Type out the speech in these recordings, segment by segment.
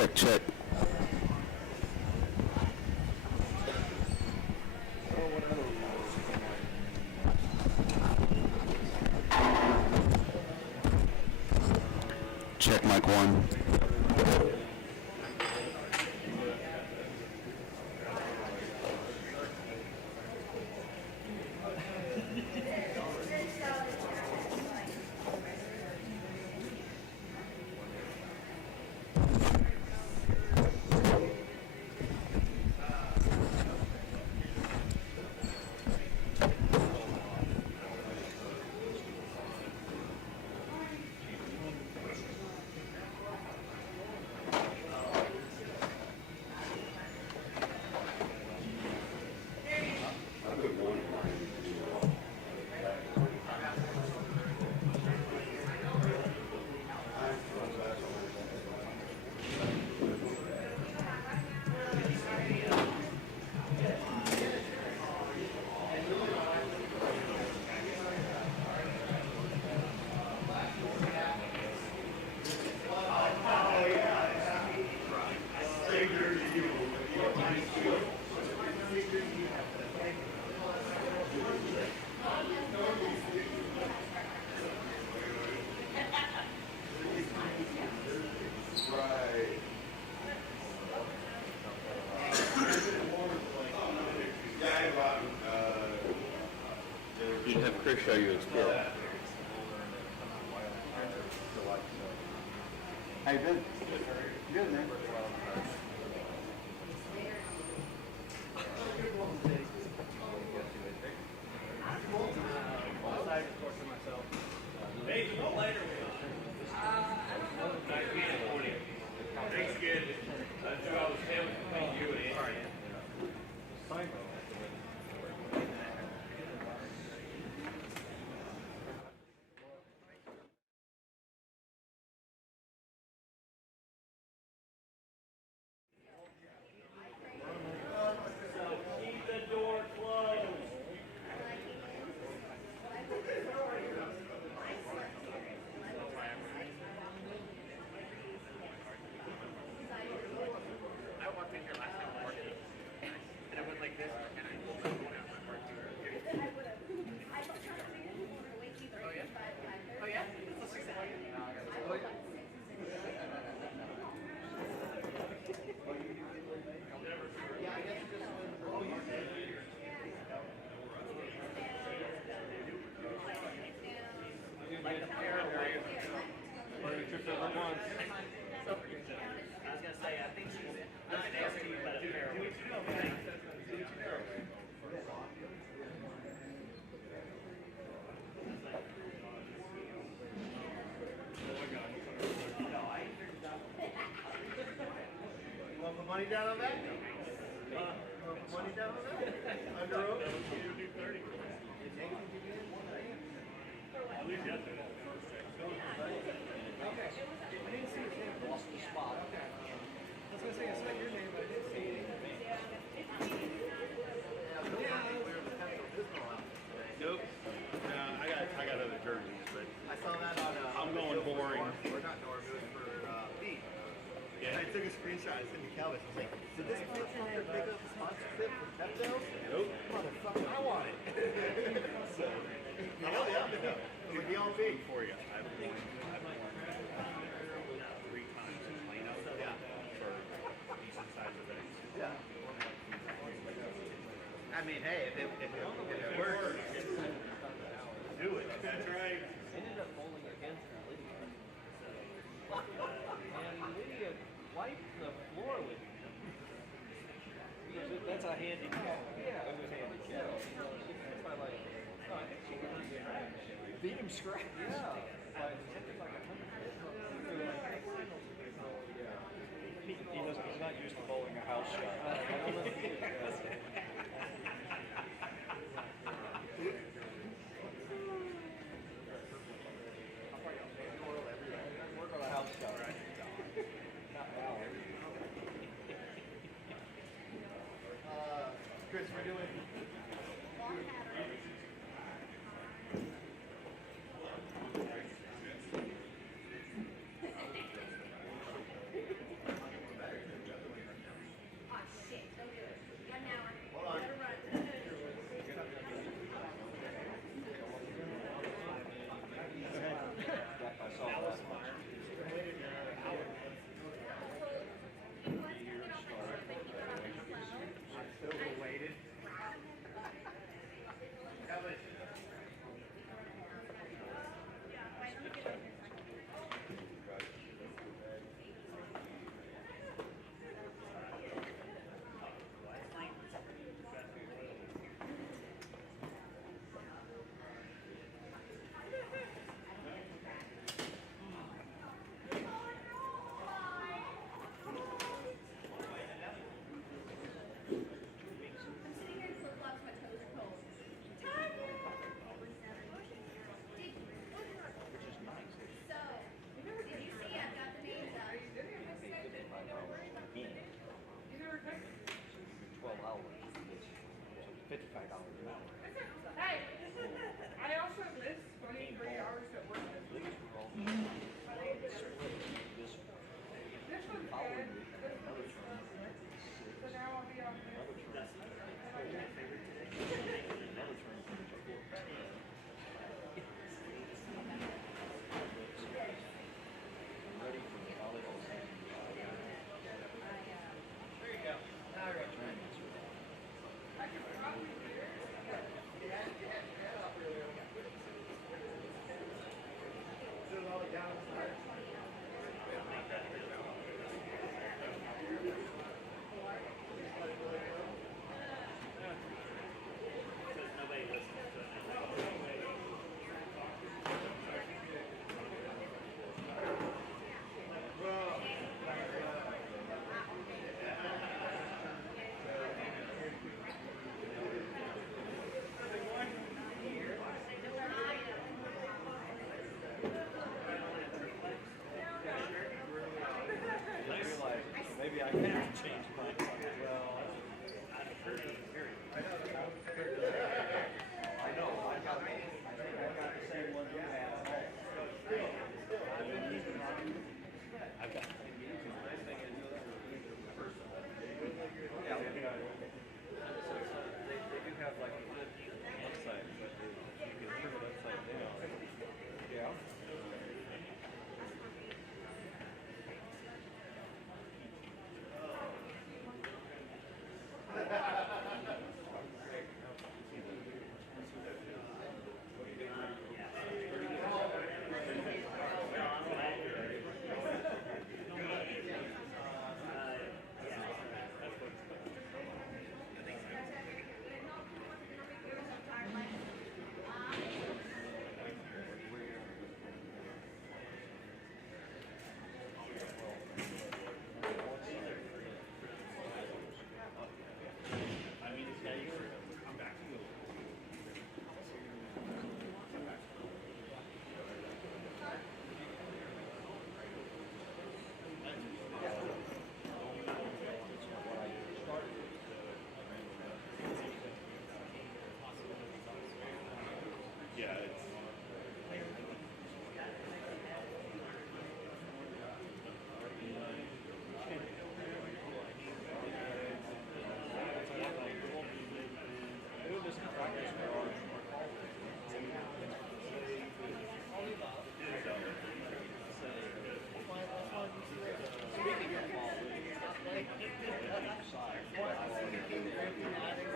Check, check. Check, mic one. You should have Chris show you his skill. How you been? Good, man. Money down on that? Money down on that? Under oath? At least yesterday. Okay. I didn't see his name. Lost the spot. Okay. I was going to say, I saw your name, but I didn't see it. Nope. I got other jerseys, but I saw that on. I'm going boring. We're not Norm. It was for Pete. Yeah. I took a screenshot. I sent to Calvin. I was like, did this picture pick up a sponsorship from Pepto? Nope. Motherfucker, I want it. So, hell yeah. It would be all big for you. I've worn 3 times in Plano for decent size events. Yeah. I mean, hey, if it works, do it. That's right. I ended up bowling against Lydia. And Lydia wiped the floor with me. That's a handicap. Yeah, it was handicap. It's by like, no, I think she beat him scratch. Yeah. But it's like 100. He's not used to bowling a house shot. Chris, we're doing. Maybe I can change mine. Well, I know. I think I got the same one you have. I've got. Yeah, they do have like a flip one side, but you can turn it upside down. Yeah.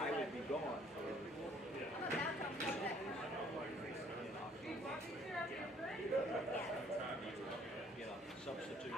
I would be gone for substitute.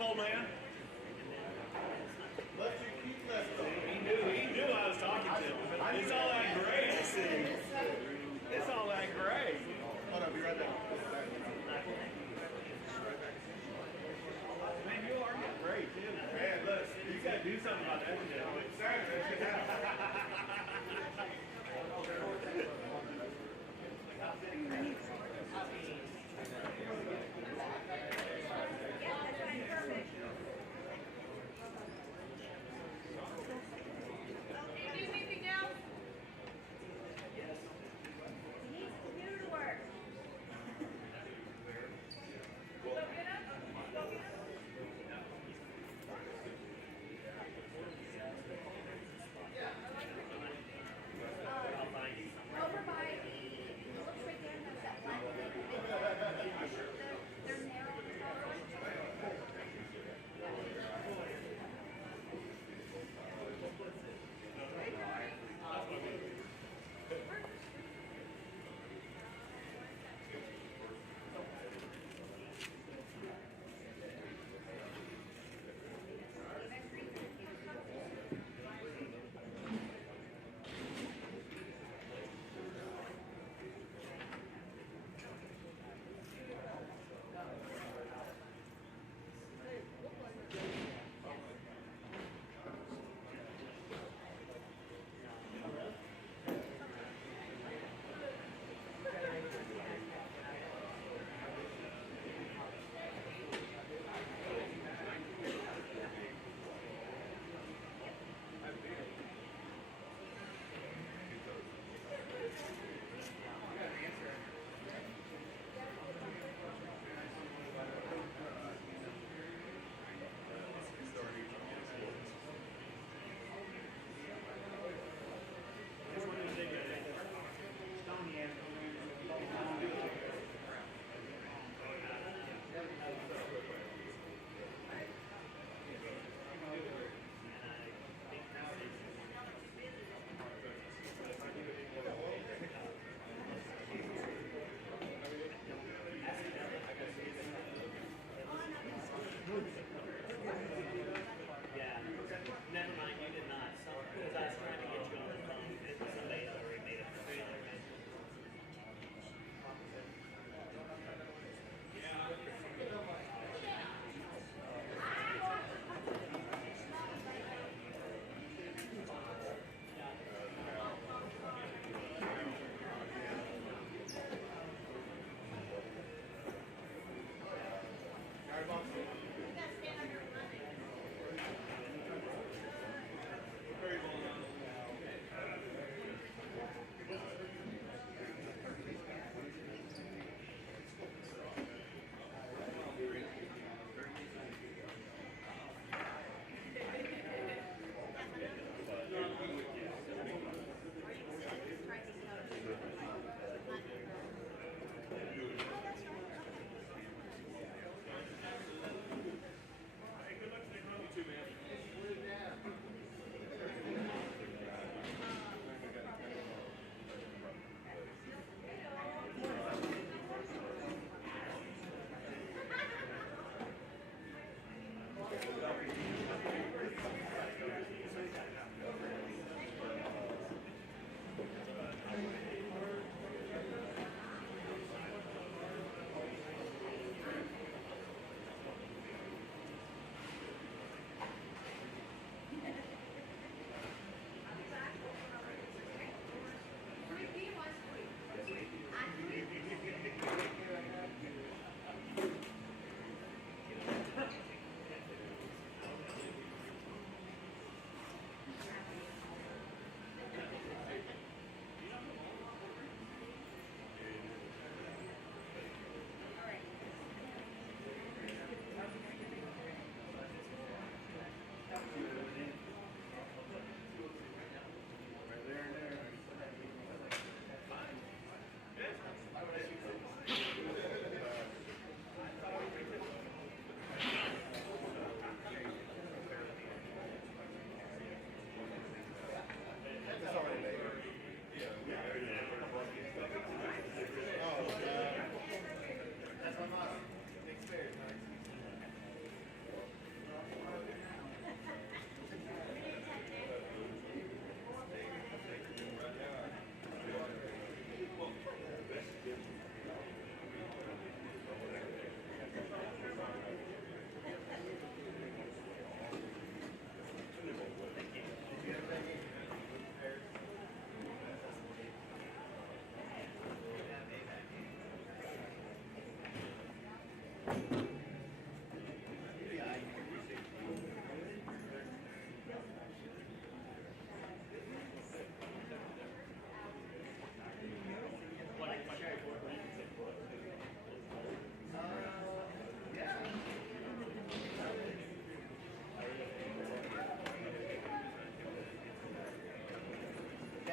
Old man. He knew I was talking to him. It's all that gray, I see. It's all that gray. Hold on, be right back. Man, you are getting gray too. Man, look, you gotta do something about that shit.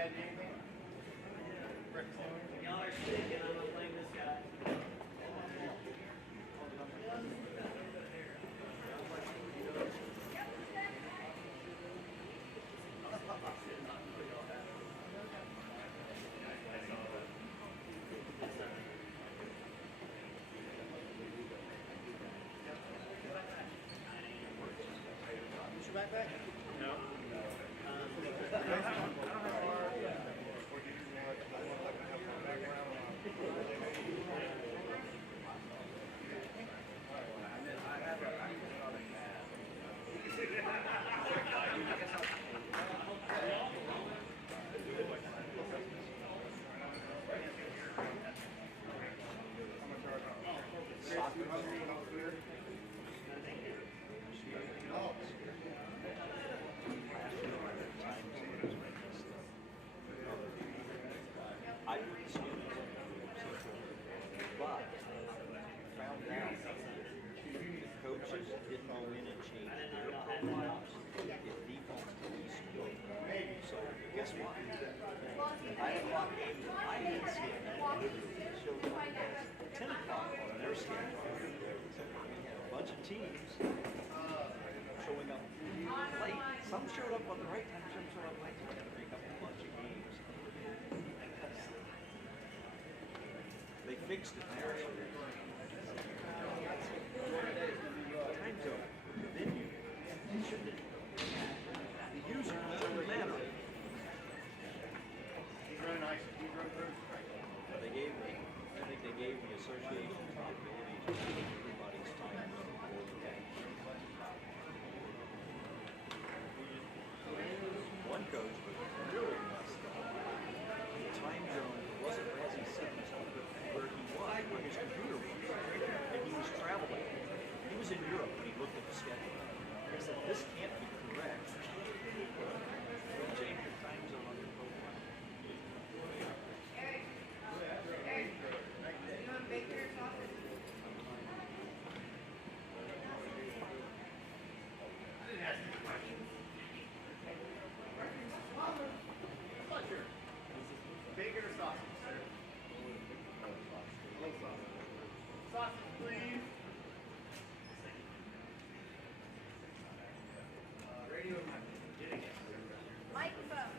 Dad, anything? Y'all are sick and I'm gonna blame this guy. What's your backpack? No. I didn't see it, but found out the coaches didn't go in and change their profiles. It defaults to East Coast. So guess what? I had a lot of games that I hadn't seen. It showed up at 10 o'clock on their schedule. So we had a bunch of teams showing up late. Some showed up on the right time, some showed up late. So we had to make up a bunch of games. They fixed it there. Time zone, the venue, the user doesn't matter. He's really nice. He's really good. They gave me, I think they gave the association the ability to change everybody's time zone for the game. One coach was really messed up. The time zone wasn't as he said where he was, where his computer was, and he was traveling. He was in Europe when he looked at the schedule. He said, this can't be correct. Don't change your time zone on your profile. Bacon or sausage, sir? A little sausage. Sausage, please. Radio. Microphone.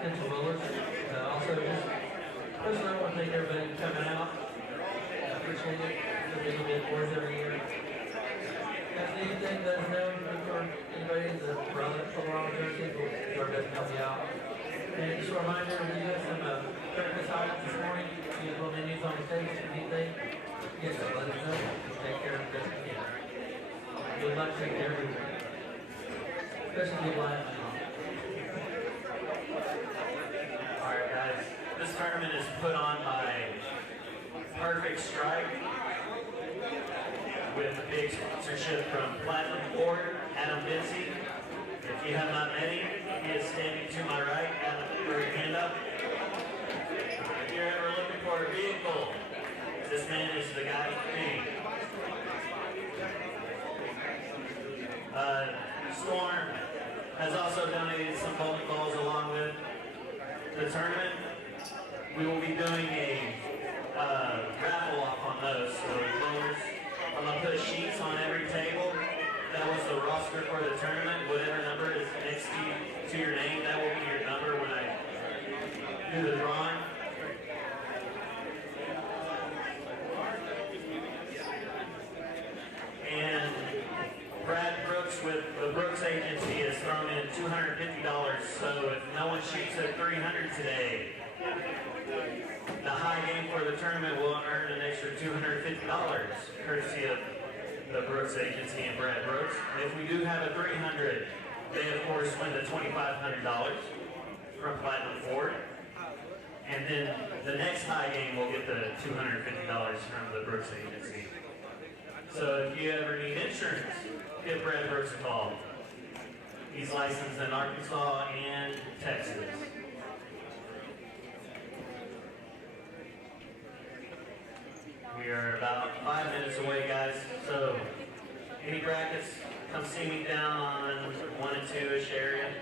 potential bowlers. Also, just personally, I want to thank everybody for coming out. I appreciate it. It's a little bit more every year. Guys, anything that's known for anybody in the brother overall jersey, we'll do our best to help you out. And just a reminder, we do have some breakfast items this morning. We have little menus on the table if anything. Yes, so let us know. We'll take care of the best we can. We'd like to take care of everyone. Especially people like me. Alright guys, this tournament is put on by Perfect Strike with a big sponsorship from Platinum Ford, Adam Vinci. If you have not met him, he is standing to my right. Adam, throw your hand up. If you're ever looking for a vehicle, this man is the guy for me. Storm has also donated some bowling balls along with the tournament. We will be doing a raffle off on those. So bowlers, I'm going to put sheets on every table. That was the roster for the tournament. Whatever number is next to your name, that will be your number when I do the drawing. And Brad Brooks with the Brooks Agency has thrown in $250. So if no one shoots at 300 today, the high game for the tournament will earn an extra $250, courtesy of the Brooks Agency and Brad Brooks. If we do have a 300, they of course win the $2,500 from Platinum Ford. And then the next high game will get the $250 from the Brooks Agency. So if you ever need insurance, give Brad Brooks a call. He's licensed in Arkansas and Texas. We are about 5 minutes away, guys. So, any brackets, come see me down on 1 and 2-ish area.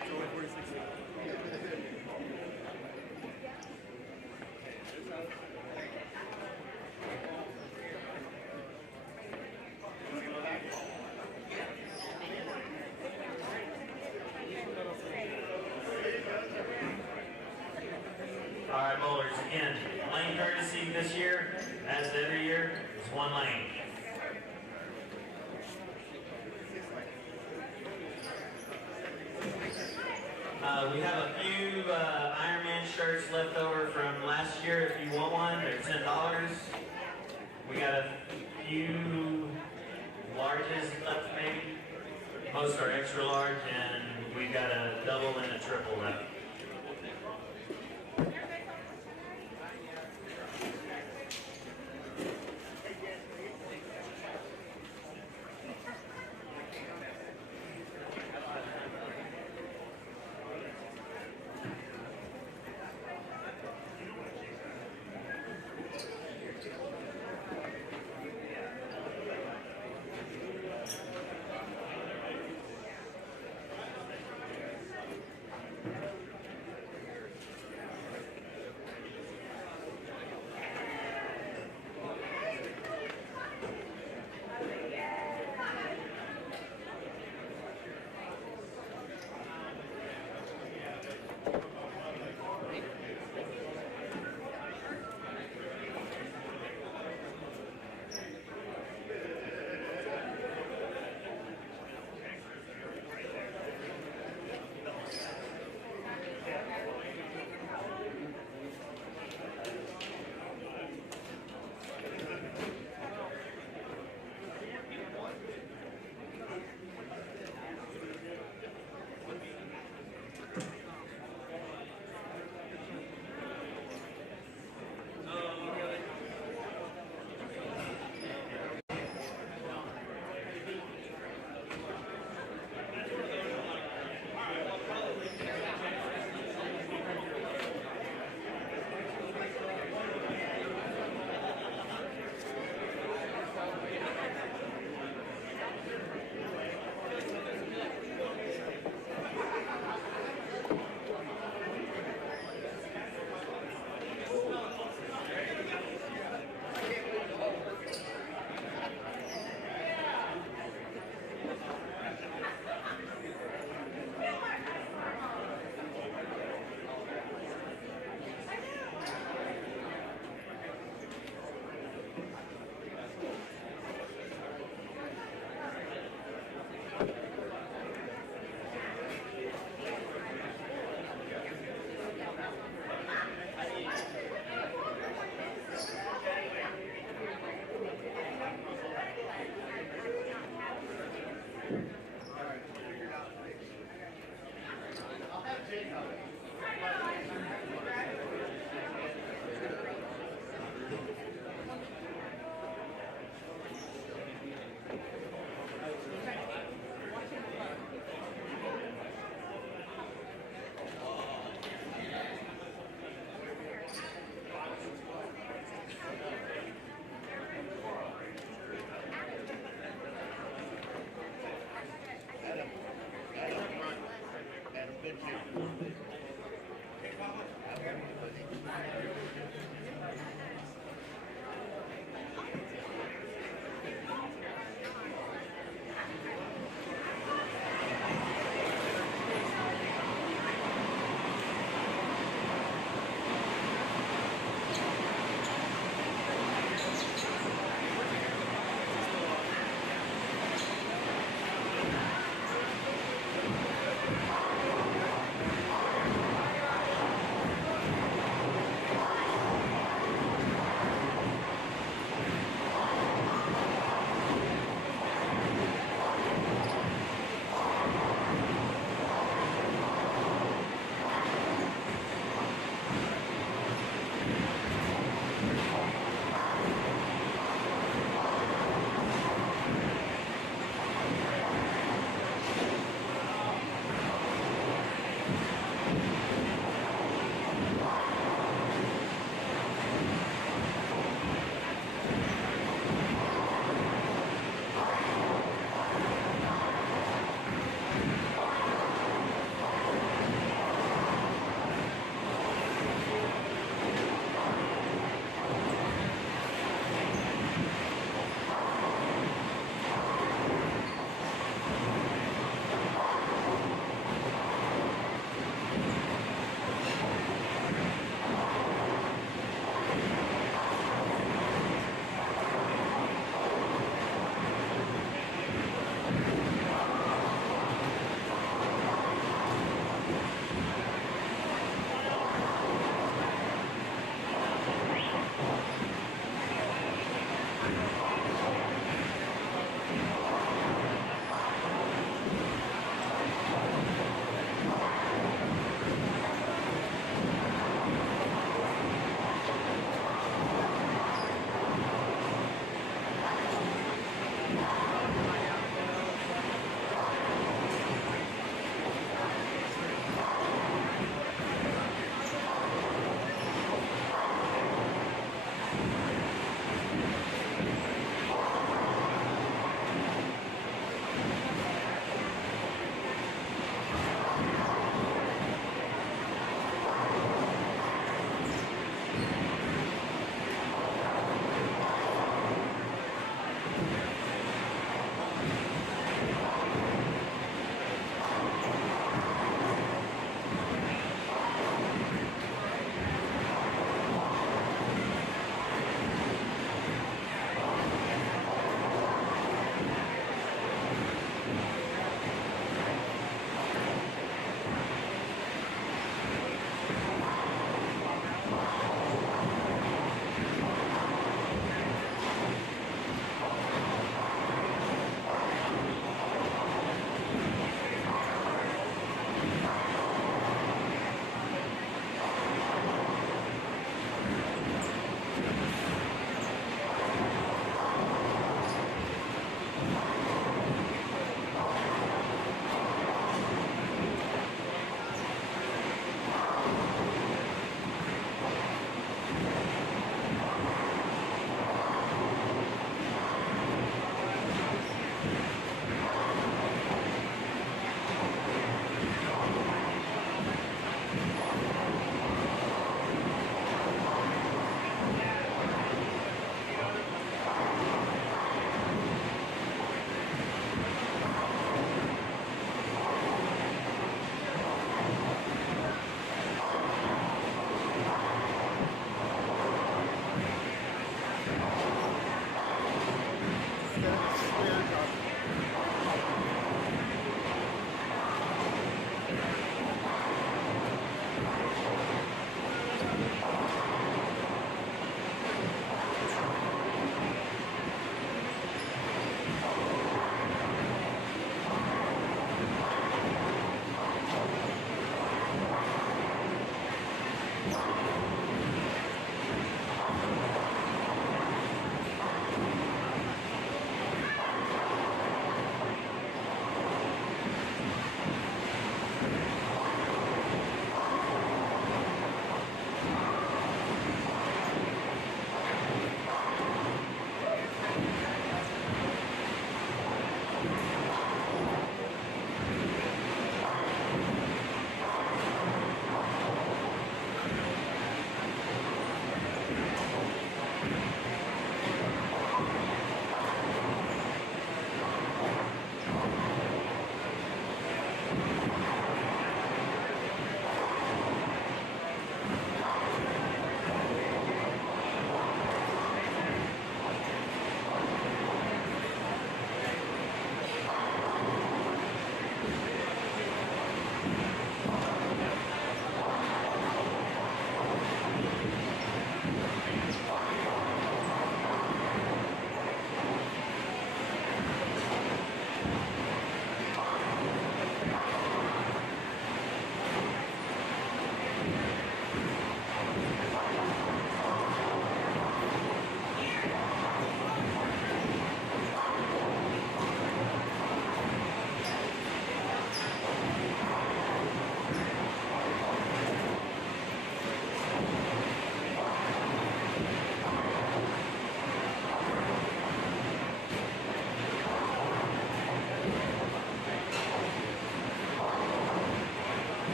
All right, bowlers, again, lane courtesy this year, as every year, is 1 lane. We have a few Ironman shirts left over from last year. If you want one, they're $10. We got a few larges left maybe. Most are extra large, and we've got a double and a triple left.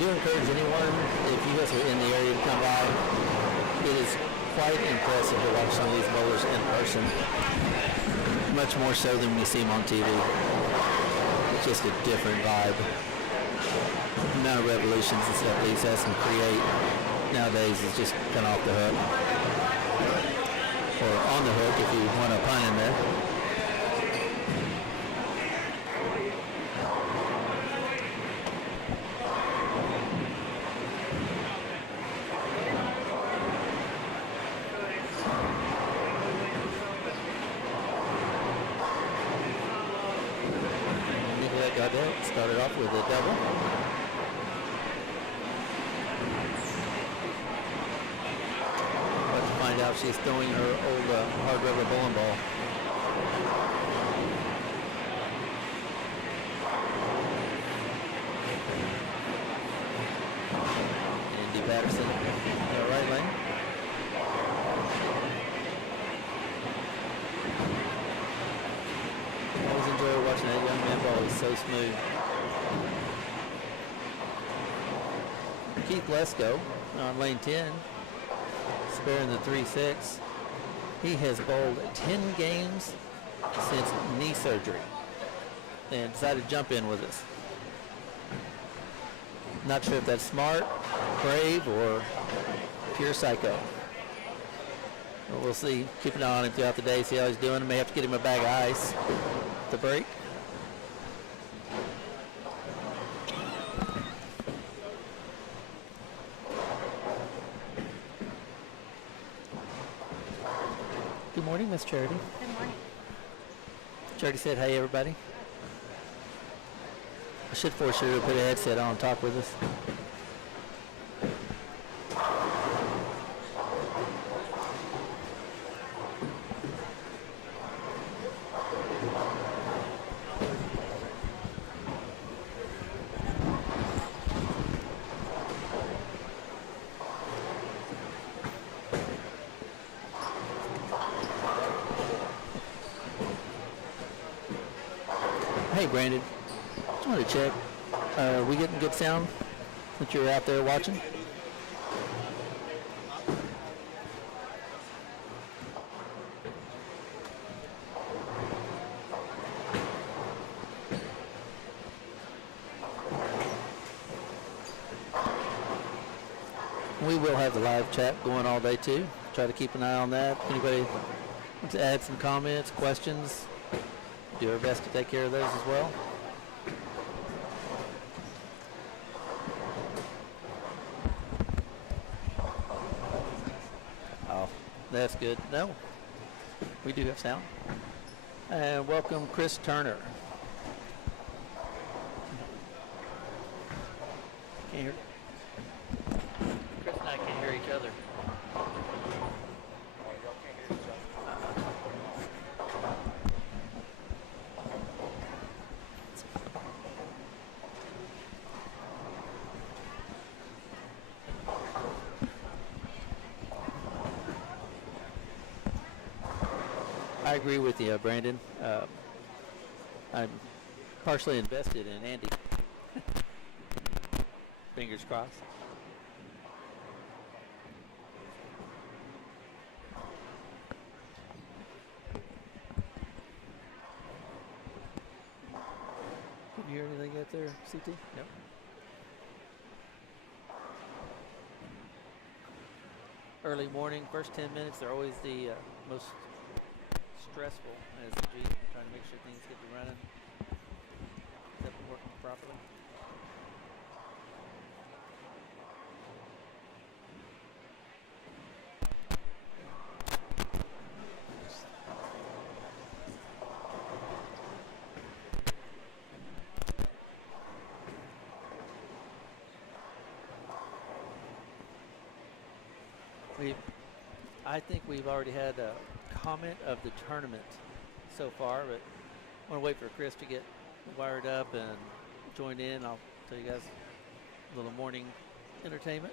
do encourage anyone, if you guys are in the area, to come by. It is quite impressive to watch some of these bowlers in person, much more so than when you see them on TV. It's just a different vibe. The amount of revolutions and stuff these guys can create nowadays is just kind of off the hook. Or on the hook, if you want a pun in there. Started off with a double. Let's find out she's throwing her old hard rubber bowling ball. Andy Patterson in the right lane. Always enjoy watching that young man ball. He's so smooth. Keith Lesko on lane 10, sparing the 3-6. He has bowled 10 games since knee surgery and decided to jump in with us. Not sure if that's smart, brave, or pure psycho. But we'll see. Keep an eye on him throughout the day, see how he's doing. May have to get him a bag of ice to break. Good morning, Miss Charity. Good morning. Charity said, "Hey, everybody." I should force her to put a headset on and talk with us. Hey, Brandon, just wanted to check. Are we getting good sound since you're out there watching? We will have the live chat going all day too. Try to keep an eye on that. If anybody wants to add some comments, questions, do our best to take care of those as well. Oh, that's good. No, we do have sound. And welcome Chris Turner. Can't hear. Chris and I can't hear each other. I agree with you, Brandon. I'm partially invested in Andy. Fingers crossed. Can you hear anything yet there, CT? Nope. Early morning, first 10 minutes, they're always the most stressful as a G, trying to make sure things get to running, get them working properly. I think we've already had a comment of the tournament so far, but I want to wait for Chris to get wired up and join in. I'll tell you guys a little morning entertainment.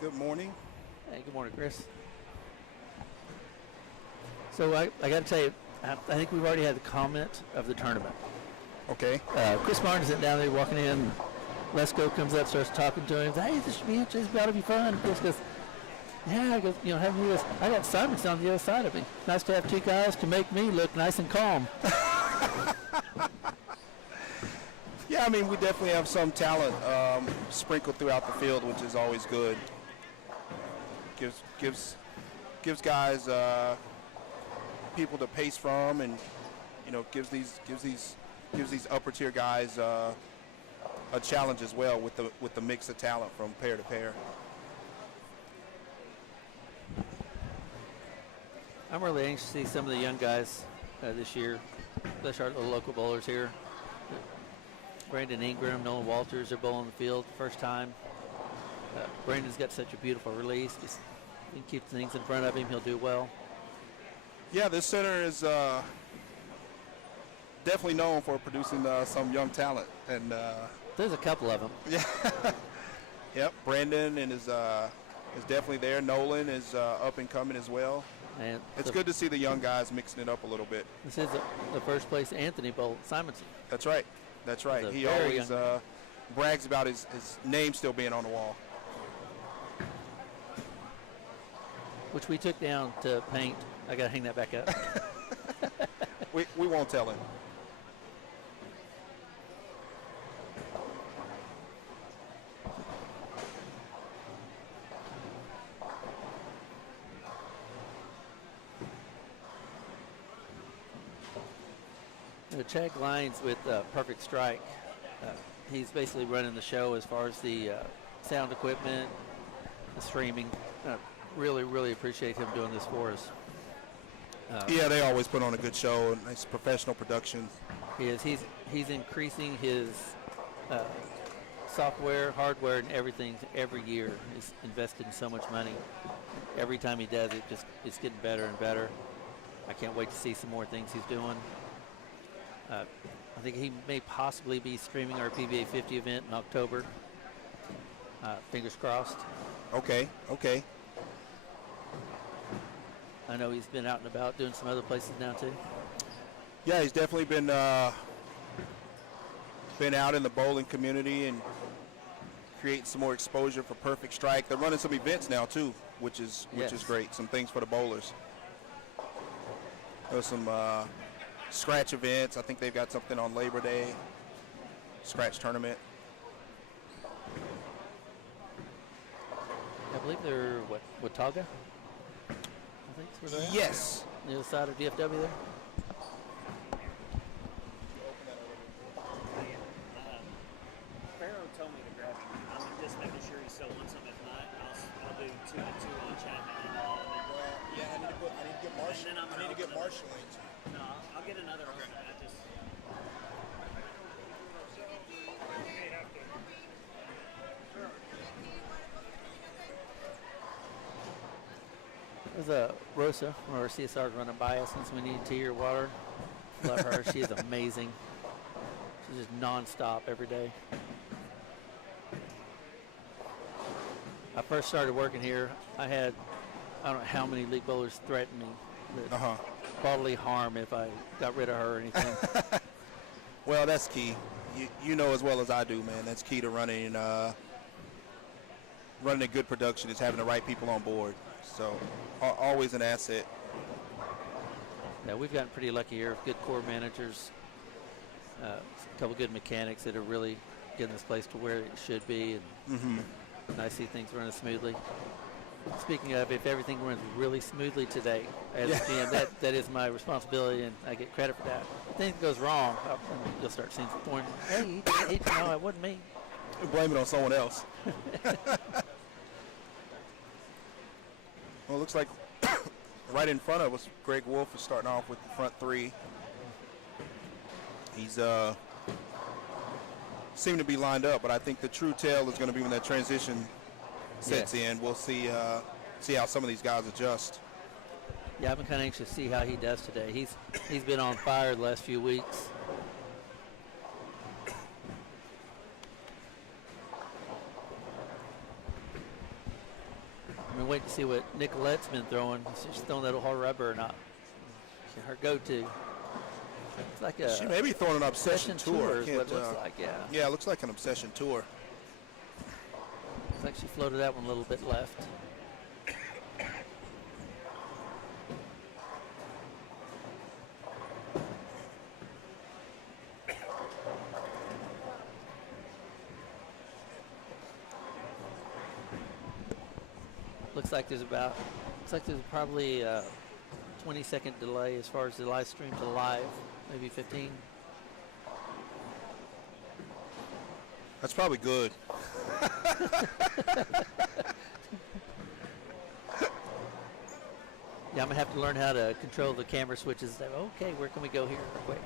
Good morning. Hey, good morning, Chris. So I got to tell you, I think we've already had the comment of the tournament. Okay. Chris Martin's sitting down there walking in. Lesko comes up, starts talking to him. Hey, this should be interesting. This ought to be fun. Chris goes, yeah, I go, have you guys, I got Simonson on the other side of me. Nice to have two guys to make me look nice and calm. Yeah, I mean, we definitely have some talent sprinkled throughout the field, which is always good. Gives guys people to pace from, and gives these upper tier guys a challenge as well with the mix of talent from pair to pair. I'm really anxious to see some of the young guys this year, especially our local bowlers here. Brandon Ingram, Nolan Walters are bowling the field first time. Brandon's got such a beautiful release. Just he keeps things in front of him, he'll do well. Yeah, this center is definitely known for producing some young talent, and there's a couple of them. Yeah. Yep, Brandon is definitely there. Nolan is up and coming as well. And it's good to see the young guys mixing it up a little bit. This is the first place Anthony bowled, Simonson. That's right. That's right. He always brags about his name still being on the wall. Which we took down to paint. I got to hang that back up. we won't tell him. Chad Glines with Perfect Strike. He's basically running the show as far as the sound equipment, the streaming. Really appreciate him doing this for us. Yeah, they always put on a good show. Nice professional production. He is. He's increasing his software, hardware, and everything every year. He's invested in so much money. Every time he does it, it's getting better and better. I can't wait to see some more things he's doing. I think he may possibly be streaming our PBA 50 event in October. Fingers crossed. Okay. I know he's been out and about doing some other places now too. Yeah, he's definitely been out in the bowling community and creating some more exposure for Perfect Strike. They're running some events now too, which is great. Some things for the bowlers. There's some scratch events. I think they've got something on Labor Day. Scratch tournament. I believe they're Watauga. I think that's where they're at. Yes. The other side of DFW there. Pharaoh told me to grab him. I'm just making sure he still wants him. If not, I'll do 2 and 2 on Chapman. Yeah, I need to get Marshall in. No, I'll get another one. I just. There's Rosa, one of our CSRs running by us since we need tea or water. Love her. She is amazing. She's just nonstop every day. I first started working here. I had, I don't know how many league bowlers threaten me with bodily harm if I got rid of her or anything. Well, that's key. You know as well as I do, man. That's key to running a good production is having the right people on board. So always an asset. Yeah, we've gotten pretty lucky here. Good core managers, a couple good mechanics that are really getting this place to where it should be, and I see things running smoothly. Speaking of, if everything runs really smoothly today, as a GM, that is my responsibility, and I get credit for that. If anything goes wrong, you'll start seeing some point. Hey, no, it wasn't me. Blame it on someone else. Well, it looks like right in front of us, Greg Wolf is starting off with the front three. He's seem to be lined up, but I think the true tell is going to be when that transition sets in. We'll see how some of these guys adjust. Yeah, I've been kind of anxious to see how he does today. He's been on fire the last few weeks. I'm waiting to see what Nicolette's been throwing. She's throwing that hard rubber or not. Her go-to. It's like a She may be throwing an obsession tour. is what it looks like, yeah. Yeah, it looks like an obsession tour. Looks like she floated that one a little bit left. Looks like there's probably a 20-second delay as far as the live stream to live, maybe 15. That's probably good. Yeah, I'm gonna have to learn how to control the camera switches. Okay, where can we go here real quick?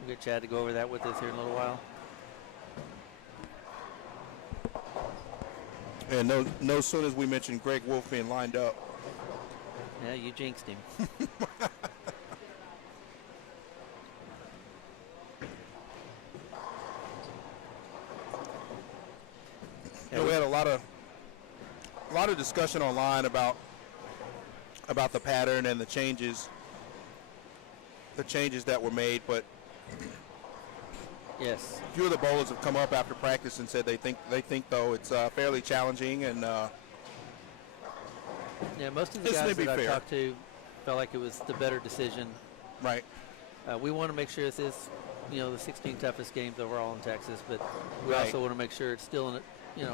We'll get Chad to go over that with us here in a little while. And no soon as we mentioned Greg Wolf being lined up. Yeah, you jinxed him. We had a lot of discussion online about the pattern and the changes that were made, but Yes. a few of the bowlers have come up after practice and said they think though it's fairly challenging, and Yeah, most of the This may guys be that I fair. talked to felt like it was the better decision. right. We want to make sure this is, the 16 toughest games overall in Texas, but we Right. also want to make sure it's still an,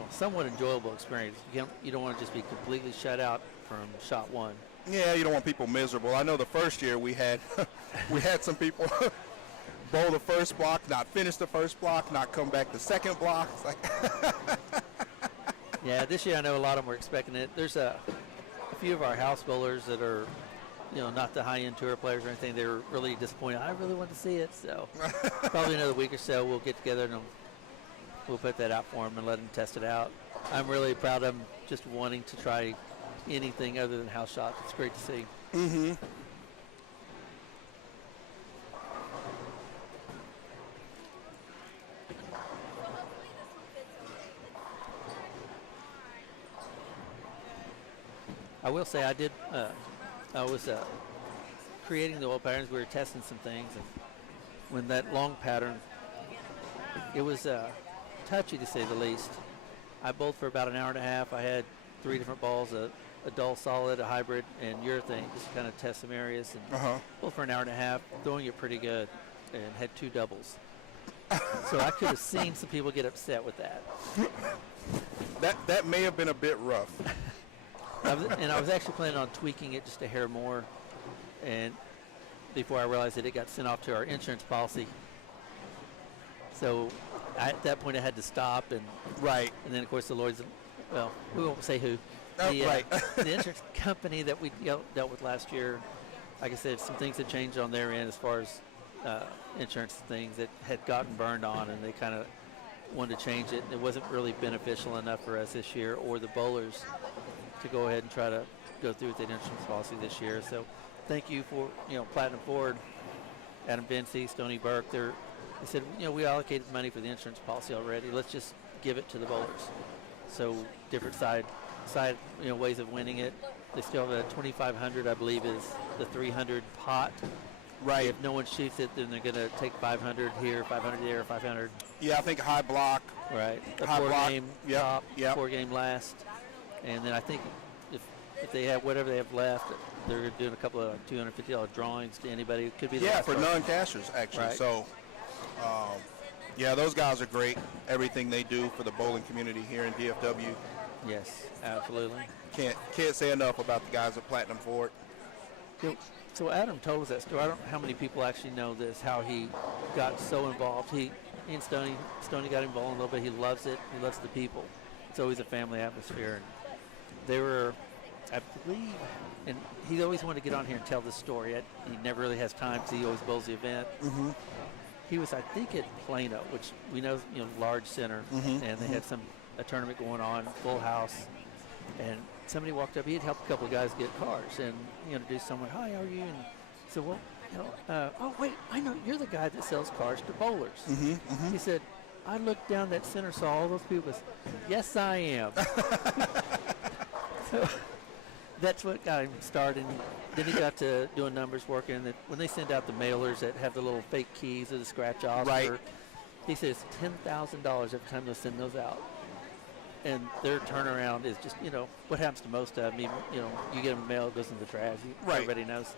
somewhat enjoyable experience. You don't want to just be completely shut out from shot one. Yeah, you don't want people miserable. I know the first year we had some people bowl the first block, not finish the first block, not come back the second block. It's like Yeah, this year I know a lot of them were expecting it. There's a few of our house bowlers that are, not the high-end tour players or anything. They were really disappointed. I really want to see it, so probably another week or so we'll get together and we'll put that out for them and let them test it out. I'm really proud of them just wanting to try anything other than house shots. It's great to see. mm-hmm. I will say I was creating the oil patterns. We were testing some things, and when that long pattern, it was touchy to say the least. I bowled for about an hour and a half. I had 3 different balls, a dull solid, a hybrid, and urethane, just to kind of test some areas. And bowled for an hour and a half, throwing it pretty good, and had 2 doubles. So I could have seen some people get upset with that. That may have been a bit rough. I was actually planning on tweaking it just a hair more, and before I realized that it got sent off to our insurance policy. So at that point I had to stop, and Right. then of course the lawyers, well, we won't say who. Oh, right. The insurance company that we dealt with last year, like I said, some things had changed on their end as far as insurance things that had gotten burned on, and they kind of wanted to change it. It wasn't really beneficial enough for us this year or the bowlers to go ahead and try to go through with the insurance policy this year. So thank you for, Platinum Ford, Adam Vinci, Stoney Burke. They said, we allocated money for the insurance policy already. Let's just give it to the bowlers. So different side ways of winning it. They still have a 2,500, I believe, is the 300 pot. Right. If no one shoots it, then they're going to take 500 here, 500 there, 500. Yeah, I think high block. Right. A High block. 4-game Yep, top, yep. 4-game last. And then I think if they have whatever they have left, they're doing a couple of $250 drawings to anybody. It could be the Yeah, last for one. non-cashers actually. Right. So, yeah, those guys are great. Everything they do for the bowling community here in DFW. Yes, absolutely. Can't say enough about the guys at Platinum Ford. So Adam told us that story. I don't know how many people actually know this, how he got so involved. He and Stoney got involved a little bit. He loves it. He loves the people. It's always a family atmosphere. And they were, I believe, and he always wanted to get on here and tell this story. He never really has time because he always bowls the event. Mm-hmm. He was, I think, at Plano, which we know, large center, and they had a tournament going on, full house, and somebody walked up. He had helped a couple of guys get cars, and he introduced someone. Hi, how are you? And said, well, oh wait, I know you're the guy that sells cars to bowlers. He said, I looked down that center, saw all those people. Yes, I am. So that's what got him started. Then he got to doing numbers working. And when they send out the mailers that have the little fake keys or the scratch offs, Right. he says $10,000 every time they send those out. And their turnaround is just, what happens to most of them. Even, you get them mail, it goes in the trash. Right. Everybody knows.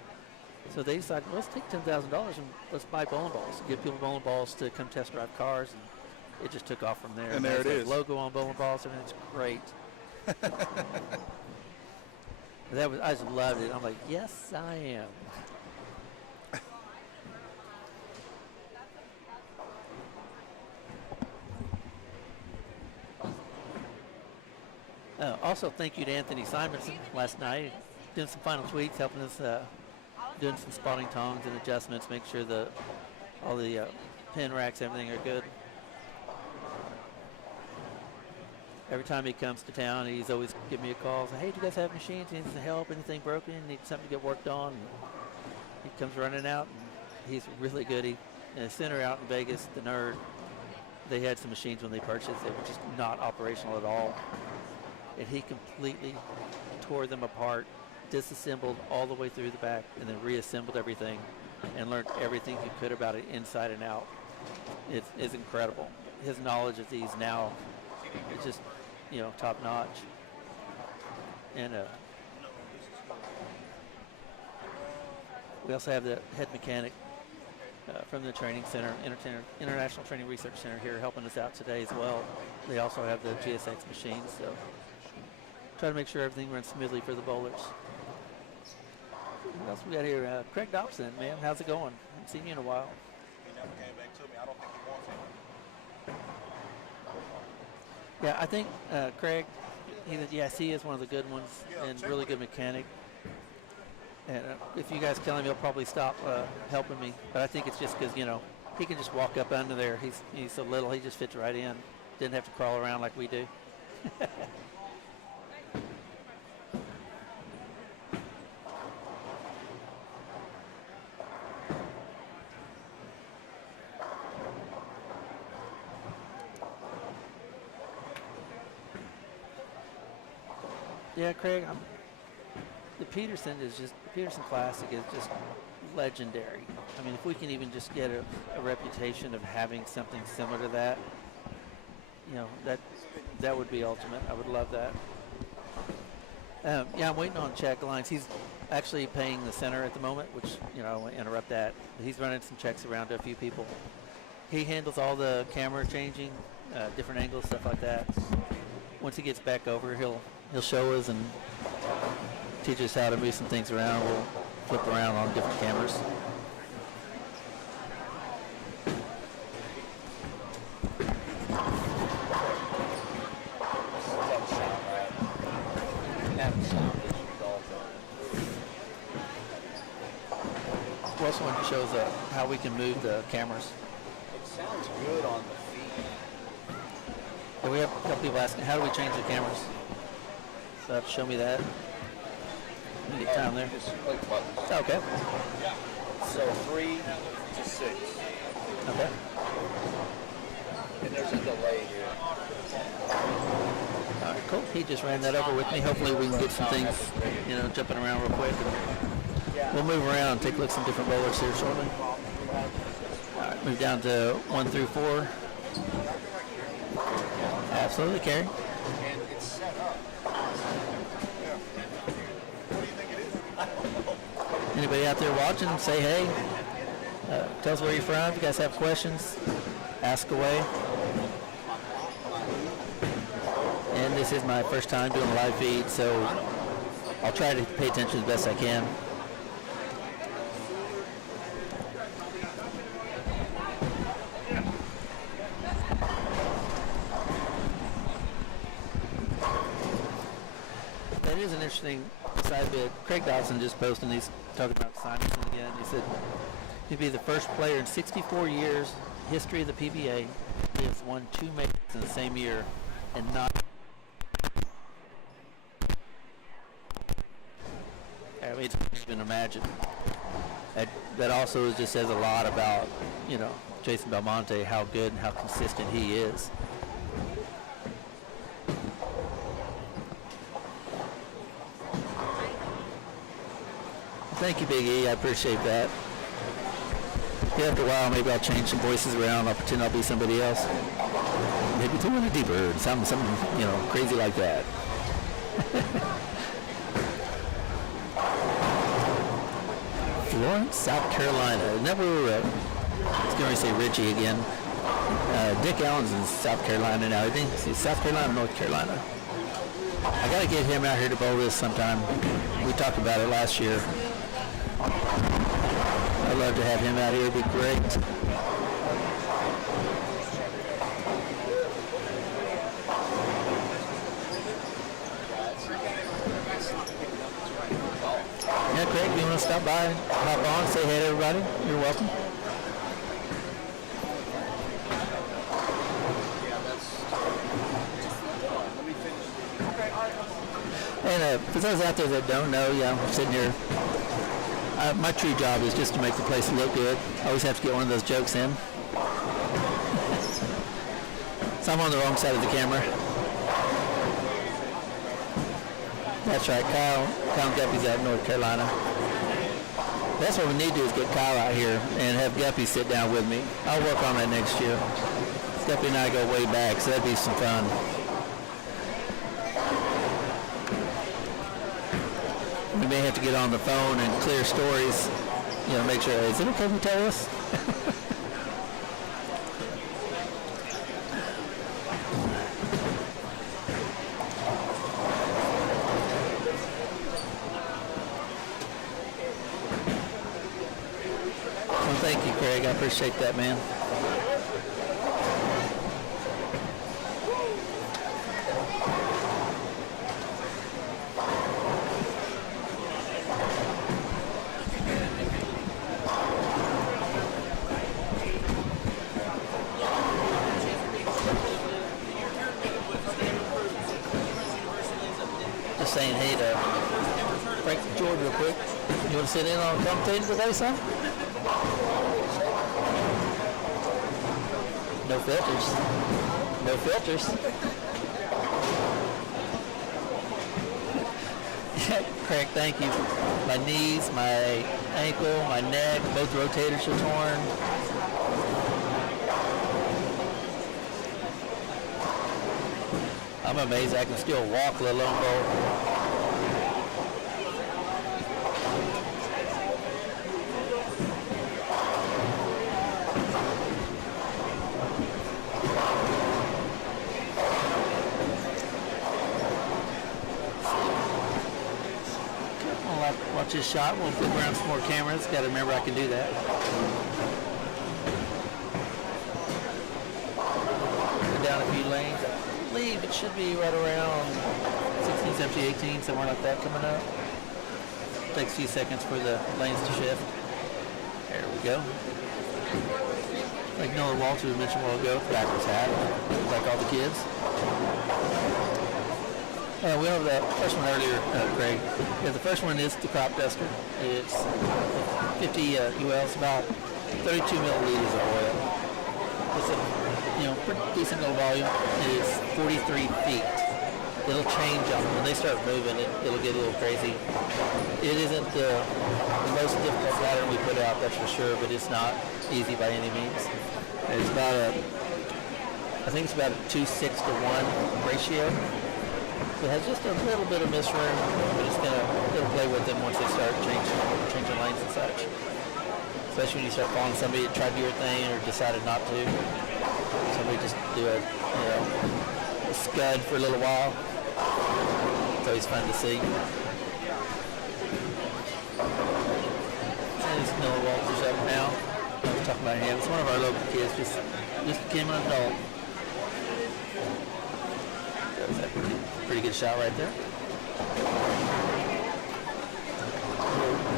So they decided, let's take $10,000 and let's buy bowling balls. Give people bowling balls to come test drive cars. And it just took off from there. And there it is. Logo on bowling balls, everything's great. I just loved it. I'm like, yes, I am. Also, thank you to Anthony Simonson last night, doing some final tweaks, helping us doing some spotting tongs and adjustments, make sure all the pin racks, everything are good. Every time he comes to town, he's always give me a call. Say, hey, do you guys have machines? Need some help? Anything broken? Need something to get worked on? And he comes running out, and he's really good. In a center out in Vegas, the Nerd, they had some machines when they purchased. They were just not operational at all. And he completely tore them apart, disassembled all the way through the back, and then reassembled everything and learned everything he could about it inside and out. It's incredible. His knowledge of these now is just, top notch. And we also have the head mechanic from the training center, International Training Research Center here, helping us out today as well. They also have the GSX machines, so try to make sure everything runs smoothly for the bowlers. What else we got here? Craig Dobson, man, how's it going? Haven't seen you in a while. He never came back to me. I don't think he wants it. Yeah, I think Craig, he is one of the good ones and really good mechanic. And if you guys kill him, he'll probably stop helping me. But I think it's just because, he can just walk up under there. He's so little, he just fits right in. Didn't have to crawl around like we do. Yeah, Craig, the Peterson Classic is just legendary. I mean, if we can even just get a reputation of having something similar to that, that would be ultimate. I would love that. I'm waiting on Chad Lines. He's actually paying the center at the moment, which, I won't interrupt that. He's running some checks around to a few people. He handles all the camera changing, different angles, stuff like that. Once he gets back over, he'll show us and teach us how to move some things around. We'll flip around on different cameras. We also want to show us how we can move the cameras. It sounds good on the feed. Yeah, we have a couple people asking, how do we change the cameras? So show me that. Let me get time there. Just click buttons. Okay. So 3 to 6. Okay. And there's a delay here. All right, cool. He just ran that over with me. Hopefully we can get some things, jumping around real quick. And we'll move around and take a look at some different bowlers here shortly. All right, move down to 1 through 4. Absolutely, Kerry. And it's set up. Anybody out there watching, say hey. Tell us where you're from. If you guys have questions, ask away. And this is my first time doing a live feed, so I'll try to pay attention as best I can. That is an interesting side bit. Craig Dawson just posted, and he's talking about Simonson again. He said he'd be the first player in 64 years history of the PBA who has won 2 majors in the same year and not. I mean, it's even imagine. That also just says a lot about, Jason Belmonte, how good and how consistent he is. Thank you, Big E. I appreciate that. Yeah, after a while, maybe I'll change some voices around. I'll pretend I'll be somebody else. Maybe to a deeper, something, crazy like that. Florence, South Carolina. Never. I was going to say Richie again. Dick Allen's in South Carolina now. I think it's South Carolina, North Carolina. I got to get him out here to bowl this sometime. We talked about it last year. I'd love to have him out here. It'd be great. Yeah, Craig, you want to stop by, hop on, say hey to everybody? You're welcome. And for those out there that don't know, yeah, I'm sitting here. My true job is just to make the place look good. I always have to get one of those jokes in. So I'm on the wrong side of the camera. That's right, Kyle Guppy's out in North Carolina. That's what we need to do is get Kyle out here and have Guppy sit down with me. I'll work on that next year. Guppy and I go way back, so that'd be some fun. We may have to get on the phone and clear stories, make sure, is it okay if you tell us? Well, thank you, Craig. I appreciate that, man. Saying hey to Frank George real quick. You want to sit in on commentating today, son? No filters. No filters. Yeah, Craig, thank you. My knees, my ankle, my neck, both rotators are torn. I'm amazed I can still walk, let alone bowl. Watch this shot. We'll flip around some more cameras. Got to remember I can do that. Go down a few lanes. I believe it should be right around 16, 17, 18, somewhere like that coming up. Takes a few seconds for the lanes to shift. There we go. Like Noah Walter mentioned a while ago, backwards hat, like all the kids. We have the first one earlier, Craig. Yeah, the first one is the crop duster. It's 50 ULs, about 32 milliliters of oil. It's a pretty decent little volume. It's 43 feet. It'll change them. When they start moving, it'll get a little crazy. It isn't the most difficult pattern we put out, that's for sure, but it's not easy by any means. It's about I think it's about a 2:6 to 1 ratio. It has just a little bit of misroom, but it'll play with them once they start changing lanes and such. Especially when you start following somebody that tried to do your thing or decided not to. Somebody just do a scud for a little while. It's always fun to see. There's Noah Walters up now. I was talking about him. It's one of our local kids, just became an adult. Pretty good shot right there.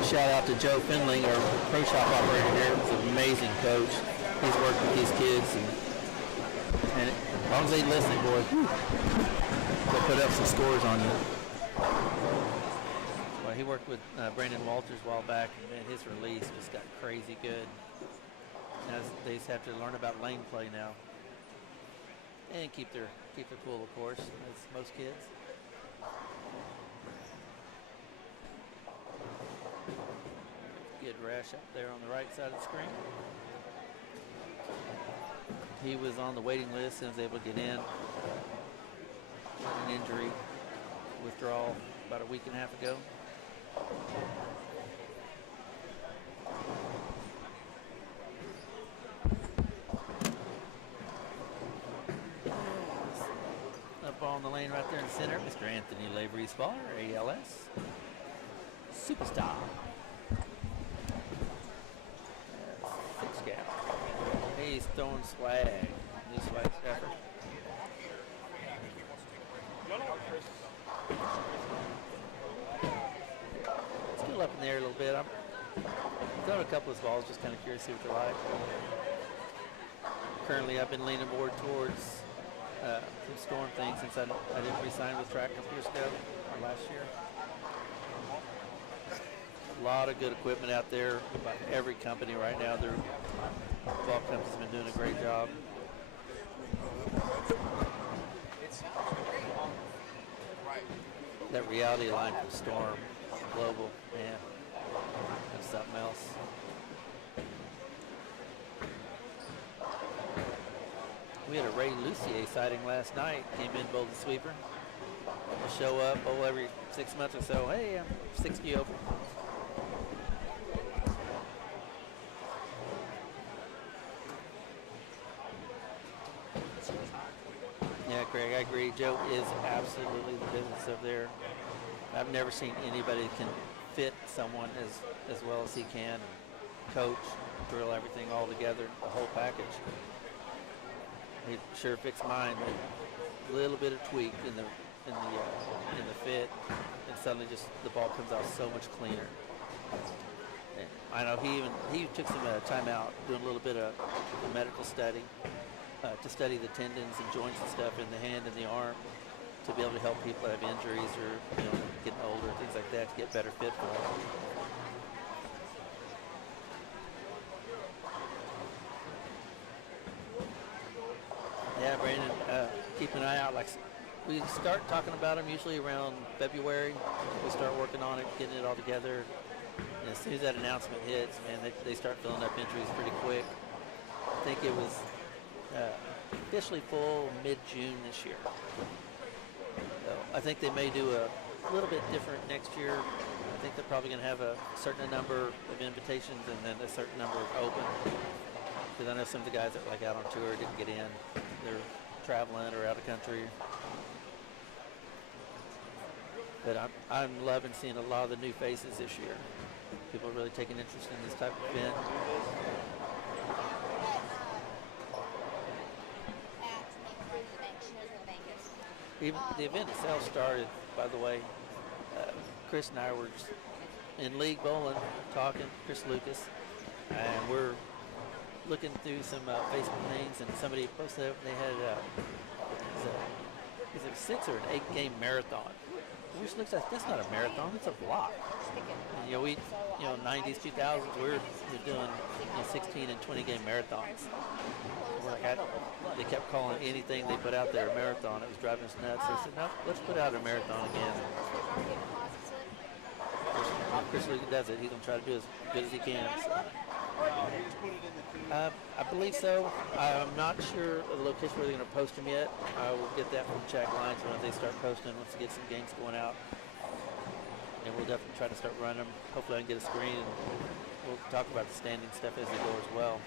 Shout out to Joe Finling, our pro shop operator here. He's an amazing coach. He's worked with these kids, and as long as they listen, boy, they'll put up some scores on you. Well, he worked with Brandon Walters a while back, and man, his release just got crazy good. Now they just have to learn about lane play now, and keep their cool, of course, as most kids. Suresh up there on the right side of the screen. He was on the waiting list and was able to get in. An injury, withdrawal about a week and a half ago. Up on the lane right there in the center, Mr. Anthony Lavery Spaller, ALS. Superstar. 6 gap. He's throwing swag. New swag effort. Still up in the air a little bit. I'm throwing a couple of balls, just kind of curious to see what they're like. Currently, I've been leaning more towards some storm things since I didn't re-sign with track a couple years ago or last year. A lot of good equipment out there by every company right now. Their ball company's been doing a great job. That reality line from Storm Global, man, that's something else. We had a Ray Lucier sighting last night. Came in, bowled the sweeper. We'll show up, bowl every 6 months or so. Hey, I'm 60 over. Yeah, Craig, I agree. Joe is absolutely the business over there. I've never seen anybody that can fit someone as well as he can, and coach, drill everything all together, the whole package. He sure fixed mine. A little bit of tweak in the fit, and suddenly just the ball comes out so much cleaner. And I know he took some time out doing a little bit of medical study to study the tendons and joints and stuff in the hand and the arm to be able to help people that have injuries or getting older, things like that, to get better fit for them. Yeah, Brandon, keep an eye out. Like, we start talking about them usually around February. We start working on it, getting it all together. And as soon as that announcement hits, man, they start filling up entries pretty quick. I think it was officially full mid-June this year. So I think they may do a little bit different next year. I think they're probably going to have a certain number of invitations and then a certain number of open. Because I know some of the guys that like out on tour didn't get in. They're traveling or out of country. But I'm loving seeing a lot of the new faces this year. People are really taking interest in this type of event. Even the event itself started, by the way, Chris and I were just in league bowling, talking, Chris Lucas, and we're looking through some Facebook things, and somebody posted up, and they had is it a 6 or an 8 game marathon? Which looks like that's not a marathon, it's a block. And, we 90s, 2000s, we're doing 16 and 20 game marathons. They kept calling anything they put out there a marathon. It was driving us nuts. So I said, no, let's put out a marathon again. Chris Lucas does it. He's going to try to do as good as he can. So. I believe so. I'm not sure of the location where they're going to post them yet. I will get that from Jack Lines when they start posting, once they get some games going out. And we'll definitely try to start running them. Hopefully I can get a screen, and we'll talk about the standing stuff as they go as well.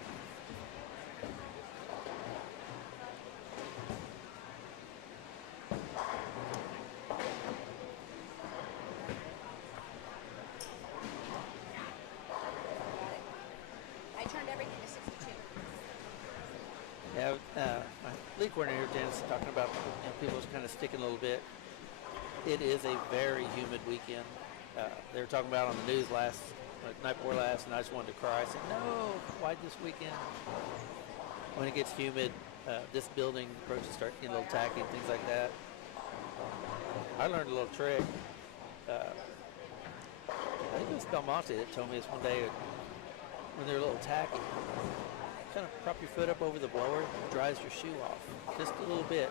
My league coordinator, Janice, talking about people kind of sticking a little bit. It is a very humid weekend. They were talking about on the news night before last, and I just wanted to cry. I said, no, why this weekend? When it gets humid, this building approaches start getting a little tacky and things like that. I learned a little trick. I think it was Belmonte that told me this one day when they're a little tacky. Kind of prop your foot up over the blower, it dries your shoe off just a little bit.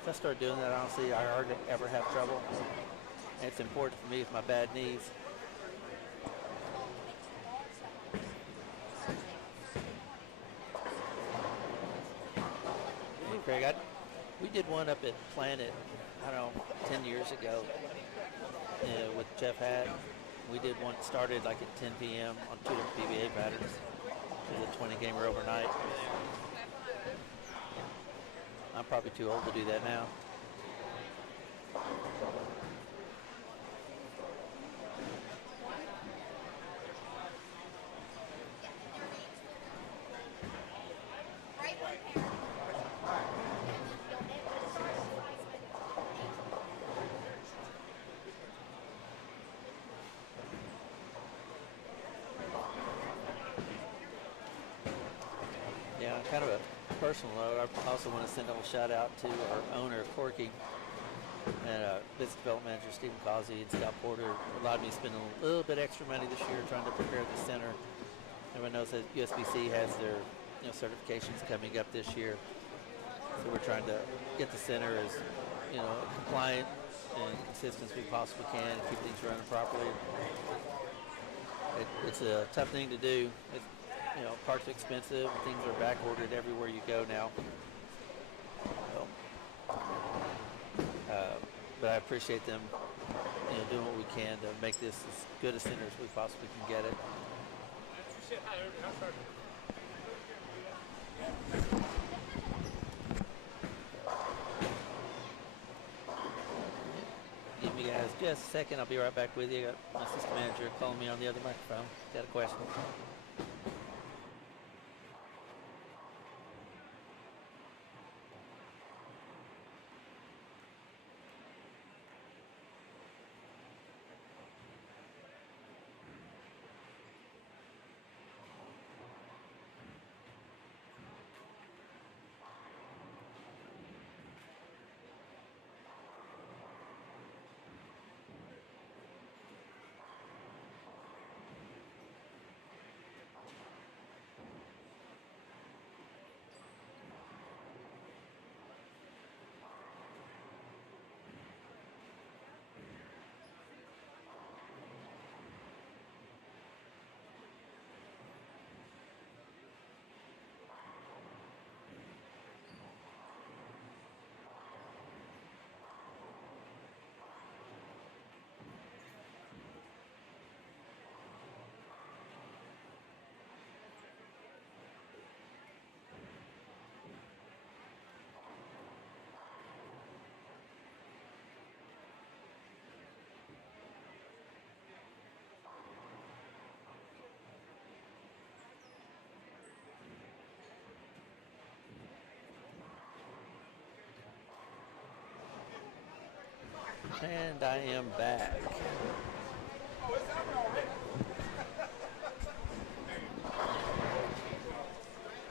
If I start doing that, honestly, I hardly ever have trouble. And it's important for me with my bad knees. track. We did one up at Planet, I don't know, 10 years ago with Jeff Hatt. We did one started like at 10 p.m. on 2 different PBA patterns. It was a 20-gamer overnight. I'm probably too old to do that now. Yeah, kind of a personal note. I also want to send a little shout out to our owner, Corky, and business development manager, Stephen Causey, and Scott Porter. Allowed me to spend a little bit extra money this year trying to prepare the center. Everyone knows that USBC has their certifications coming up this year. So we're trying to get the center as compliant and consistent as we possibly can and keep things running properly. It's a tough thing to do. Parts are expensive. Things are back ordered everywhere you go now. So, but I appreciate them, doing what we can to make this as good a center as we possibly can get it. Give me guys just a second. I'll be right back with you. I got my assistant manager calling me on the other microphone. Got a question. And I am back.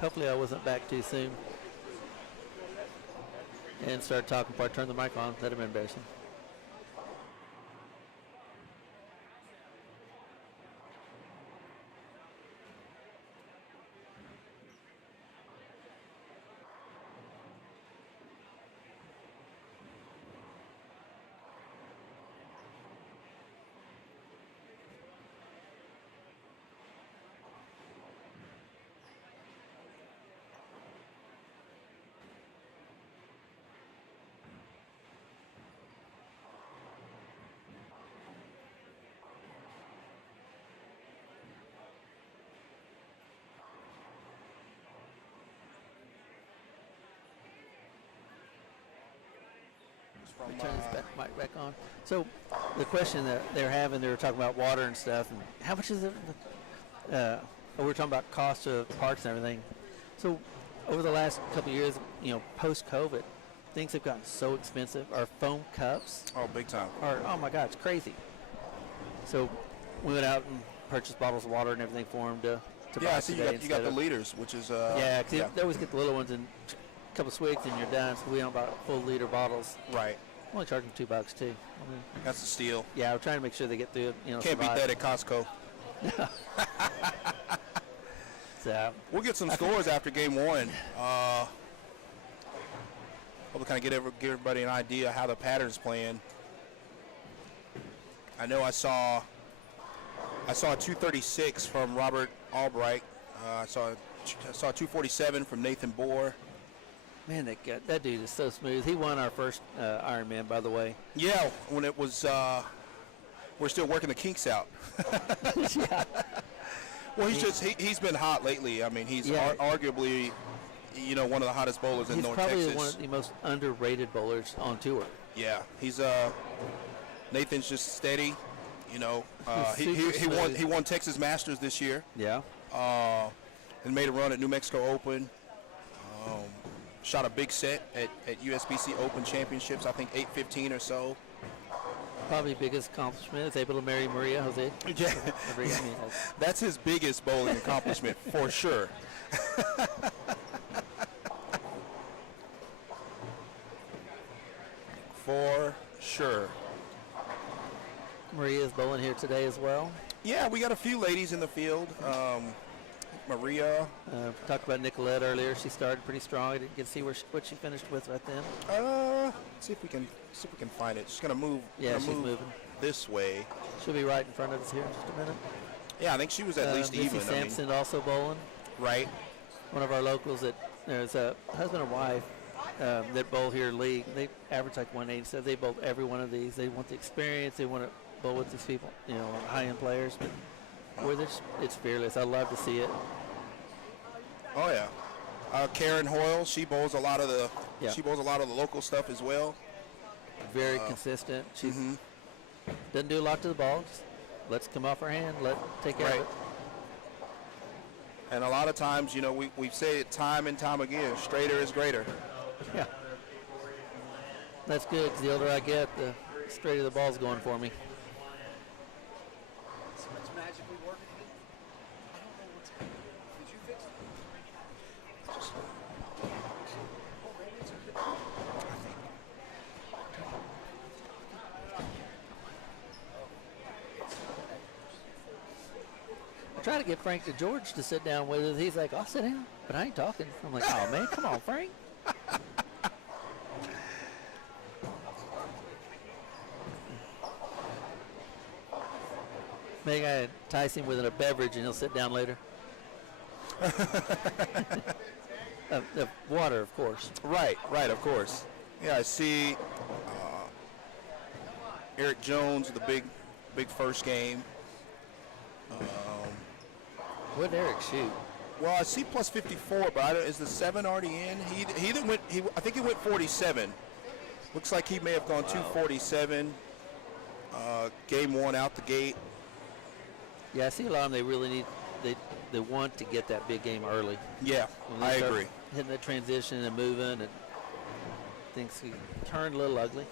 Hopefully I wasn't back too soon. And started talking before I turned the mic on. That'd have been embarrassing. Turn this mic back on. So the question that they're having, they were talking about water and stuff, and how much is it? We were talking about cost of parts and everything. So over the last couple of years, post-COVID, things have gotten so expensive. Our foam cups, big time. Oh my God, it's crazy. So we went out and purchased bottles of water and everything for them to buy I see today. you got the liters, which is They always get the little ones and a couple swigs and you're done. So we don't buy full liter bottles. Right. I'm only charging $2 too. That's a steal. Yeah, we're trying to make sure they get through it. Can't survive. beat that at Costco. So we'll get some scores after game one. We'll kind of give everybody an idea how the pattern's playing. I know I saw a 236 from Robert Albright. I saw 247 from Nathan Bohr. Man, that dude is so smooth. He won our first Ironman, by the way. Yeah, when it was, we're still working the kinks out. Yeah. Well, he's been hot lately. I mean, he's Yeah. Arguably, one of the hottest bowlers in He's North probably Texas. one of the most underrated bowlers on tour. Yeah, he's Nathan's just steady. He's He super smooth. won Texas Masters this year. Yeah. And made a run at New Mexico Open. Shot a big set at USBC Open Championships. I think 8:15 or so. Probably biggest accomplishment is able to marry Maria Jose. Yeah, I mean, that's his biggest bowling accomplishment for sure. For sure. Maria's bowling here today as well. Yeah, we got a few ladies in the field. Maria. Talked about Nicolette earlier. She started pretty strong. I didn't get to see what she finished with right then. Let's see if we can find it. She's gonna move. Yeah, gonna she's move moving. this way. She'll be right in front of us here in just a minute. Yeah, I think she was at least Missy even. Sampson also bowling. Right. One of our locals that there's a husband and wife that bowl here league. They average like 180. So they bowl every one of these. They want the experience. They want to bowl with these people, high-end players. But it's fearless. I love to see it. Oh yeah. Karen Hoyle, she bowls a lot of the Yeah. local stuff as well. Very consistent. She's doesn't do a lot to the ball. Just lets it come off her hand. Take care of Right. it. And a lot of times, we've said it time and time again, straighter is greater. Yeah. That's good because the older I get, the straighter the ball's going for me. So it's magically working. I don't know what's happening. Did you fix it? Oh, maybe it's a I try to get Frank to George to sit down with us. He's like, I'll sit down, but I ain't talking. I'm like, oh, man, come on, Frank. Maybe I entice him with a beverage and he'll sit down later. Water, of course. Right, of course. Yeah, I see Eric Jones, the big first game. What did Eric shoot? Well, I see plus 54, but is the 7 already in? I think he went 47. Looks like he may have gone 247. Game 1 out the gate. Yeah, I see a lot of them. They really need, they want to get that big game early. Yeah, When they I start agree. Hitting that transition and moving, and things can turn a little ugly.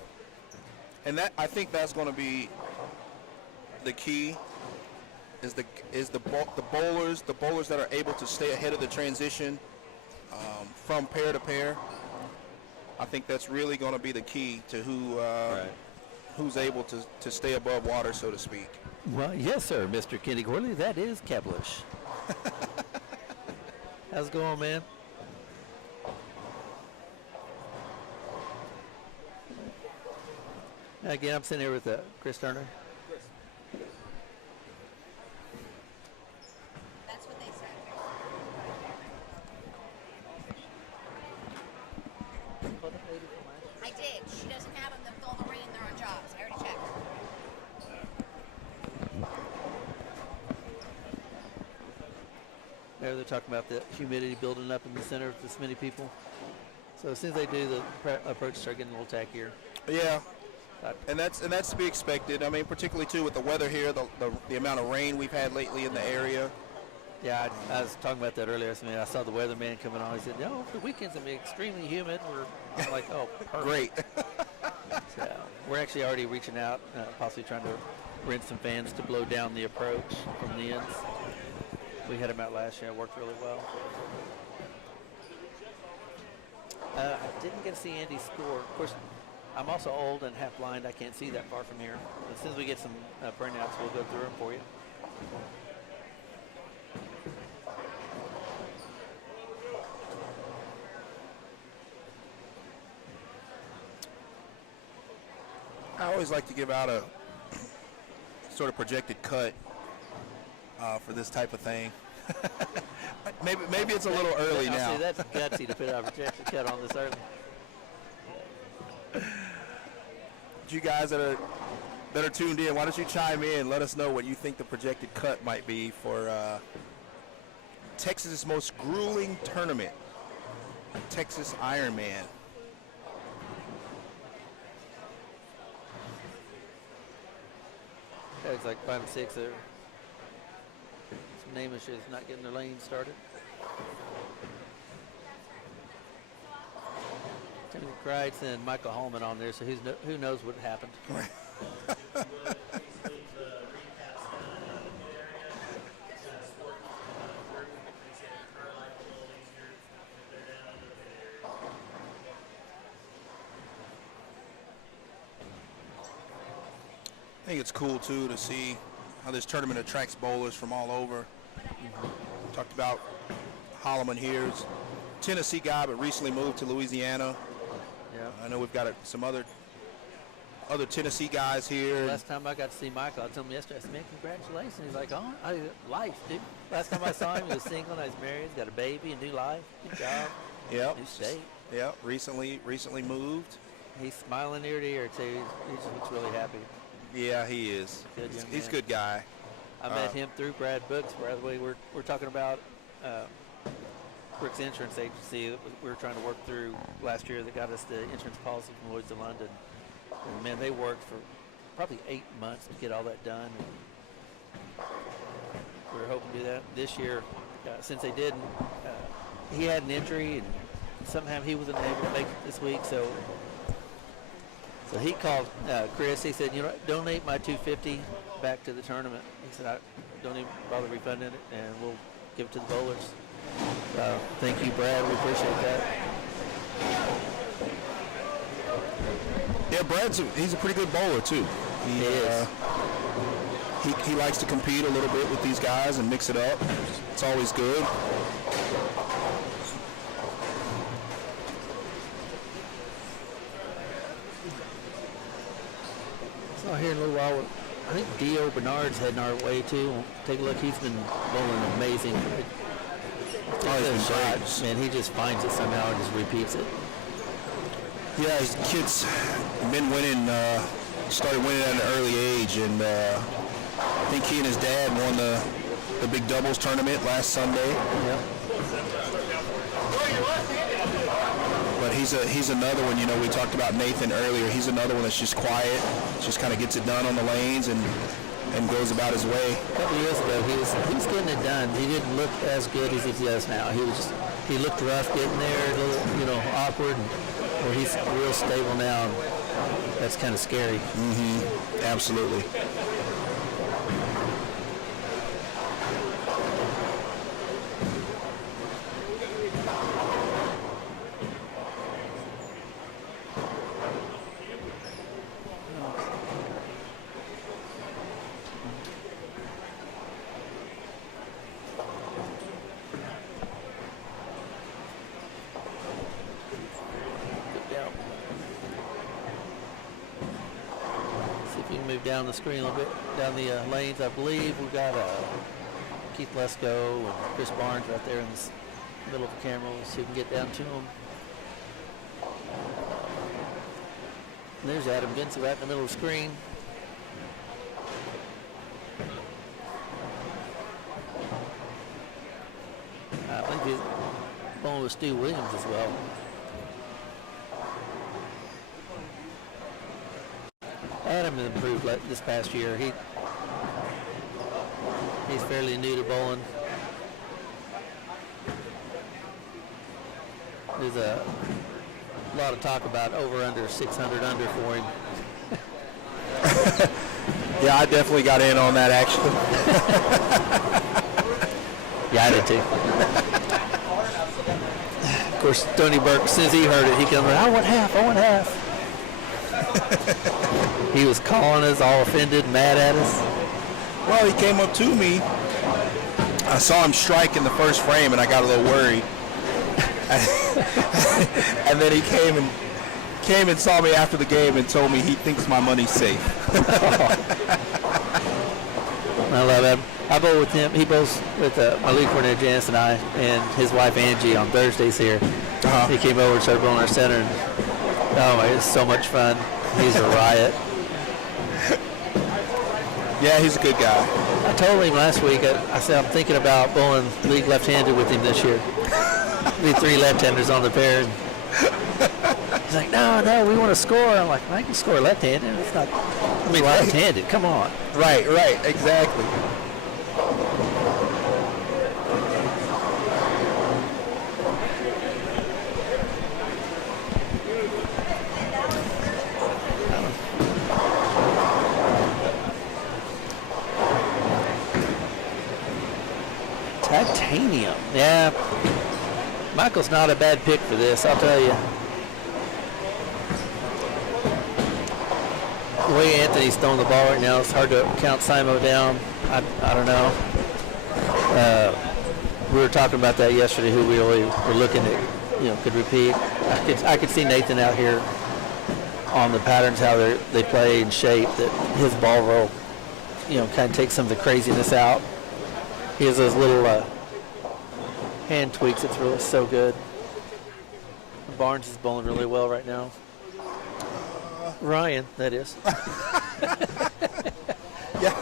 And I think that's going to be the key. Is the bowlers that are able to stay ahead of the transition from pair to pair. I think that's really going to be the key to who's able to stay above water, so to speak. Well, yes, sir, Mr. Kenny Corley. That is Keblush. How's it going, man? Again, I'm sitting here with Chris Turner. That's what they said. I did. She doesn't have them. They're all the rain. They're on jobs. I already checked. There they're talking about the humidity building up in the center with this many people. So as soon as they do, the approaches start getting a little tackier. Yeah, and that's to be expected. I mean, particularly too with the weather here, the amount of rain we've had lately in the area. Yeah, I was talking about that earlier. I saw the weatherman coming on. He said, "No, the weekend's gonna be extremely humid." I'm like, "Oh, perfect." Great. So we're actually already reaching out, possibly trying to rent some fans to blow down the approach from the ends. We had them out last year. It worked really well. I didn't get to see Andy score. Of course, I'm also old and half blind. I can't see that far from here. As soon as we get some printouts, we'll go through them for you. I always like to give out a sort of projected cut for this type of thing. Maybe it's a little early I'll now. say that's gutsy to put our projection cut on this early. You guys that are tuned in, why don't you chime in? Let us know what you think the projected cut might be for Texas' most grueling tournament, Texas Ironman. It's like 5 and 6 there. Some naming shit is not getting their lane started. Timothy Kreitz and Michael Holman on there, so who knows what happened. I think it's cool too to see how this tournament attracts bowlers from all over. Talked about Holloman here, is a Tennessee guy, but recently moved to Louisiana. Yeah. I know we've got some other Tennessee guys here. Last time I got to see Michael, I told him yesterday, I said, man, congratulations. He's like, oh, life, dude. Last time I saw him, he was single, now he's married, he's got a baby, a new life, good job, Yep. new state. Yeah, recently moved. He's smiling ear to ear, too. He just looks really happy. Yeah, he is. Good young He's a man. good guy. I met him through Brad Brooks. By the way, we're talking about Brooks Insurance Agency that we were trying to work through last year that got us the insurance policy from Lloyd's of London. And man, they worked for probably 8 months to get all that done. We were hoping to do that this year. Since they didn't, he had an injury and somehow he wasn't able to make it this week. So he called Chris. He said, you know, donate my $250 back to the tournament. He said, I don't even bother refunding it, and we'll give it to the bowlers. So thank you, Brad. We appreciate that. Yeah, he's a pretty good bowler too. He is. He likes to compete a little bit with these guys and mix it up. It's always good. So here in a little while, I think Dio Bernard's heading our way too. We'll take a look. He's been bowling amazing. He's been shot, great. man. He just finds it somehow and just repeats it. Yeah, his kids been winning, started winning at an early age, and I think he and his dad won the big doubles tournament last Sunday. Yep. But he's another one, you know, we talked about Nathan earlier. He's another one that's just quiet, just kind of gets it done on the lanes and goes about his way. A couple years ago, he was getting it done. He didn't look as good as he does now. He looked rough getting there, a little, you know, awkward. Where he's real stable now. That's kind of scary. Mm-hmm. Absolutely. Move down the screen a little bit, down the lanes. I believe we've got Keith Lesko and Chris Barnes right there in the middle of the camera. We'll see if we can get down to them. And there's Adam Vincent right in the middle of the screen. I think he's bowling with Stu Williams as well. Adam improved this past year. He's fairly new to bowling. There's a lot of talk about over/under 600 under for him. Yeah, I definitely got in on that actually. Yeah, I did too. Of course, Tony Burke, as soon as he heard it, he came like, I want half. He was calling us, all offended, mad at us. Well, he came up to me. I saw him strike in the first frame, and I got a little worried. And then he came and saw me after the game and told me he thinks my money's safe. I love him. I bowl with him. He bowls with my lead coordinator Janice and I, and his wife Angie on Thursdays here. He came over and started bowling our center, and oh my, it's so much fun. He's a riot. Yeah, he's a good guy. I told him last week, I said I'm thinking about bowling league left-handed with him this year. Be 3 left-handers on the pair. And he's like, no, we want to score. I'm like, I can score left-handed. It's not, left-handed. Come on. Right, exactly. Titanium. Yeah. Michael's not a bad pick for this, I'll tell you. The way Anthony's throwing the ball right now, it's hard to count Simo down. I don't know. We were talking about that yesterday, who we really were looking at, could repeat. I could see Nathan out here on the patterns, how they play and shape, that his ball roll, kind of takes some of the craziness out. He has those little hand tweaks. It's really so good. Barnes is bowling really well right now. Ryan, that is. Yeah.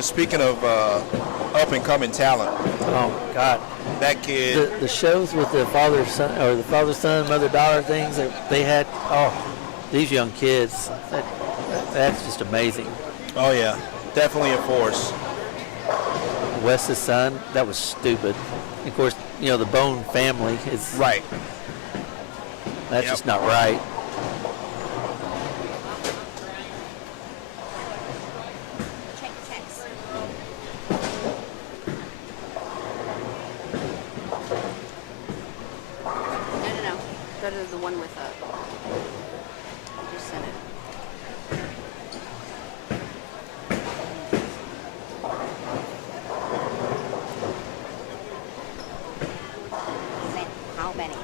Speaking of up and coming talent. Oh God. That kid. The shows with the father son or the father son mother daughter things that they had. Oh, these young kids. That's just amazing. Oh yeah, definitely a force. Wes's son. That was stupid. Of course, the Bone family is right. That's just not right. Check the text. No. Go to the one with you just sent it. Sent how many?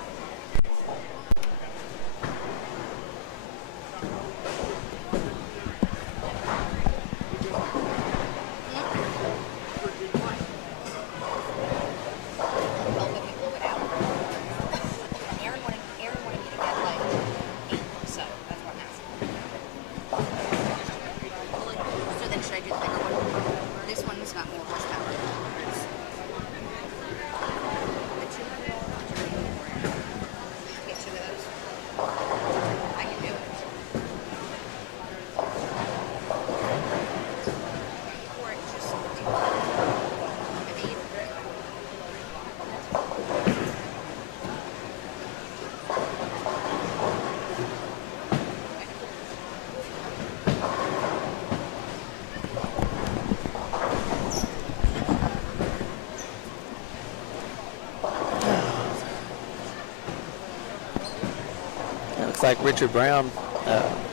Like Richard Brown,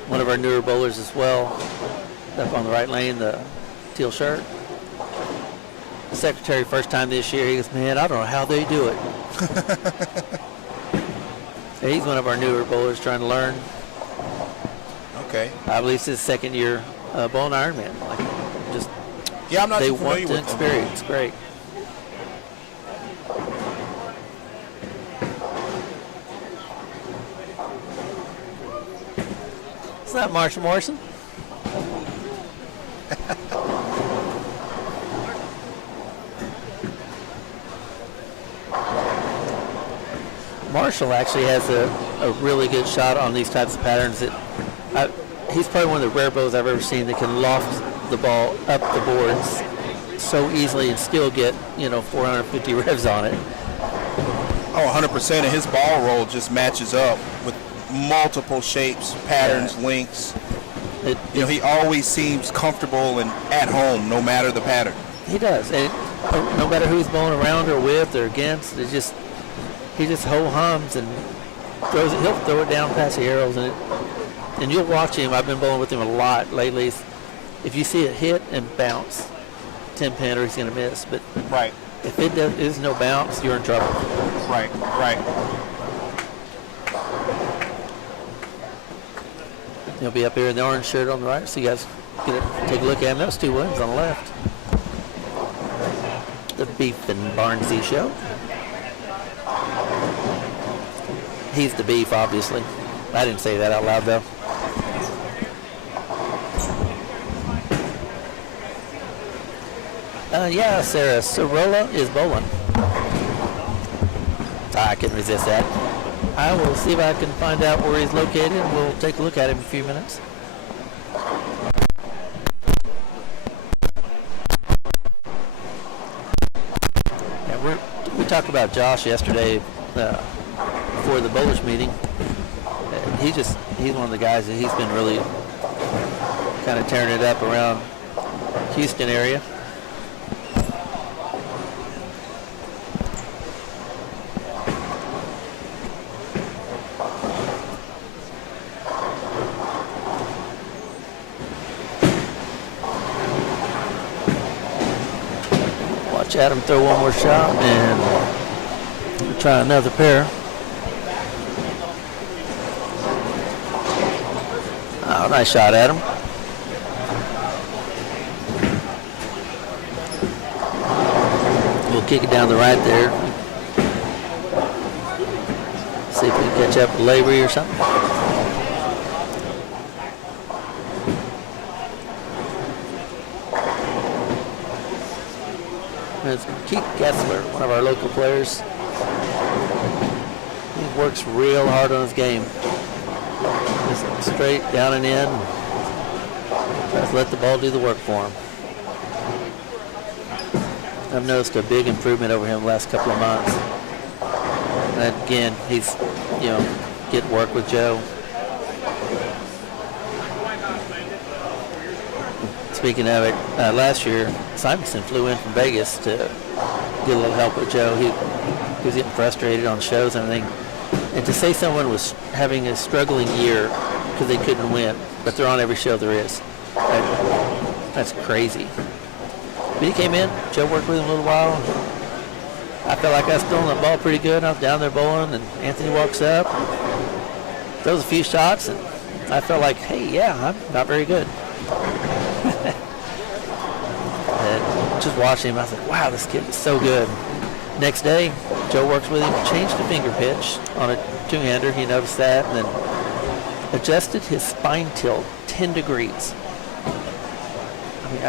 one of our newer bowlers as well, up on the right lane, the teal shirt. Secretary, first time this year, he goes, man, I don't know how they do it. He's one of our newer bowlers trying to learn. Okay. I believe it's his second year bowling Ironman. Yeah, I'm not they too familiar want with to experience. Great. Is that Marshall Morrison? Marshall actually has a really good shot on these types of patterns. He's probably one of the rare bowlers I've ever seen that can loft the ball up the boards so easily and still get 450 revs on it. Oh, 100%. And his ball roll just matches up with multiple shapes, patterns, lengths. He always seems comfortable and at home, no matter the pattern. He does, and no matter who he's bowling around or with or against, he just whole hums and throws it. He'll throw it down past the arrows, and you'll watch him. I've been bowling with him a lot lately. If you see it hit and bounce, 10-pin, or he's going to miss. But right, if it is no bounce, you're in trouble. Right. He'll be up here in the orange shirt on the right, so you guys take a look at him. Those two Williams on the left. The Beef and Barnsey Show. He's the Beef, obviously. I didn't say that out loud, though. Yeah, Sarah, Sorolla is bowling. I couldn't resist that. I will see if I can find out where he's located, and we'll take a look at him in a few minutes. Yeah, we talked about Josh yesterday before the bowlers meeting. He's one of the guys that he's been really kind of tearing it up around Houston area. Watch Adam throw one more shot and we'll try another pair. Oh, nice shot, Adam. We'll kick it down the right there. See if we can catch up with Lavery or something. It's Keith Gessler, one of our local players. He works real hard on his game. Just straight down and in. Tries to let the ball do the work for him. I've noticed a big improvement over him the last couple of months. And again, he's, getting work with Joe. Speaking of it, last year, Simonson flew in from Vegas to get a little help with Joe. He was getting frustrated on shows and everything. And to say someone was having a struggling year because they couldn't win, but they're on every show there is, that's crazy. But he came in, Joe worked with him a little while. I felt like I was throwing the ball pretty good. I was down there bowling, and Anthony walks up, throws a few shots, and I felt like, hey, yeah, I'm not very good. And just watching him, I was like, wow, this kid is so good. Next day, Joe works with him, changed the finger pitch on a two-hander. He noticed that, and then adjusted his spine tilt 10 degrees. I mean,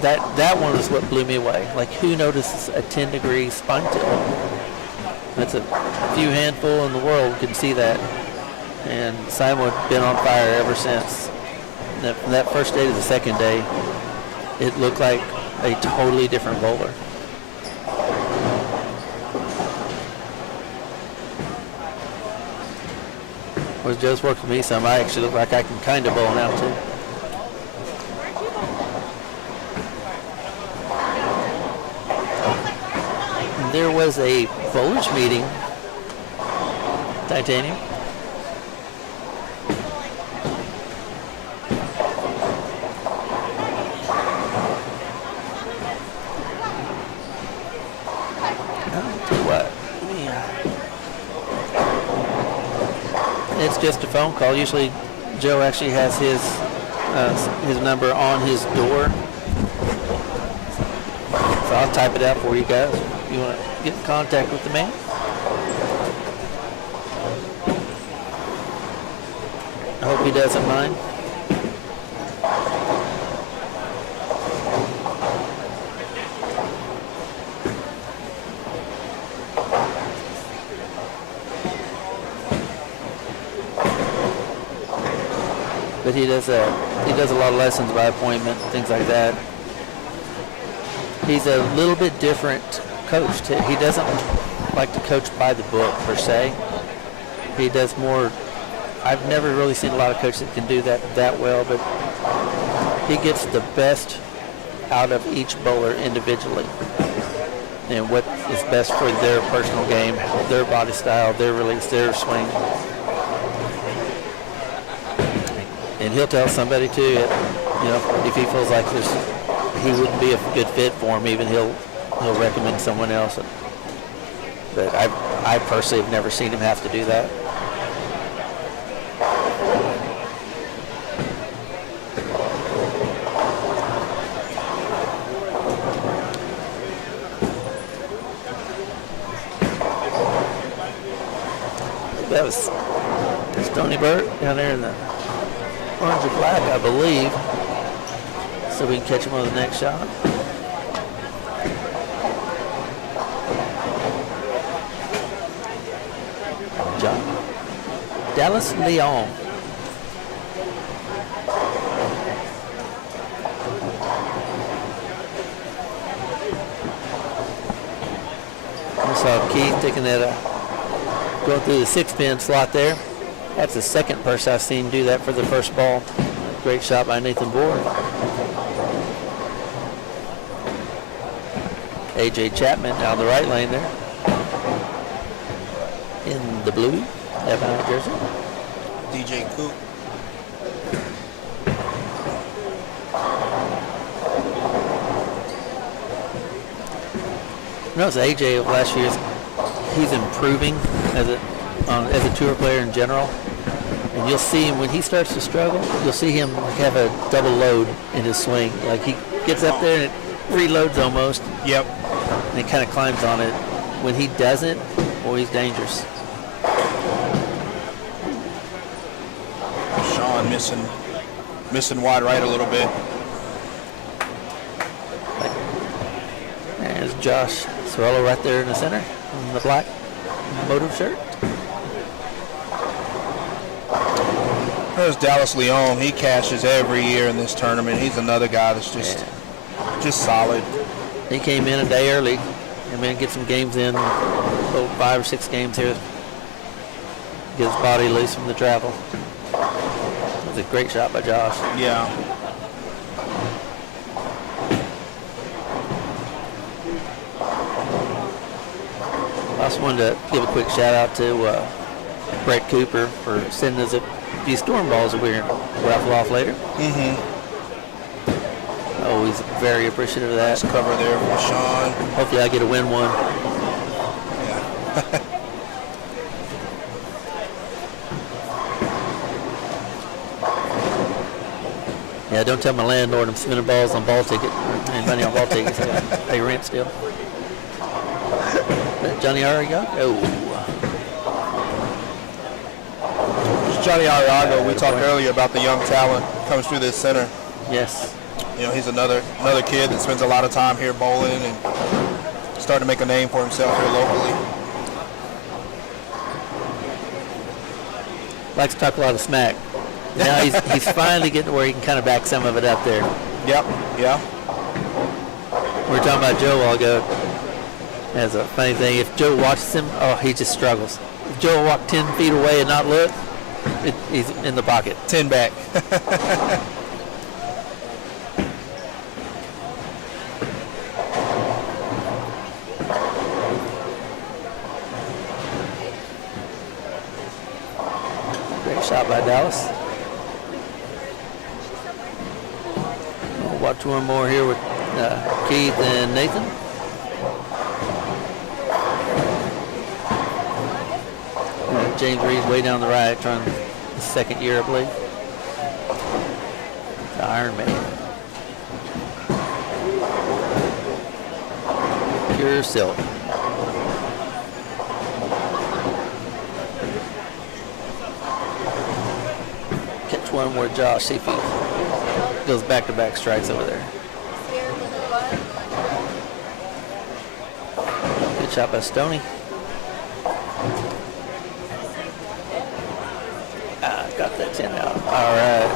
that one was what blew me away. Like, who notices a 10-degree spine tilt? That's a few handful in the world can see that. And Simon had been on fire ever since. From that first day to the second day, it looked like a totally different bowler. Whereas Joe's worked with me some, I actually look like I can kind of bowl now too. And there was a bowlers meeting, Titanium. It's just a phone call. Usually Joe actually has his number on his door. So I'll type it out for you guys. You want to get in contact with the man? I hope he doesn't mind. But he does a lot of lessons by appointment, things like that. He's a little bit different coach. He doesn't like to coach by the book per se. He does more. I've never really seen a lot of coaches that can do that well, but he gets the best out of each bowler individually and what is best for their personal game, their body style, their release, their swing. And he'll tell somebody too, if he feels like he wouldn't be a good fit for him, even he'll recommend someone else. But I personally have never seen him have to do that. was Stony Burt down there in the orange and black, I believe. So we can catch him on the next shot. John. Dallas Leon. I saw Keith taking that, going through the 6-pin slot there. That's the second person I've seen do that for the first ball. Great shot by Nathan Board. A.J. Chapman down the right lane there. In the blue, F9 jersey. DJ Coop. Notice AJ of last year, he's improving as a tour player in general. And you'll see him when he starts to struggle, you'll see him have a double load in his swing. Like he gets up there and it reloads almost. Yep. And he kind of climbs on it. When he doesn't, boy, he's dangerous. Sean missing wide right a little bit. There's Josh Sorello right there in the center in the black motive shirt. There's Dallas Leon. He cashes every year in this tournament. He's another guy that's just solid. He came in a day early. I mean, get some games in, 5 or 6 games here. Get his body loose from the travel. That was a great shot by Josh. Yeah. I also wanted to give a quick shout out to Brett Cooper for sending us a few storm balls that we're going to raffle off later. Mm-hmm. Always very appreciative of that. Nice cover there for Sean. Hopefully I get to win one. Yeah. Yeah, don't tell my landlord I'm spending balls on ball ticket. Ain't money on ball tickets. Pay rent still. Johnny Arriaga. Oh. Johnny Arriaga, we talked earlier about the young talent comes through this center. Yes. You know, he's another kid that spends a lot of time here bowling and starting to make a name for himself here locally. Likes to talk a lot of smack. Now he's finally getting to where he can kind of back some of it up there. Yep. Yeah. We were talking about Joe a while ago. That's a funny thing. If Joe watches him, he just struggles. If Joe will walk 10 feet away and not look, he's in the pocket. 10 back. Great shot by Dallas. We'll watch one more here with Keith and Nathan. James Reed's way down the right, trying the second year, I believe. The Ironman. Pure silk. Catch one more Josh, see if he goes back-to-back strikes over there. Good shot by Stoney. Got that 10 out. All right.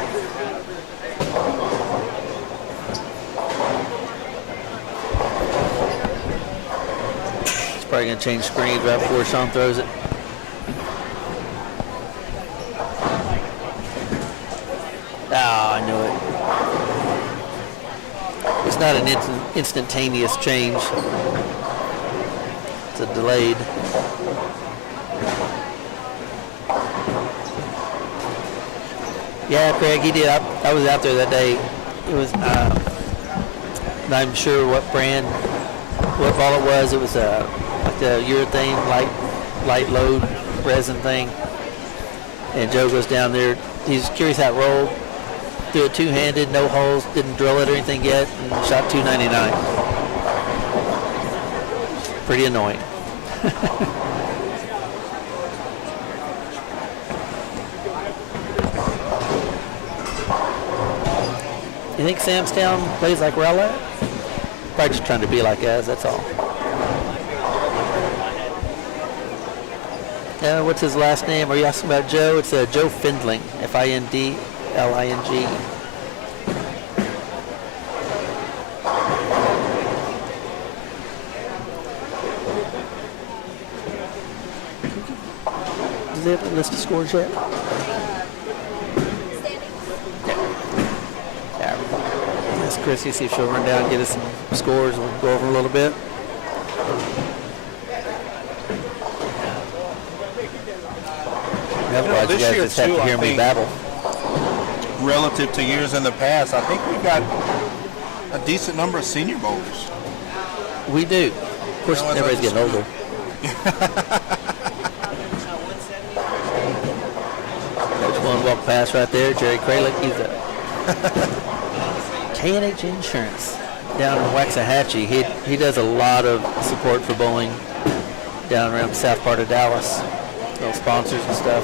He's probably going to change screens right before Sean throws it. I knew it. It's not an instantaneous change. It's a delayed. Yeah, Craig, he did. I was out there that day. It was, not even sure what brand, what ball it was. It was like the urethane light load resin thing. And Joe goes down there. He's curious how it rolled. Threw it two-handed, no holes, didn't drill it or anything yet, and shot 299. Pretty annoying. You think Samstown plays like Rowlett? Probably just trying to be like us, that's all. What's his last name? Are you asking about Joe? It's Joe Findling, Findling. Does he have a list of scores yet? Yeah. Ask Chrissy, see if she'll run down and get us some scores. We'll go over a little bit. Otherwise, you guys just have to hear me babble. Relative to years in the past, I think we've got a decent number of Senior Bowlers. We do. Of course, everybody's getting older. Coach one walk past right there, Jerry Kralik. He's a K&H Insurance down in Waxahachie. He does a lot of support for bowling down around the south part of Dallas. Little sponsors and stuff.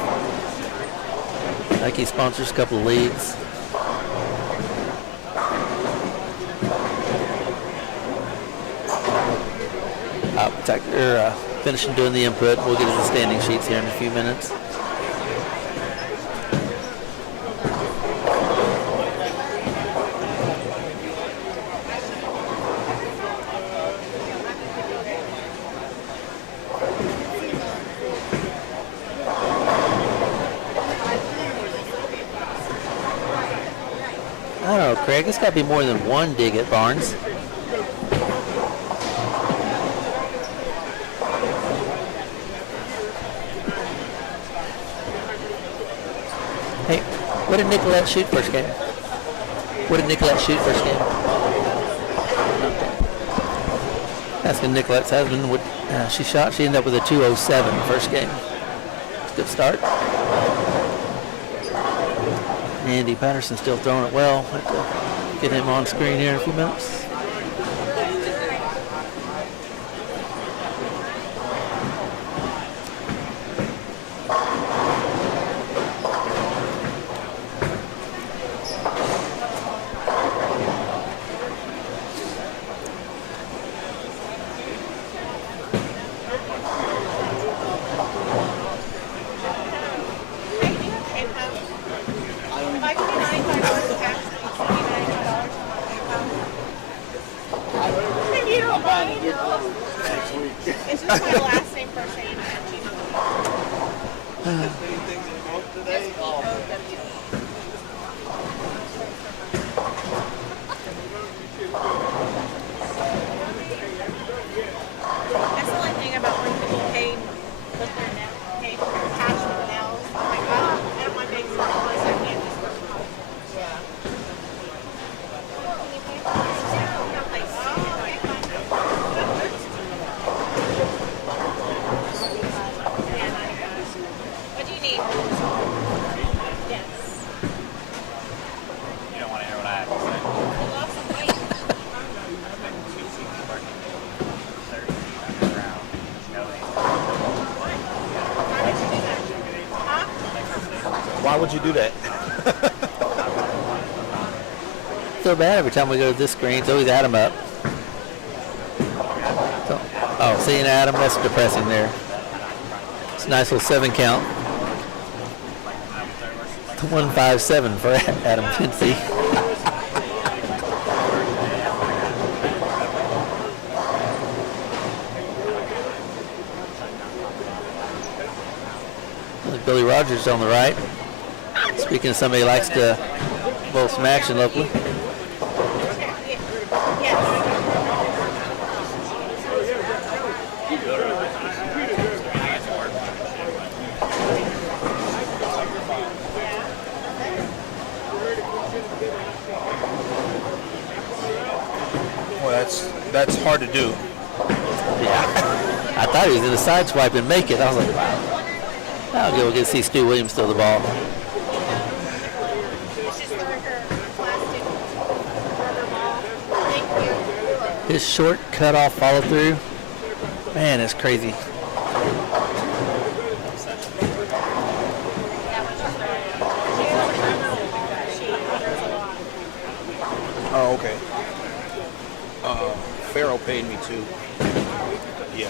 I think he sponsors a couple of leagues. Finishing doing the input. We'll get to the standing sheets here in a few minutes. I don't know, Craig. It's got to be more than one dig at Barnes. Hey, what did Nicolette shoot first game? Asking Nicolette's husband what she shot. She ended up with a 207 first game. Good start. Andy Patterson still throwing it well. Have to get him on screen here in a few minutes. It's just my last name, first name, and that's the only thing about when people pay with their nails, pay for cash for nails. I'm like, oh, I don't want to make some noise. I can't just work from home. Yeah. Can you pay for this? Yeah. I'm like, oh, okay, fine. What do you need? Yes. You don't want to hear what I have to say. You lost some weight. I've been 2 weeks working 30 feet underground. Why did you do that? Huh? Why would you do that? So bad every time we go to this screen. It's always Adam up. So, oh, seeing Adam, that's depressing there. It's a nice little 7 count. 157 for Adam Kinsey. Billy Rogers on the right. Speaking of somebody who likes to bowl some action locally. Well, that's hard to do. Yeah. I thought he was going to sideswipe and make it. I was like, wow. I'll go get to see Stu Williams throw the ball. It's just like a plastic rubber ball. Thank you. His short cutoff follow through, man, it's crazy. okay. Farrell paid me too. Yeah.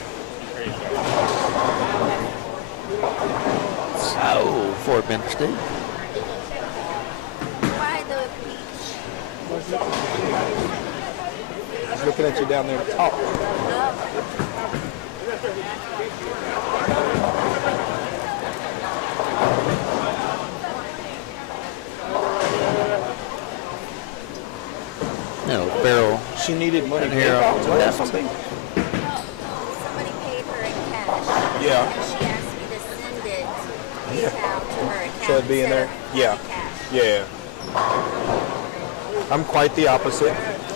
Oh, Fort Bend State. Why the beach? He's looking at you down there to talk. No, Farrell. She needed money Here, PayPal left. or something? Somebody paid her in cash. Yeah. And she asked me to send it PayPal to her account. So it'd be in instead there? of Yeah. cash. Yeah. I'm quite the opposite.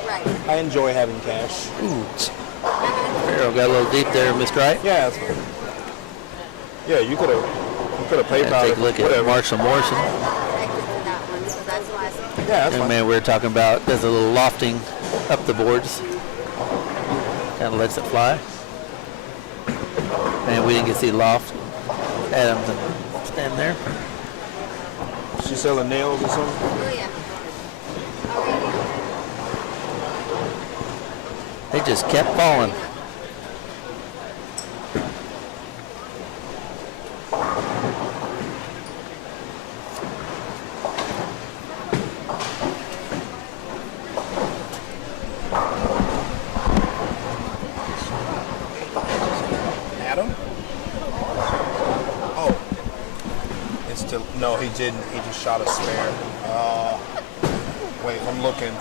Right. I enjoy having cash. Ooh. Farrell got a little deep there, Mr. Wright. Yeah, that's fine. Yeah, you could have PayPal. Take a look whatever. at Marshall Morrison. Connected to that one, so that's why I said. Yeah, that's Young fine. man we were talking about does a little lofting up the boards. Kind of lets it fly. And we didn't get to see loft. Adams stand there. She selling nails or something? Oh yeah. Alrighty. They just kept falling. Adam? Oh. It's to, no, he didn't. He just shot a spare. Wait, I'm looking.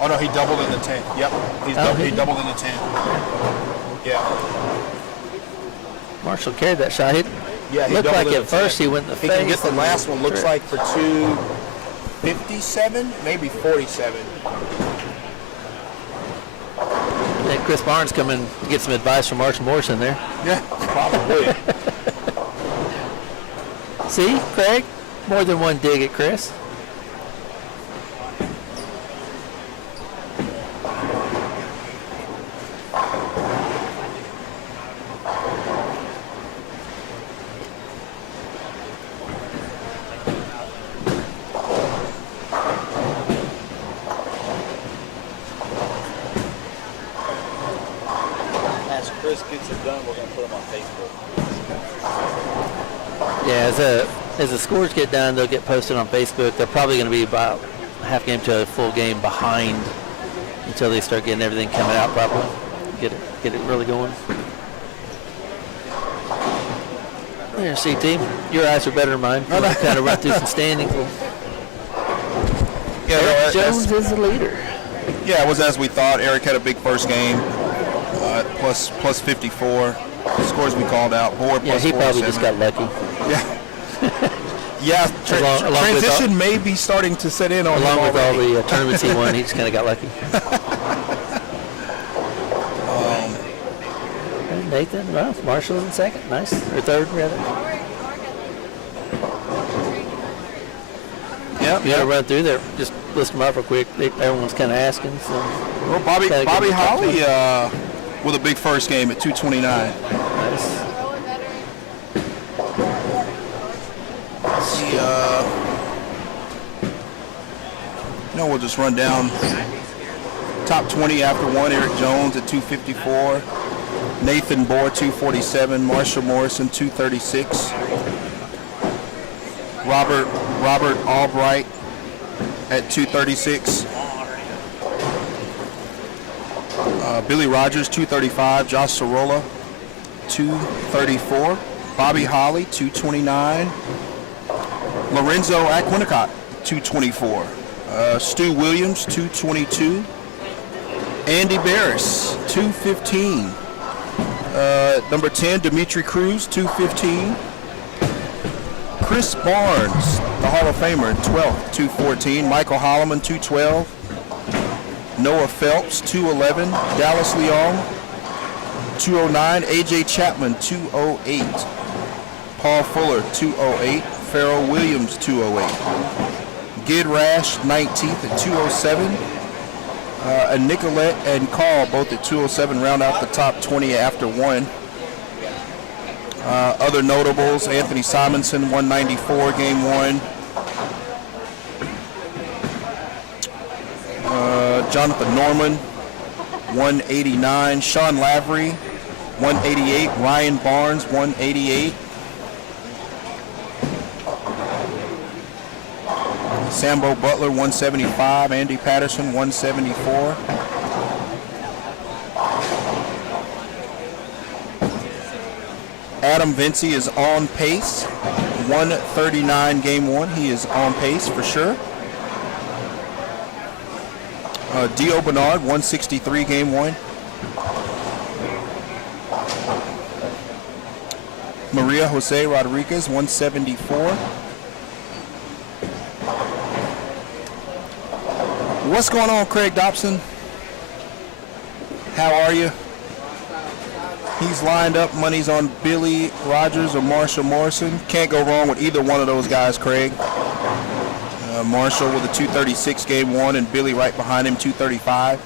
Oh no, he doubled in the 10. Yep. He doubled in the 10. Yeah. Marshall carried that shot. He Yeah, he looked doubled like in at the first 10. he went in the He face. can get the and last one, looks trip. like for 257, maybe 47. Yeah, Chris Barnes coming to get some advice from Marshall Morrison there. Yeah, probably. See, Craig? More than one dig at Chris. As Chris gets it done, we're going to put them on Facebook. Yeah, as the scores get done, they'll get posted on Facebook. They're probably going to be about half game to a full game behind until they start getting everything coming out properly. Get it really going. There, CT. Your eyes are better than mine. We'll kind of run through some standings. Yeah, Eric Jones is the leader. Yeah, it was as we thought. Eric had a big first game, plus 54. Scores we called out. Board Yeah, plus he probably 47. just got lucky. Yeah. Yeah, Along with transition may be starting to set in on him Along with all already. the tournaments he won, he just kind of got lucky. And Nathan, well, Marshall's in second. Nice. Or third, rather. Yeah, You got to run through there. Just list them up real quick. Everyone's kind of asking. So. Well, Bobby Gotta get the top Holly with a big first game at 229. Nice. We'll just run down top 20 after one. Eric Jones at 254. Nathan Bohr 247. Marshall Morrison 236. Robert Albright at 236. Billy Rogers 235. Josh Sorolla 234. Bobby Holly 229. Lorenzo Aquinacott 224. Stu Williams 222. Andy Barris 215. Number 10 Dimitri Cruz 215. Chris Barnes, the Hall of Famer, 12th, 214. Michael Holloman, 212. Noah Phelps, 211. Dallas Leong, 209. AJ Chapman, 208. Paul Fuller, 208. Farrell Williams, 208. Gid Rash, 19th at 207. And Nicolette and Carl, both at 207, round out the top 20 after one. Other notables, Anthony Simonson, 194, game one. Jonathan Norman, 189. Sean Lavery, 188. Ryan Barnes, 188. Sambo Butler, 175. Andy Patterson, 174. Adam Vinci is on pace. 139 game one. He is on pace for sure. Dio Bernard, 163 game one. Maria Jose Rodriguez, 174. What's going on, Craig Dobson? How are you? He's lined up. Money's on Billy Rogers or Marshall Morrison. Can't go wrong with either one of those guys, Craig. Marshall with a 236 game one, and Billy right behind him, 235.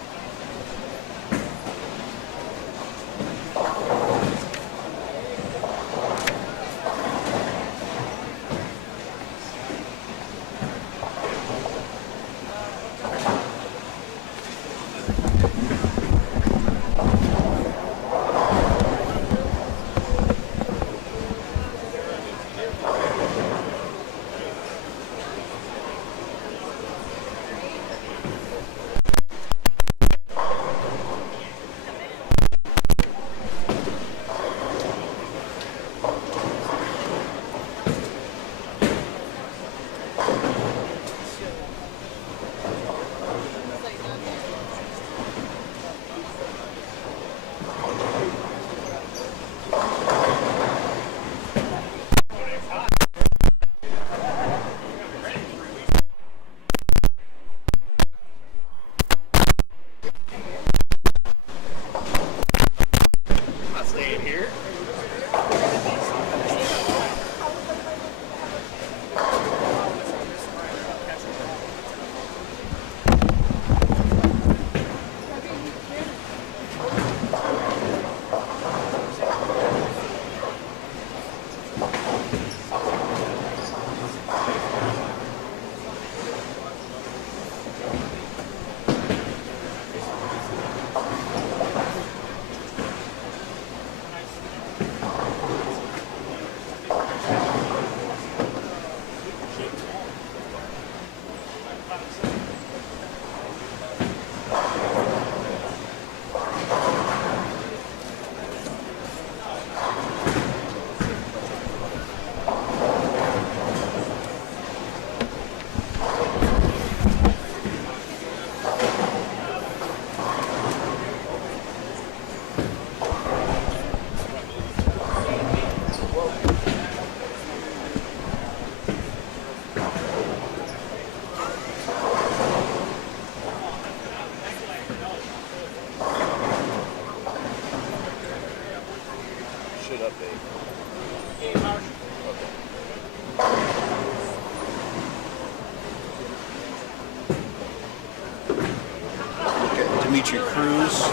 Cruz,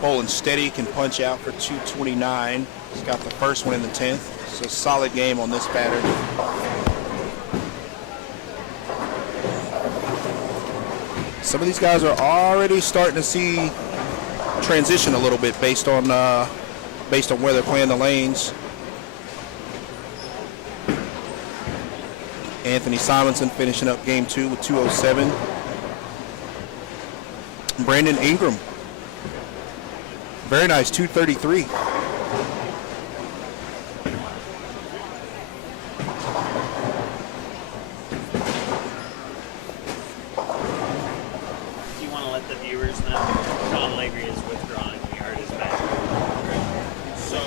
pulling steady, can punch out for 229. He's got the first one in the 10th. So solid game on this batter. Some of these guys are already starting to see transition a little bit based on where they're playing the lanes. Anthony Simonson finishing up game 2 with 207. Brandon Ingram, very nice, 233. Do you want to let the viewers know John Lavery is withdrawing? We heard his back. So.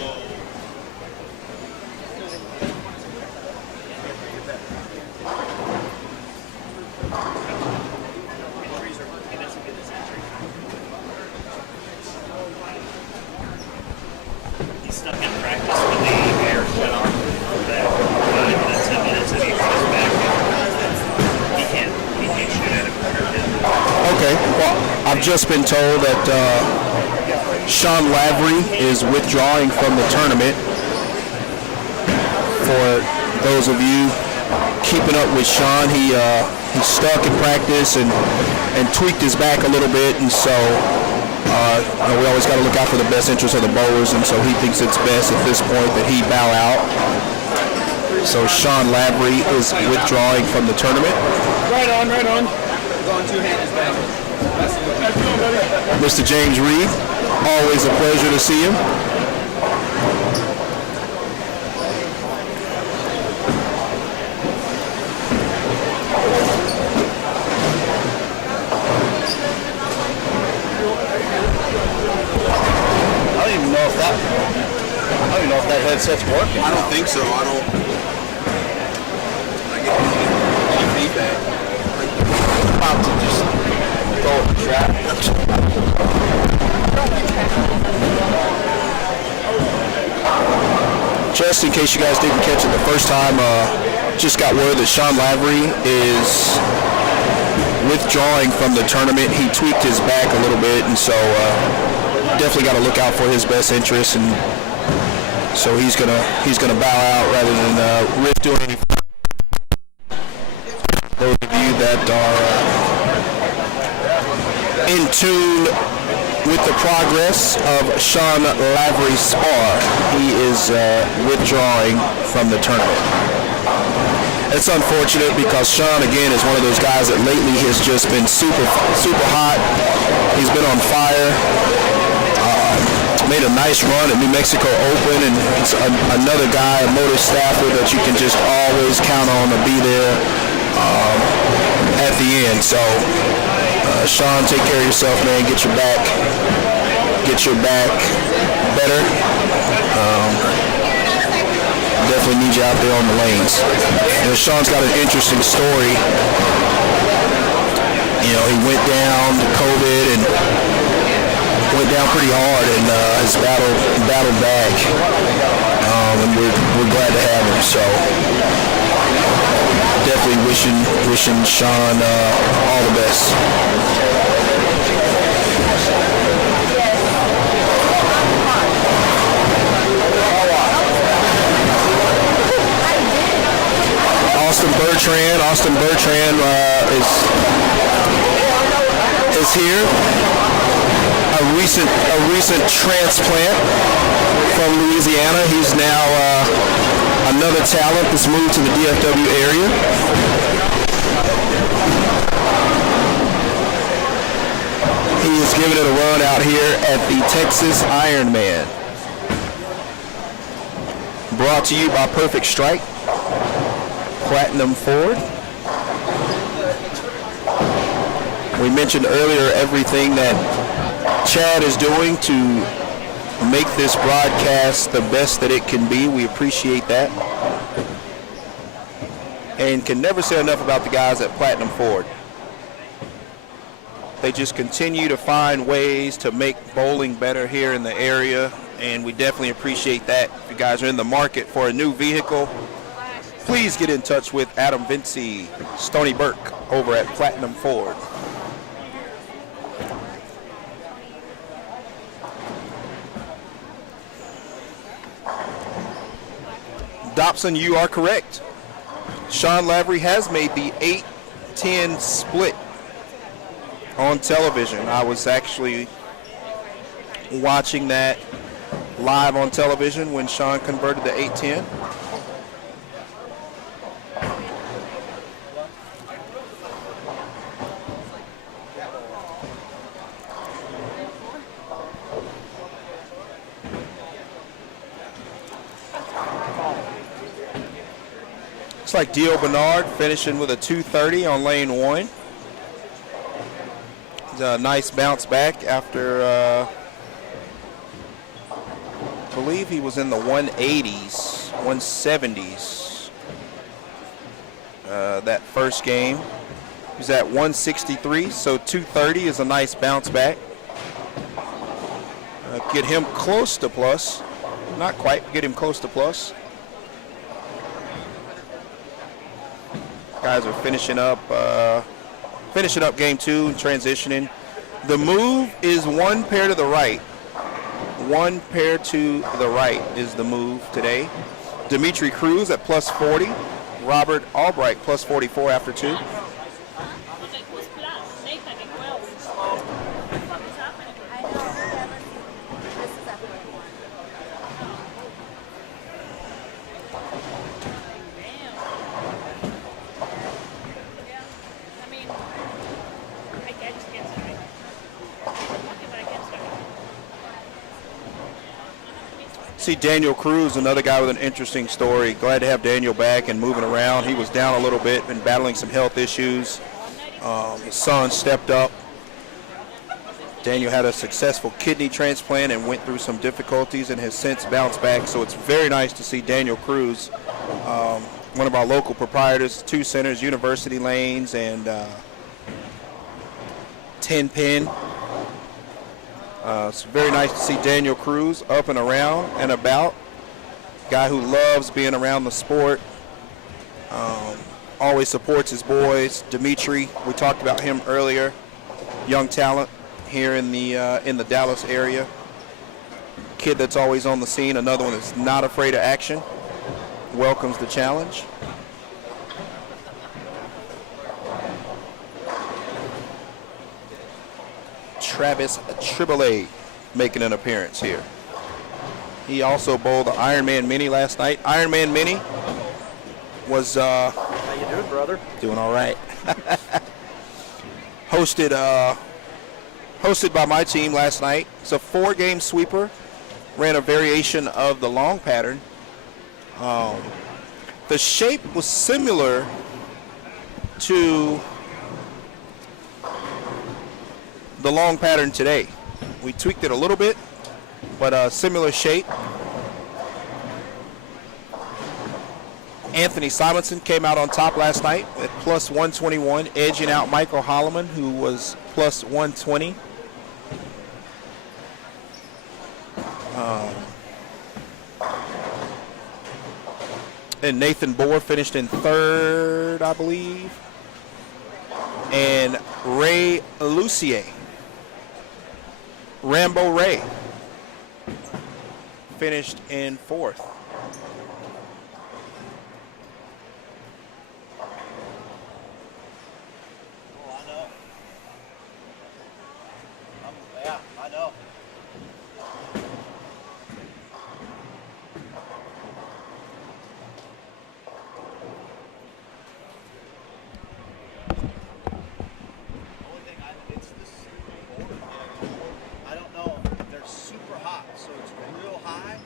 He's stuck in practice with the air shut off for that 5 minutes, 10 minutes, and he comes back and he can't shoot at him. Okay, well, I've just been told that Sean Lavery is withdrawing from the tournament. For those of you keeping up with Sean. He's stuck in practice and tweaked his back a little bit, and so we always got to look out for the best interest of the bowlers, and so he thinks it's best at this point that he bow out. So Sean Lavery is withdrawing from the tournament. Right on. Going two-handed back. Mr. James Reed, always a pleasure to see him. I don't even know if that headset's working. I don't think so. I get any feedback. About to just throw it in the trash. Just in case you guys didn't catch it the first time, just got word that Sean Lavery is withdrawing from the tournament. He tweaked his back a little bit, and so definitely got to look out for his best interests, and so he's gonna bow out rather than risk doing anything. Those of you that are in tune with the progress of Sean Lavery's spar, he is withdrawing from the tournament. It's unfortunate because Sean, again, is one of those guys that lately has just been super hot. He's been on fire. Made a nice run at New Mexico Open, and it's another guy, a motor staffer that you can just always count on to be there at the end. So, Sean, take care of yourself, man. Get your back better. Definitely need you out there on the lanes. Sean's got an interesting story. He went down to COVID and went down pretty hard, and has battled back, and we're glad to have him. So definitely wishing Sean all the best. Austin Bertrand is here. A recent transplant from Louisiana. He's now another talent that's moved to the DFW area. He is giving it a run out here at the Texas Ironman. Brought to you by Perfect Strike, Platinum Ford. We mentioned earlier everything that Chad is doing to make this broadcast the best that it can be. We appreciate that. And can never say enough about the guys at Platinum Ford. They just continue to find ways to make bowling better here in the area, and we definitely appreciate that. If you guys are in the market for a new vehicle, please get in touch with Adam Vinci, Stony Burke over at Platinum Ford. Dobson, you are correct. Sean Lavery has made the 8-10 split on television. I was actually watching that live on television when Sean converted to 8-10. Looks like Dio Bernard finishing with a 230 on lane one. It's a nice bounce back after, I believe he was in the 180s, 170s that first game. He was at 163, so 230 is a nice bounce back. Get him close to plus. Not quite, get him close to plus. Guys are finishing up game two and transitioning. The move is one pair to the right. One pair to the right is the move today. Dimitri Cruz at plus 40. Robert Albright, plus 44 after 2. Okay, who's plus? Nathan and who else? What the fuck is happening? I know. This is after one. Damn. Yeah. I mean, I just can't start. Okay, but I can't start. See Daniel Cruz, another guy with an interesting story. Glad to have Daniel back and moving around. He was down a little bit, been battling some health issues. His son stepped up. Daniel had a successful kidney transplant and went through some difficulties and has since bounced back. So it's very nice to see Daniel Cruz, one of our local proprietors, 2 centers, University Lanes and 10 Pin. It's very nice to see Daniel Cruz up and around and about. Guy who loves being around the sport. Always supports his boys. Dimitri, we talked about him earlier. Young talent here in the Dallas area. Kid that's always on the scene. Another one that's not afraid of action. Welcomes the challenge. Travis Triboulet making an appearance here. He also bowled the Ironman Mini last night. Ironman Mini was How you doing, brother? doing all right. hosted by my team last night. It's a 4-game sweeper. Ran a variation of the long pattern. The shape was similar to the long pattern today. We tweaked it a little bit, but a similar shape. Anthony Simonson came out on top last night at plus 121, edging out Michael Holloman, who was plus 120. And Nathan Bohr finished in 3rd, I believe. And Ray Lucier, Rambo Ray, finished in 4th. Oh, I know. Yeah, I know. It's this board. Yeah, I don't know. They're super hot, so it's real high.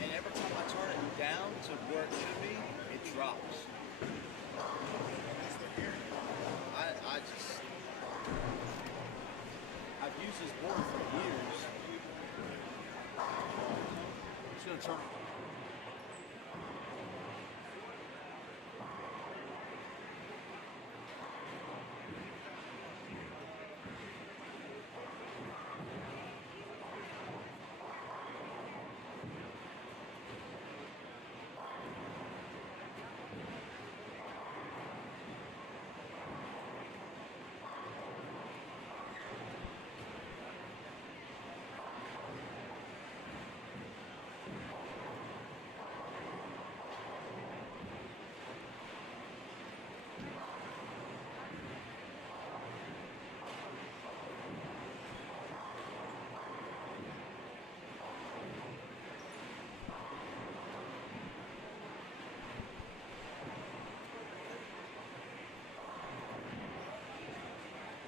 And every time I turn it down to where it should be, it drops. I've used this board for years. It's gonna turn.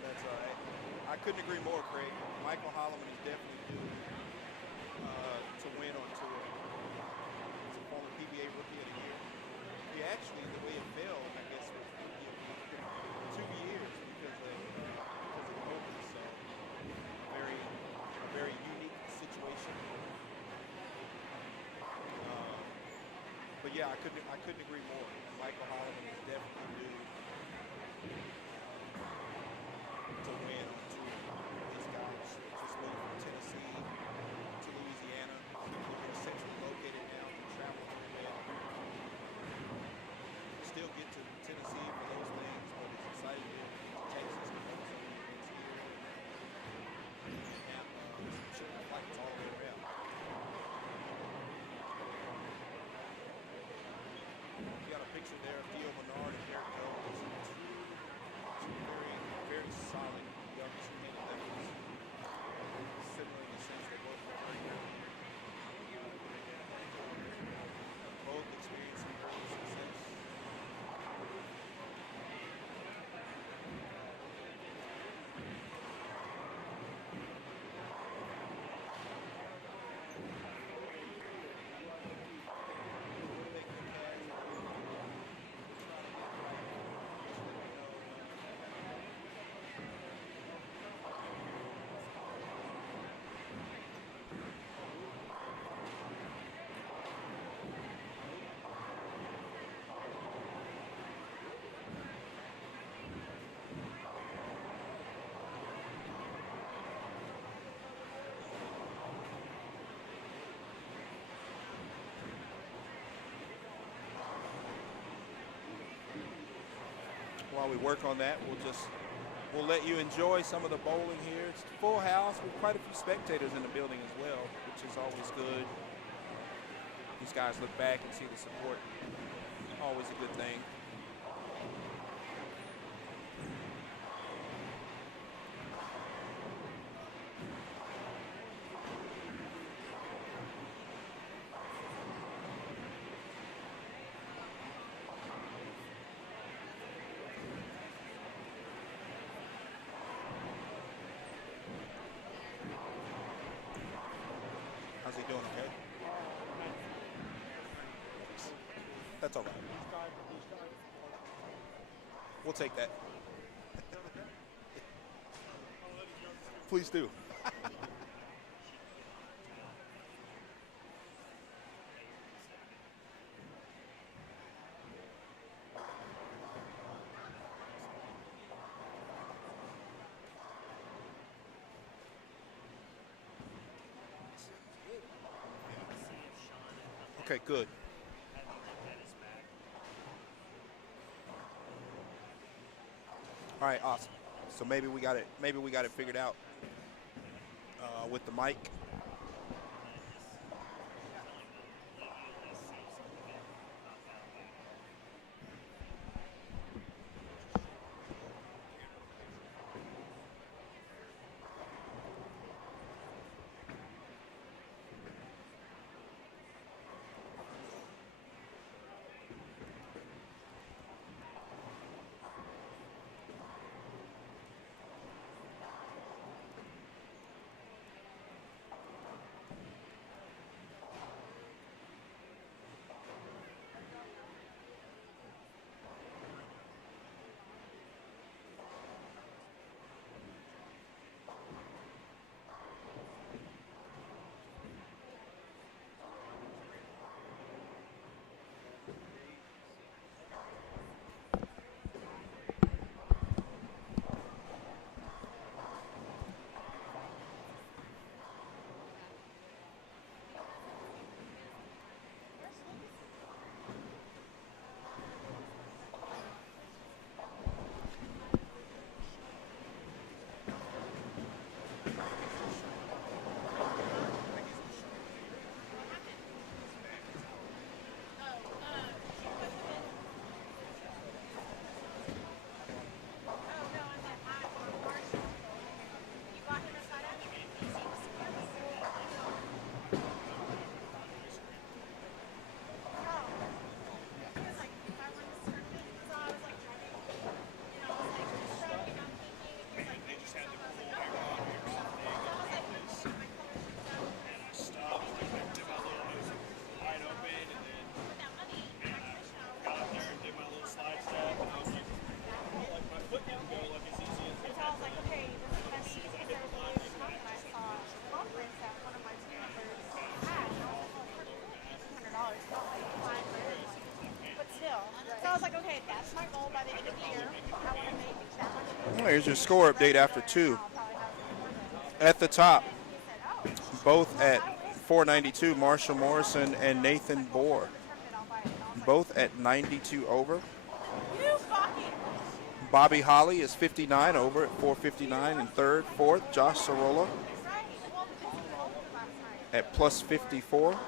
That's all right. I couldn't agree more, Craig. Michael Holloman is definitely due to win on tour. He's a former PBA Rookie of the Year. He actually, the way it fell, I guess, was Rookie of the Year 2 years because of COVID. So, very unique situation. But yeah, I couldn't agree more. Michael Holloman is definitely due to win on tour. These guys just moved from Tennessee to Louisiana. They're centrally located now. They travel pretty well. Still get to Tennessee for those things, but it's exciting to get to Texas and those events here. And shuttle flights all the way around. while we work on that, we'll let you enjoy some of the bowling here. It's a full house with quite a few spectators in the building as well, which is always good. These guys look back and see the support. Always a good thing. How's he doing, okay? That's all right. We'll take that. Please do. Okay, good. All right, awesome. So maybe we got it figured out with the mic. Here's your score update after 2. At the top, both at 492, Marshall Morrison and Nathan Bohr. Both at 92 over. Bobby Holly is 59 over at 459 in third. Fourth, Josh Sorolla at plus 54.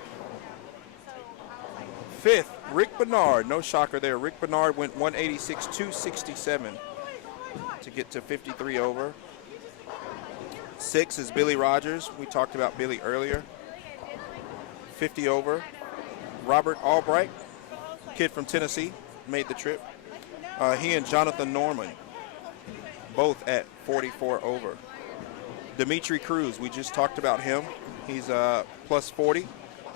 Fifth, Rick Bernard. No shocker there. Rick Bernard went 186, 267 to get to 53 over. Sixth is Billy Rogers. We talked about Billy earlier. 50 over. Robert Albright, kid from Tennessee, made the trip. He and Jonathan Norman, both at 44 over. Dimitri Cruz, we just talked about him. He's plus 40,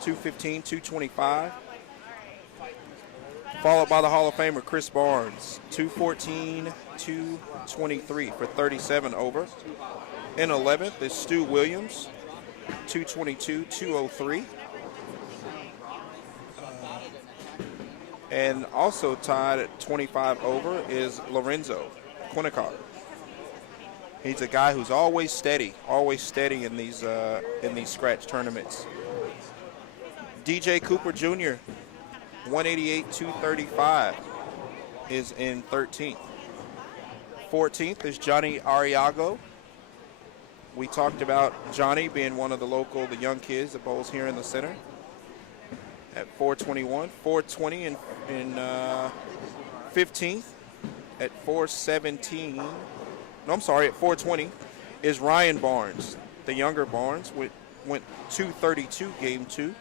215, 225. Followed by the Hall of Famer Chris Barnes, 214, 223 for 37 over. In 11th is Stu Williams, 222, 203. And also tied at 25 over is Lorenzo Quinicar. He's a guy who's always steady in these scratch tournaments. DJ Cooper Jr., 188, 235 is in 13th. 14th is Johnny Ariago. We talked about Johnny being one of the young kids that bowls here in the center at 421. 420 in 15th at 417. No, I'm sorry, at 420 is Ryan Barnes. The younger Barnes went 232 game 2.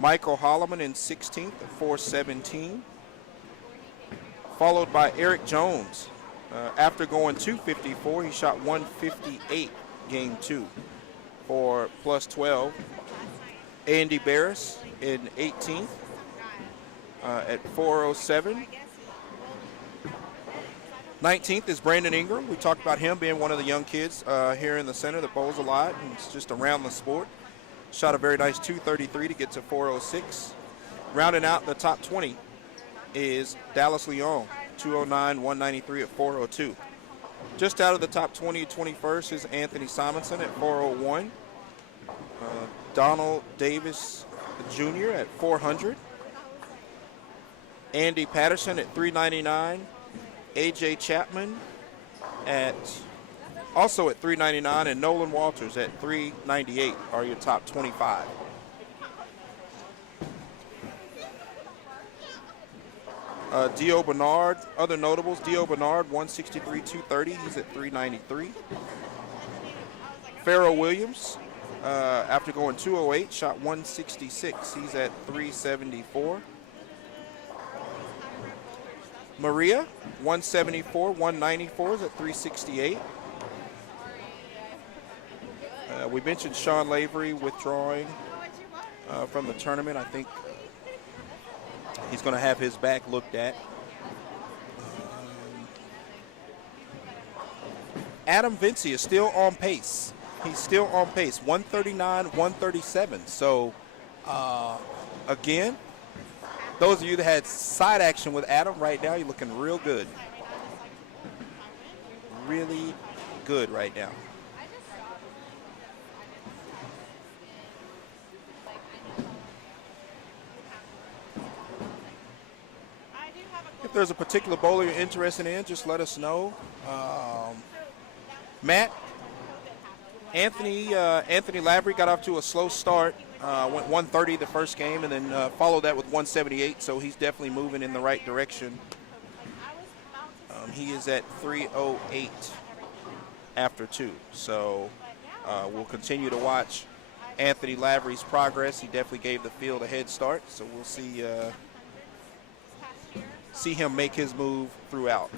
Michael Holloman in 16th at 417. Followed by Eric Jones. After going 254, he shot 158 game 2 for plus 12. Andy Barris in 18th at 407. 19th is Brandon Ingram. We talked about him being one of the young kids here in the center that bowls a lot and it's just around the sport. Shot a very nice 233 to get to 406. Rounding out the top 20 is Dallas Leon, 209, 193 at 402. Just out of the top 20, 21st is Anthony Simonson at 401. Donald Davis Jr. at 400. Andy Patterson at 399. AJ Chapman also at 399, and Nolan Walters at 398 are your top 25. Dio Bernard, other notables, Dio Bernard, 163, 230. He's at 393. Farrell Williams, after going 208, shot 166. He's at 374. Maria, 174, 194 is at 368. We mentioned Sean Lavery withdrawing from the tournament. I think he's going to have his back looked at. Adam Vinci is still on pace. He's still on pace, 139, 137. So, again, those of you that had side action with Adam right now, you're looking real good. Really good right now. If there's a particular bowler you're interested in, just let us know. Matt, Anthony Lavery got off to a slow start. Went 130 the first game and then followed that with 178, so he's definitely moving in the right direction. He is at 308 after 2, so we'll continue to watch Anthony Lavery's progress. He definitely gave the field a head start, so we'll see him make his move throughout.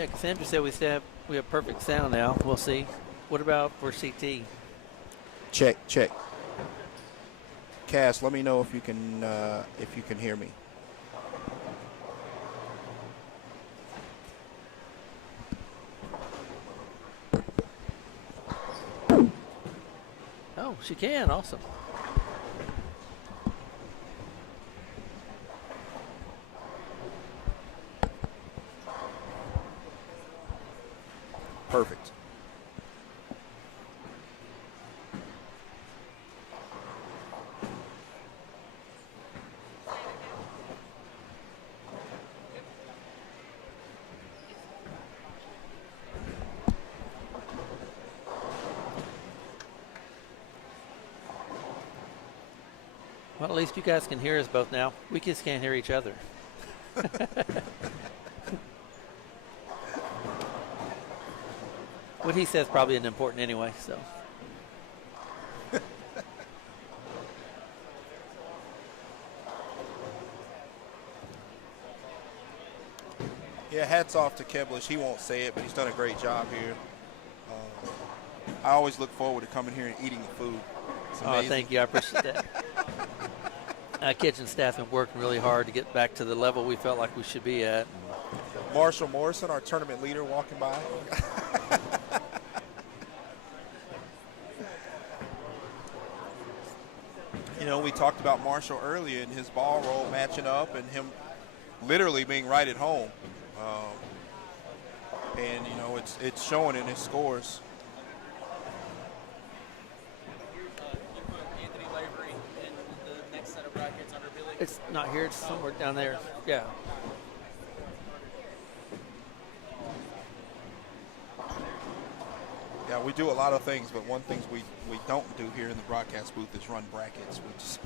Yeah, Cassandra said we have perfect sound now. We'll see. What about for CT? Check. Cass, let me know if you can hear me. Oh, she can. Awesome. Perfect. Well, at least you guys can hear us both now. We just can't hear each other. What he says probably isn't important anyway, so. Yeah, hats off to Keblish. He won't say it, but he's done a great job here. I always look forward to coming here and eating the food. It's amazing. Oh, thank you. I appreciate that. Kitchen staff have been working really hard to get back to the level we felt like we should be at. Marshall Morrison, our tournament leader, walking by. You know, we talked about Marshall earlier and his ball roll matching up and him literally being right at home. And, you know, it's showing in his scores. It's not here. It's somewhere down there. Yeah. Yeah, we do a lot of things, but one thing we don't do here in the broadcast booth is run brackets, which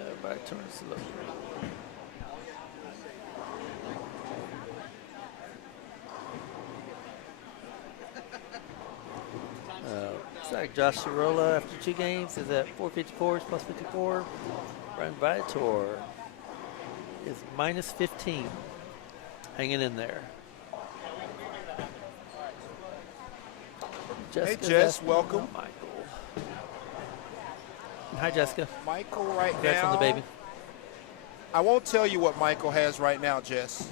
Everybody turns to look. Looks like Josh Cirola after 2 games is at 454, plus 54. Brian Viator is minus 15, hanging in there. Hey, Jess, welcome. Michael. Hi, Jessica. Michael right Congrats now. on the baby. I won't tell you what Michael has right now, Jess.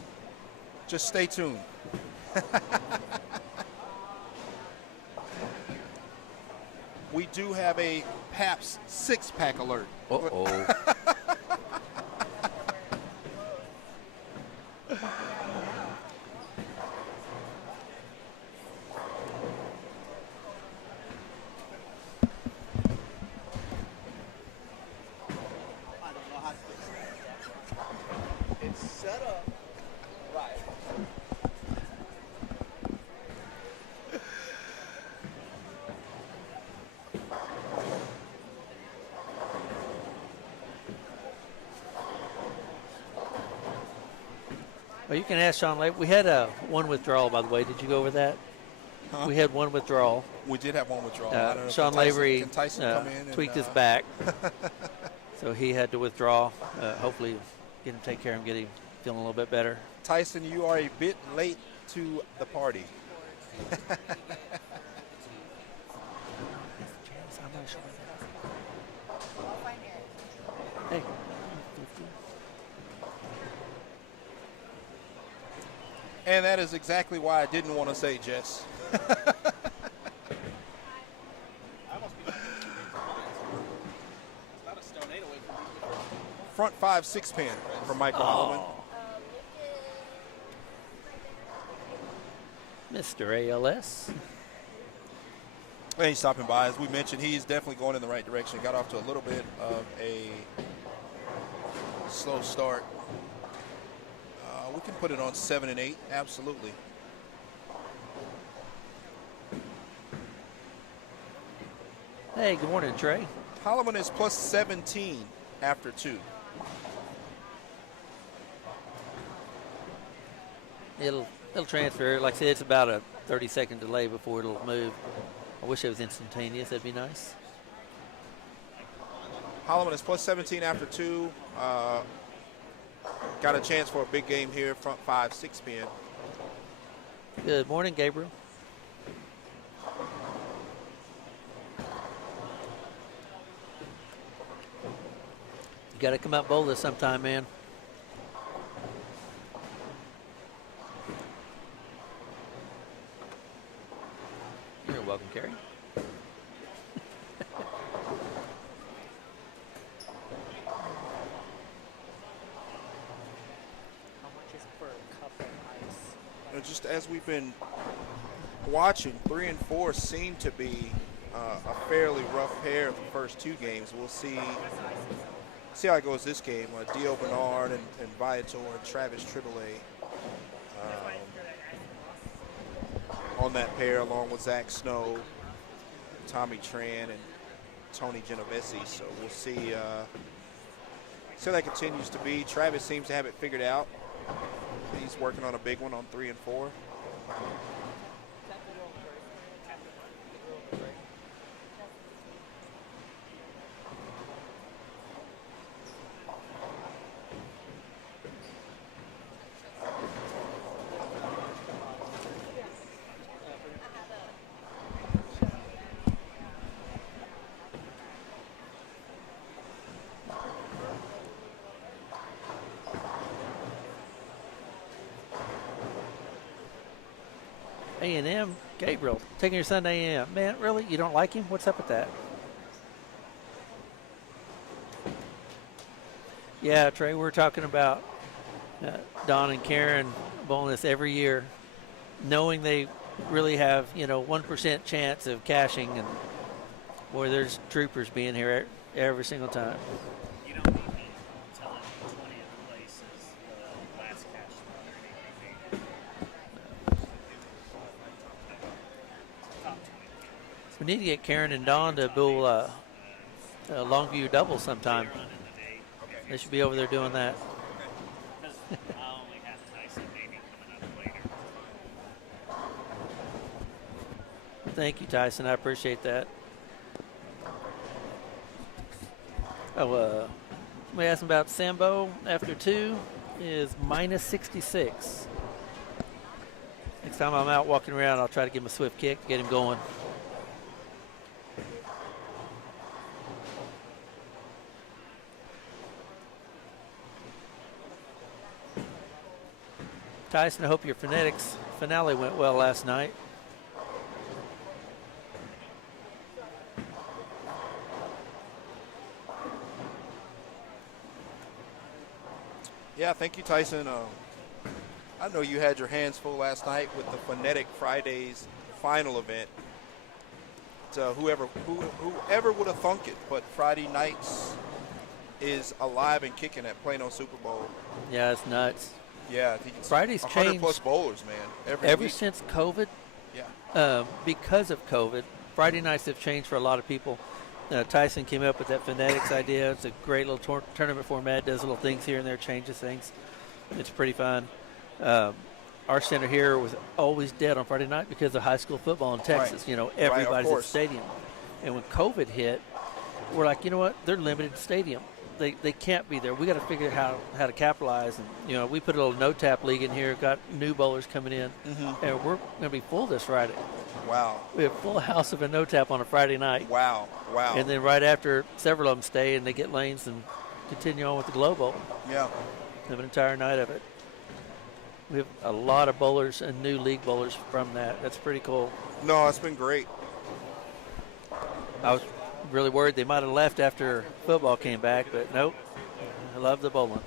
Just stay tuned. We do have a Pabst 6-pack alert. Uh-oh. It's set up right. Well, you can ask Sean Lavery. We had one withdrawal, by the way. Did you go over that? Huh? We had one withdrawal. We did have one withdrawal. I don't know if Sean Tyson- Lavery can Tyson come in and, tweaked his back, so he had to withdraw. Hopefully, get him, take care of him, get him feeling a little bit better. Tyson, you are a bit late to the party. Hey. And that is exactly why I didn't want to say Jess. Front 5 6-pin from Michael Holloman. Mr. ALS. And he's stopping by. As we mentioned, he's definitely going in the right direction. Got off to a little bit of a slow start. We can put it on 7 and 8, absolutely. Hey, good morning, Trey. Holloman is plus 17 after 2. It'll It'll transfer. Like I said, it's about a 30-second delay before it'll move. I wish it was instantaneous. That'd be nice. Holloman is plus 17 after 2. Got a chance for a big game here, front 5, 6 spin. Good morning, Gabriel. You got to come out bowl this sometime, man. You're welcome, Kerry. Just as we've been watching, 3 and 4 seem to be a fairly rough pair of the first 2 games. We'll see how it goes this game. Dio Bernard and Viator and Travis Triboulet on that pair, along with Zach Snow, Tommy Tran, and Tony Genovese. So we'll see how that continues to be. Travis seems to have it figured out. He's working on a big one on 3 and 4. A&M, Gabriel, taking your son to A&M. Man, really? You don't like him? What's up with that? Yeah, Trey, we're talking about Don and Karen bowling this every year, knowing they really have, 1% chance of cashing, and boy, there's troopers being here every single time. You don't need me telling 20th place is the last cash spot or anything. Top 20. We need to get Karen and Don to bowl Longview double sometime. They should be over there doing that. I'll only have Tyson maybe coming up later. Thank you, Tyson. I appreciate that. Oh, somebody asked about Sambo after 2 is minus 66. Next time I'm out walking around, I'll try to give him a swift kick, get him going. Tyson, I hope your phonetics finale went well last night. Yeah, thank you, Tyson. I know you had your hands full last night with the Phonetic Fridays final event. Whoever would have thunk it, but Friday nights is alive and kicking at Plano Super Bowl. Yeah, it's nuts. Yeah, I think it's Friday's 100 changed plus bowlers, man. Ever week. since COVID. Yeah. Because of COVID, Friday nights have changed for a lot of people. Tyson came up with that phonetics idea. It's a great little tournament format. Does little things here and there, changes things. It's pretty fun. Our center here was always dead on Friday night because of high school football in Texas. Right. Everybody's at the course. stadium. And when COVID hit, we're like, you know what? They're limited stadium. They can't be there. We got to figure out how to capitalize. And we put a little no tap league in here. Got new bowlers coming in, and we're going to be full this Friday. Wow. We have full house of a no tap on a Friday night. Wow. And then right after, several of them stay and they get lanes and continue on with the Glow Bowl. Yeah. Have an entire night of it. We have a lot of bowlers and new league bowlers from that. That's pretty cool. No, it's been great. I was really worried they might have left after football came back, but nope. I love the bowling.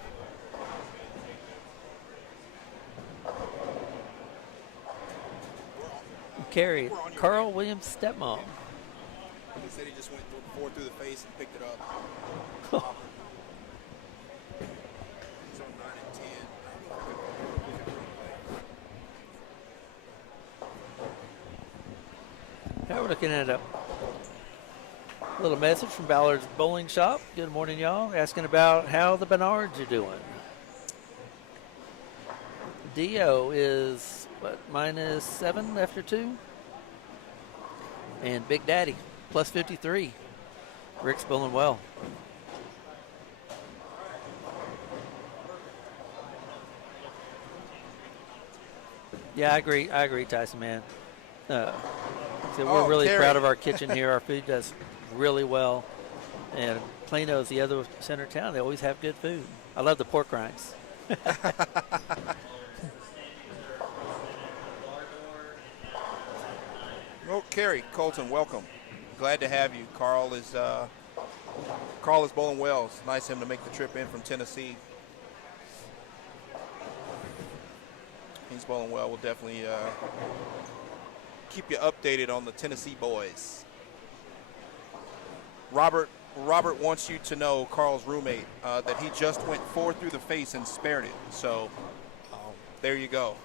Carrie, Carl Williams' stepmom. He said he just went forward through the face and picked it up. He's on 9 and 10. Now we're looking at a little message from Ballard's Bowling Shop. Good morning, y'all. Asking about how the Bernards are doing. Dio is but -7 after 2. And Big Daddy, +53. Rick's bowling well. Yeah, I agree, Tyson, man. So we're really Terry. proud of our kitchen here. Our food does really well. And Plano's the other center of town. They always have good food. I love the pork rinds. Well, Kerry Colton, welcome. Glad to have you. Carl is bowling well. It's nice of him to make the trip in from Tennessee. He's bowling well. We'll definitely keep you updated on the Tennessee boys. Robert wants you to know, Carl's roommate, that he just went 4 through the face and spared it. So there you go.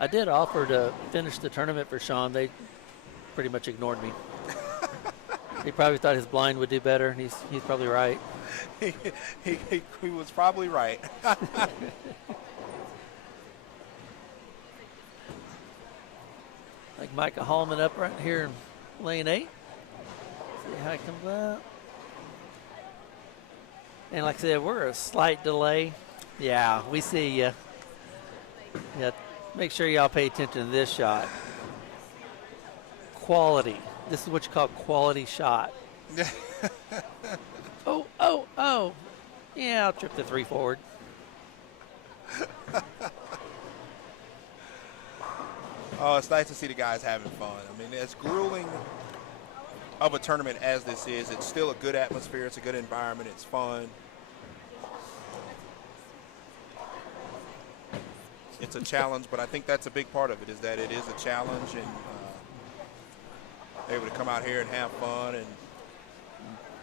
I did offer to finish the tournament for Sean. They pretty much ignored me. He probably thought his blind would do better, and he's probably right. he was probably right. Like Micah Hallman up right here in lane 8. See how it comes up. And like I said, we're a slight delay. Yeah, we see you. Yeah, make sure y'all pay attention to this shot. Quality. This is what you call quality shot. Oh. Yeah, I'll trip the 3 forward. Oh, it's nice to see the guys having fun. I mean, as grueling of a tournament as this is, it's still a good atmosphere. It's a good environment. It's fun. It's a challenge, but I think that's a big part of it, is that it is a challenge, and able to come out here and have fun, and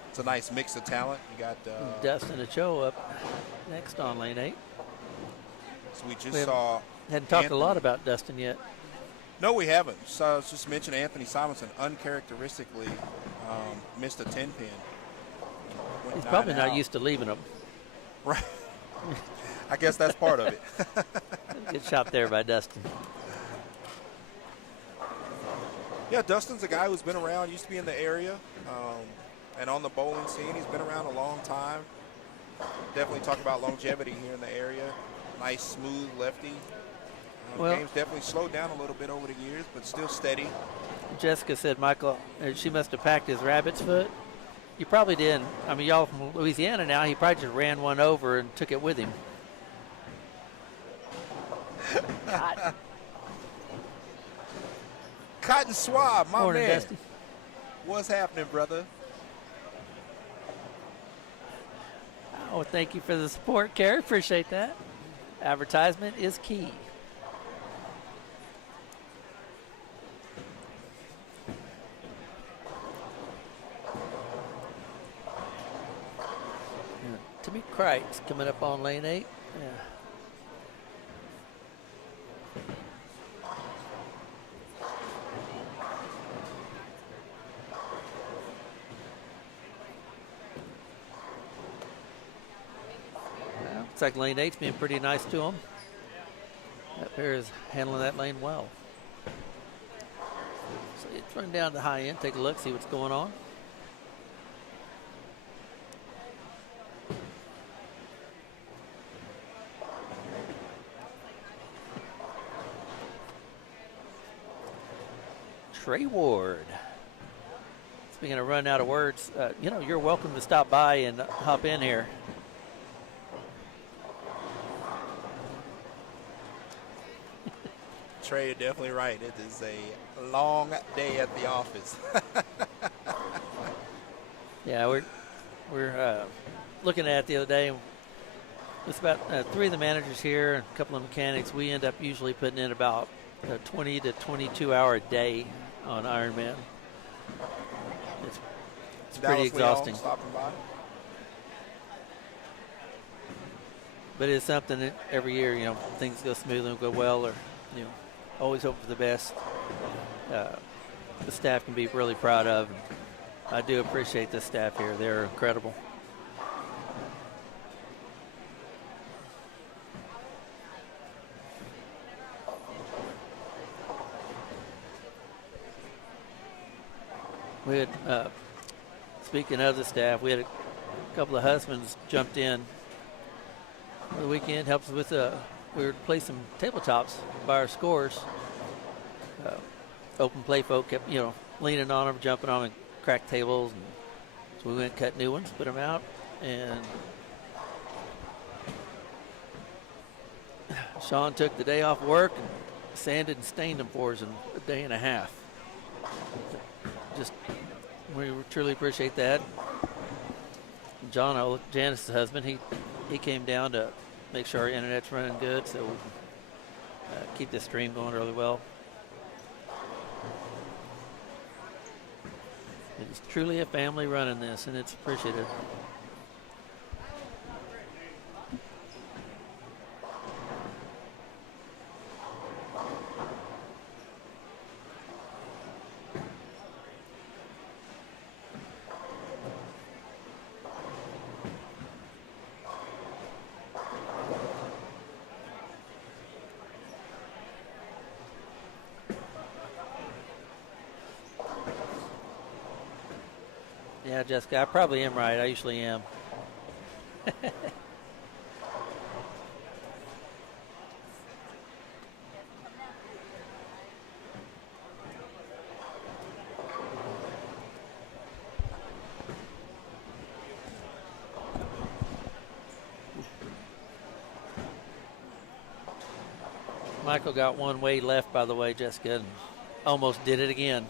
it's a nice mix of talent. You got Dustin Ochoa up next on lane 8. So we just saw. Hadn't talked a lot about Dustin yet. No, we haven't. So I was just mentioning Anthony Simonson uncharacteristically missed a 10 pin. He's probably not used to leaving them. Right. I guess that's part of it. Good shot there by Dustin. Yeah, Dustin's a guy who's been around, used to be in the area, and on the bowling scene. He's been around a long time. Definitely talk about longevity here in the area. Nice, smooth lefty. Game's definitely slowed down a little bit over the years, but still steady. Jessica said, Michael, she must have packed his rabbit's foot. You probably didn't. I mean, y'all from Louisiana now, he probably just ran one over and took it with him. Cotton Swab, my Morning, man. Dusty. What's happening, brother? Oh, thank you for the support, Kerry. Appreciate that. Advertisement is key. Timmy Kreitz coming up on lane 8. Yeah. Looks like lane 8's being pretty nice to him. That pair is handling that lane well. So it's running down the high end. Take a look, see what's going on. Trey Ward. Speaking of running out of words, you're welcome to stop by and hop in here. Trey, you're definitely right. It is a long day at the office. Yeah, we're looking at it the other day. It's about 3 of the managers here and a couple of mechanics. We end up usually putting in about a 20 to 22 hour day on Ironman. It's pretty exhausting. But it's something that every year, things go smooth and go well, or, always hope for the best. The staff can be really proud of. I do appreciate the staff here. They're incredible. We had, speaking of the staff, we had a couple of husbands jumped in for the weekend, helped us with, we were to play some tabletops by our scores. Open play folk kept, leaning on them, jumping on them, and cracked tables. And so we went and cut new ones, put them out, and Sean took the day off work and sanded and stained them for us in a day and a half. Just, we truly appreciate that. John, Janice's husband, he came down to make sure our internet's running good, so we can keep this stream going really well. It is truly a family running this, and it's appreciated. Yeah, Jessica, I probably am right. I usually am. Michael got one way left, by the way, Jessica, and almost did it again.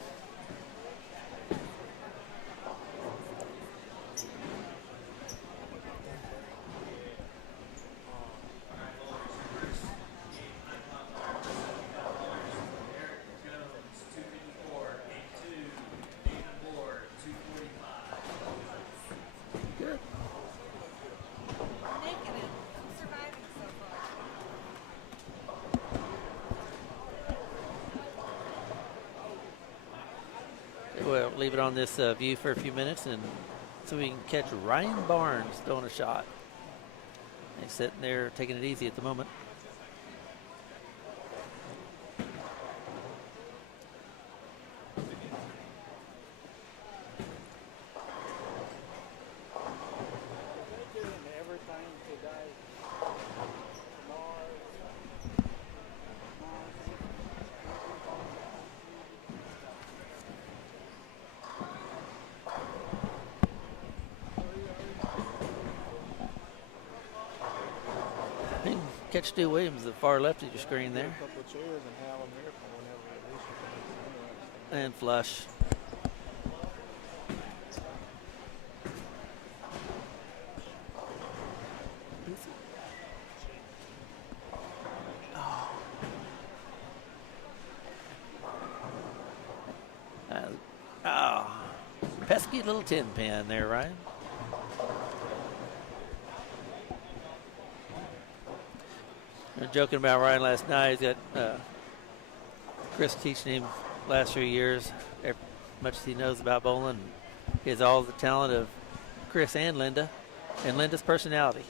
We'll leave it on this view for a few minutes, and so we can catch Ryan Barnes throwing a shot. He's sitting there taking it easy at the moment. Catch Stu Williams, the far left of your screen there. And flush. Pesky little tin pan there, Ryan. We were joking about Ryan last night. He's got Chris teaching him last few years, as much as he knows about bowling. He has all the talent of Chris and Linda, and Linda's personality.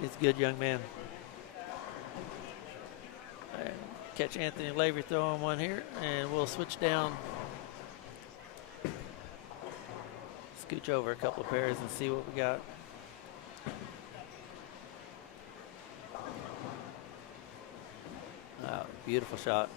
He's a good young man. And catch Anthony Lavery throwing one here, and we'll switch down. Scooch over a couple of pairs and see what we got. Beautiful shot.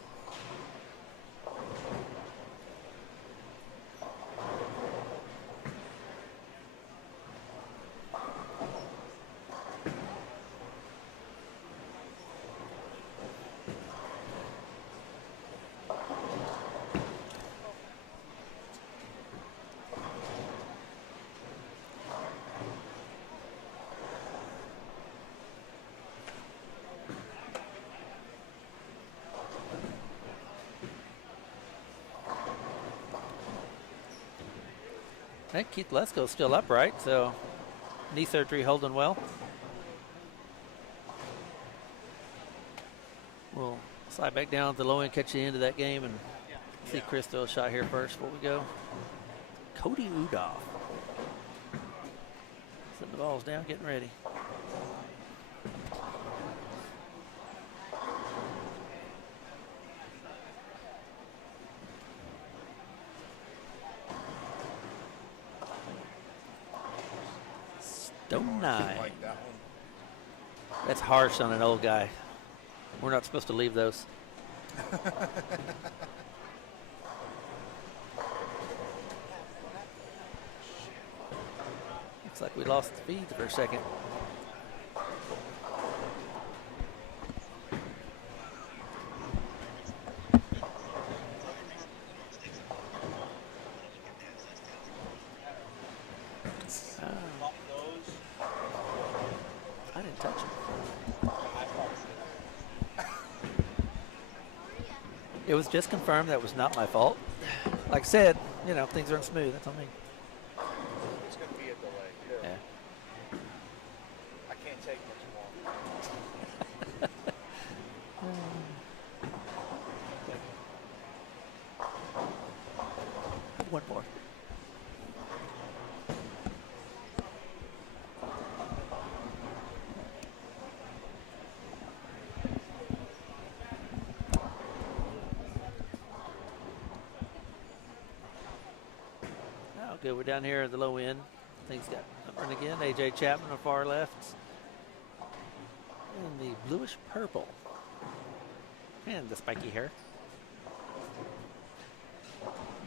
I think Keith Lesko's still upright, so knee surgery holding well. We'll slide back down to the low end, catch the end of that game, and see Chris throw a shot here first before we go. Cody Udoff. Setting the balls down, getting ready. Don't nine. Like that one. That's harsh on an old guy. We're not supposed to leave those. Looks like we lost the feed for a second. I didn't touch him. It was just confirmed that was not my fault. Like I said, you know, things aren't smooth. That's on me. It's going to be a delay. Yeah. I can't take much more. One more. Oh, good. We're down here at the low end. Things got run again. AJ Chapman on far left. And the bluish purple. And the spiky hair.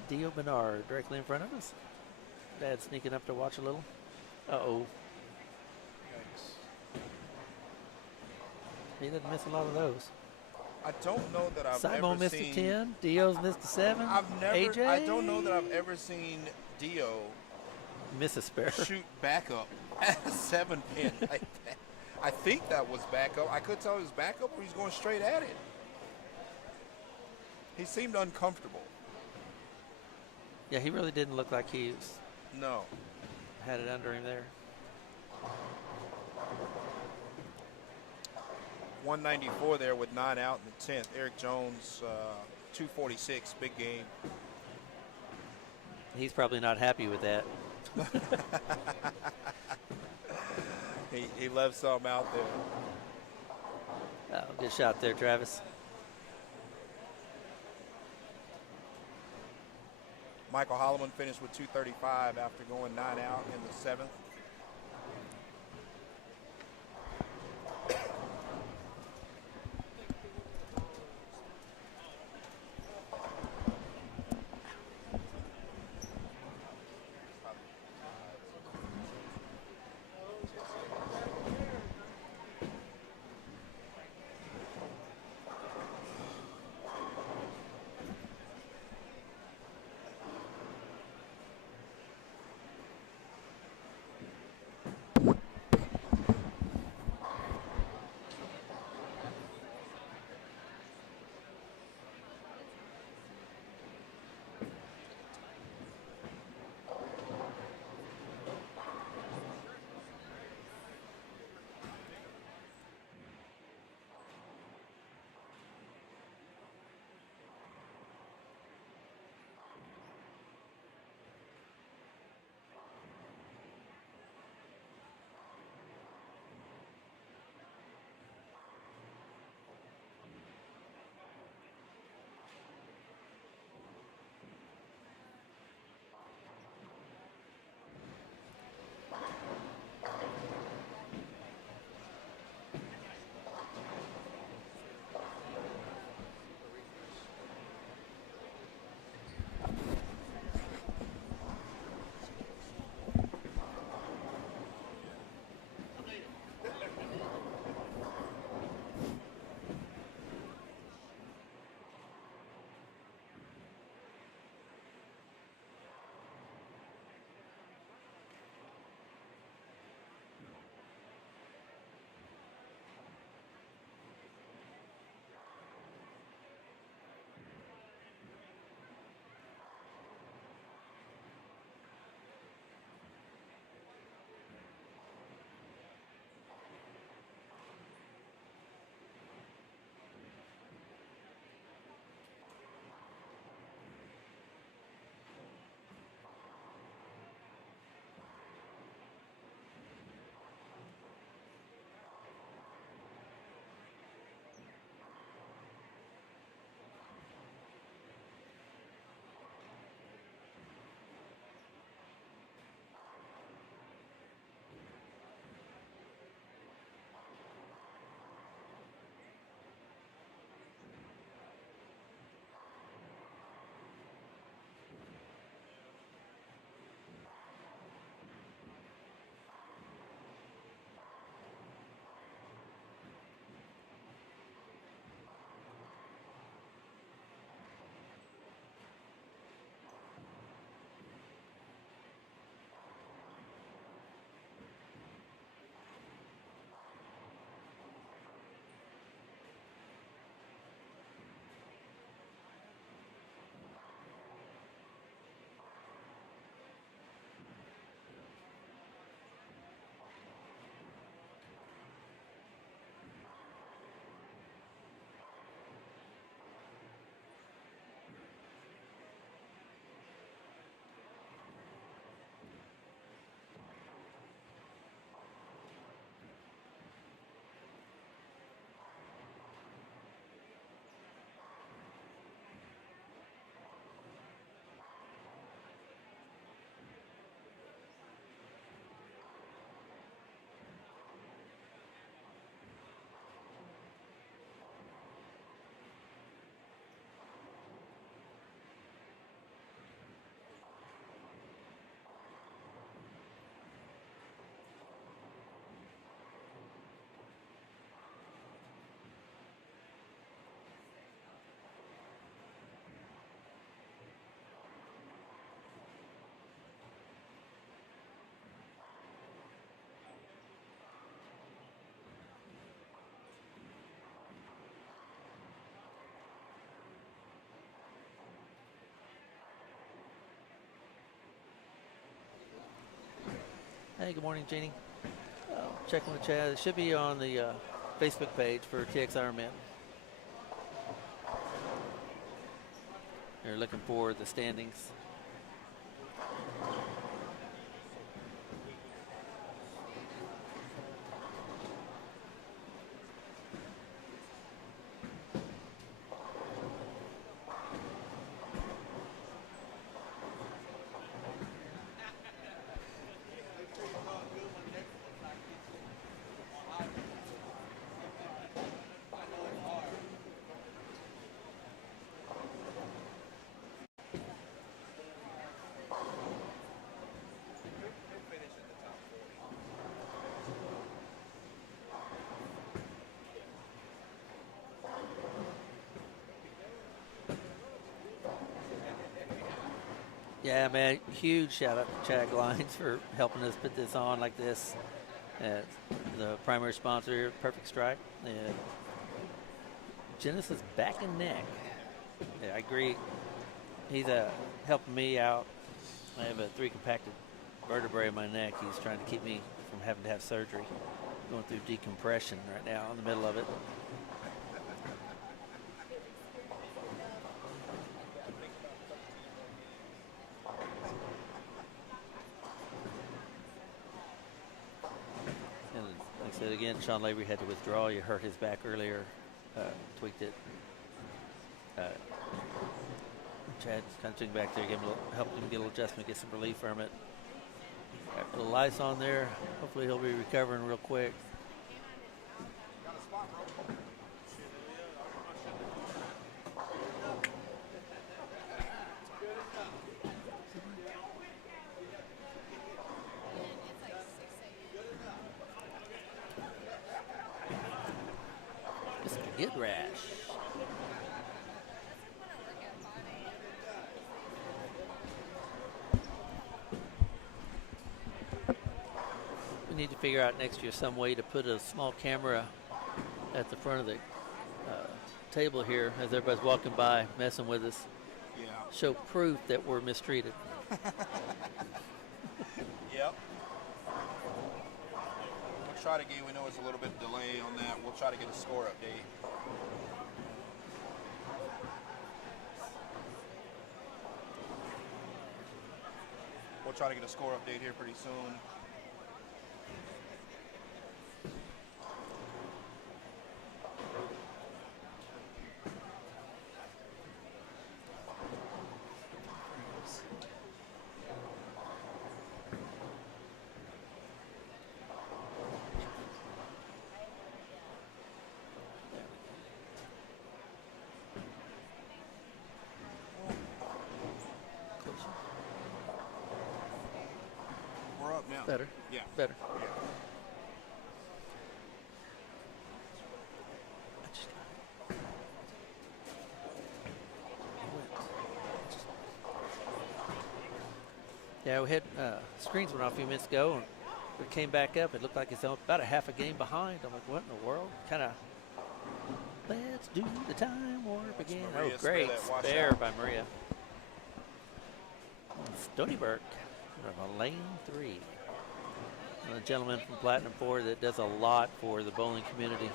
Dio Bernard directly in front of us. Dad sneaking up to watch a little. Uh-oh. He didn't miss a lot of those. I don't know that I've Simon ever missed seen. a 10. Dio's missed a 7. AJ? I don't know that I've ever seen Dio miss a spare. shoot back up at a 7 pin like that. I think that was back up. I couldn't tell if it was back up or he's going straight at it. He seemed uncomfortable. Yeah, he really didn't look like he was, No. had it under him there. 194 there with 9 out in the 10th. Eric Jones, 246, big game. He's probably not happy with that. He left some out there. Oh, good shot there, Travis. Michael Holloman finished with 235 after going 9 out in the 7th. Hey, good morning, Jeannie. Checking the chat. It should be on the Facebook page for TX Ironman. They're looking for the standings. Yeah, man, huge shout out to Chad Glines for helping us put this on like this. The primary sponsor, Perfect Strike. Genesis Back and Neck. Yeah, I agree. He's helping me out. I have a 3 compacted vertebrae in my neck. He's trying to keep me from having to have surgery. Going through decompression right now in the middle of it. Said again, Sean Lavery had to withdraw. You hurt his back earlier, tweaked it. Chad kind of took him back there, helped him get a little adjustment, get some relief from it. Got a little ice on there. Hopefully he'll be recovering real quick. Get rash. We need to figure out next year some way to put a small camera at the front of the table here as everybody's walking by, messing with us. Yeah. Show proof that we're mistreated. Yep. We'll try to get, we know it's a little bit delay on that. We'll try to get a score update. We'll try to get a score update here pretty soon. We're up now. Better. Yeah. Better. Yeah, we had screens went off a few minutes ago, and it came back up. It looked like it's about a half a game behind. I'm like, what in the world? Kind of, let's do the time warp again. Maria, Oh, great watch spare out. by Maria. Stony Burke, lane 3. A gentleman from Platinum 4 that does a lot for the bowling community.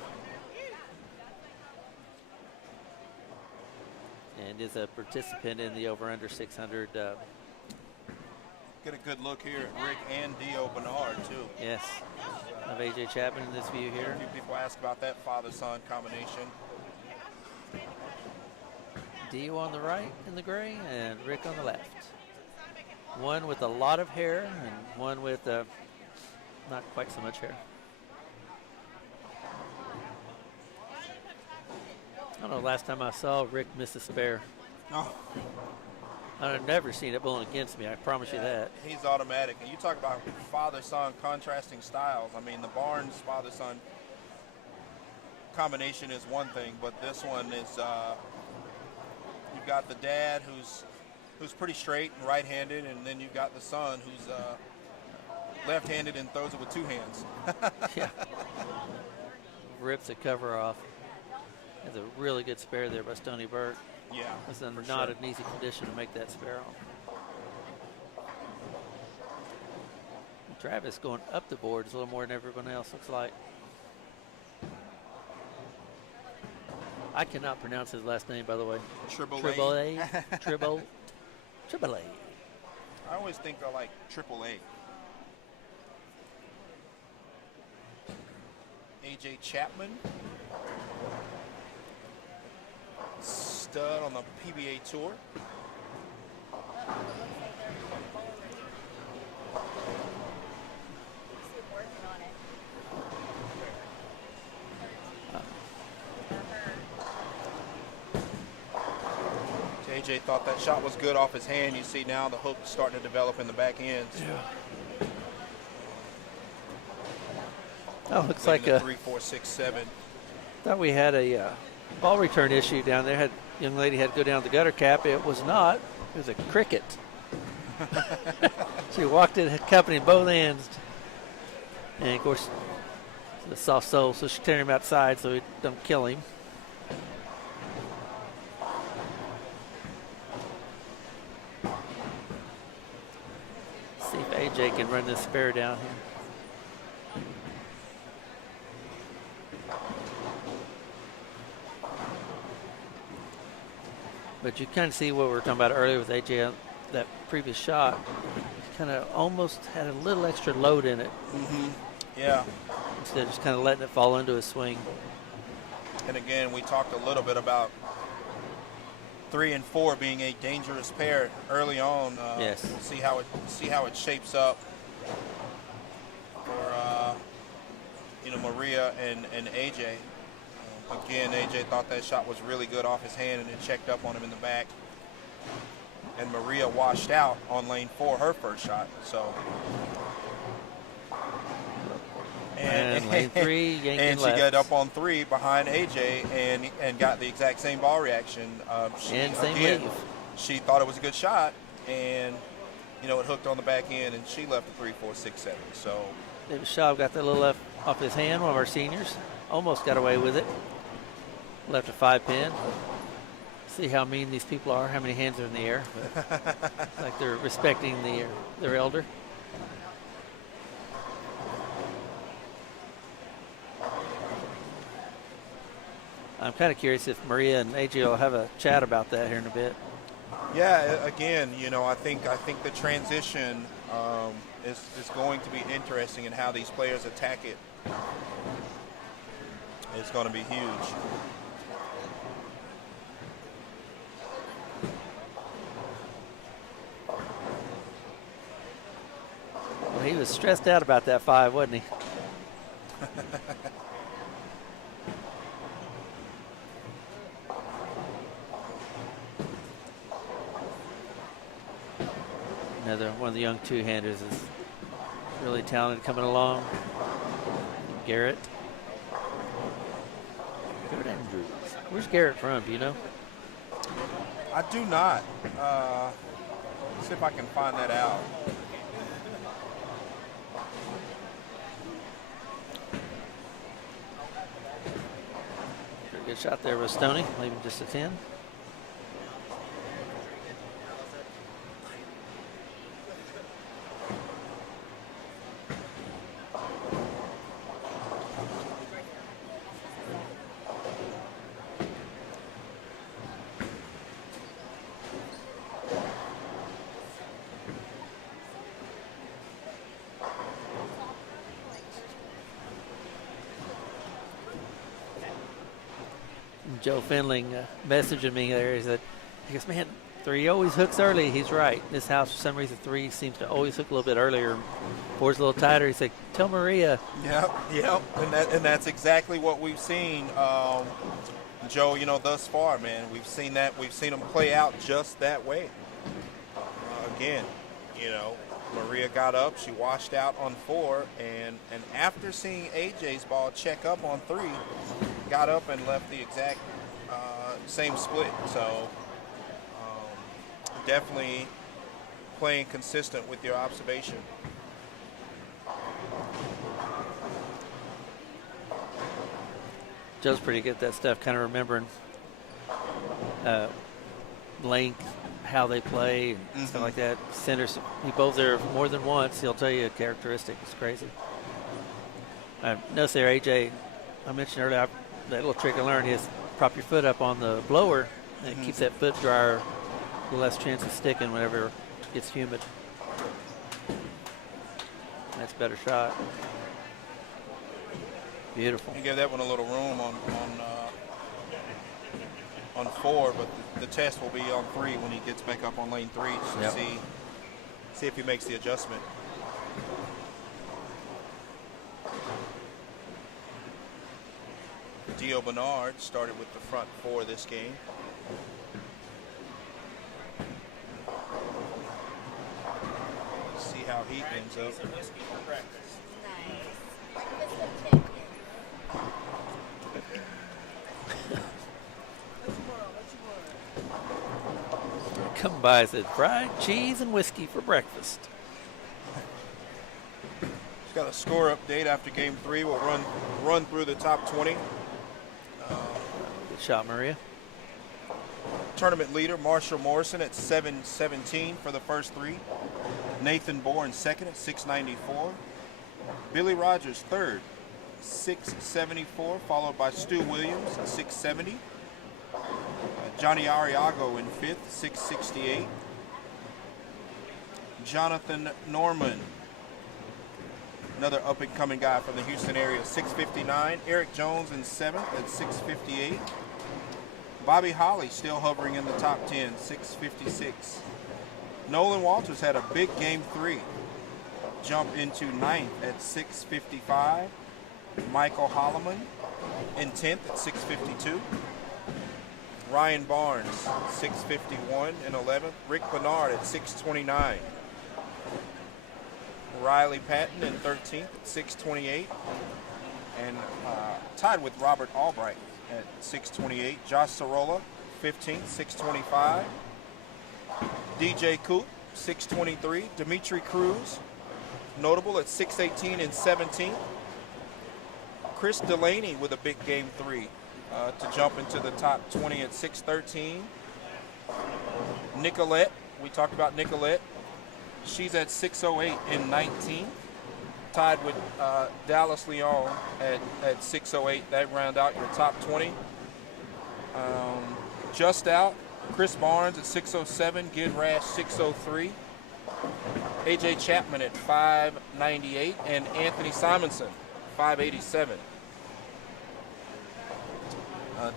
And is a participant in the over-under 600. Get a good look here at Rick and Dio Bernard, too. Yes. Of AJ Chapman in this view here. A few people ask about that father-son combination. Dio on the right in the gray and Rick on the left. One with a lot of hair and one with not quite so much hair. I don't know, last time I saw Rick miss a spare. Oh. I've never seen it bowling against me, I promise you that. He's automatic. And you talk about father-son contrasting styles. I mean, the Barnes father-son combination is one thing, but this one is, you've got the dad who's pretty straight and right-handed, and then you've got the son who's left-handed and throws it with 2 hands. Yeah. Rips the cover off. That's a really good spare there by Stony Burke. Yeah, It's for not sure. an easy condition to make that spare on. Travis going up the boards a little more than everyone else, looks like. I cannot pronounce his last name, by the way. Triple A. Triple A. I always think I like Triple A. AJ Chapman. Stud on the PBA Tour. AJ thought that shot was good off his hand. You see now the hook starting to develop in the back ends. Yeah. Oh, looks like a 3, 4, 6, 7. Thought we had a ball return issue down there. Young lady had to go down the gutter cap. It was not. It was a cricket. She walked in accompanying both ends. And, of course, the soft sole, so she turned him outside so he don't kill him. See if AJ can run this spare down here. But you kind of see what we were talking about earlier with AJ, that previous shot. Kind of almost had a little extra load in it. Mm-hmm. Yeah. Instead of just kind of letting it fall into his swing. And again, we talked a little bit about 3 and 4 being a dangerous pair early on. Yes. We'll see how it shapes up for Maria and AJ. Again, AJ thought that shot was really good off his hand, and it checked up on him in the back. And Maria washed out on lane 4, her first shot. So. And lane 3, yanking and she left. got up on 3 behind AJ and got the exact same ball reaction. And same again, leave. She thought it was a good shot, and it hooked on the back end, and she left a 3, 4, 6, 7. So David Shaw got that little left off his hand, one of our seniors. Almost got away with it. Left a 5-pin. See how mean these people are, how many hands are in the air. It's like they're respecting their elder. I'm kind of curious if Maria and AJ will have a chat about that here in a bit. yeah, again, I think the transition is going to be interesting in how these players attack it. It's going to be huge. Well, he was stressed out about that 5, wasn't he? Another one of the young two-handers is really talented coming along. Garrett. Garrett Andrews. Where's Garrett from? Do you know? I do not. See if I can find that out. Pretty good shot there with Stoney, leaving just a 10. Joe Finling messaging me there. He goes, man, 3 always hooks early. He's right. This house, for some reason, 3 seems to always hook a little bit earlier. 4's a little tighter. He said, tell Maria. Yep. And that's exactly what we've seen, Joe, thus far, man. We've seen that. We've seen them play out just that way. Again, Maria got up. She washed out on 4. And after seeing AJ's ball check up on 3, got up and left the exact same split. So definitely playing consistent with your observation. Joe's pretty good at that stuff, kind of remembering length, how they play and stuff like that. Centers, he bowls there more than once. He'll tell you a characteristic. It's crazy. Notice there, AJ, I mentioned earlier, that little trick I learned is prop your foot up on the blower and it keeps that foot drier, less chance of sticking whenever it gets humid. That's a better shot. Beautiful. He gave that one a little room on 4, but the test will be on 3 when he gets back up on lane 3 to see if he makes the adjustment. Dio Bernard started with the front 4 this game. See how he ends up. Come by and said, fried cheese and whiskey for breakfast. He's got a score update after game 3. We'll run through the top 20. Good shot, Maria. Tournament leader Marshall Morrison at 717 for the first 3. Nathan Bourne second at 694. Billy Rogers third, 674, followed by Stu Williams at 670. Johnny Ariago in fifth, 668. Jonathan Norman, another up-and-coming guy from the Houston area, 659. Eric Jones in seventh at 658. Bobby Holly still hovering in the top 10, 656. Nolan Walters had a big game 3, jump into ninth at 655. Michael Holloman in 10th at 652. Ryan Barnes, 651 in 11th. Rick Bernard at 629. Riley Patton in 13th at 628. And tied with Robert Albright at 628. Josh Sorolla, 15th, 625. DJ Coop, 623. Dimitri Cruz, notable at 618 and 17th. Chris Delaney with a big game 3 to jump into the top 20 at 613. Nicolette, we talked about Nicolette. She's at 608 and 19th. Tied with Dallas Leon at 608. That round out your top 20. Just out, Chris Barnes at 607. Gid Rash 603. AJ Chapman at 598. And Anthony Simonson, 587.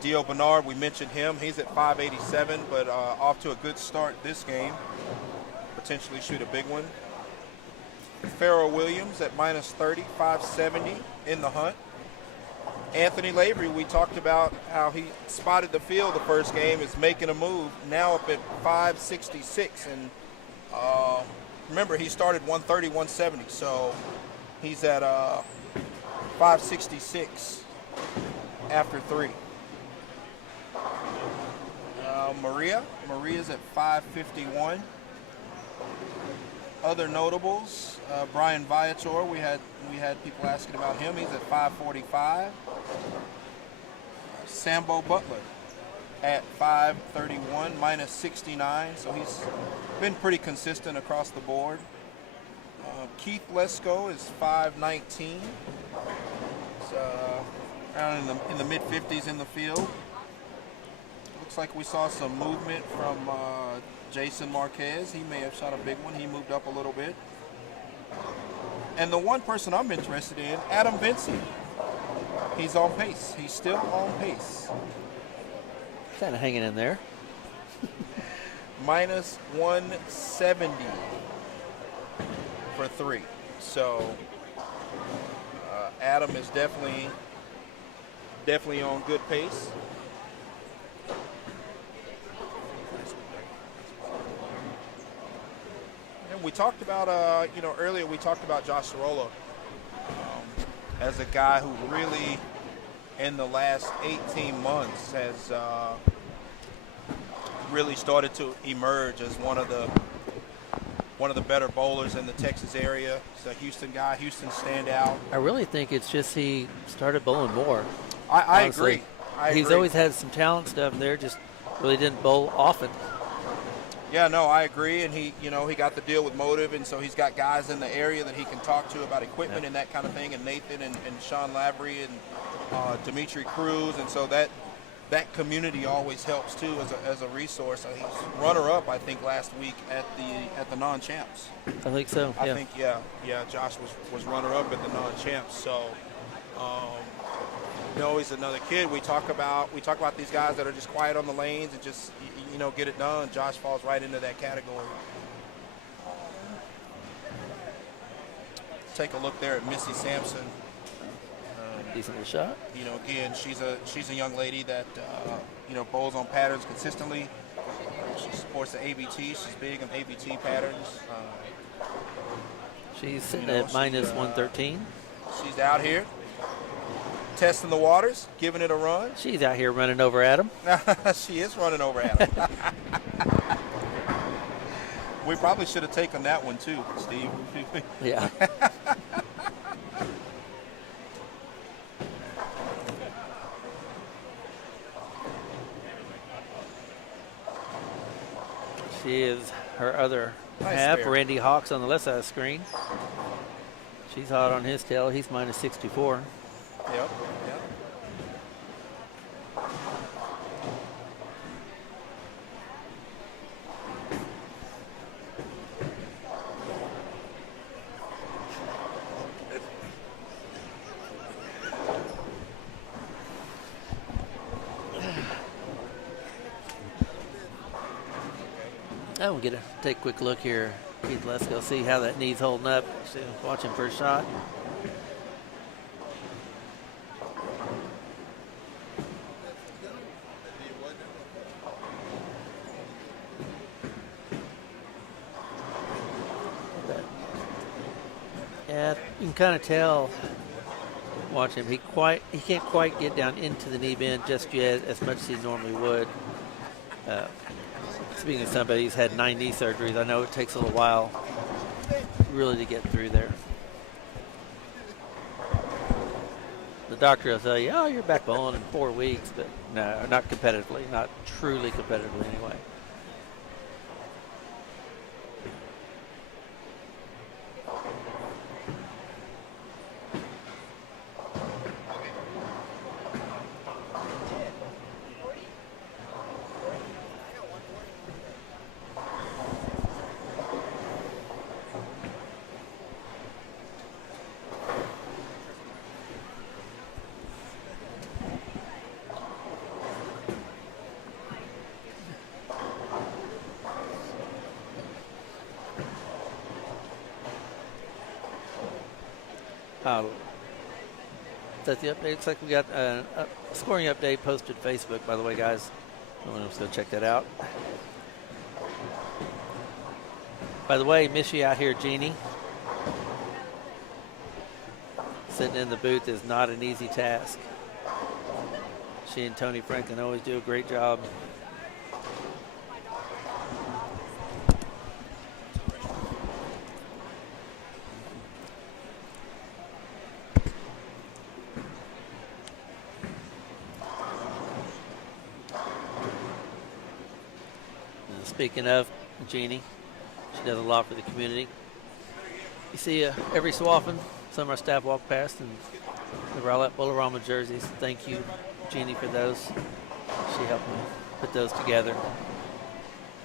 Dio Bernard, we mentioned him. He's at 587, but off to a good start this game. Potentially shoot a big one. Farrell Williams at minus 30, 570 in the hunt. Anthony Lavery, we talked about how he spotted the field the first game, is making a move, now up at 566. And remember, he started 130, 170, so he's at 566 after 3. Maria's at 551. Other notables, Brian Viator, we had people asking about him. He's at 545. Sambo Butler at 531, minus 69. So he's been pretty consistent across the board. Keith Lesko is 519. So around in the mid 50s in the field. Looks like we saw some movement from Jason Marquez. He may have shot a big one. He moved up a little bit. And the one person I'm interested in, Adam Vinci. He's on pace. He's still on pace. Kind of hanging in there. Minus 170 for 3. So Adam is definitely on good pace. We talked about, earlier we talked about Josh Sorolla as a guy who really, in the last 18 months, has really started to emerge as one of the better bowlers in the Texas area. He's a Houston guy, Houston standout. I really think it's just he started bowling more. I agree. He's always had some talent stuff there, just really didn't bowl often. Yeah, no, I agree. And he got the deal with Motive, and so he's got guys in the area that he can talk to about equipment and that kind of thing. And Nathan and Sean Lavery and Dimitri Cruz, and so that community always helps too as a resource. He was runner-up, I think, last week at the non-champs. I think so. I think Josh was runner-up at the non-champs. So he's another kid. We talk about these guys that are just quiet on the lanes and just get it done. Josh falls right into that category. Take a look there at Missy Sampson. Decent little shot. Again, she's a young lady that bowls on patterns consistently. She supports the ABT. She's big on ABT patterns. She's sitting at minus 113. She's out here testing the waters, giving it a run. She's out here running over Adam. She is running over Adam. We probably should have taken that one too, Steve. Yeah. She is her other half, spare. Randy Hawks on the left side of the screen. She's hot on his tail. He's minus 64. Yep. I will take a quick look here, Keith. Let's go see how that knee's holding up. Watch him for a shot. Yeah, you can kind of tell. Watch him. He can't quite get down into the knee bend just yet as much as he normally would. Speaking of somebody who's had 9 knee surgeries, I know it takes a little while really to get through there. The doctor will tell you, oh, you're back bowling in 4 weeks, but no, not competitively, not truly competitively anyway. That's the update. Looks like we got a scoring update posted to Facebook, by the way, guys. Everyone else go check that out. By the way, miss you out here, Jeannie. Sitting in the booth is not an easy task. She and Tony Franklin always do a great job. Speaking of Jeannie, she does a lot for the community. You see every so often, some of our staff walk past and the Rowlett Bolorama jerseys. Thank you, Jeannie, for those. She helped me put those together.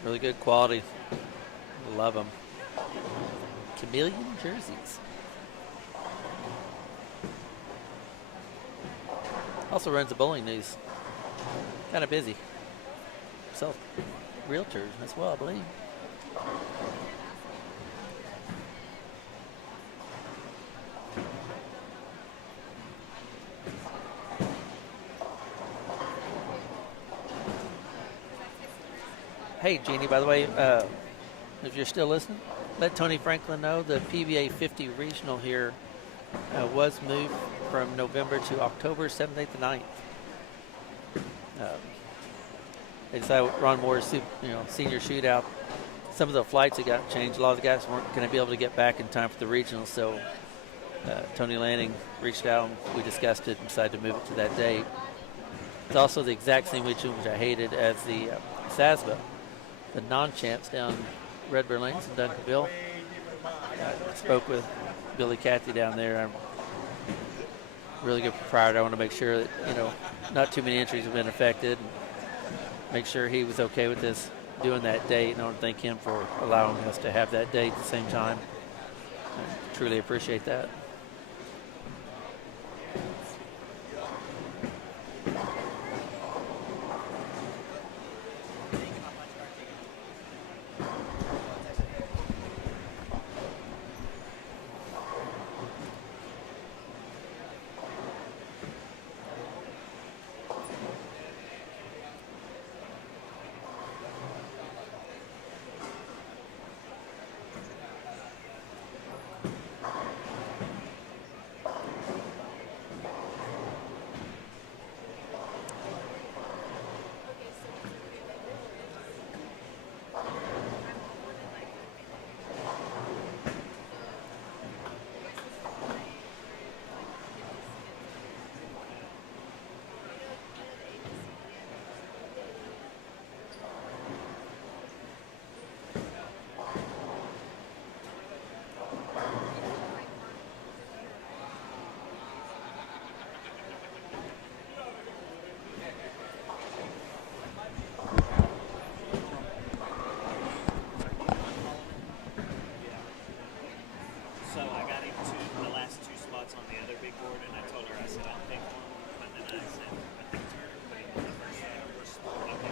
Really good quality. Love them. Chameleon jerseys. Also runs the bowling news. Kind of busy. So. Realtors as well, I believe. Hey, Jeannie, by the way, if you're still listening, let Tony Franklin know the PBA 50 regional here was moved from November to October 7th, 8th, and 9th. They decided Ron Moore's senior shootout. Some of the flights had got changed. A lot of the guys weren't going to be able to get back in time for the regional, so Tony Lanning reached out and we discussed it and decided to move it to that date. It's also the exact same weekend which I hated as the SASBA. the non-champs down Red Bear Lanes in Duncanville. I spoke with Billy Cathy down there. I'm a really good proprietor. I want to make sure that, you know, not too many entries have been affected. Make sure he was okay with this, doing that date. And I want to thank him for allowing us to have that date at the same time. I truly appreciate that. So I got him to the last two spots on the other big board, and I told her, I said, I'll pick one. But then I said, I think Turner put him in the first spot. Okay.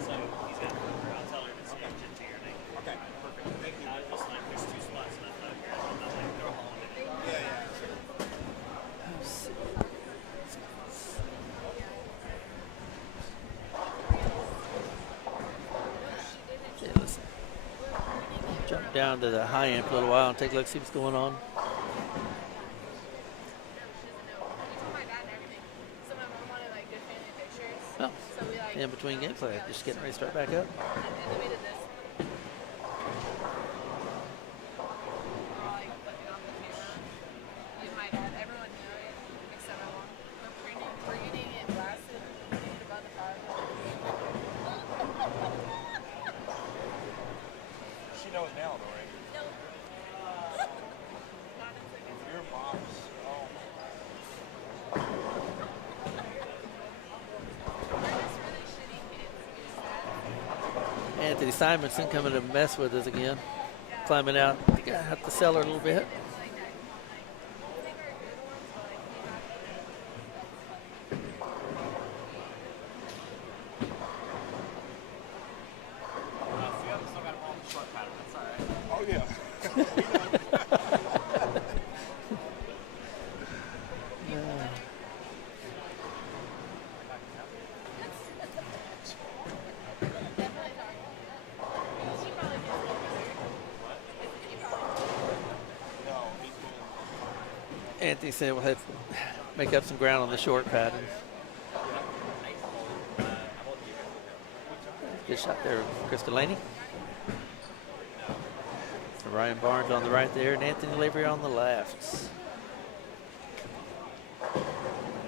So he's got I'll tell her to change it to your name. Okay, perfect. Thank you. I was just like, there's two spots, and I thought, here, I'm not like, throw them all in it. Yeah, sure. Yeah, let's jump down to the high end for a little while and take a look, see what's going on. Well, in between games, like just getting ready to start back up. She knows now, though, right? Your mom's. Oh. Anthony Simonson coming to mess with us again. Climbing out. I think I have to sell her a little bit. Oh, yeah. Anthony said we'll have to make up some ground on the short pattern. Good shot there, Chris Delaney. Ryan Barnes on the right there, and Anthony Lavery on the left.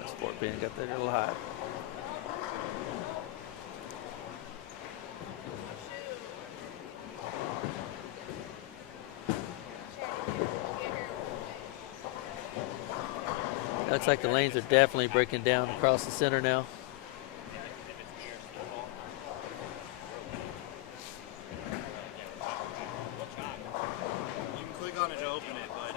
Sport Ben got there a little high. Looks like the lanes are definitely breaking down across the center now. You can click on it to open it, but.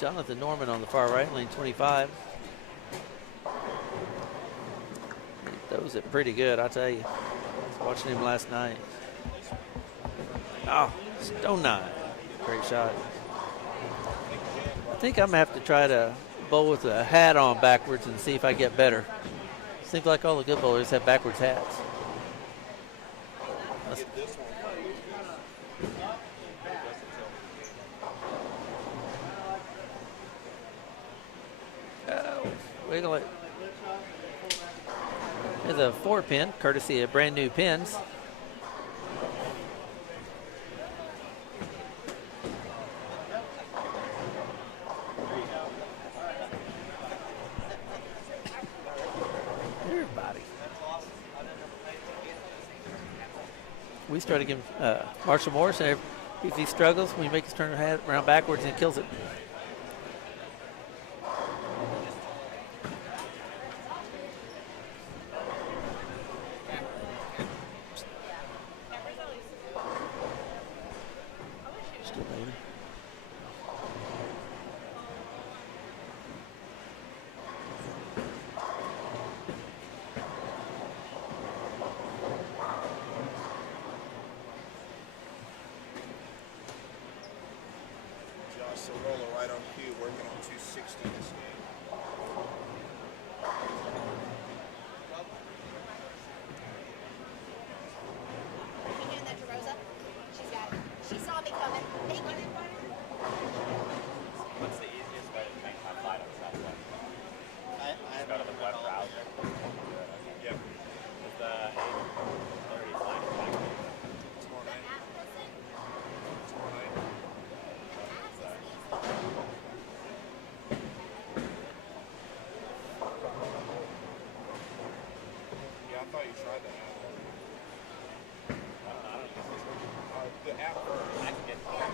Jonathan Norman on the far right, lane 25. He throws it pretty good, I tell you. I was watching him last night. Oh, stone nine. Great shot. I think I'm going to have to try to bowl with a hat on backwards and see if I get better. Seems like all the good bowlers have backwards hats. Wiggle it. There's a 4-pin, courtesy of brand new pins. Everybody. We started giving Marshall Morris, and if he struggles, we make his turn around backwards and kills it. Josh Sorolla right on cue, working on 260 this game. Can you hand that to Rosa? She's got it. She saw me coming. Thank you. What's the easiest way to make my flight on Southwest? I Go to the web browser. Yep. Is the 8:30 flight back? Tomorrow night. Tomorrow night. Yeah, I thought you tried that app. The app first. I can get to that.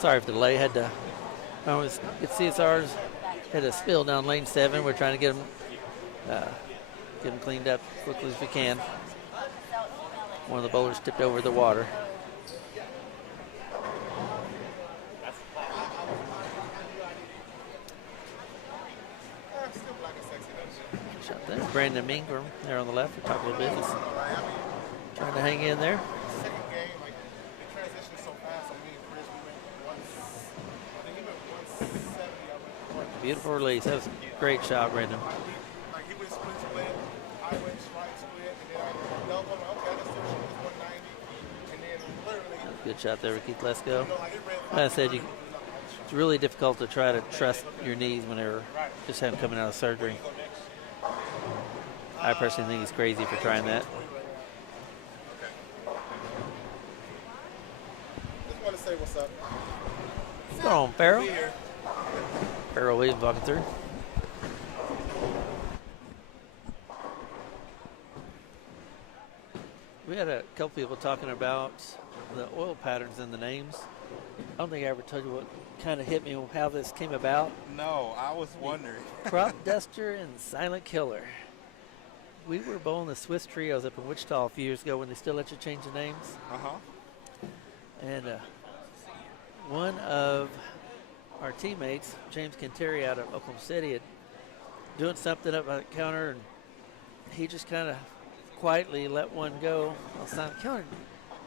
Sorry for the delay. Had to. I always get CSRs. Had a spill down lane 7. We're trying to get them cleaned up as quickly as we can. One of the bowlers tipped over the water. Shot there. Brandon Ingram there on the left. We're talking a little business. Trying to hang in there. Second game, like the transition so fast. So me and Chris, we went I think he went 170. I went 1. Beautiful release. That was a great shot, Brandon. Like he went split. I went strike split, and then I went double. I'm like, okay, I can still shoot this 190. And then literally, Good shot there, Keith. Let's go. you know, like it ran Like I said, it's really difficult to try to trust your knees when they're just having coming out of surgery. I personally think he's crazy for trying that. Just want to say what's up. What's going on, Farrell? Farrell Williams walking through. We had a couple people talking about the oil patterns in the names. I don't think I ever told you what kind of hit me, how this came about. No, I was wondering. Crop Duster and Silent Killer. We were bowling the Swiss Trios up in Wichita a few years ago when they still let you change the names. And one of our teammates, James Quinteri out of Oklahoma City, had doing something up by the counter, and he just kind of quietly let one go on Silent Killer.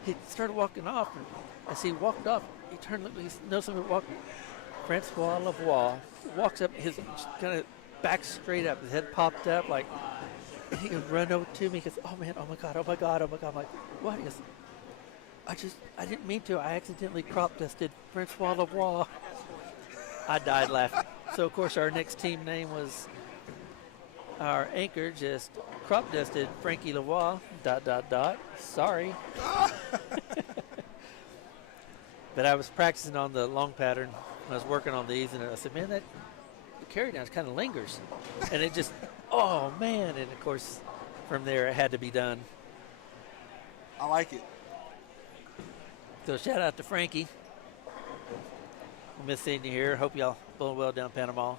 He started walking off, and as he walked off, he turned, he noticed somebody walking. Francois Lavoie walks up, his kind of back straight up, his head popped up, like, he goes run over to me. He goes, "Oh man, oh my god, oh my god, oh my god!" I'm like, "What?" He goes, I didn't mean to. I accidentally crop dusted Francois Lavoie." I died laughing. So of course our next team name was, our anchor just crop dusted Frankie Lavoie. ... Sorry. But I was practicing on the long pattern. I was working on these, and I said, "Man, that carry down kind of lingers," and it just, oh man! And of course, from there it had to be done. I like it. So shout out to Frankie. We miss seeing you here. Hope y'all bowling well down Panama.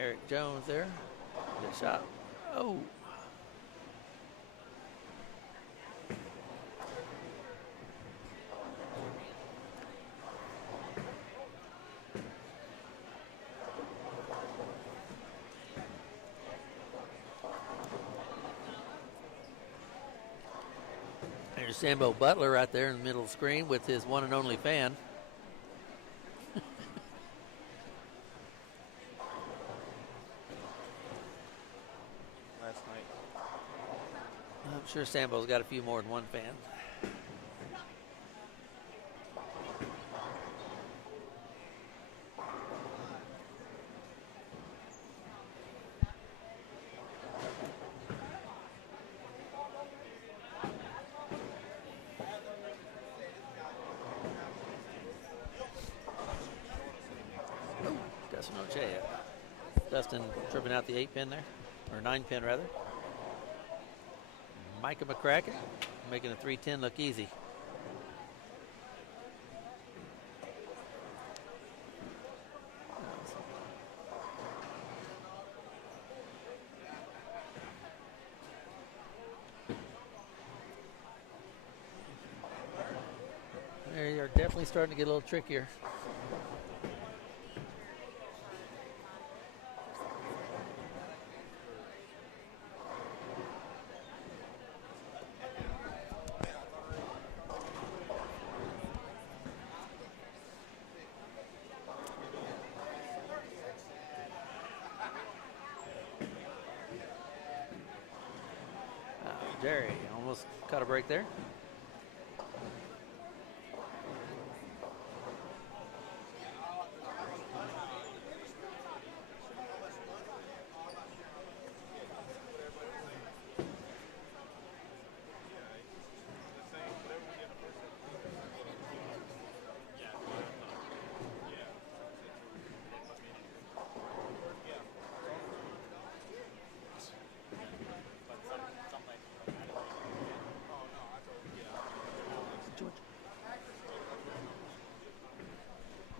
Eric Jones there. Good shot. Oh. There's Sambo Butler right there in the middle of the screen with his one and only fan. Last night. I'm sure Sambo's got a few more than one fan. Dustin tripping out the 8-pin there, or 9-pin rather. Micah McCracken making a 310 look easy. They are definitely starting to get a little trickier. Jerry almost caught a break there.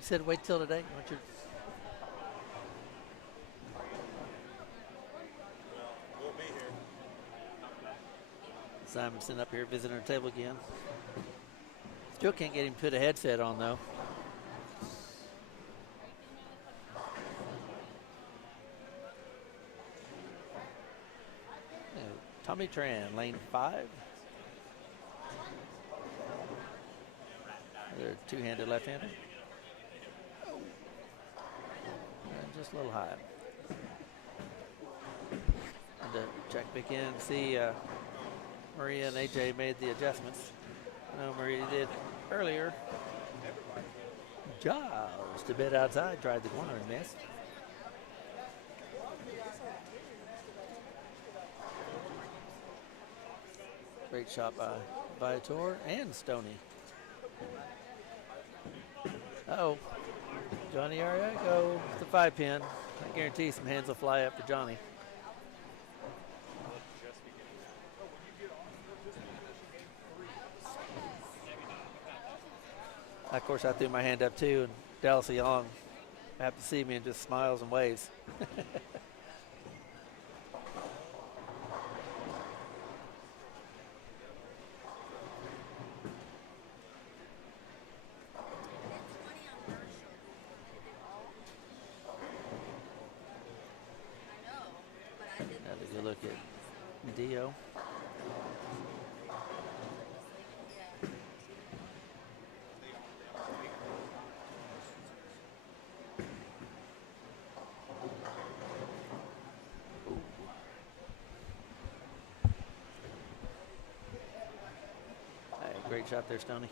Said wait till today. We'll be here. Simonson up here visiting our table again. Still can't get him to put a headset on though. Tommy Tran, lane 5. They're two-handed left-hander. Just a little high. And to check back in, see Maria and AJ made the adjustments. I know Maria did earlier. Giles to bid outside, tried the corner and missed. Great shot by Viator and Stoney. Uh-oh. Johnny Ariago with the 5-pin. I guarantee some hands will fly up to Johnny. Of course, I threw my hand up too, and Dallas Young happened to see me and just smiles and waves. Look at Dio. Great shot there, Stoney.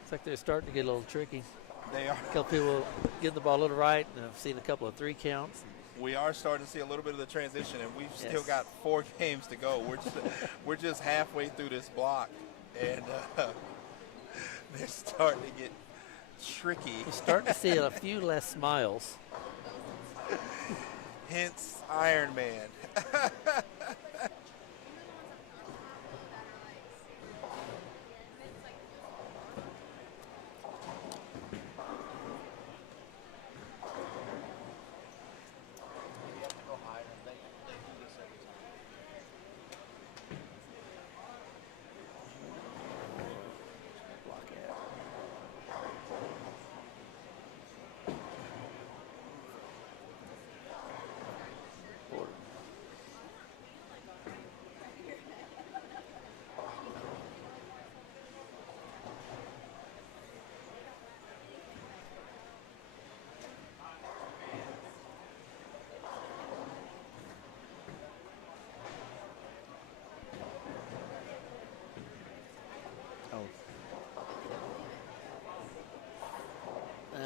Looks like they're starting to get a little tricky. They are. A couple people getting the ball a little right, and I've seen a couple of 3 counts. We are starting to see a little bit of the transition, and we've still got 4 games to go. We're just halfway through this block, and they're starting to get tricky. We're starting to see a few less smiles. Hence Ironman.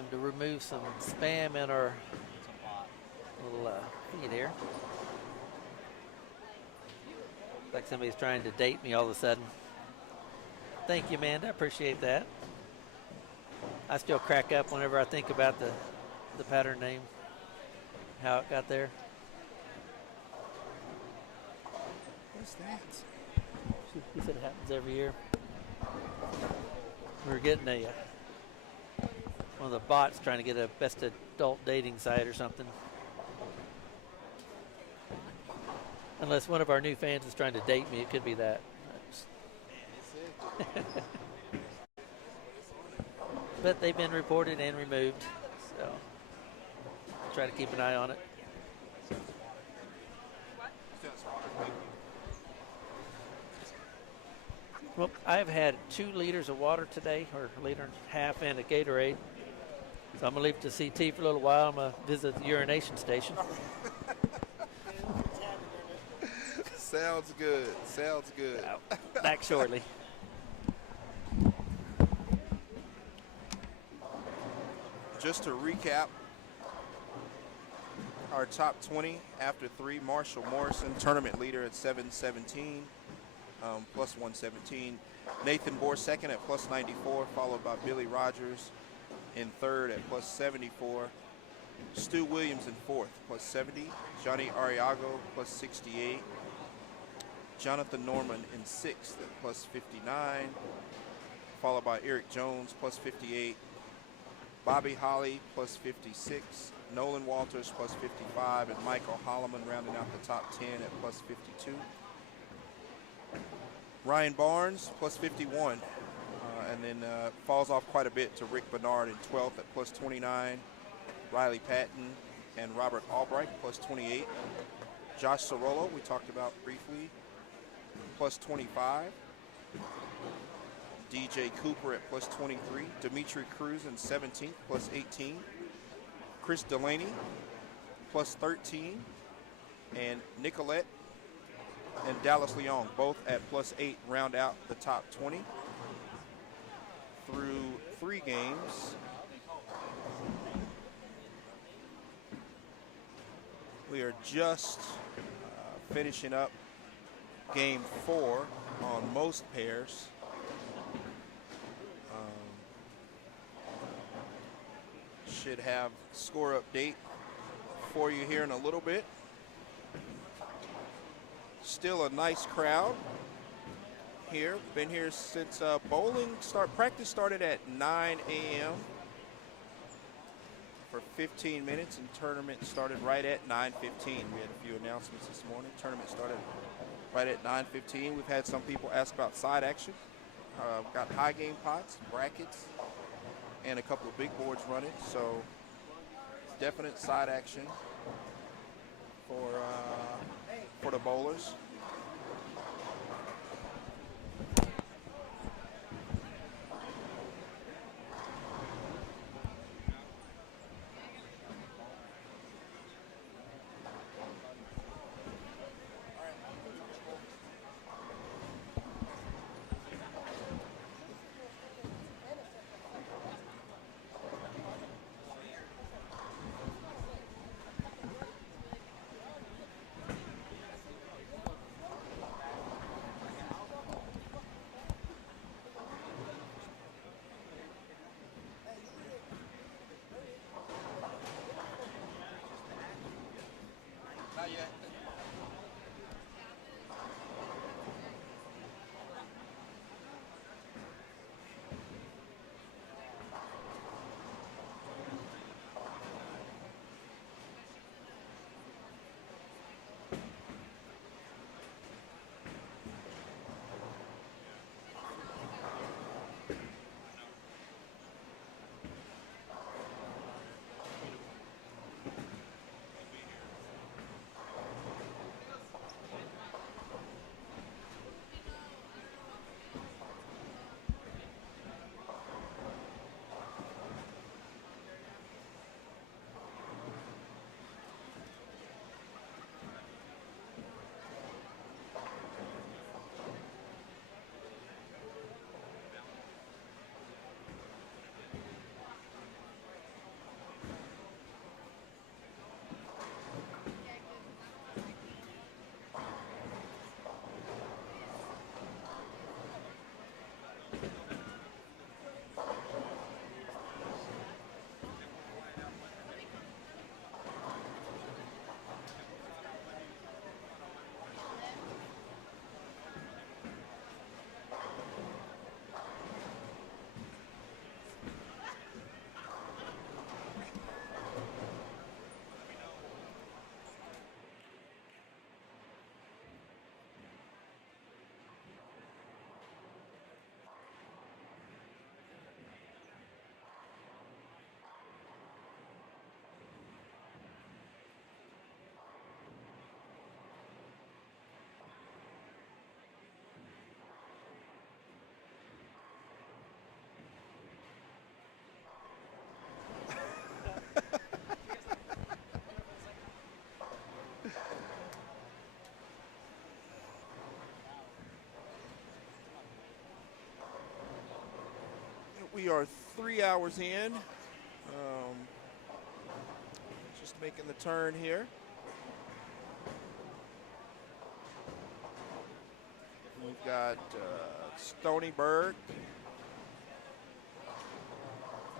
wanted to remove some spam in our little feed here. Like somebody's trying to date me all of a sudden. Thank you, Amanda. I appreciate that. I still crack up whenever I think about the pattern name, how it got there. What's that? He said it happens every year. We're getting a one of the bots trying to get a best adult dating site or something. Unless one of our new fans is trying to date me, it could be that. But they've been reported and removed, so I'll try to keep an eye on it. Well, I've had 2 liters of water today, or a liter and a half, and a Gatorade. So I'm going to leave it to CT for a little while. I'm going to visit the urination station. Sounds good. Sounds good. Back shortly. Just to recap, our top 20 after 3, Marshall Morrison, tournament leader at 717, plus 117. Nathan Bohr second at plus 94, followed by Billy Rogers in third at plus 74. Stu Williams in fourth, plus 70. Johnny Ariago, plus 68. Jonathan Norman in sixth at plus 59, followed by Eric Jones, plus 58. Bobby Holly, plus 56. Nolan Walters, plus 55. And Michael Holloman rounding out the top 10 at plus 52. Ryan Barnes, plus 51. And then falls off quite a bit to Rick Bernard in 12th at plus 29. Riley Patton and Robert Albright, plus 28. Josh Sorolo, we talked about briefly, plus 25. DJ Cooper at plus 23. Dimitri Cruz in 17th, plus 18. Chris Delaney, plus 13. And Nicolette and Dallas Leong, both at plus 8, round out the top 20. Through 3 games, we are just finishing up game 4 on most pairs. Should have score update for you here in a little bit. Still a nice crowd here. Been here since practice started at 9 a.m. for 15 minutes, and tournament started right at 9:15. We had a few announcements this morning. Tournament started right at 9:15. We've had some people ask about side action. We've got high game pots, brackets, and a couple of big boards running. So definite side action for the bowlers. We are 3 hours in. Just making the turn here. We've got Stony Berg,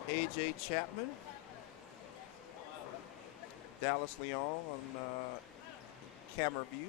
AJ Chapman, Dallas Leon on camera view.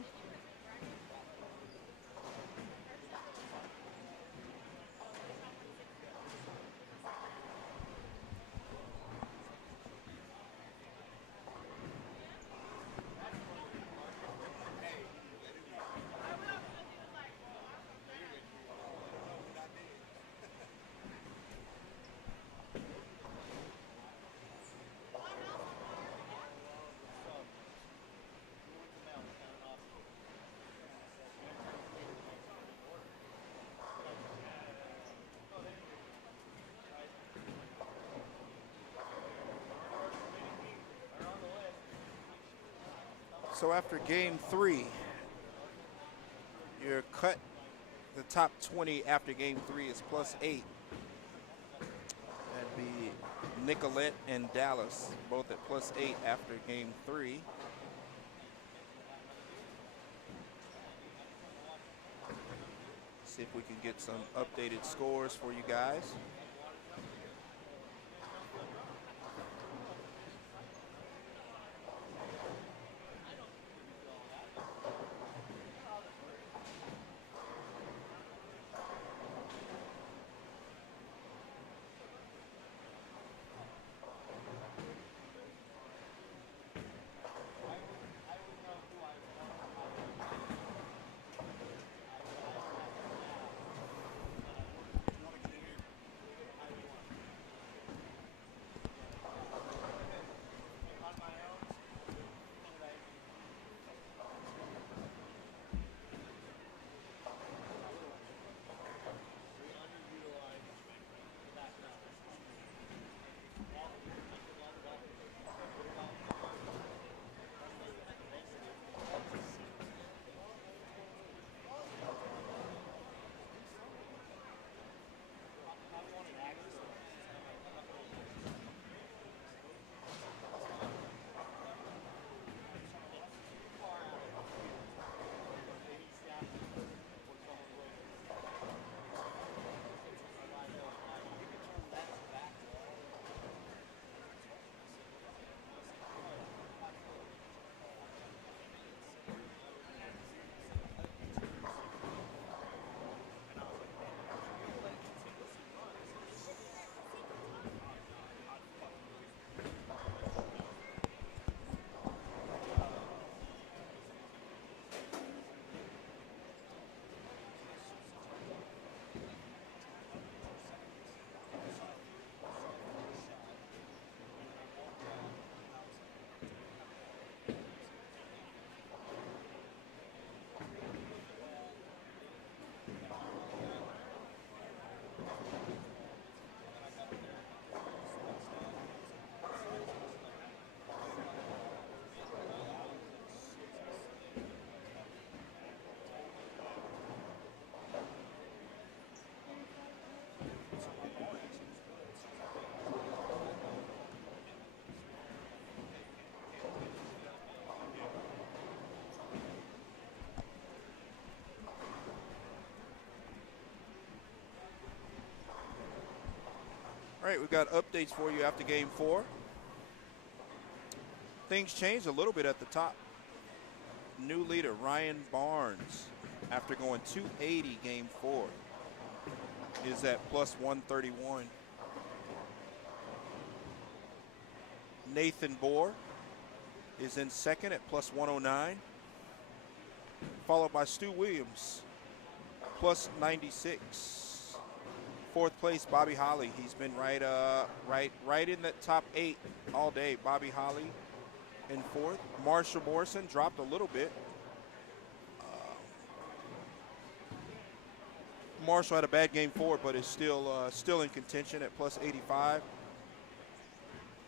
So after game 3, your cut, the top 20 after game 3 is +8. That'd be Nicolette and Dallas, both at +8 after game 3. See if we can get some updated scores for you guys. All right, we've got updates for you after game 4. Things changed a little bit at the top. New leader, Ryan Barnes, after going 280 game 4, is at +131. Nathan Bohr is in second at +109, followed by Stu Williams, +96. Fourth place, Bobby Holly. He's been right in that top 8 all day. Bobby Holly in fourth. Marshall Morrison dropped a little bit. Marshall had a bad game 4, but is still in contention at +85.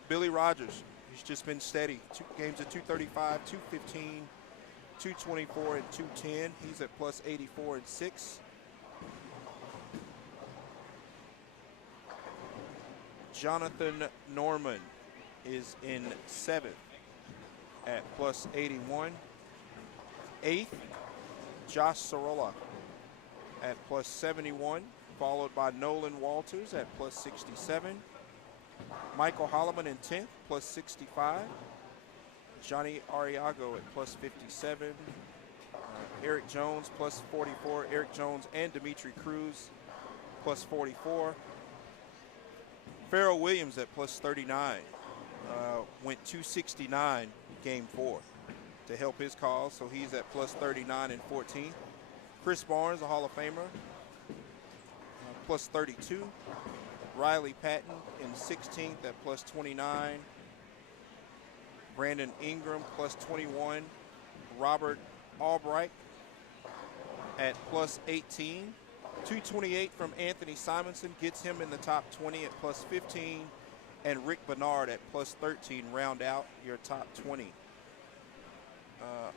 Billy Rogers, he's just been steady. 2 games at 235, 215, 224, and 210. He's at +84 and 6. Jonathan Norman is in 7th at plus 81. 8th, Josh Sorolla at plus 71, followed by Nolan Walters at plus 67. Michael Holloman in 10th, plus 65. Johnny Ariago at plus 57. Eric Jones plus 44. Eric Jones and Dimitri Cruz plus 44. Pharrell Williams at plus 39. Went 269 game 4 to help his cause, so he's at plus 39 and 14th. Chris Barnes, a Hall of Famer, plus 32. Riley Patton in 16th at plus 29. Brandon Ingram plus 21. Robert Albright at plus 18. 228 from Anthony Simonson gets him in the top 20 at plus 15. And Rick Bernard at plus 13 round out your top 20.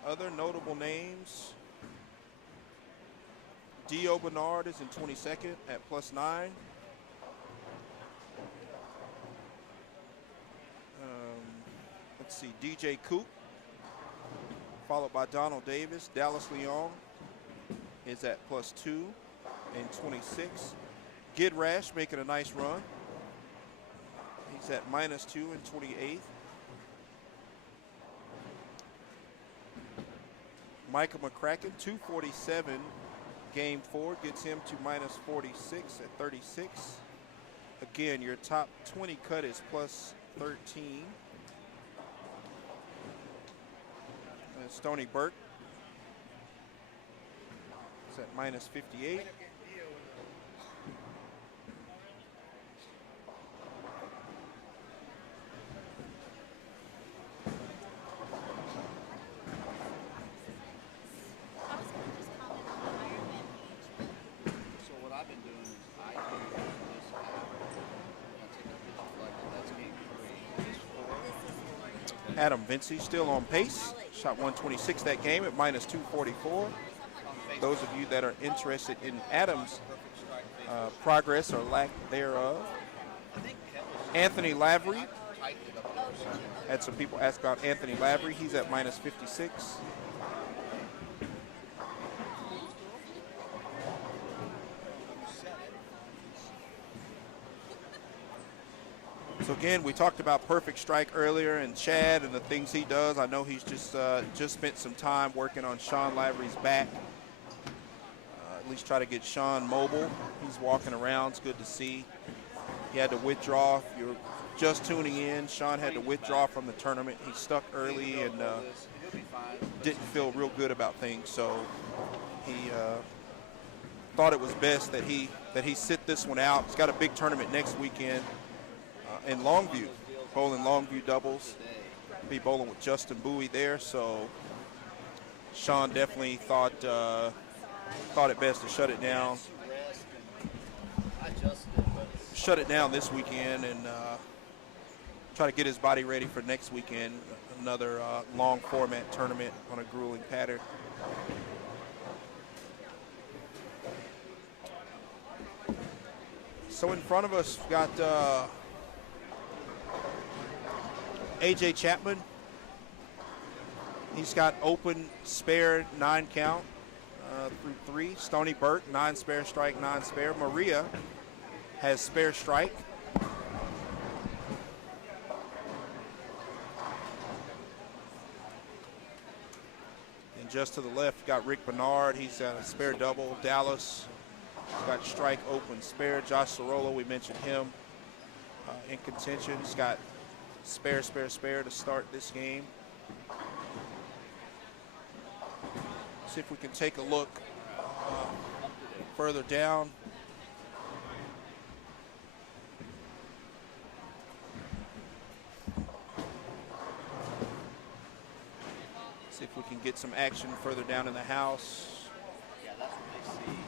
Other notable names, Dio Bernard is in 22nd at plus 9. Let's see, DJ Coop, followed by Donald Davis. Dallas Leon is at plus 2 and 26. Gid Rash making a nice run. He's at minus 2 and 28th. Micah McCracken, 247 game 4, gets him to minus 46 at 36. Again, your top 20 cut is plus 13. And Stony Burke is at minus 58. So what I've been doing is I use this app. I take a picture like that's game 3. This 4. Adam Vincey still on pace. Shot 126 that game at minus 244. Those of you that are interested in Adam's progress or lack thereof. Anthony Lavery. Had some people ask about Anthony Lavery. He's at minus 56. So again, we talked about Perfect Strike earlier and Chad and the things he does. I know he's just spent some time working on Sean Lavery's back. At least try to get Sean mobile. He's walking around. It's good to see. He had to withdraw. If you're just tuning in, Sean had to withdraw from the tournament. He stuck early and didn't feel real good about things. So he thought it was best that he sit this one out. He's got a big tournament next weekend. In Longview, bowling Longview doubles. Be bowling with Justin Bowie there, so Sean definitely thought it best to shut it down. Shut it down this weekend and try to get his body ready for next weekend. Another long format tournament on a grueling pattern. So in front of us, we've got AJ Chapman. He's got open spare 9 count through 3. Stony Burke, 9 spare strike, 9 spare. Maria has spare strike. And just to the left, you've got Rick Bernard. He's got a spare double. Dallas has got strike, open, spare. Josh Sorolla, we mentioned him in contention. He's got spare to start this game. See if we can take a look further down. See if we can get some action further down in the house. Yeah, that's what they see.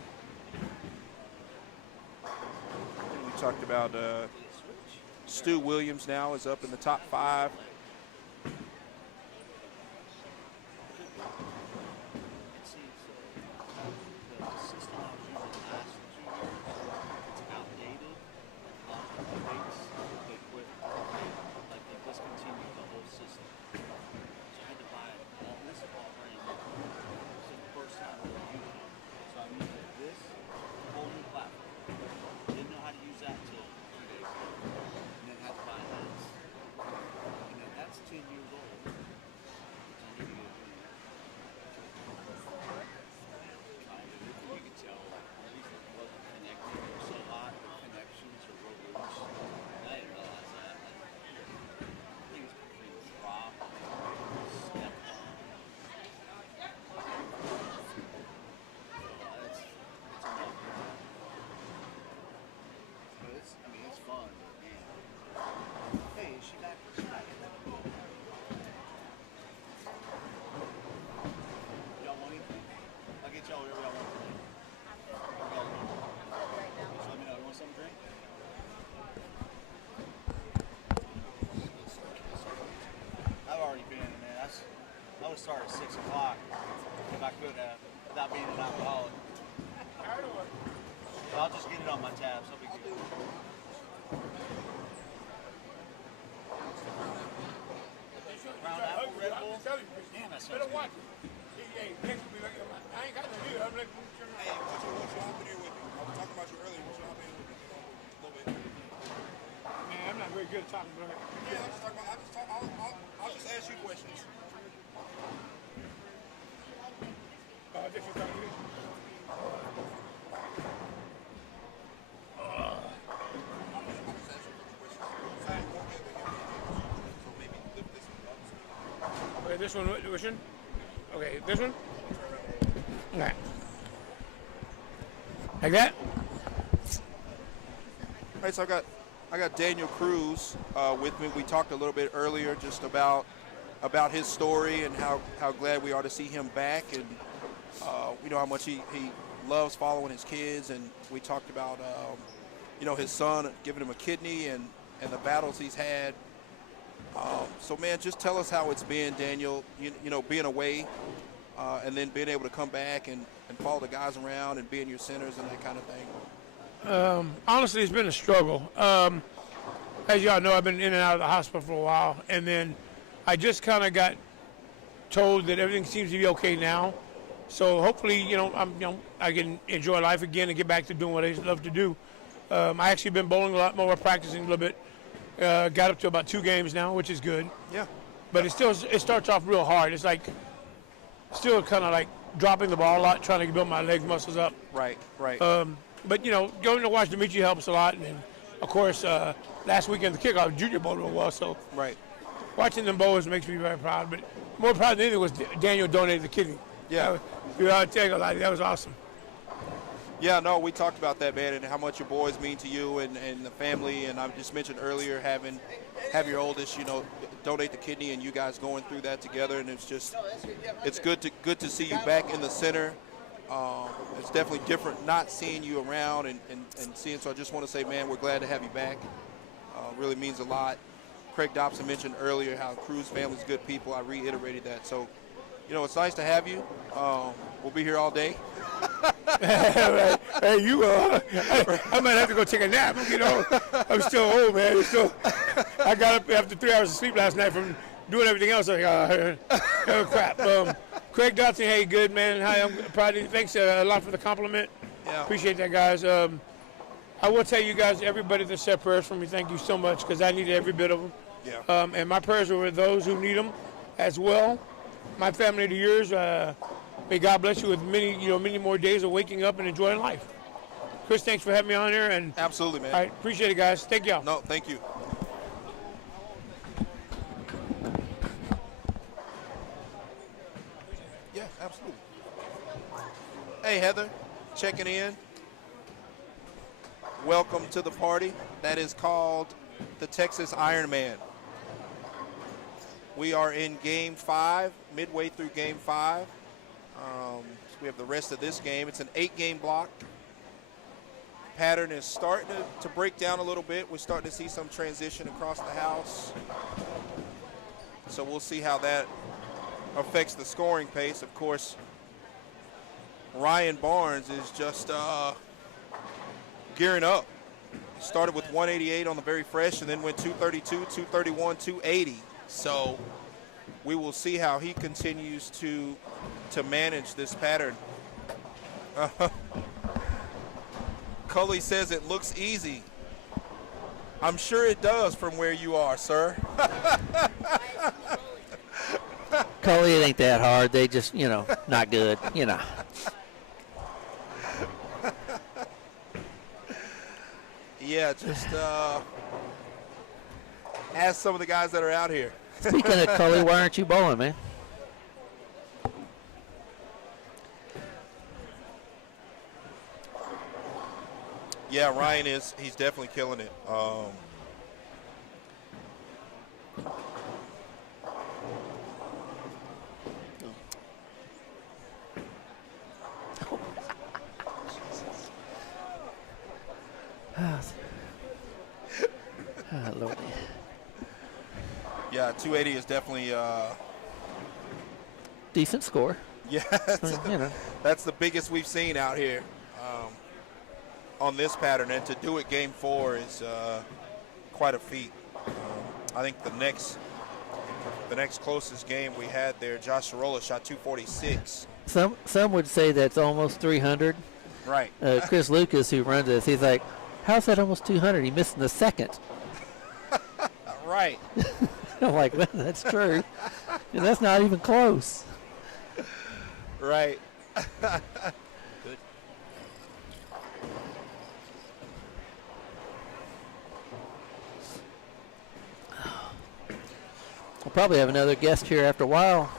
And we talked about Stu Williams now is up in the top 5. have started at 6 o'clock if I could have, without being an alcoholic. But I'll just get it on my tabs. I'll be good. Brown apple, Red Bull. Damn, that sounds good. Hey, next week, I ain't got no deal. I'm like, hey, what's your hop in here with me? I was talking about you earlier. What's your hop in here with me? A little bit. Man, I'm not very good at talking about it. Yeah, I'm just talking about, I'll just ask you questions. This is talking to you. Okay, this one, which one? Okay, this one? All right. Like that? All right, so I got Daniel Cruz with me. We talked a little bit earlier just about his story and how glad we are to see him back, and you know how much he loves following his kids, and we talked about you know, his son giving him a kidney and the battles he's had. So man, just tell us how it's been, Daniel, you know, being away and then being able to come back and follow the guys around and be in your centers and that kind of thing. Honestly, it's been a struggle. As y'all know, I've been in and out of the hospital for a while, and then I just kind of got told that everything seems to be okay now. So hopefully, you know, I can enjoy life again and get back to doing what I love to do. I actually been bowling a lot more, practicing a little bit. Got up to about 2 games now, which is good. Yeah. But it starts off real hard. It's like still kind of like dropping the ball a lot, trying to build my leg muscles up. Right. But you know, going to watch Dimitri helps a lot, and then, of course, last weekend the kickoff junior bowled real well. So right. Watching them bowlers makes me very proud. But more proud than anything was Daniel donated the kidney. Yeah. You know, I'll tell you a lot. That was awesome. Yeah, no, we talked about that, man, and how much your boys mean to you and the family. And I just mentioned earlier have your oldest, you know, donate the kidney, and you guys going through that together. And it's good to see you back in the center. It's definitely different not seeing you around and seeing. So I just want to say, man, we're glad to have you back. Really means a lot. Craig Dobson mentioned earlier how Cruz family's good people. I reiterated that. So, you know, it's nice to have you. We'll be here all day. Right. Hey, I might have to go take a nap. You know, I'm still old, man. I got up after 3 hours of sleep last night from doing everything else. Like, oh, crap. Craig Dobson, hey, good, man. Hi, I'm proud of you. Thanks a lot for the compliment. Yeah. Appreciate that, guys. I will tell you guys, everybody that said prayers for me, thank you so much, because I needed every bit of them. Yeah. And my prayers are with those who need them as well. My family to yours. May God bless you with many more days of waking up and enjoying life. Chris, thanks for having me on here. And absolutely, man. All right, appreciate it, guys. Thank y'all. No, thank you. Yeah, absolutely. Hey, Heather, checking in. Welcome to the party that is called the Texas Ironman. We are in Game 5, midway through Game 5. We have the rest of this game. It's an 8-game block. Pattern is starting to break down a little bit. We're starting to see some transition across the house. So we'll see how that affects the scoring pace. Of course, Ryan Barnes is just gearing up. Started with 188 on the very fresh and then went 232, 231, 280. So we will see how he continues to manage this pattern. Cully says it looks easy. I'm sure it does from where you are, sir. Cully, it ain't that hard. They just, not good, Yeah, just ask some of the guys that are out here. Speaking of Cully, why aren't you bowling, man? Yeah, Ryan he's definitely killing it. Lord. Yeah, 280 is definitely decent score. Yeah, You know. that's the biggest we've seen out here on this pattern, and to do it game 4 is quite a feat. I think the next closest game we had there, Josh Sorolla shot 246. Some would say that's almost 300. Right. Chris Lucas, who runs this, he's like, how's that almost 200? He missed in the second. Right. I'm like, well, that's true. And that's not even close. Right. Good. We'll probably have another guest here after a while.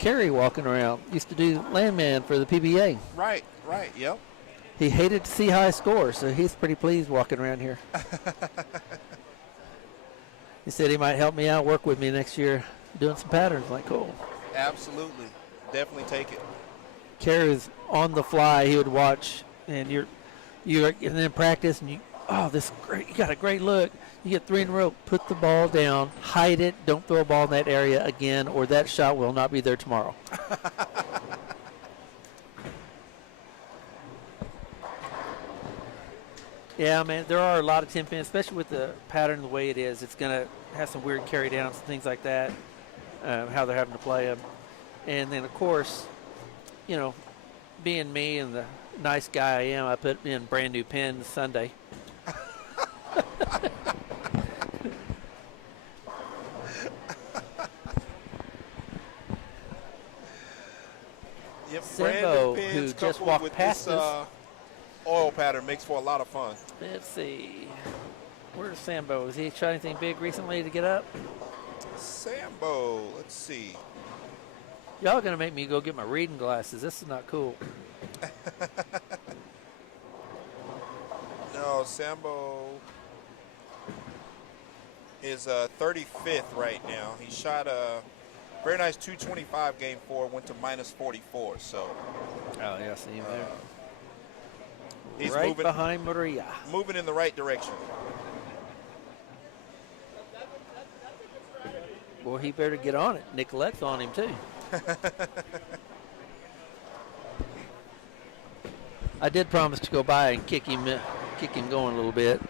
Kerry walking around. Used to do landman for the PBA. Right. Yep. He hated to see high scores, so he's pretty pleased walking around here. He said he might help me out, work with me next year, doing some patterns. Like, cool. Absolutely. Definitely take it. Kerry's on the fly. He would watch, and you're getting in practice, and this is great. You got a great look. You get 3 in a row. Put the ball down, hide it. Don't throw a ball in that area again, or that shot will not be there tomorrow. Yeah, man, there are a lot of 10 pins, especially with the pattern the way it is. It's going to have some weird carry downs and things like that, how they're having to play them. And then, of course, being me and the nice guy I am, I put in brand new pins Sunday. Yep, Simbo, Brandon who Pins just coupled walked with past this, us. Oil pattern makes for a lot of fun. Let's see. Where's Sambo? Has he shot anything big recently to get up? Sambo, let's see. Y'all gonna make me go get my reading glasses. This is not cool. No, Sambo is 35th right now. He shot a very nice 225 game 4, went to minus 44. So. Oh yeah, see him there. He's right moving behind Maria. Moving in the right direction. Well, he better get on it. Nicolette's on him too. I did promise to go by and kick him going a little bit.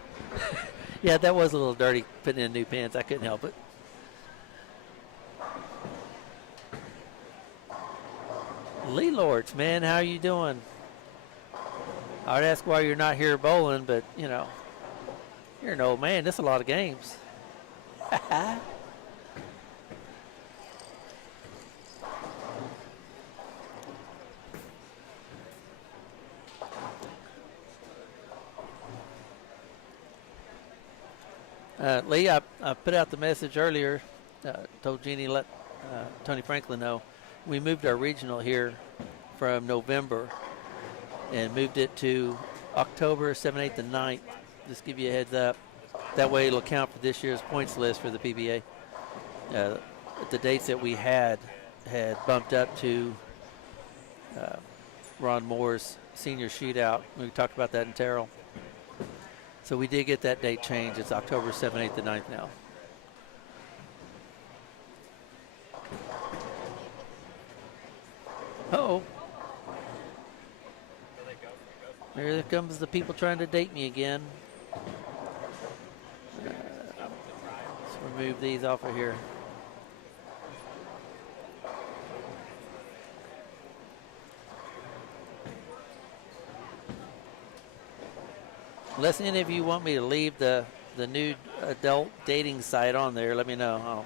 Yeah, that was a little dirty putting in new pants. I couldn't help it. Lee Lords, man, how you doing? I'd ask why you're not here bowling, but you're an old man. That's a lot of games. Lee, I put out the message earlier, told Jeannie, let Tony Franklin know. We moved our regional here from November and moved it to October 7th, 8th, and 9th. Just give you a heads up. That way it'll count for this year's points list for the PBA. The dates that we had bumped up to Ron Moore's senior shootout. We talked about that in Terrell. So we did get that date changed. It's October 7th, 8th, and 9th now. Uh-oh. There comes the people trying to date me again. Let's remove these off of here. Unless any of you want me to leave the new adult dating site on there, let me know.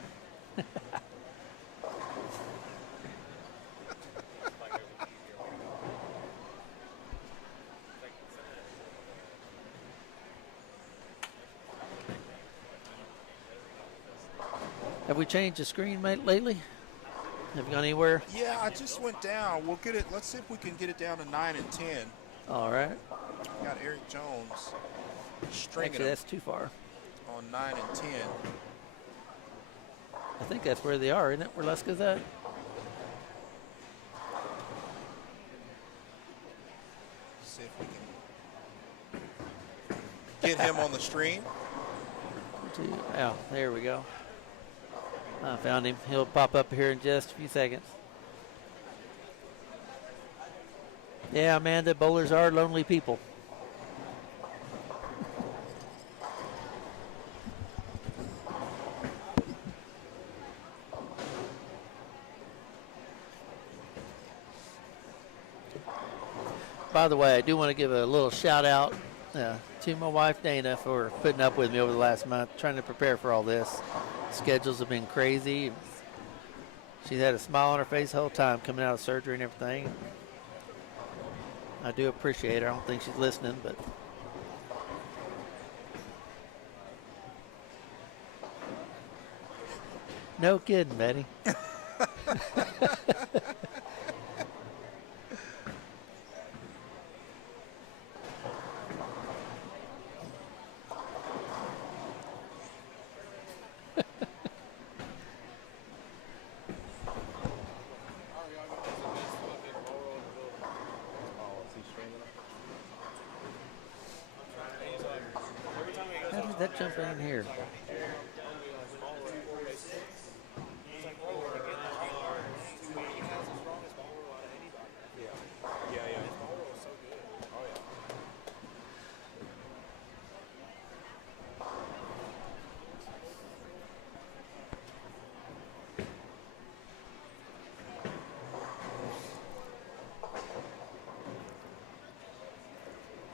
Have we changed the screen lately? Have you gone anywhere? Yeah, I just went down. We'll get it. Let's see if we can get it down to 9 and 10. All right. Got Eric Jones stringing Actually, him that's too far. on 9 and 10. I think that's where they are, isn't it? Where Leska's at? See if we can get him on the stream. Oh, there we go. I found him. He'll pop up here in just a few seconds. Yeah, Amanda, bowlers are lonely people. By the way, I do want to give a little shout out to my wife Dana for putting up with me over the last month, trying to prepare for all this. Schedules have been crazy. She's had a smile on her face the whole time coming out of surgery and everything. I do appreciate her. I don't think she's listening, but no kidding, Betty. How did that jump in here?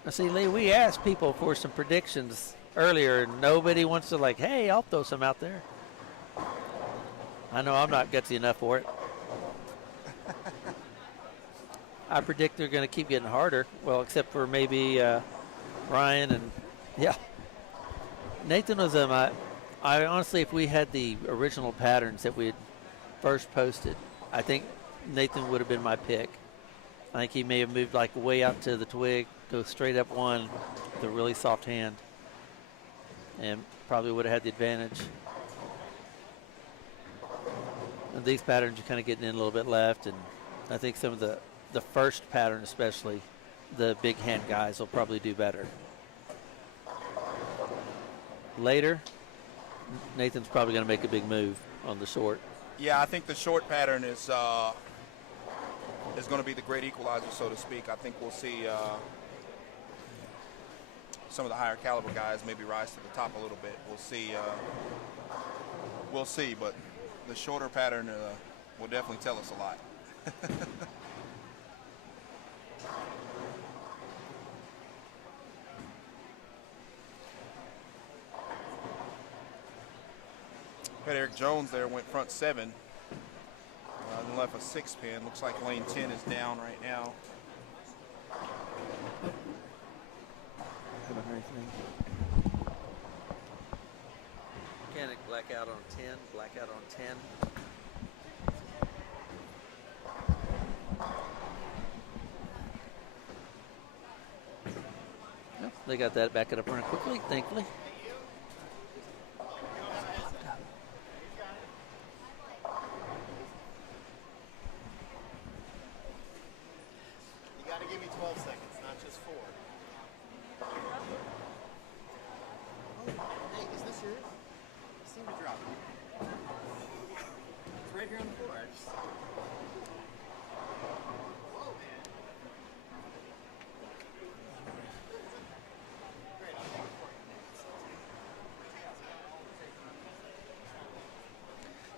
Now, see, Lee, we asked people for some predictions earlier, and nobody wants to like, hey, I'll throw some out there. I know I'm not gutsy enough for it. I predict they're going to keep getting harder. Well, except for maybe Ryan and, yeah. Nathan was, I honestly, if we had the original patterns that we had first posted, I think Nathan would have been my pick. I think he may have moved like way out to the twig, go straight up one with a really soft hand, and probably would have had the advantage. And these patterns are kind of getting in a little bit left, and I think some of the first pattern, especially the big hand guys, will probably do better. Later, Nathan's probably going to make a big move on the short. Yeah, I think the short pattern is going to be the great equalizer, so to speak. I think we'll see some of the higher caliber guys maybe rise to the top a little bit. We'll see, but the shorter pattern will definitely tell us a lot. Had Eric Jones there, went front 7. Then left a 6-pin. Looks like lane 10 is down right now. Mechanic blackout on 10, blackout on 10. Yep, they got that back it up running quickly, thankfully. You got to give me 12 seconds, not just 4. Hey, is this yours? You seem to drop it. It's right here on the floor. Whoa, man. Great, I'll take it for you.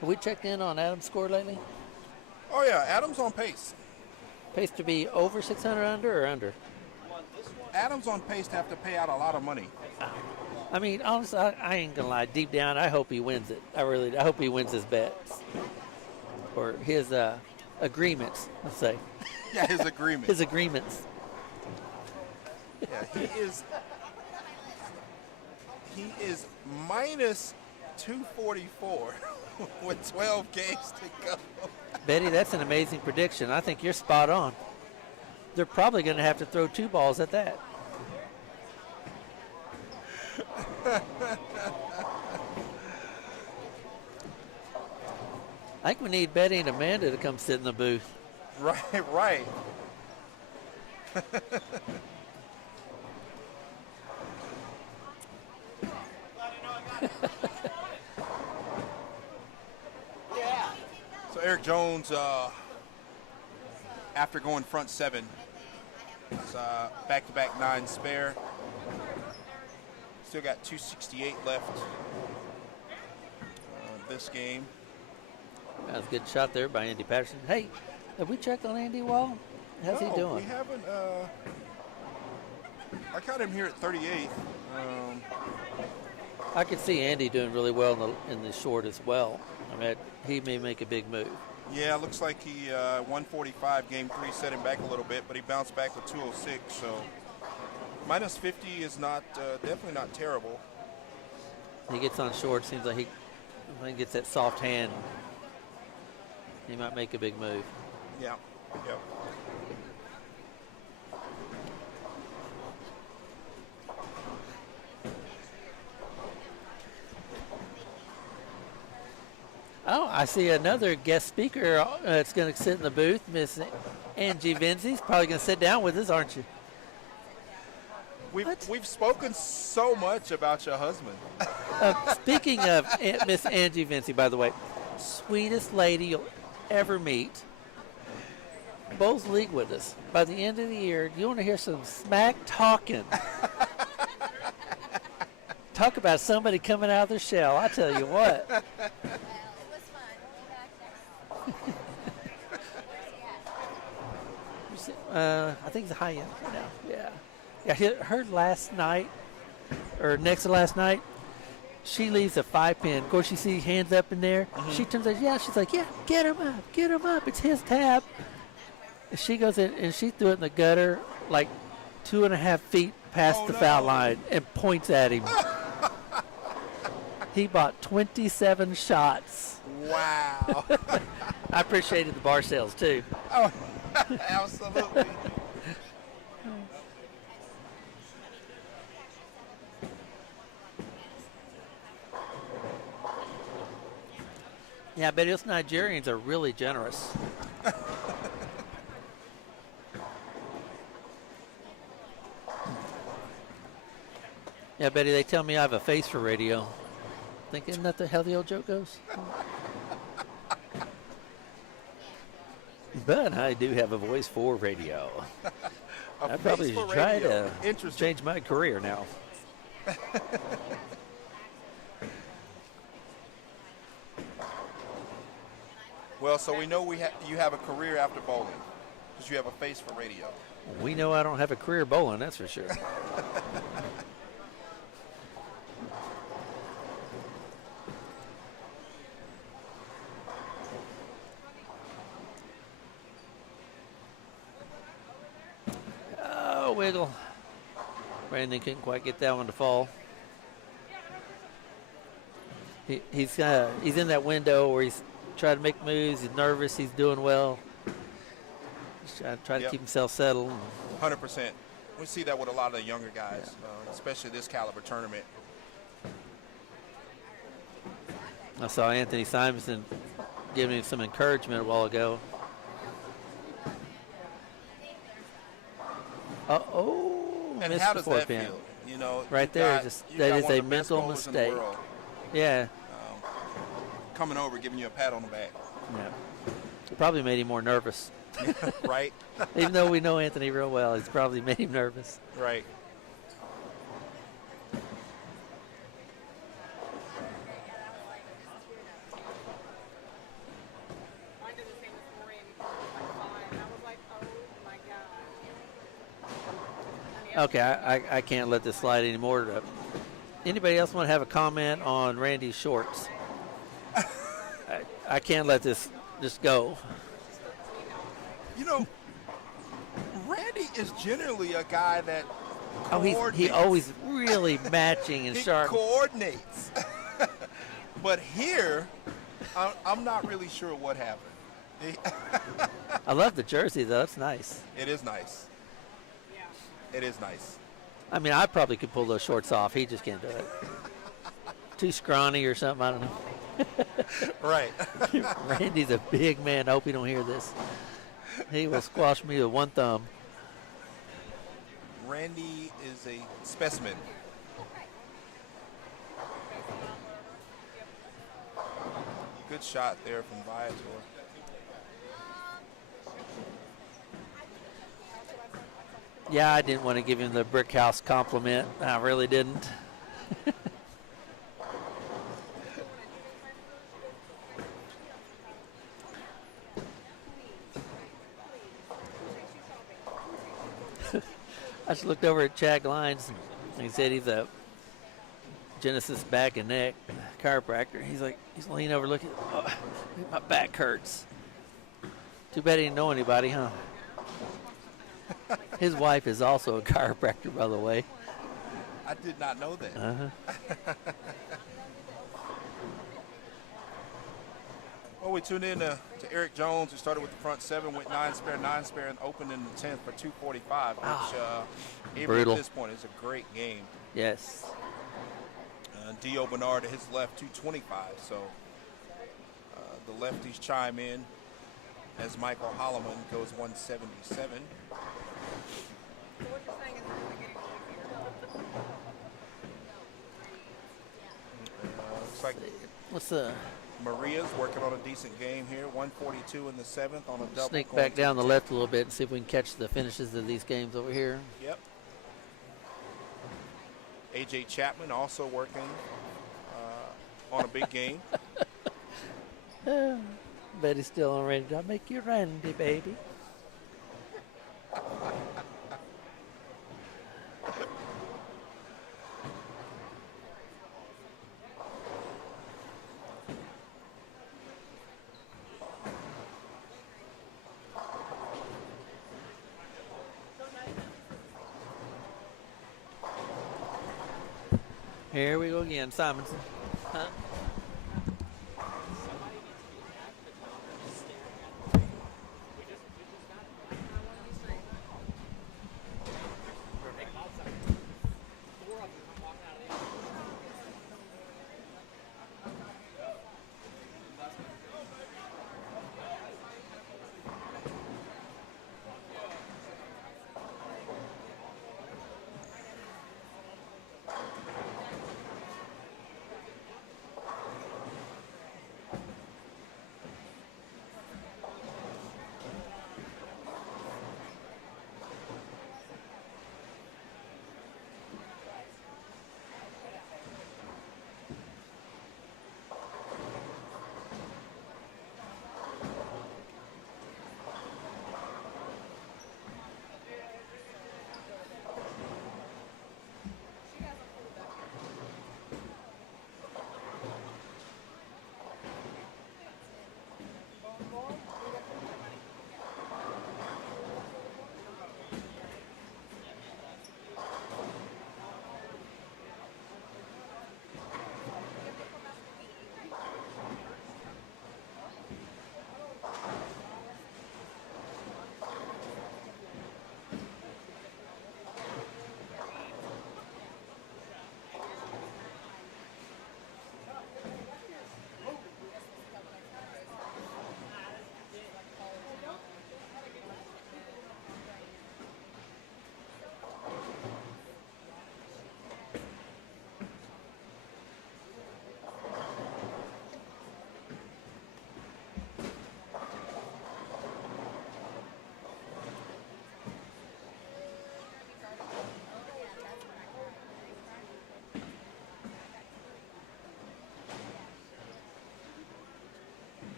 Have we checked in on Adam's score lately? Oh, yeah, Adam's on pace. Pace to be over 600 under or under? Adam's on pace to have to pay out a lot of money. I mean, honestly, I ain't gonna lie. Deep down, I hope he wins it. I hope he wins his bets or his agreements. Let's say. Yeah, his agreement. His agreements. Yeah, he is minus 244 with 12 games to go. Betty, that's an amazing prediction. I think you're spot on. They're probably going to have to throw 2 balls at that. I think we need Betty and Amanda to come sit in the booth. Right. Eric Jones, after going front 7, it's back-to-back 9 spare. Still got 268 left this game. That was a good shot there by Andy Patterson. Hey, have we checked on Andy Wall? How's he doing? We haven't. I count him here at 38th. I could see Andy doing really well in the short as well. I mean, he may make a big move. Yeah, it looks like he 145 game 3 set him back a little bit, but he bounced back with 206. So minus 50 is not definitely not terrible. He gets on short. Seems like he gets that soft hand. He might make a big move. Yeah. Yep. Oh, I see another guest speaker that's going to sit in the booth. Miss Angie Vince's probably going to sit down with us, aren't you? We've spoken so much about your husband. Speaking of Miss Angie Vince, by the way, sweetest lady you'll ever meet. Bowls League with us. By the end of the year, you want to hear some smack talking. Talk about somebody coming out of their shell. I tell you what. I think it's high end right now. Yeah. Her last night, or next to last night, she leaves a 5-pin. Of course, you see hands up in there. Mm-hmm. She turns out, she's like, get him up. It's his tab. And she goes in and she threw it in the gutter like 2.5 feet past the foul line and points at him. He bought 27 shots. Wow. I appreciated the bar sales too. Oh, absolutely. Yeah, but those Nigerians are really generous. Yeah, Betty, they tell me I have a face for radio. Think, isn't that how the old joke goes? But I do have a voice for radio. I probably should try to change my career now. Well, so we know you have a career after bowling because you have a face for radio. We know I don't have a career bowling, that's for sure. Oh, wiggle. Brandon couldn't quite get that one to fall. He's in that window where he's trying to make moves. He's nervous. He's doing well. He's trying to keep himself settled. 100%. We see that with a lot of the younger guys, especially this caliber tournament. I saw Anthony Simonson giving him some encouragement a while ago. And missed how the does that pin. feel? You know, right there, that is a mental mistake. Yeah. Coming over, giving you a pat on the back. Yeah. It probably made him more nervous. Right. Even though we know Anthony real well, it's probably made him nervous. Right. Okay, I can't let this slide anymore. Anybody else want to have a comment on Randy's shorts? I can't let this just go. You know, Randy is generally a guy that he always really matching and sharp. He coordinates. But here, I'm not really sure what happened. I love the jersey, though. It's nice. It is nice. It is nice. I mean, I probably could pull those shorts off. He just can't do it. Too scrawny or something. I don't know. Right. Randy's a big man. I hope you don't hear this. He will squash me with one thumb. Randy is a specimen. Good shot there from Viator. Yeah, I didn't want to give him the brick house compliment. I really didn't. I just looked over at Chad Lyons, and he said he's a Genesis back and neck chiropractor. He's leaning over looking, oh, my back hurts. Too bad he didn't know anybody, huh? His wife is also a chiropractor, by the way. I did not know that. Uh-huh. Well, we tuned in to Eric Jones, who started with the front seven, went 9 spare, and opened in the 10th for 245, which even brutal. at this point is a great game. Yes. Dio Bernard at his left, 225. So the lefties chime in as Michael Holloman goes 177. Looks like What's the Maria's working on a decent game here. 142 in the 7th on a double. sneak back down the left a little bit and see if we can catch the finishes of these games over here? Yep. A.J. Chapman also working on a big game. Betty's still on ready. I'll make you Randy, baby. Here we go again, Simonson. Huh?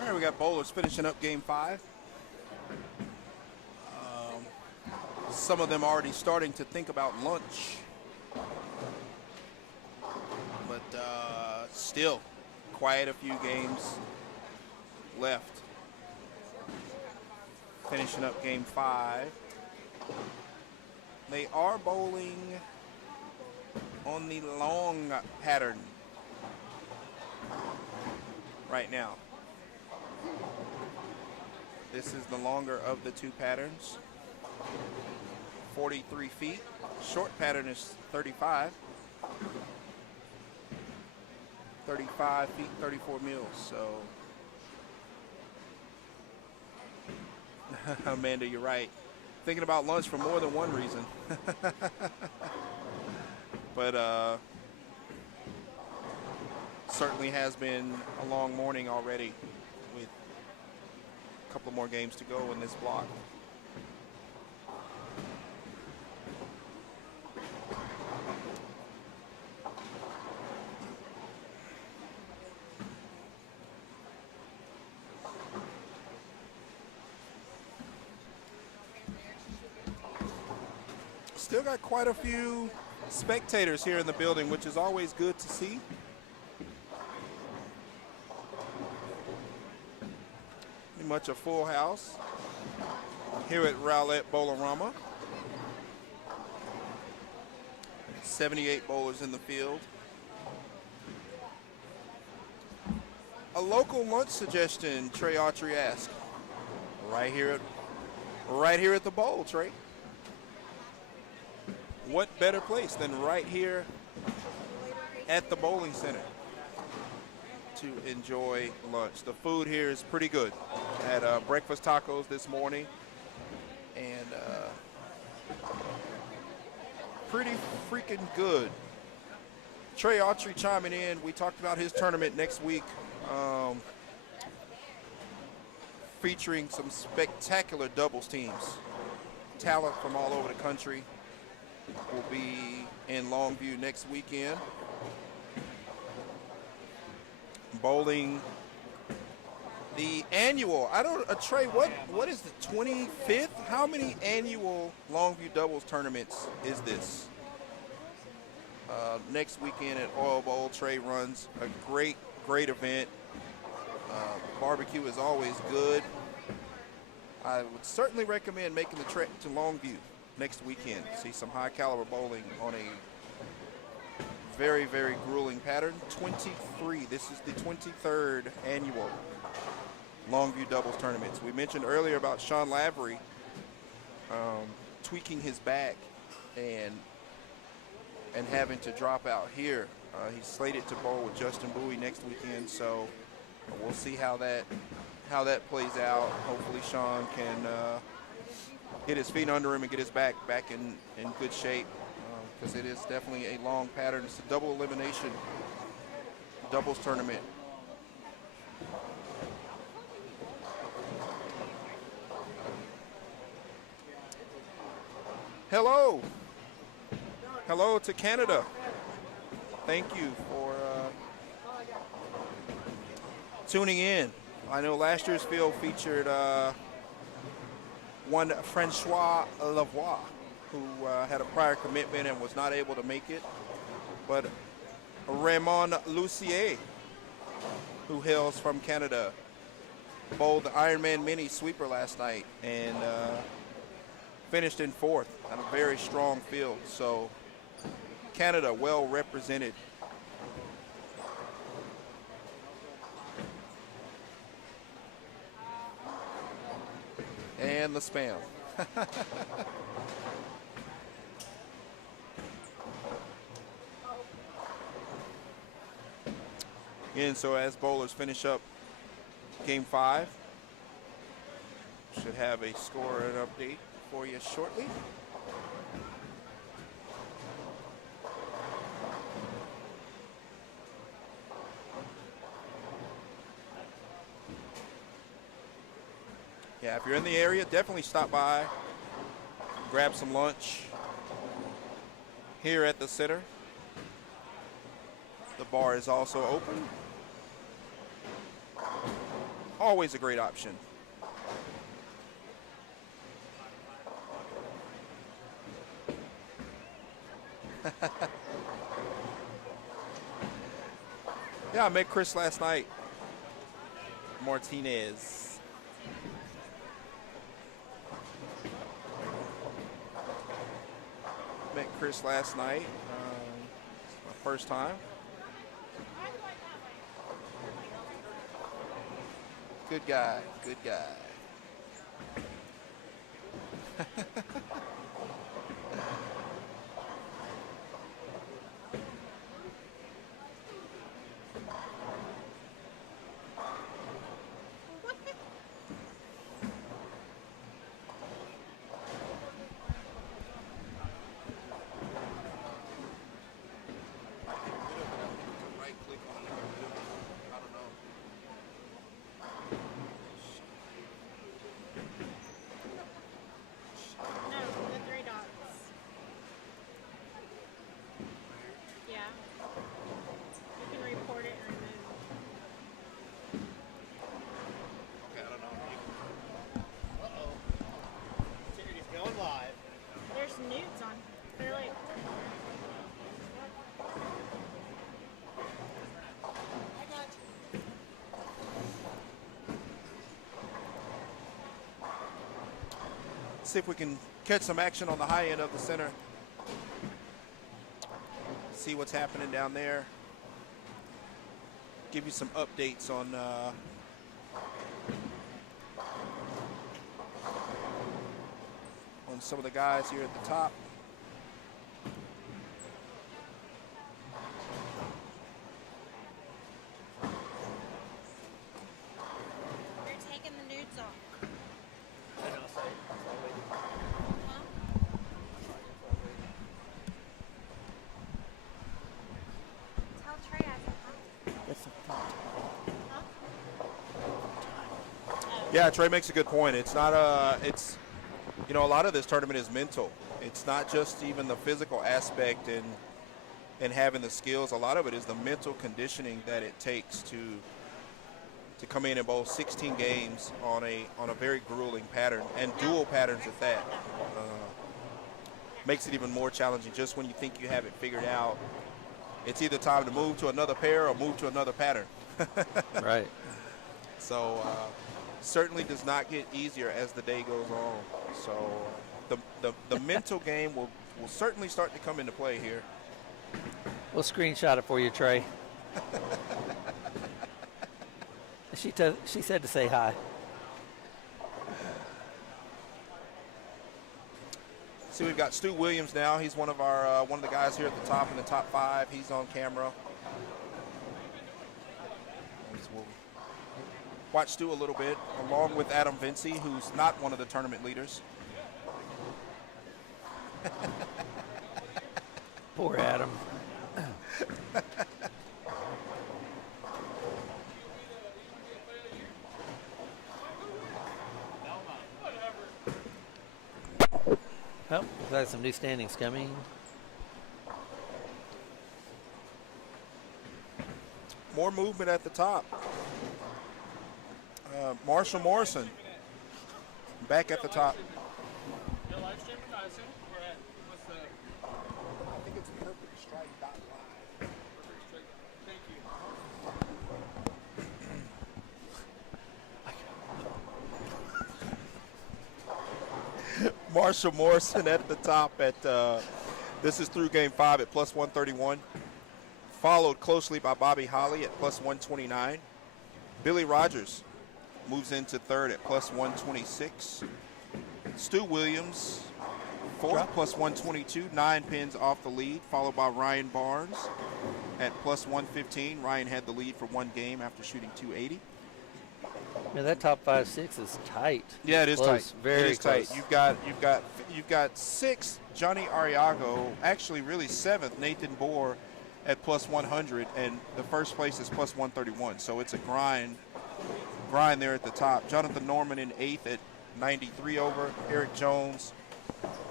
All right, we got bowlers finishing up game 5. Some of them already starting to think about lunch. But still, quite a few games left. Finishing up game 5. They are bowling on the long pattern right now. This is the longer of the two patterns. 43 feet. Short pattern is 35. 35 feet, 34 mils. So, Amanda, you're right. Thinking about lunch for more than one reason. but certainly has been a long morning already with a couple more games to go in this block. Still got quite a few spectators here in the building, which is always good to see. Pretty much a full house here at Rowlett Bowlerama. 78 bowlers in the field. A local lunch suggestion, Trey Autry asked. Right here at the bowl, Trey. What better place than right here at the bowling center to enjoy lunch? The food here is pretty good. Had breakfast tacos this morning, and pretty freaking good. Trey Autry chiming in. We talked about his tournament next week, featuring some spectacular doubles teams. Talent from all over the country will be in Longview next weekend. Bowling, the annual, Trey, what is the 25th? How many annual Longview doubles tournaments is this? Next weekend at Oil Bowl, Trey runs a great event. Barbecue is always good. I would certainly recommend making the trek to Longview next weekend. See some high caliber bowling on a very, very grueling pattern. 23, this is the 23rd annual Longview doubles tournaments. We mentioned earlier about Sean Lavery tweaking his back and having to drop out here. He's slated to bowl with Justin Bowie next weekend, so we'll see how that plays out. Hopefully Sean can get his feet under him and get his back in good shape, because it is definitely a long pattern. It's a double elimination doubles tournament. Hello to Canada. Thank you for tuning in. I know last year's field featured one Francois Lavoie, who had a prior commitment and was not able to make it, but Raymond Lucier, who hails from Canada, bowled the Ironman mini sweeper last night and finished in 4th on a very strong field. So Canada well represented. And the spam. Again, so as bowlers finish up game 5, should have a score and update for you shortly. Yeah, if you're in the area, definitely stop by, grab some lunch here at the center. The bar is also open. Always a great option. Yeah, I met Chris last night. Martinez. Met Chris last night. My first time. Good guy, good guy. see if we can catch some action on the high end of the center. See what's happening down there. Give you some updates on some of the guys here at the top. You're taking the nudes off. Tell Trey I said hi. Yeah, Trey makes a good point. It's not it's, you know, a lot of this tournament is mental. It's not just even the physical aspect and having the skills. A lot of it is the mental conditioning that it takes to come in bowl 16 games on a very grueling pattern, and dual patterns at that. Makes it even more challenging. Just when you think you have it figured out, it's either time to move to another pair or move to another pattern. Right. So certainly does not get easier as the day goes on. So the mental game will certainly start to come into play here. We'll screenshot it for you, Trey. She said to say hi. See, we've got Stu Williams now. He's one of the guys here at the top in the top 5. He's on camera. We'll watch Stu a little bit, along with Adam Vinci, who's not one of the tournament leaders. Poor Adam. Oh, looks like some new standings coming. More movement at the top. Marshall Morrison back at the top. You're live streaming, I assume? Or what's the... I think it's perfectstrike.live. Thank you. Marshall Morrison at the top at this is through game 5 at plus 131, followed closely by Bobby Holly at plus 129. Billy Rogers moves into third at plus 126. Stu Williams fourth, plus 122, 9 pins off the lead, followed by Ryan Barnes at plus 115. Ryan had the lead for one game after shooting 280. Man, that top 5-6 is tight. Yeah, it is close, tight. Very it is close. tight. You've got 6th Johnny Ariago, actually really 7th Nathan Bohr at plus 100, and the first place is plus 131. So it's a grind there at the top. Jonathan Norman in 8th at 93 over. Eric Jones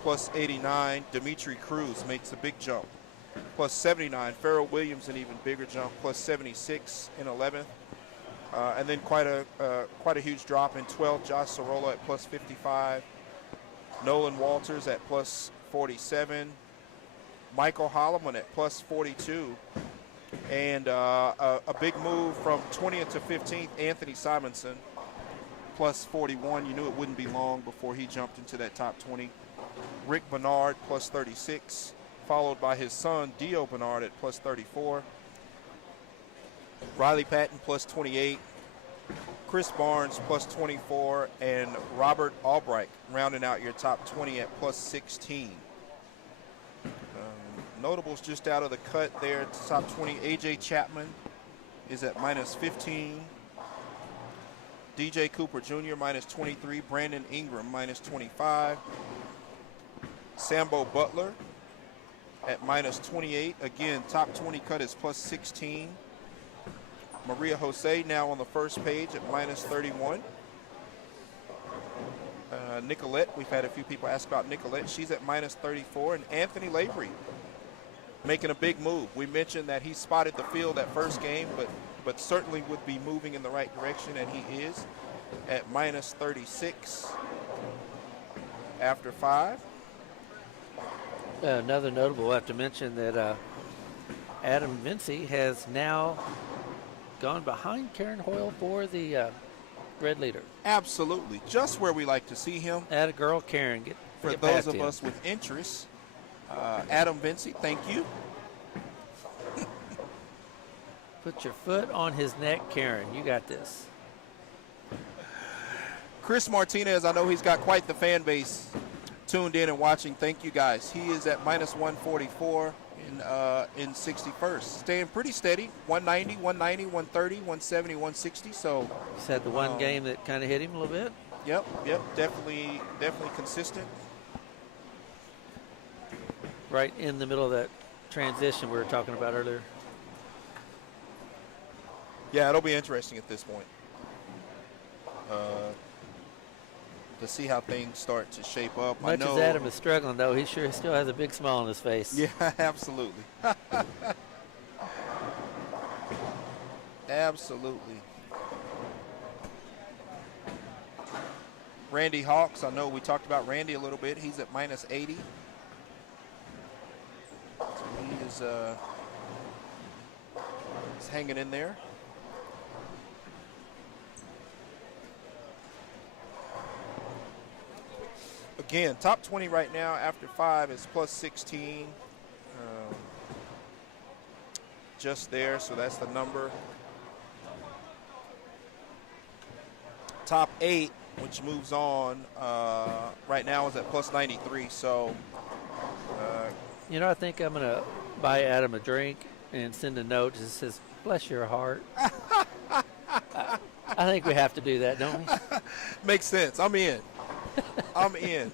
plus 89. Dimitri Cruz makes a big jump, plus 79. Farrell Williams an even bigger jump, plus 76 in 11th. And then quite a huge drop in 12th. Josh Sorolla at plus 55. Nolan Walters at plus 47. Michael Holloman at plus 42. And a big move from 20th to 15th, Anthony Simonson, plus 41. You knew it wouldn't be long before he jumped into that top 20. Rick Bernard, plus 36, followed by his son, Dio Bernard, at plus 34. Riley Patton, plus 28. Chris Barnes, plus 24. And Robert Albright, rounding out your top 20 at plus 16. Notables just out of the cut there at the top 20. A.J. Chapman is at minus 15. DJ Cooper Jr. minus 23. Brandon Ingram minus 25. Sambo Butler at minus 28. Again, top 20 cut is plus 16. Maria Jose now on the first page at minus 31. Nicolette, we've had a few people ask about Nicolette. She's at minus 34. And Anthony Lavery making a big move. We mentioned that he spotted the field that first game, but certainly would be moving in the right direction, and he is at minus 36 after 5. Another notable, I have to mention that Adam Vinci has now gone behind Karen Hoyle for the red leader. Absolutely. Just where we like to see him. Atta girl, Karen. For Get those past of him. us with interest, Adam Vinci, thank you. Put your foot on his neck, Karen. You got this. Chris Martinez, I know he's got quite the fan base tuned in and watching. Thank you, guys. He is at minus 144 in 61st. Staying pretty steady. 190, 190, 130, 170, 160. So He's had the one game that kind of hit him a little bit. Yep. Definitely consistent. Right in the middle of that transition we were talking about earlier. Yeah, it'll be interesting at this point to see how things start to shape up. Much as Adam is struggling, though, he sure still has a big smile on his face. Yeah, absolutely. Absolutely. Randy Hawks, I know we talked about Randy a little bit. He's at minus 80. So he is he's hanging in there. Again, top 20 right now after 5 is plus 16. Just there, so that's the number. Top 8, which moves on, right now is at plus 93. So, You know, I think I'm going to buy Adam a drink and send a note that says, bless your heart. I think we have to do that, don't we? Makes sense. I'm in. I'm in.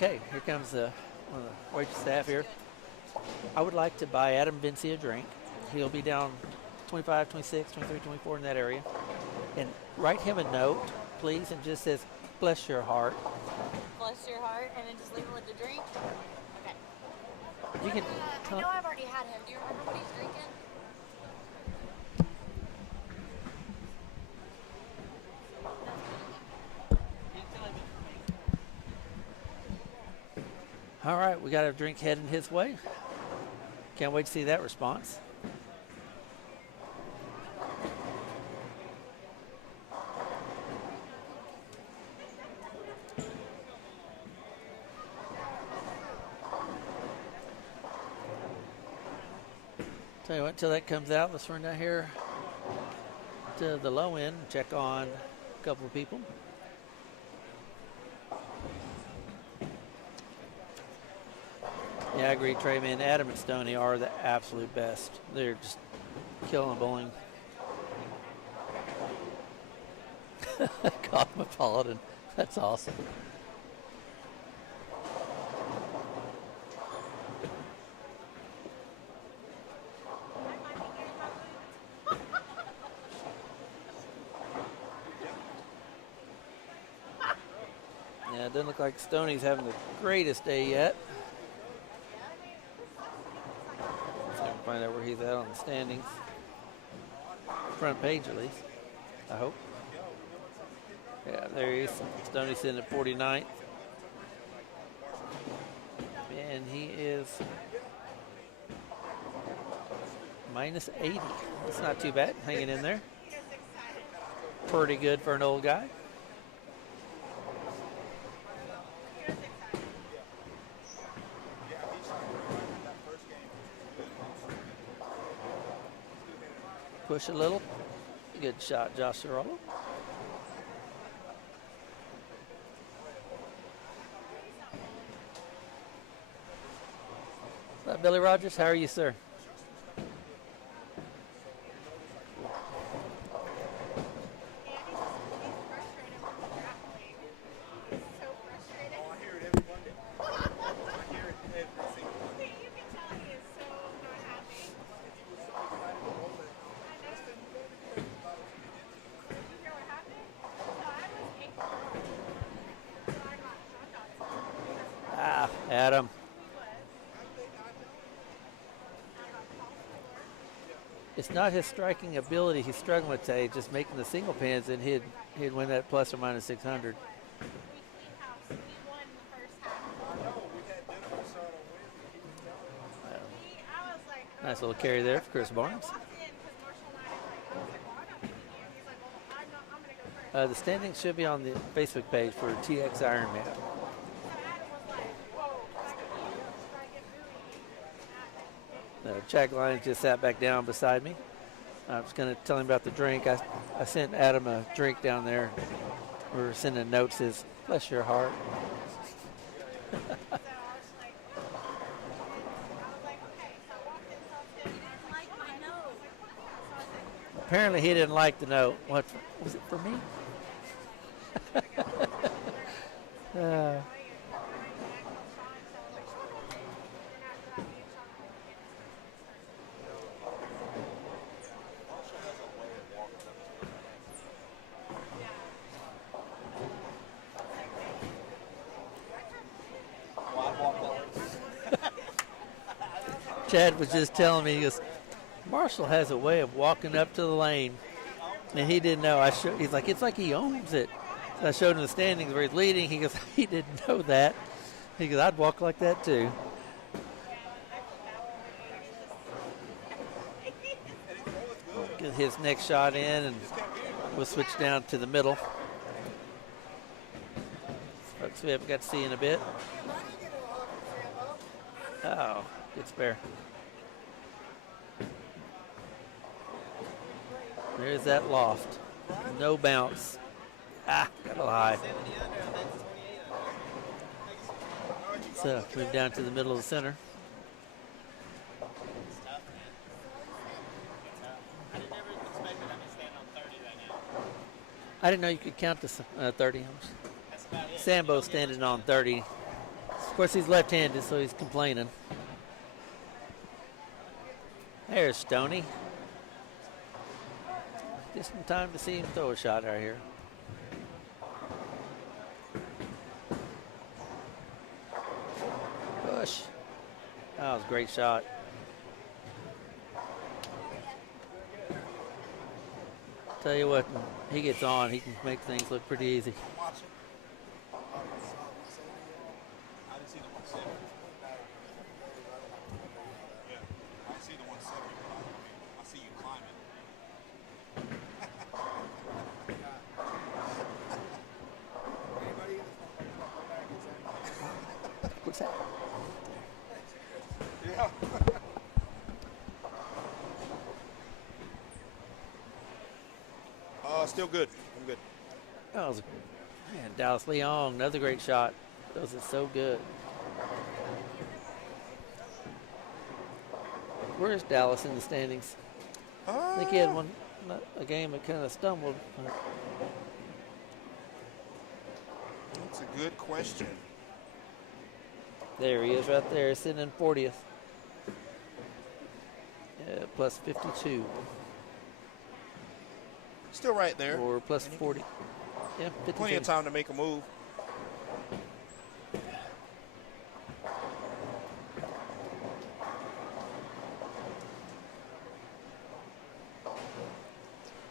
Okay, here comes one of the waitress staff here. I would like to buy Adam Vinci a drink. He'll be down 25, 26, 23, 24 in that area. And write him a note, please, and just says, bless your heart. Bless your heart, and then just leave him with the drink. Okay. You can I know I've already had him. Do you remember what he's drinking? All right, we got a drink heading his way. Can't wait to see that response. Tell you what, until that comes out, let's run down here to the low end and check on a couple of people. Yeah, I agree, Trey, man. Adam and Stoney are the absolute best. They're just killing bowling. Cosmopolitan. That's awesome. Yeah, it doesn't look like Stoney's having the greatest day yet. Find out where he's at on the standings. Front page, at least. I hope. Yeah, there he is. Stoney's sitting at 49th. And he is minus 80. That's not too bad. Hanging in there. Pretty good for an old guy. Push a little. Good shot, Josh Cirolo. Billy Rogers, how are you, sir? Adam. It's not his striking ability he's struggling with today, just making the single pins, and he'd win that plus or minus 600. Nice little carry there for Chris Barnes. The standings should be on the Facebook page for TX Ironman. Jack Lyons just sat back down beside me. I was going to tell him about the drink. I sent Adam a drink down there. We were sending notes. Says, bless your heart. Apparently he didn't like the note. What was it for me? Chad was just telling me, he goes, Marshall has a way of walking up to the lane, and he didn't know. He's like, it's like he owns it. So I showed him the standings where he's leading. He goes, he didn't know that. He goes, I'd walk like that too. Get his next shot in, and we'll switch down to the middle. Folks we haven't got to see in a bit. Oh, good spare. There's that loft. No bounce. Got a little high. So move down to the middle of the center. I didn't know you could count to 30. Sambo's standing on 30. Of course, he's left-handed, so he's complaining. There's Stoney. Just in time to see him throw a shot right here. Push. That was a great shot. Tell you what, when he gets on, he can make things look pretty easy. What's that? Yeah. Still good. I'm good. That was, man, Dallas Leong, another great shot. Those are so good. Where's Dallas in the standings? I think he had a game that kind of stumbled. That's a good question. There he is right there, sitting in 40th. Plus 52. Still right there. Or plus 40. Yeah, 52. Plenty of time to make a move.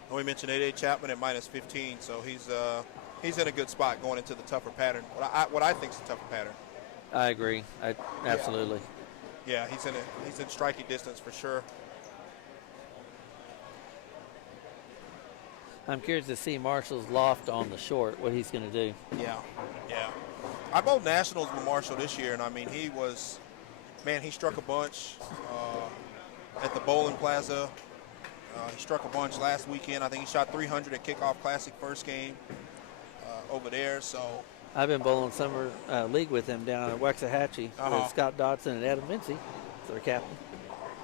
We mentioned 8A Chapman at minus 15, so he's in a good spot going into the tougher pattern. What I think is a tougher pattern. I agree. Absolutely. Yeah, he's in striking distance for sure. I'm curious to see Marshall's loft on the short, what he's going to do. Yeah. I bowled nationals with Marshall this year, and I mean, he struck a bunch at the Bowling Plaza. He struck a bunch last weekend. I think he shot 300 at Kickoff Classic first game over there. So I've been bowling summer league with him down at Waxahachie with Scott Dodson and Adam Mincy, their captain.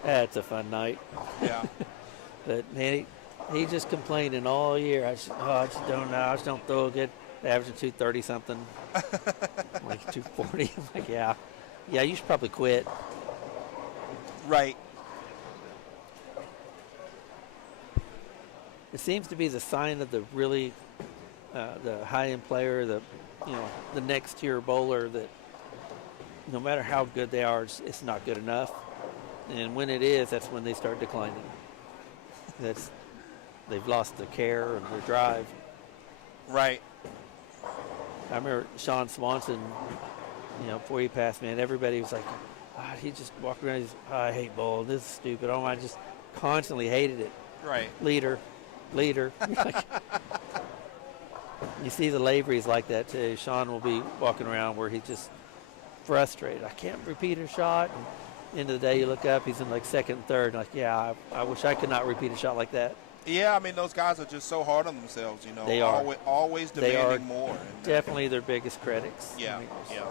That's a fun night. Yeah. But man, he just complaining all year. I just don't know. I just don't throw a good, averaging 230 something, like 240. I'm like, yeah, you should probably quit. Right. It seems to be the sign of the really, the high-end player, the next tier bowler that no matter how good they are, it's not good enough. And when it is, that's when they start declining. They've lost their care and their drive. Right. I remember Sean Swanson, before he passed, man, everybody was like, he just walked around, I hate bowling, this is stupid. Oh, I just constantly hated it. Right. Leader. You see the Lavery's like that too. Sean will be walking around where he's just frustrated. I can't repeat a shot. And end of the day, you look up, he's in like second and third. Like, yeah, I wish I could not repeat a shot like that. Yeah, I mean, those guys are just so hard on themselves, They are. Always demanding more. And, definitely their biggest critics. Yeah, yeah.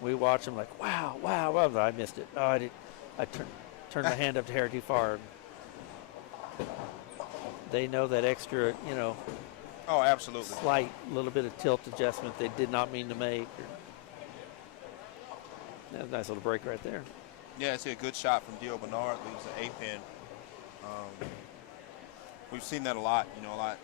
We watch them like, wow, I missed it. Oh, I turned my hand up to hair too far. They know that extra, Oh, absolutely. Slight little bit of tilt adjustment they did not mean to make. That's a nice little break right there. Yeah, I see a good shot from Dio Bernard, leaves the A-pin. We've seen that a lot, a lot.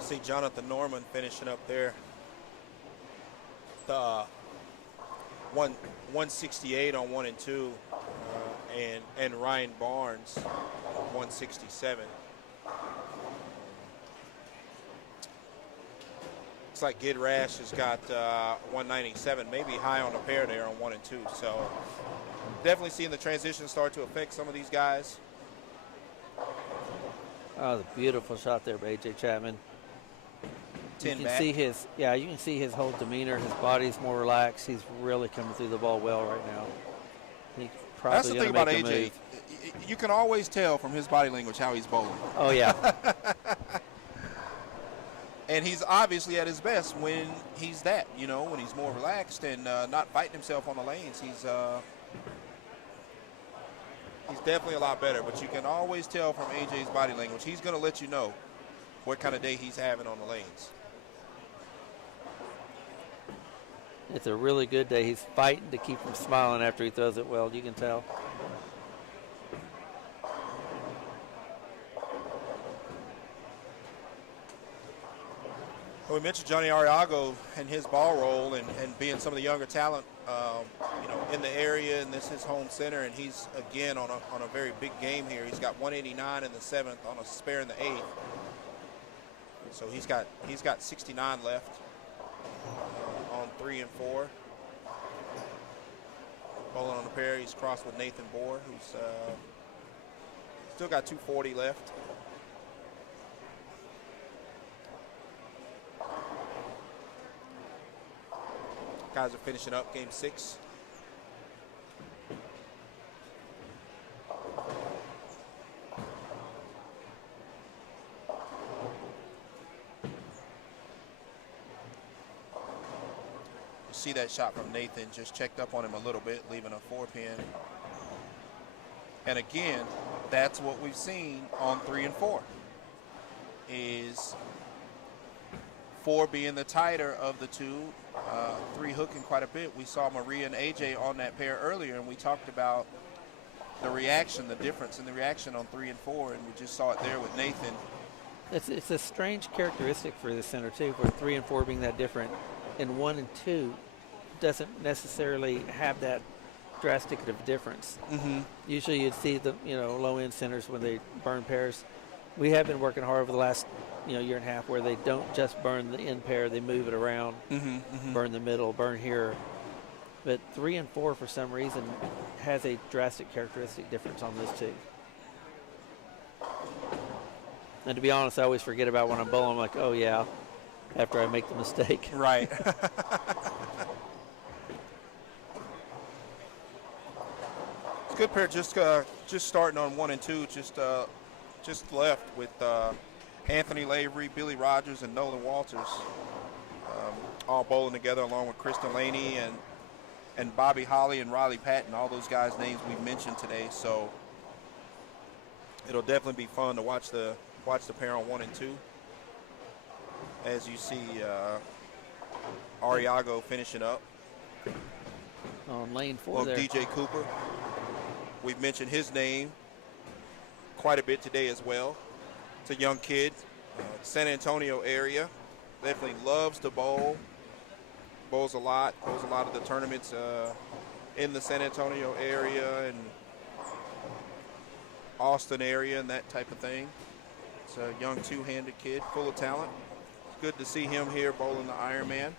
See Jonathan Norman finishing up there. The 168 on 1 and 2, and Ryan Barnes 167. Looks like Gid Rash has got 197, maybe high on the pair there on 1 and 2. So definitely seeing the transition start to affect some of these guys. Oh, the beautiful shot there by A.J. Chapman. You can see you can see his whole demeanor. His body's more relaxed. He's really coming through the ball well right now. He's probably That's the thing about AJ. Move. You can always tell from his body language how he's bowling. Oh yeah. And he's obviously at his best when he's that. When he's more relaxed and not fighting himself on the lanes. He's definitely a lot better. But you can always tell from AJ's body language. He's going to let you know what kind of day he's having on the lanes. It's a really good day. He's fighting to keep from smiling after he throws it well. You can tell. Well, we mentioned Johnny Arriago and his ball roll and being some of the younger talent, in the area, and this is his home center, and he's again on a very big game here. He's got 189 in the 7th on a spare in the 8th. So he's got 69 left on 3 and 4. Bowling on the pair, he's crossed with Nathan Bohr, who's still got 240 left. Guys are finishing up game 6. See that shot from Nathan, just checked up on him a little bit, leaving a 4-pin. And again, that's what we've seen on 3 and 4, is 4 being the tighter of the two, 3 hooking quite a bit. We saw Maria and AJ on that pair earlier, and we talked about the reaction, the difference in the reaction on 3 and 4, and we just saw it there with Nathan. It's a strange characteristic for the center too, where 3 and 4 being that different, and 1 and 2 doesn't necessarily have that drastic of difference. Mm-hmm. Usually you'd see the low end centers when they burn pairs. We have been working hard over the last year and a half where they don't just burn the end pair, they move it around, burn the middle, burn here. But 3 and 4 for some reason has a drastic characteristic difference on those two. And to be honest, I always forget about when I'm bowling. I'm like, oh yeah, after I make the mistake. Right. Good pair, just starting on 1 and 2, just left with Anthony Lavery, Billy Rogers, and Nolan Walters, all bowling together along with Kristen Laney and Bobby Holly and Riley Patton, all those guys' names we've mentioned today. So it'll definitely be fun to watch the pair on 1 and 2. As you see, Ariago finishing up. On lane 4 Well, there. DJ Cooper, we've mentioned his name quite a bit today as well. It's a young kid, San Antonio area, definitely loves to bowl, bowls a lot of the tournaments in the San Antonio area and Austin area and that type of thing. It's a young two-handed kid, full of talent. It's good to see him here bowling the Ironman.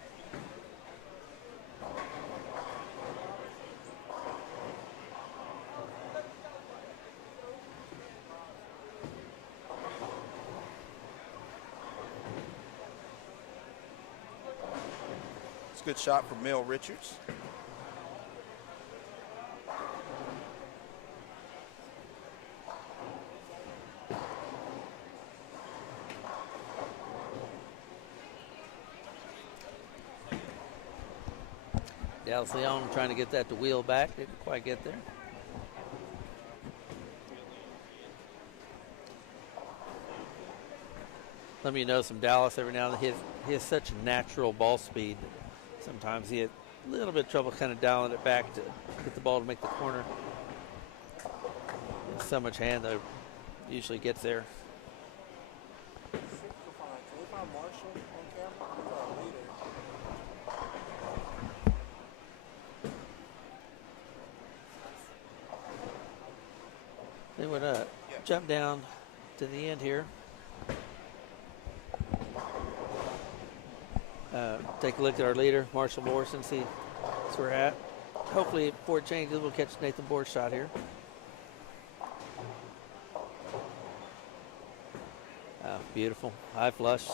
It's a good shot from Mel Richards. Dallas Leon trying to get that to wheel back. Didn't quite get there. Let me know some Dallas every now and then. He has such natural ball speed. Sometimes he had a little bit of trouble kind of dialing it back to get the ball to make the corner. So much hand, though, usually gets there. They would jump down to the end here. Take a look at our leader, Marshall Morrison, see where we're at. Hopefully, before it changes, we'll catch Nathan Boer's shot here. Beautiful. High flush.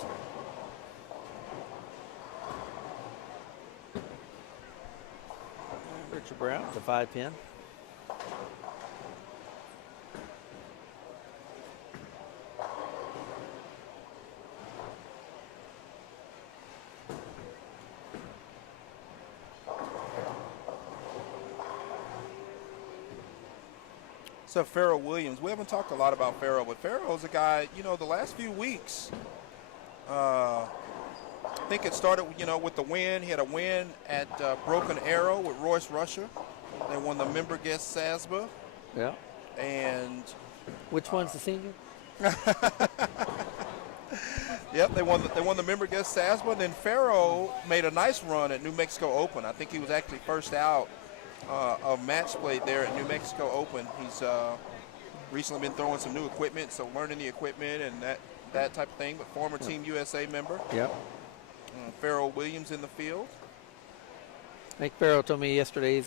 Richard Brown, the 5-pin. So Farrell Williams, we haven't talked a lot about Farrell, but Farrell's a guy, the last few weeks, I think it started, with the win. He had a win at Broken Arrow with Royce Rusher. They won the member guest SASBA. Yeah. And which one's the senior? Yep, they won the member guest SASBA. Then Farrell made a nice run at New Mexico Open. I think he was actually first out of match play there at New Mexico Open. He's recently been throwing some new equipment, so learning the equipment and that type of thing. But former Team USA member. Yep. Farrell Williams in the field. I think Farrell told me yesterday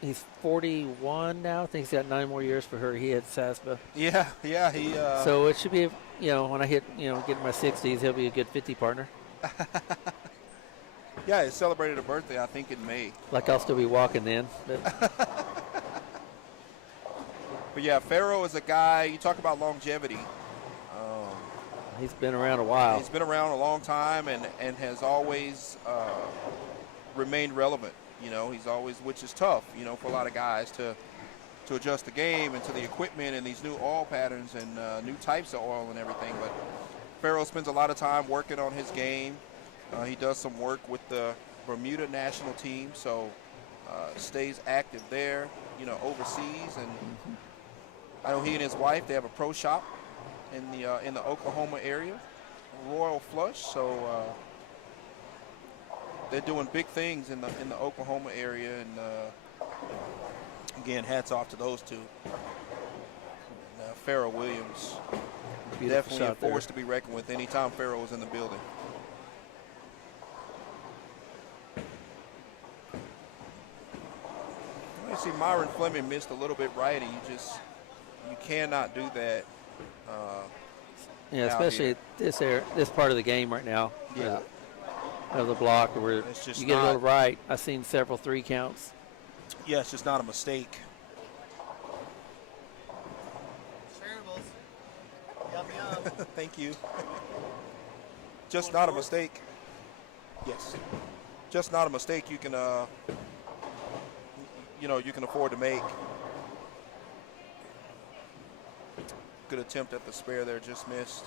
he's 41 now. I think he's got 9 more years for her. He hit SASBA. Yeah. He. So it should be, when I hit, get in my 60s, he'll be a good 50 partner. Yeah, he celebrated a birthday, I think, in May. Like I'll still be walking then. But yeah, Farrell is a guy, you talk about longevity. He's been around a while. He's been around a long time and has always remained relevant. He's always, which is tough, for a lot of guys to adjust the game and to the equipment and these new oil patterns and new types of oil and everything. But Farrell spends a lot of time working on his game. He does some work with the Bermuda national team, so stays active there, overseas. And I know he and his wife, they have a pro shop in the Oklahoma area, Royal Flush. So they're doing big things in the Oklahoma area. And again, hats off to those two. And, Farrell Williams, definitely a force to be reckoned with anytime Farrell is in the building. You see Myron Fleming missed a little bit right, and you cannot do that. Yeah, especially this part of the game right now. Yeah. Of the block where you get a little right. I've seen several 3 counts. Yeah, it's just not a mistake. Shareables. Yum, yum. Thank you. Just not a mistake. Yes. Just not a mistake you can, you can afford to make. Good attempt at the spare there, just missed.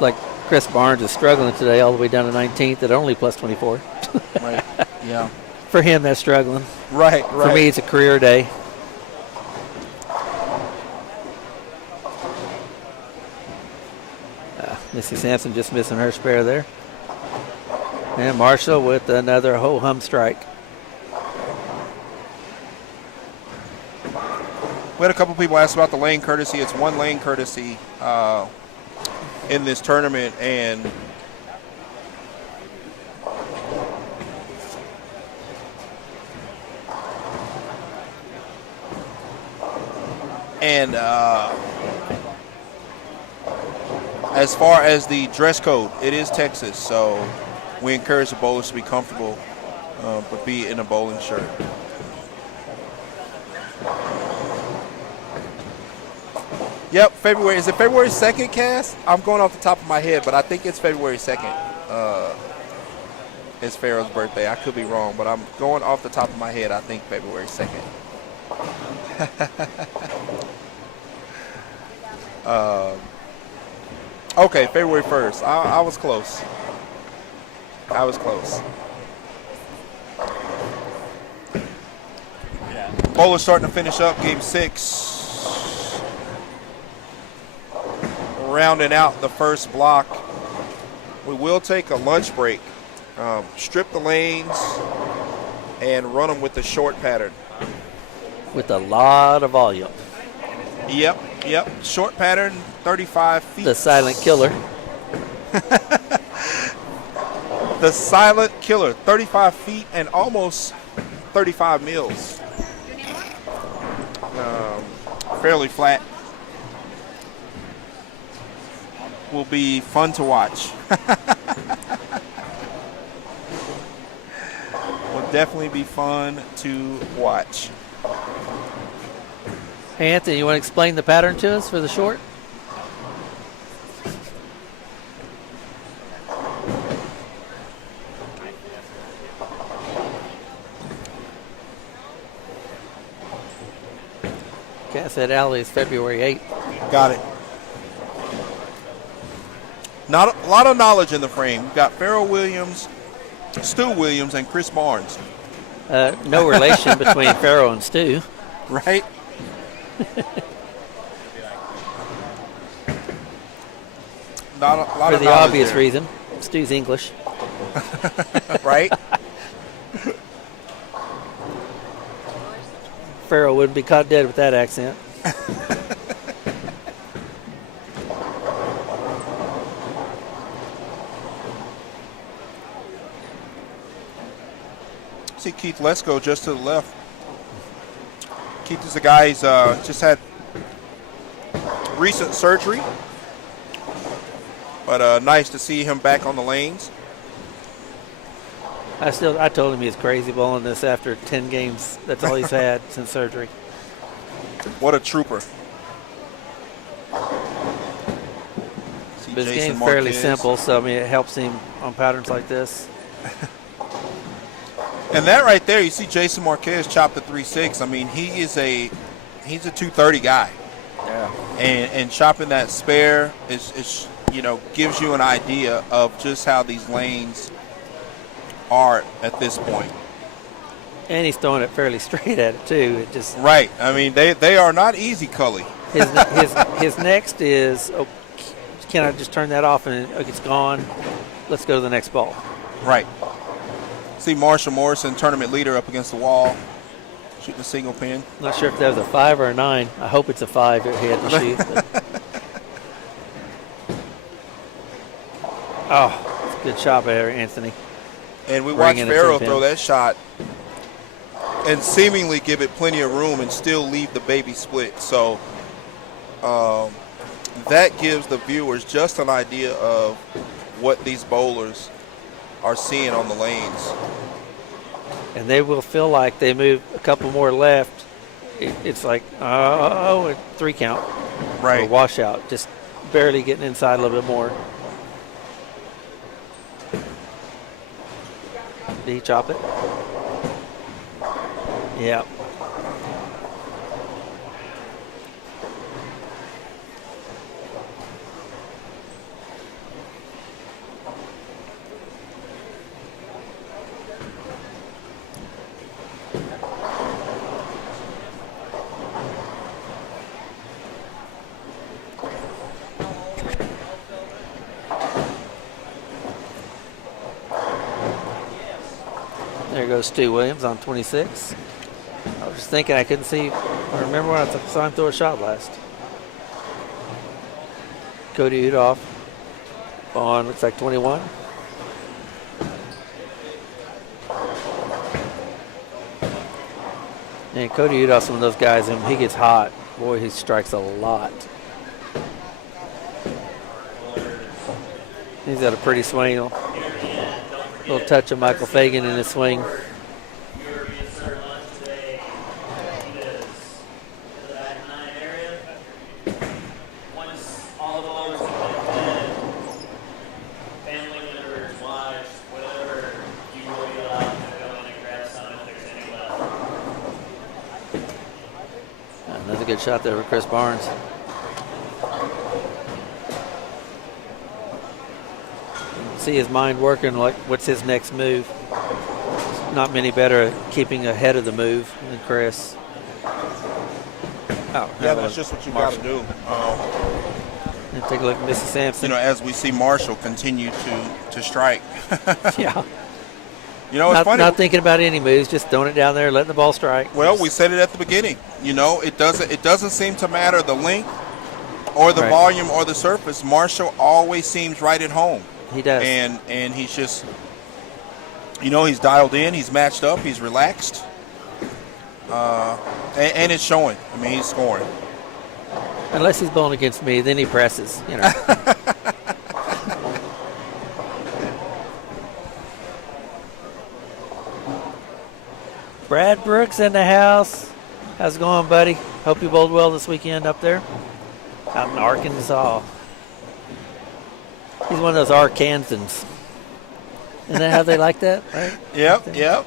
Like Chris Barnes is struggling today all the way down to 19th at only plus 24. Right. Yeah. For him, that's struggling. Right. For me, it's a career day. Missy Sampson just missing her spare there. And Marshall with another ho-hum strike. We had a couple people ask about the lane courtesy. It's one lane courtesy in this tournament, and as far as the dress code, it is Texas, so we encourage the bowlers to be comfortable, but be in a bowling shirt. Yep, February. Is it February 2nd, Cass? I'm going off the top of my head, but I think it's February 2nd. It's Pharaoh's birthday. I could be wrong, but I'm going off the top of my head. I think February 2nd. Okay, February 1st. I was close. I was close. Bowlers starting to finish up game 6. Rounding out the first block. We will take a lunch break. Strip the lanes and run them with the short pattern. With a lot of volume. Yep. Short pattern, 35 feet. The silent killer. The silent killer, 35 feet and almost 35 mils. Fairly flat. Will be fun to watch. Will definitely be fun to watch. Hey, Anthony, you want to explain the pattern to us for the short? Cassette Alley is February 8th. Got it. Not a lot of knowledge in the frame. We've got Pharoah Williams, Stu Williams, and Chris Barnes. No relation between Pharaoh and Stu. Right? Not a lot for of the obvious there. reason. Stu's English. Right? Pharaoh wouldn't be caught dead with that accent. See Keith Lesko just to the left. Keith is the guy who's just had recent surgery. But nice to see him back on the lanes. I told him he's crazy bowling this after 10 games. That's all he's had since surgery. What a trooper. But his game's fairly simple, so I mean it helps him on patterns like this. And that right there, you see Jason Marquez chop the 3-6. I mean, he's a 230 guy. Yeah. And chopping that spare is gives you an idea of just how these lanes are at this point. And he's throwing it fairly straight at it too. It just right. I mean, they are not easy, Cully. His next is, can I just turn that off and it's gone? Let's go to the next ball. Right. See Marshall Morrison, tournament leader, up against the wall, shooting a single pin. Not sure if that was a 5 or a 9. I hope it's a 5 if he had to shoot. Oh, it's a good shot there, Anthony. And we watched Pharaoh throw that shot and seemingly give it plenty of room and still leave the baby split. So that gives the viewers just an idea of what these bowlers are seeing on the lanes. And they will feel like they move a couple more left. It's like, a 3 count. Right. Or washout, just barely getting inside a little bit more. Did he chop it? Yeah. There goes Stu Williams on 26. I was just thinking I couldn't see. I remember when I saw him throw a shot last. Cody Udoff on, looks like 21. And Cody Udoff's one of those guys, and he gets hot, boy, he strikes a lot. He's got a pretty swing. A little touch of Michael Fagan in his swing. Another good shot there for Chris Barnes. See his mind working, like what's his next move. Not many better at keeping ahead of the move than Chris. Oh, Yeah, that's just what you got to do. And take a look at Mrs. Sampson. You know, as we see Marshall continue to strike. Yeah. You know, it's funny. Not thinking about any moves, just throwing it down there, letting the ball strike. Well, we said it at the beginning. You know, it doesn't seem to matter the length or the volume or the surface. Marshall always seems right at home. He does. And he's just, you know, he's dialed in, he's matched up, he's relaxed. And it's showing. I mean, he's scoring. Unless he's bowling against me, then he presses, you know. Brad Brooks in the house. How's it going, buddy? Hope you bowled well this weekend up there. Out in Arkansas. He's one of those Arkansans. Isn't that how they like that, right? Yep.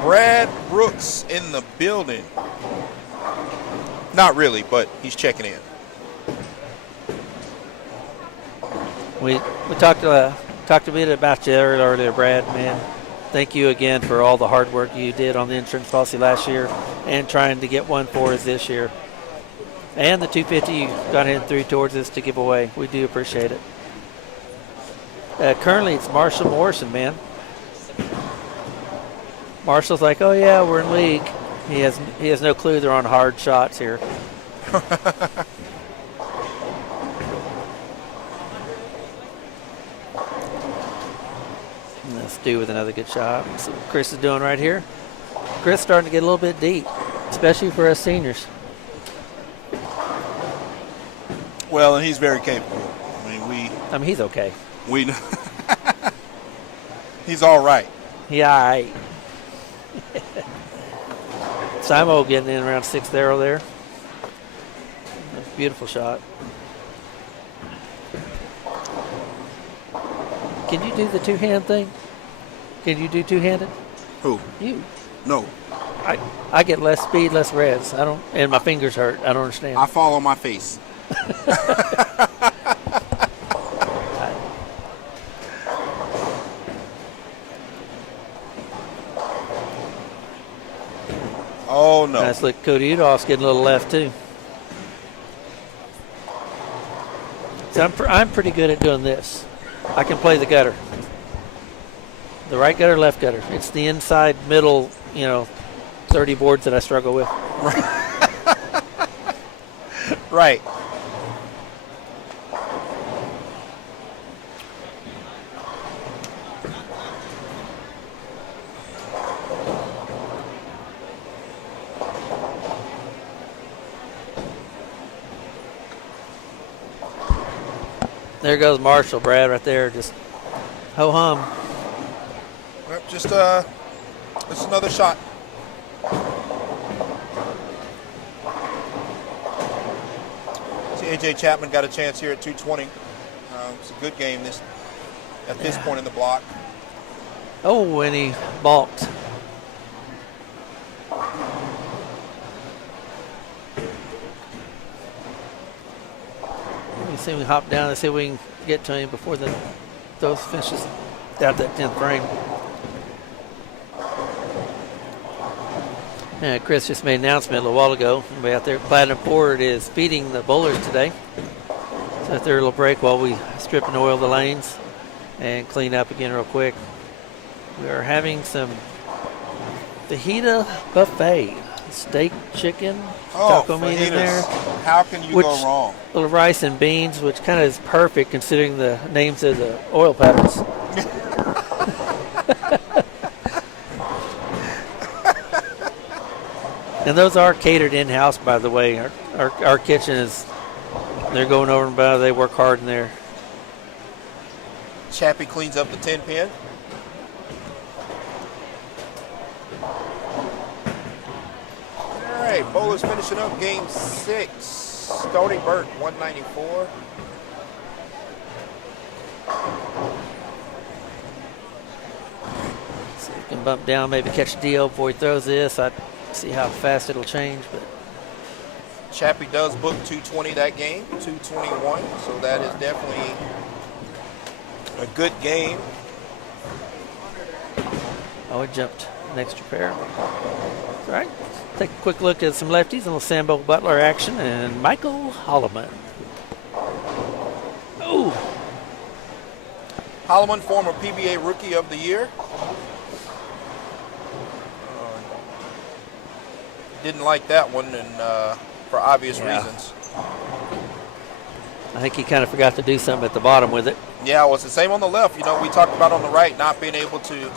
Brad Brooks in the building. Not really, but he's checking in. We talked a bit about you earlier, Brad, man. Thank you again for all the hard work you did on the insurance policy last year and trying to get one for us this year. And the 250 you got in through towards us to give away. We do appreciate it. Currently, it's Marshall Morrison, man. Marshall's like, oh, yeah, we're in league. He has no clue they're on hard shots here. Let's do with another good shot. Let's see what Chris is doing right here. Chris starting to get a little bit deep, especially for us seniors. Well, and he's very capable. I mean, he's okay. He's all right. Yeah, all right. Simo getting in around 6th arrow there. That's a beautiful shot. Can you do the two-hand thing? Can you do two-handed? Who? You. No. I get less speed, less revs. I don't, and my fingers hurt. I don't understand. I fall on my face. Oh, no. Nice look. Cody Udoff's getting a little left, too. So I'm pretty good at doing this. I can play the gutter. The right gutter, left gutter. It's the inside, middle, 30 boards that I struggle with. Right. There goes Marshall, Brad, right there. Just ho-hum. Yep, just another shot. See, A.J. Chapman got a chance here at 220. It's a good game at this point in the block. Oh, and he balked. Let me see if we can hop down and see if we can get to him before those finishes out that 10th frame. And Chris just made an announcement a little while ago. Everybody out there, Platinum Ford is feeding the bowlers today. So after a little break while we strip and oil the lanes and clean up again real quick. We are having some fajita buffet. Steak, chicken, taco meat in there. How can you go wrong? Little rice and beans, which kind of is perfect considering the names of the oil patterns. And those are catered in-house, by the way. Our kitchen is, they're going over and by, they work hard in there. Chappie cleans up the 10 pin. All right, bowlers finishing up game 6. Stony Burke, 194. See if we can bump down, maybe catch a deal before he throws this. I see how fast it'll change, but Chappie does book 220 that game, 221, so that is definitely a good game. oh, it jumped an extra pair. All right, take a quick look at some lefties, a little Sambo Butler action, and Michael Holloman. Oh, Holloman, former PBA Rookie of the Year. Didn't like that one, and for obvious reasons. I think he kind of forgot to do something at the bottom with it. Yeah, well, it's the same on the left. You know, we talked about on the right not being able to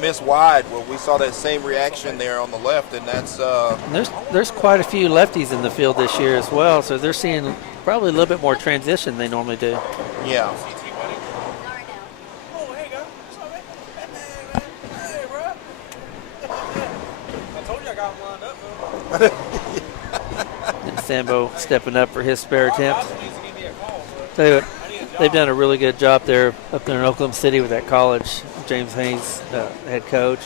miss wide. Well, we saw that same reaction there on the left, and that's. And there's quite a few lefties in the field this year as well, so they're seeing probably a little bit more transition than they normally do. Yeah. And Sambo stepping up for his spare attempt. Tell you what, they've done a really good job there up there in Oklahoma City with that college. James Haynes, head coach.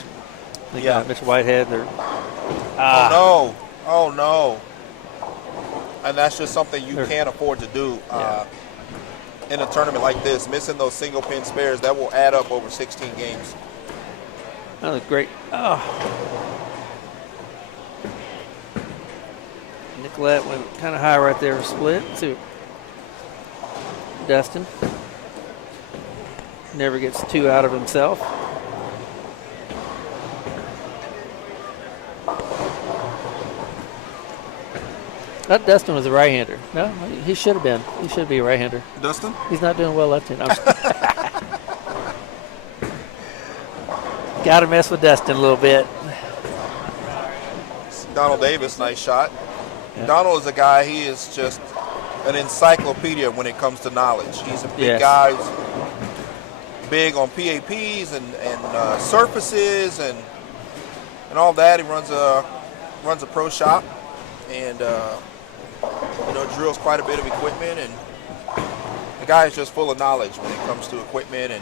They got Mitch Whitehead. Oh no! And that's just something you can't afford to do in a tournament like this. Missing those single pin spares, that will add up over 16 games. That was great. Oh. Nicolette went kind of high right there, split to Dustin. Never gets too out of himself. That Dustin was a right-hander. No, he should have been. He should be a right-hander. Dustin? He's not doing well left-handed. Got to mess with Dustin a little bit. Donald Davis, nice shot. Yeah. Donald is a guy, he is just an encyclopedia when it comes to knowledge. He's a big guy, who's big on PAPs and surfaces and all that. He runs a pro shop and drills quite a bit of equipment, and the guy is just full of knowledge when it comes to equipment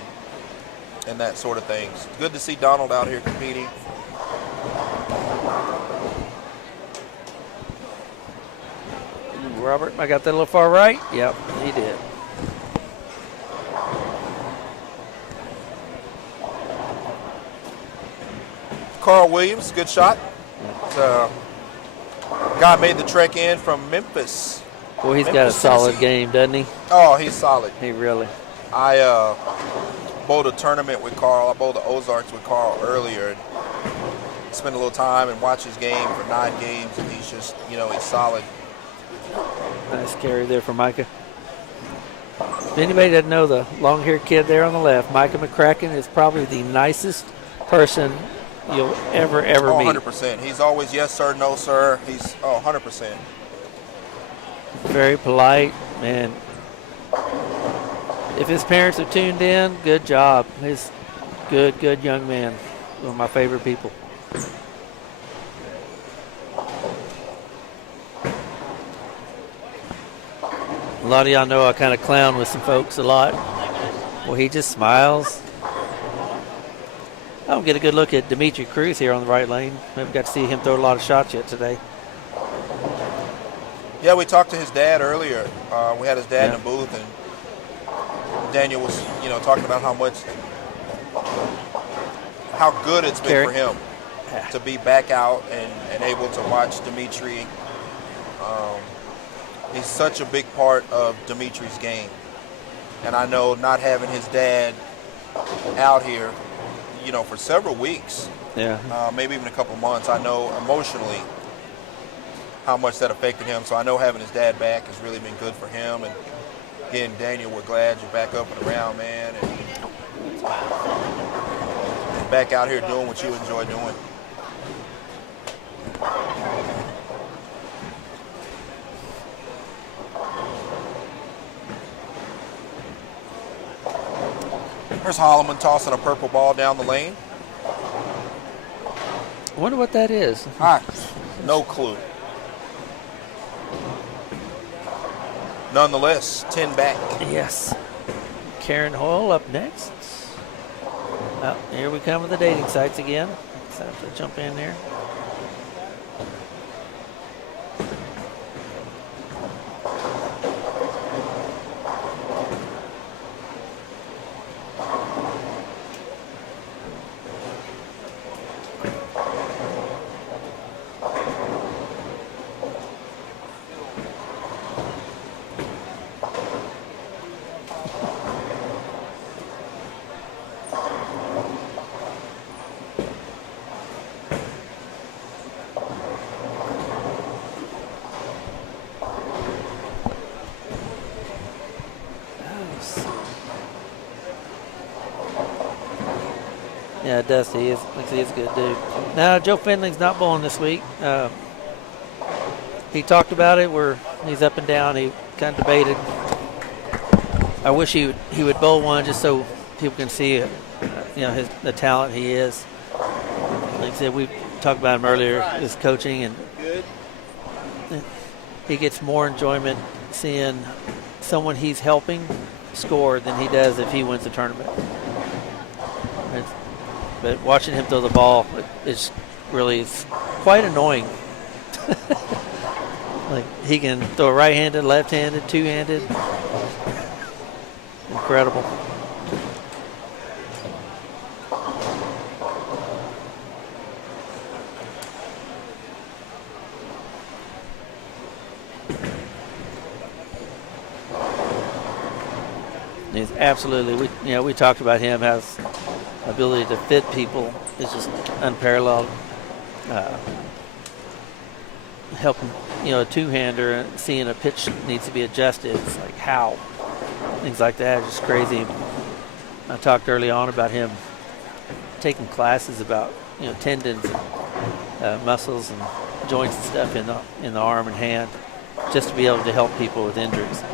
and that sort of thing. It's good to see Donald out here competing. Robert, I got that a little far right? Yep, he did. Carl Williams, good shot. Guy made the trek in from Memphis. Boy, he's got a solid game, doesn't he? Oh, he's solid. He really. I bowled a tournament with Carl. I bowled the Ozarks with Carl earlier. And spent a little time and watched his game for 9 games, and he's just, he's solid. Nice carry there for Micah. If anybody doesn't know the long-haired kid there on the left, Micah McCracken is probably the nicest person you'll ever meet. 100%. He's always yes, sir, no, sir. He's 100%. Very polite, man. if his parents are tuned in, good job. He's good young man. One of my favorite people. A lot of y'all know I kind of clown with some folks a lot. Well, he just smiles. I don't get a good look at Dimitri Cruz here on the right lane. We haven't got to see him throw a lot of shots yet today. Yeah, we talked to his dad earlier. We had his dad in the booth, and Daniel was, talking about how good it's been for him to be back out and able to watch Dimitri. He's such a big part of Dimitri's game. And I know not having his dad out here, for several weeks, maybe even a couple months, I know emotionally how much that affected him. So I know having his dad back has really been good for him. And again, Daniel, we're glad you're back up and around, man. And back out here doing what you enjoy doing. Here's Holloman tossing a purple ball down the lane. I wonder what that is. No clue. Nonetheless, 10 back. Yes. Karen Hoyle up next. Oh, here we come with the dating sites again. Let's have to jump in there. Yeah, Dusty is. He's a good dude. Now, Joe Findling's not bowling this week. He talked about it where he's up and down. He kind of debated. I wish he would bowl one just so people can see, the talent he is. Like I said, we talked about him earlier, his coaching, and he gets more enjoyment seeing someone he's helping score than he does if he wins the tournament. But watching him throw the ball is really quite annoying. Like he can throw right-handed, left-handed, two-handed. Incredible. He's absolutely. We talked about him has ability to fit people is just unparalleled. Helping, a two-hander seeing a pitch needs to be adjusted. It's like how things like that are just crazy. I talked early on about him taking classes about tendons, and, muscles, and joints and stuff in the arm and hand, just to be able to help people with injuries.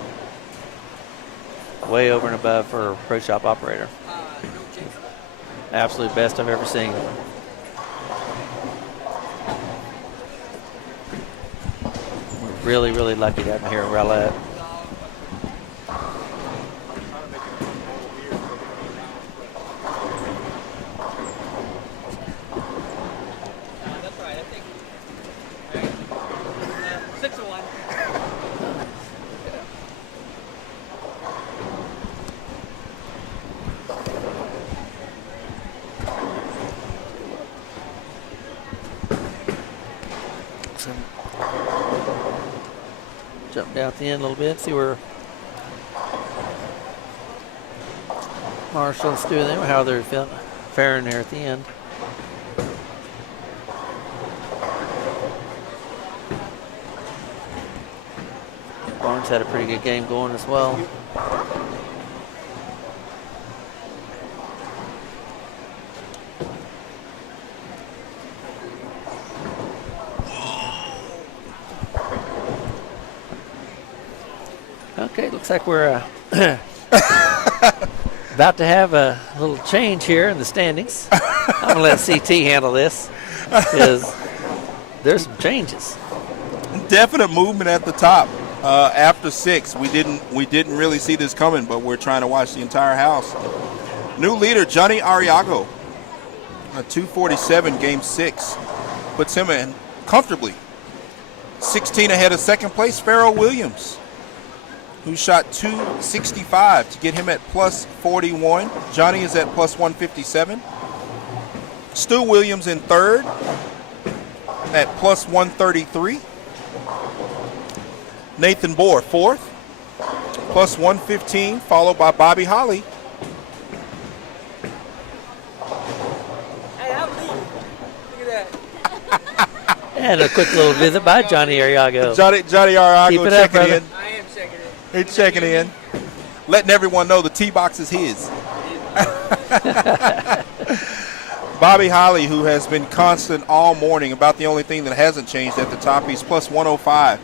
Way over and above for a pro shop operator. Absolute best I've ever seen. We're really, really lucky to have him here in Rowlett. That's right, I think. 6-1. Jump down at the end a little bit, see where Marshall's doing there, how they're faring there at the end. Barnes had a pretty good game going as well. Okay, looks like we're About to have a little change here in the standings. I'm going to let CT handle this because there's some changes. Definite movement at the top after 6. We didn't really see this coming, but we're trying to watch the entire house. New leader Johnny Ariago, a 247 game 6, puts him in comfortably. 16 ahead of second place Pharoah Williams, who shot 265 to get him at plus 41. Johnny is at plus 157. Stu Williams in third at plus 133. Nathan Bohr fourth, plus 115, followed by Bobby Holly. Hey, I'm leaving. Look at that. And a quick little visit by Johnny Ariago. Johnny Ariago checking in. I am checking in. He's checking in. Letting everyone know the tee box is his. Bobby Holly, who has been constant all morning, about the only thing that hasn't changed at the top. He's plus 105.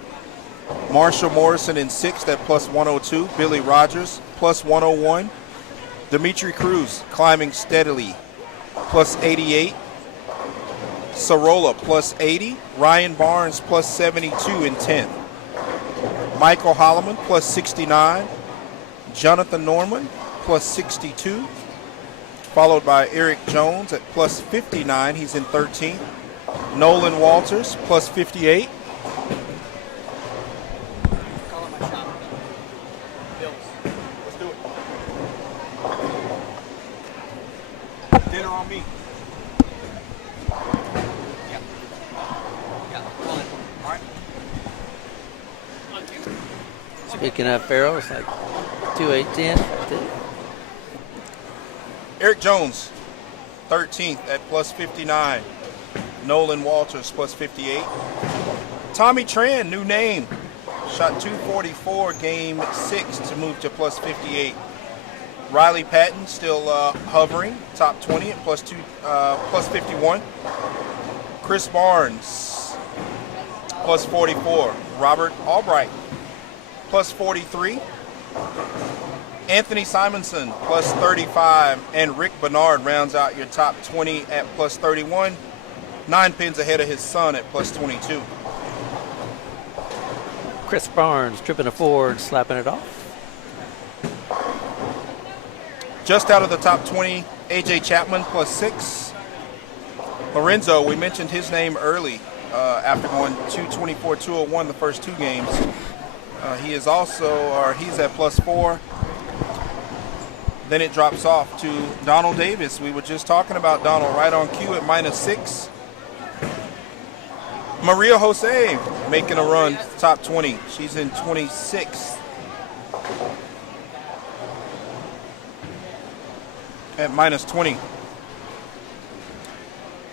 Marshall Morrison in sixth at plus 102. Billy Rogers plus 101. Dimitri Cruz climbing steadily, plus 88. Sorolla plus 80. Ryan Barnes plus 72 in 10th. Michael Holloman plus 69. Jonathan Norman plus 62. Followed by Eric Jones at plus 59. He's in 13th. Nolan Walters plus 58. Dinner on me. Speaking of Pharaoh, it's like 2-8-10. Eric Jones, 13th at plus 59. Nolan Walters plus 58. Tommy Tran, new name, shot 244 game 6 to move to plus 58. Riley Patton still hovering, top 20 at plus 51. Chris Barnes, plus 44. Robert Albright, plus 43. Anthony Simonson, plus 35. And Rick Bernard rounds out your top 20 at plus 31. 9 pins ahead of his son at plus 22. Chris Barnes tripping a forward, slapping it off. Just out of the top 20, A.J. Chapman, plus 6. Lorenzo, we mentioned his name early after going 224, 201 the first 2 games. He's at plus 4. Then it drops off to Donald Davis. We were just talking about Donald, right on cue at minus 6. Maria Jose making a run, top 20. She's in 26th. At minus 20.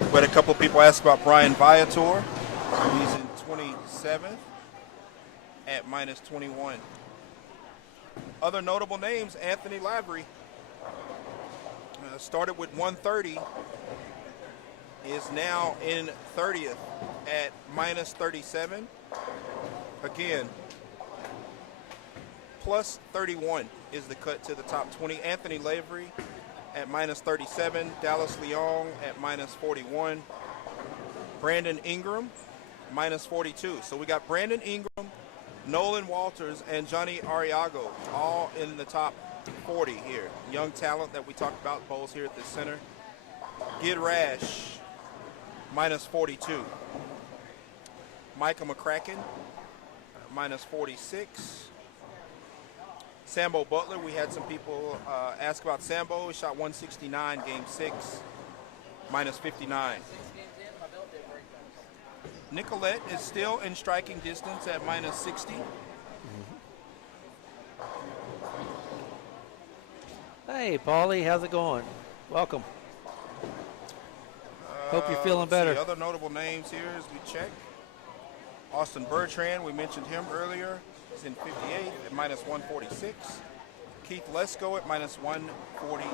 We had a couple of people ask about Brian Viator. He's in 27th at minus 21. Other notable names, Anthony Lavery. Started with 130. Is now in 30th at minus 37. Again, plus 31 is the cut to the top 20. Anthony Lavery at minus 37. Dallas Leong at minus 41. Brandon Ingram, minus 42. So we got Brandon Ingram, Nolan Walters, and Johnny Ariago all in the top 40 here. Young talent that we talked about, bowls here at the center. Gid Rash, minus 42. Micah McCracken, minus 46. Sambo Butler, we had some people ask about Sambo. He shot 169, game 6, minus 59. Nicolette is still in striking distance at minus 60. Hey, Paulie, how's it going? Welcome. Hope you're feeling better. The other notable names here as we check. Austin Bertrand, we mentioned him earlier. He's in 58 at minus 146. Keith Lesko at minus 148.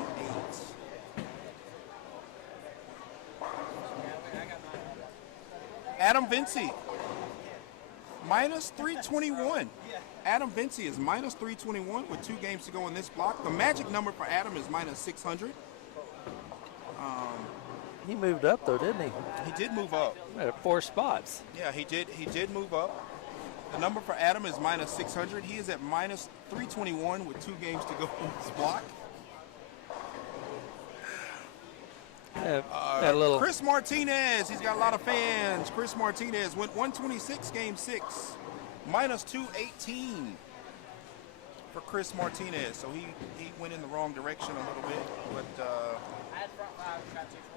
Adam Vinci, minus 321. Adam Vinci is minus 321 with 2 games to go in this block. The magic number for Adam is minus 600. He moved up though, didn't he? He did move up. 4 spots. Yeah, he did move up. The number for Adam is minus 600. He is at minus 321 with 2 games to go in this block. Got a little. Chris Martinez, he's got a lot of fans. Chris Martinez went 126 game 6, minus 218 for Chris Martinez. So he went in the wrong direction a little bit, but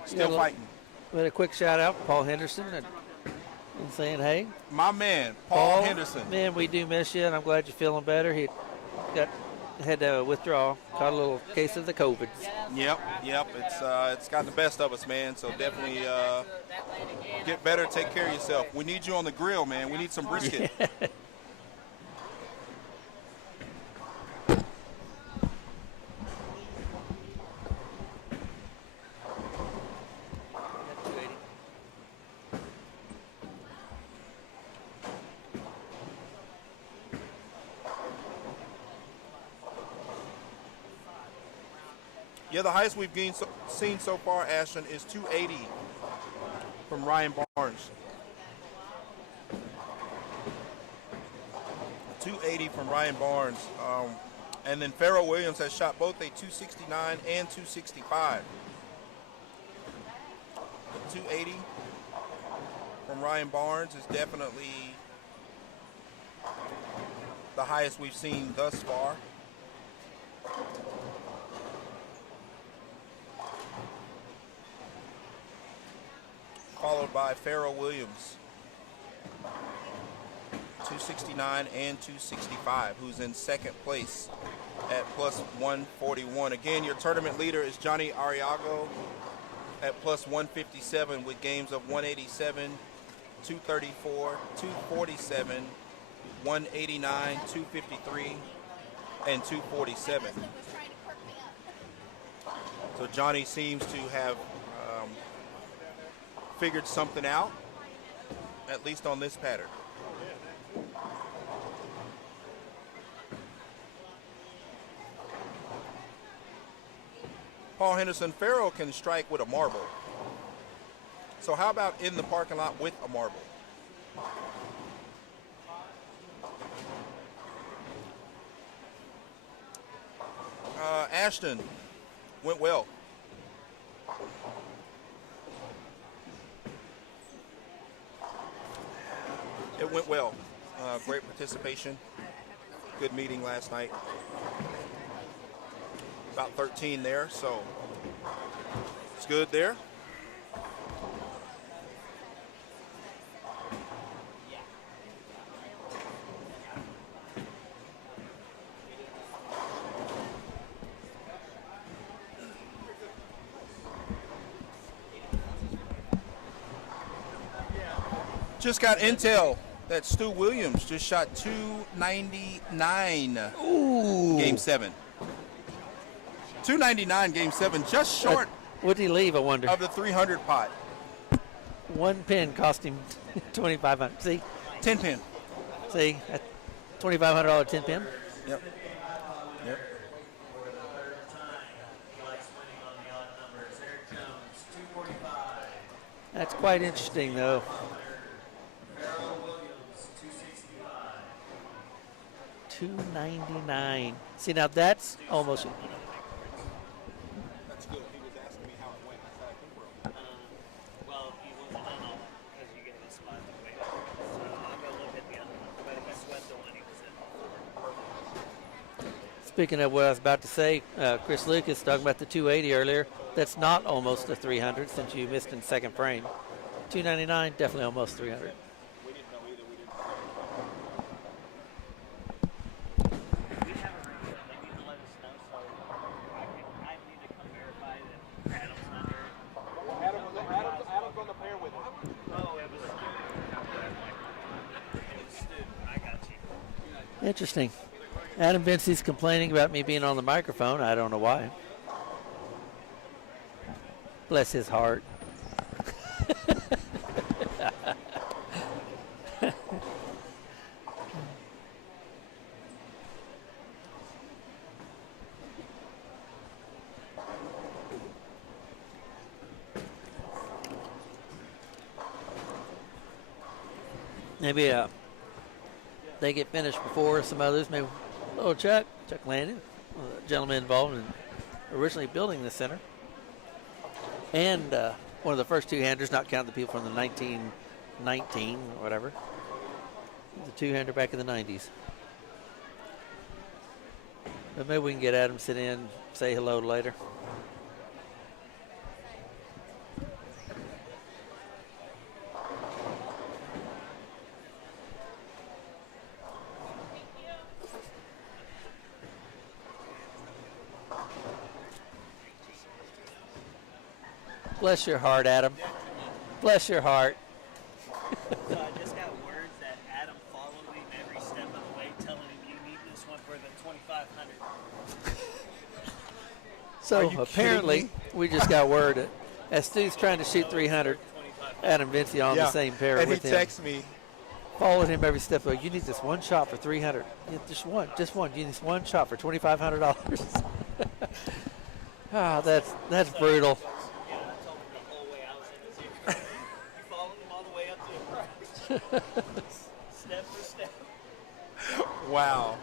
still fighting. We had a quick shout out, Paul Henderson, and saying, hey, my man, Paul Henderson. Man, we do miss you, and I'm glad you're feeling better. He had to withdraw, caught a little case of the COVID. Yep. It's gotten the best of us, man. So definitely get better, take care of yourself. We need you on the grill, man. We need some brisket. Yeah. Yeah, the highest we've seen so far, Ashton, is 280 from Ryan Barnes. 280 from Ryan Barnes. And then Pharoah Williams has shot both a 269 and 265. 280 from Ryan Barnes is definitely the highest we've seen thus far. Followed by Pharoah Williams, 269 and 265, who's in second place at plus 141. Again, your tournament leader is Johnny Arriago at plus 157 with games of 187, 234, 247, 189, 253, and 247. So Johnny seems to have figured something out, at least on this pattern. Paul Henderson, Farrell can strike with a marble. So how about in the parking lot with a marble? Ashton went well. It went well. Great participation. Good meeting last night. About 13 there, so it's good there. Just got intel that Stu Williams just shot 299 game 7. 299 game 7, just short. What did he leave, I wonder? Of the 300 pot. 1 pin cost him $2,500. See? 10 pin. See? $2,500 10 pin? Yep. Yep. That's quite interesting, though. 299. See, now that's almost. That's good. He was asking me how it went. I said I think we're okay. Well, he wasn't on all because you get his spot to wait. So I'll go look at the other one. But he swept the one he was in. Speaking of what I was about to say, Chris Lucas talking about the 280 earlier. That's not almost a 300 since you missed in second frame. 299, definitely almost 300. We didn't know either. We didn't. We have a ring that they need to let us know, so I need to come verify that Adam's not here. Adam's on the pair with him. Oh, it was Stu. I got you. Interesting. Adam Vincey's complaining about me being on the microphone. I don't know why. Bless his heart. maybe they get finished before some others. Maybe Chuck Landon, a gentleman involved in originally building the center, and one of the first two-handers, not counting the people from the 1919 or whatever, the two-hander back in the 90s. But maybe we can get Adam sit in, say hello later. Bless your heart, Adam. Bless your heart. So I just got word that Adam followed him every step of the way, telling him you need this one for the 2,500. So apparently, we just got word that as Stu's trying to shoot 300, Adam Vinci on the same pair and with him. he texts me. Followed him every step of the way. You need this one shot for 300. Yeah, just one. You need this one shot for $2,500. Ah, that's brutal. Yeah, I told him the whole way I was in his ear. You followed him all the way up to the prize. Step for step. Wow.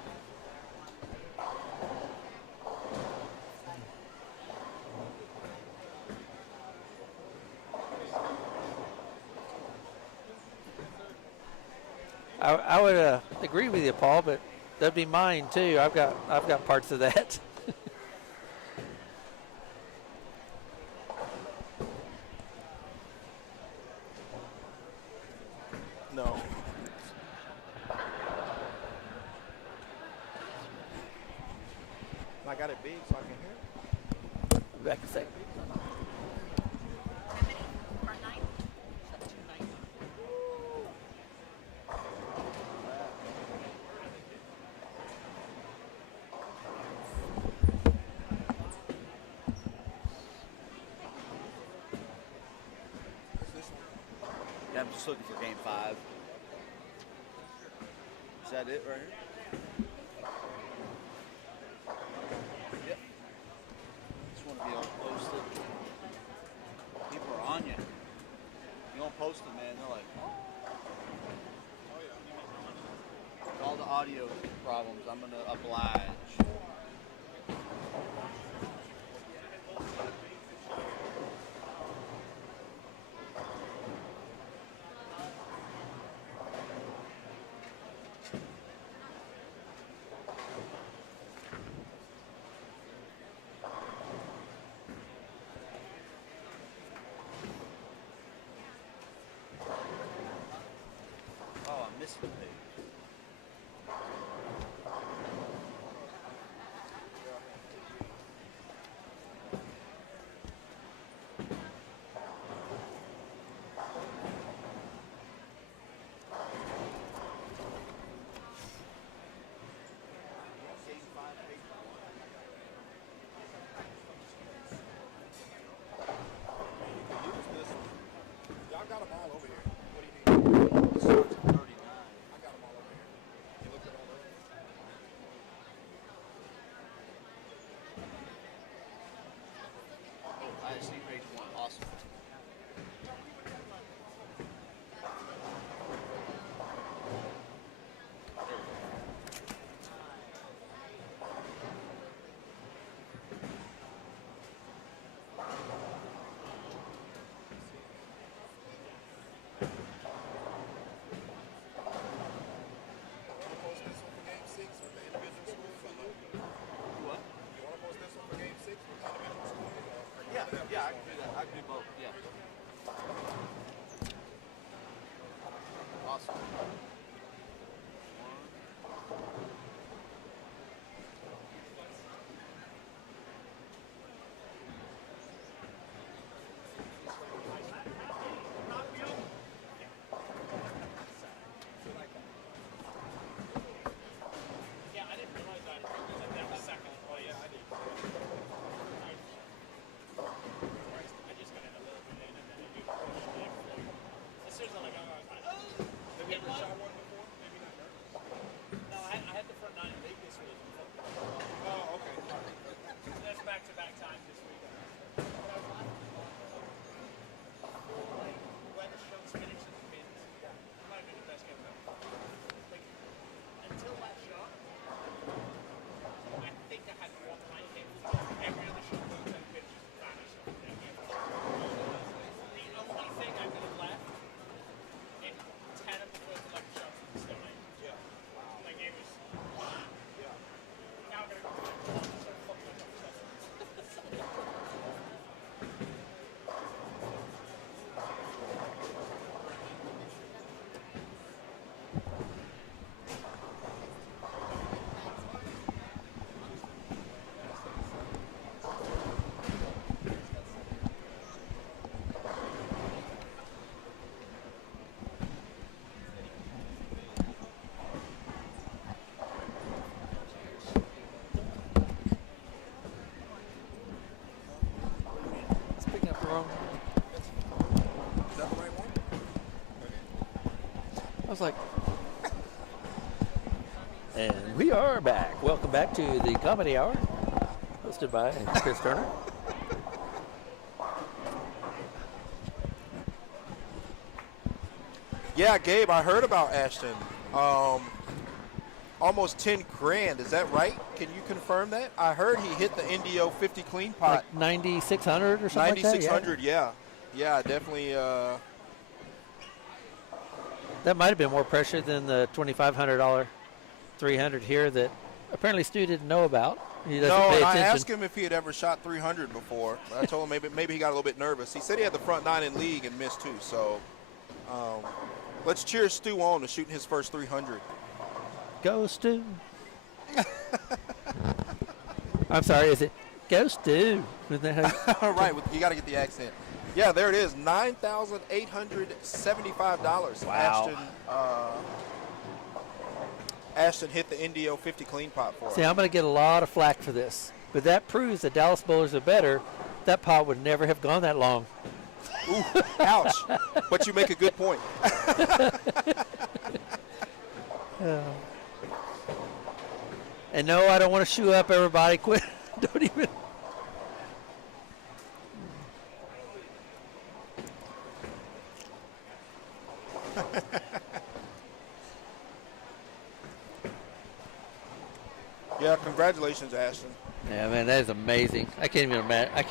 I would agree with you, Paul, but that'd be mine too. I've got parts of that. No. I got it big so I can hear it. Back a second. Yeah, I'm just looking for game 5. Is that it right here? Yep. Just want to be able to post it. People are on you. You don't post it, man. They're like, with all the audio problems, I'm going to oblige. Oh, I'm missing a page. Y'all got them all over here. What do you need? 39. was like, and we are back. Welcome back to the Comedy Hour, hosted by Chris Turner. Yeah, Gabe, I heard about Ashton. Almost 10 grand. Is that right? Can you confirm that? I heard he hit the Indio 50 clean pot. Like 9,600 or something 9,600, yeah. Yeah, definitely. That might have been more pressure than the $2,500 300 here that apparently Stu didn't know about. He doesn't No, pay and I attention. asked him if he had ever shot 300 before. I told him maybe he got a little bit nervous. He said he had the front 9 in league and missed 2. So let's cheer Stu on to shooting his first 300. Go Stu. I'm sorry, is it Go Stu? Isn't that how All right, you got to get the accent. Yeah, there it is, $9,875. Wow. Ashton hit the Indio 50 clean pot for See, him. I'm going to get a lot of flack for this, but that proves that Dallas bowlers are better. That pot would never have gone that long. Ooh, ouch. But you make a good point. And no, I don't want to shoe up everybody. Quit. Don't even. Yeah, congratulations, Ashton. Yeah, man, that is amazing. I can't even imagine. I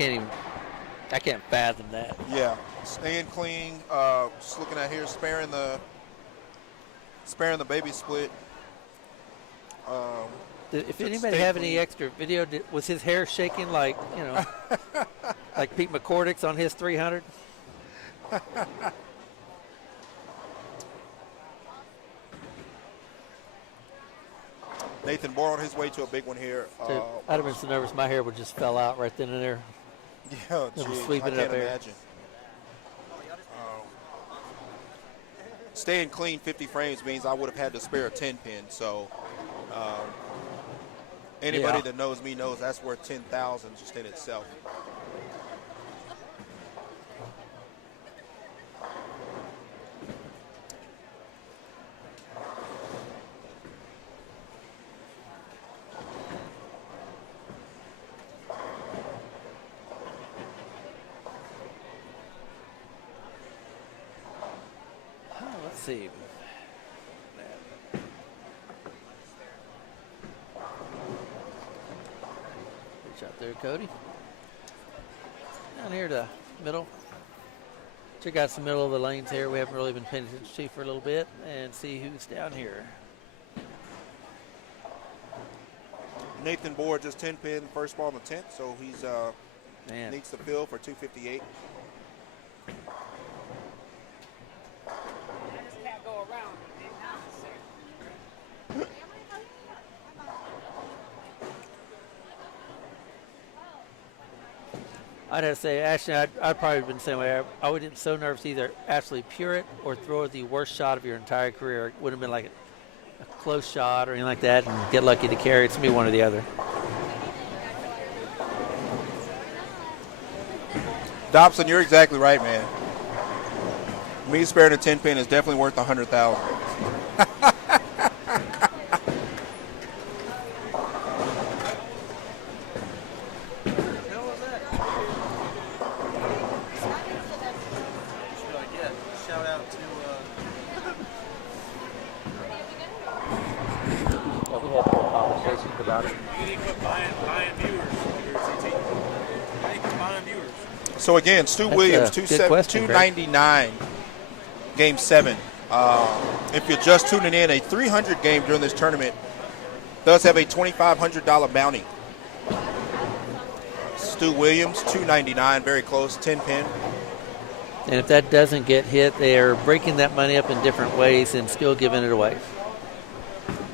can't fathom that. Yeah, staying clean. Just looking at here, sparing the baby split. If anybody have any extra video, was his hair shaking like, like Pete McCordick's on his 300? Nathan Bohr on his way to a big one here. I'd have been so nervous my hair would just fell out right then and there. Yeah, It was geez, sweeping I it up can't there. imagine. Staying clean 50 frames means I would have had to spare a 10 pin. So anybody Yeah. that knows me knows that's worth 10,000 just in itself. Let's see. Reach out there, Cody. Down here to middle. Check out some middle of the lanes here. We haven't really been paying attention to for a little bit and see who's down here. Nathan Bohr just 10 pin first ball in the 10th, so he's Man. needs to fill for 258. I'd have to say, Ashton, I'd probably been the same way. I would have been so nervous either actually pure it or throw the worst shot of your entire career. It would have been like a close shot or anything like that and get lucky to carry. It's going to be one or the other. Dobson, you're exactly right, man. Me sparing a 10 pin is definitely worth 100,000. We had conversations about it. You need to quit buying viewers here, CT. You need to quit buying viewers. So again, Stu That's Williams, a good question, Greg. 299, Game 7. If you're just tuning in, a 300 game during this tournament does have a $2,500 bounty. Stu Williams, 299, very close, 10 pin. And if that doesn't get hit, they're breaking that money up in different ways and still giving it away.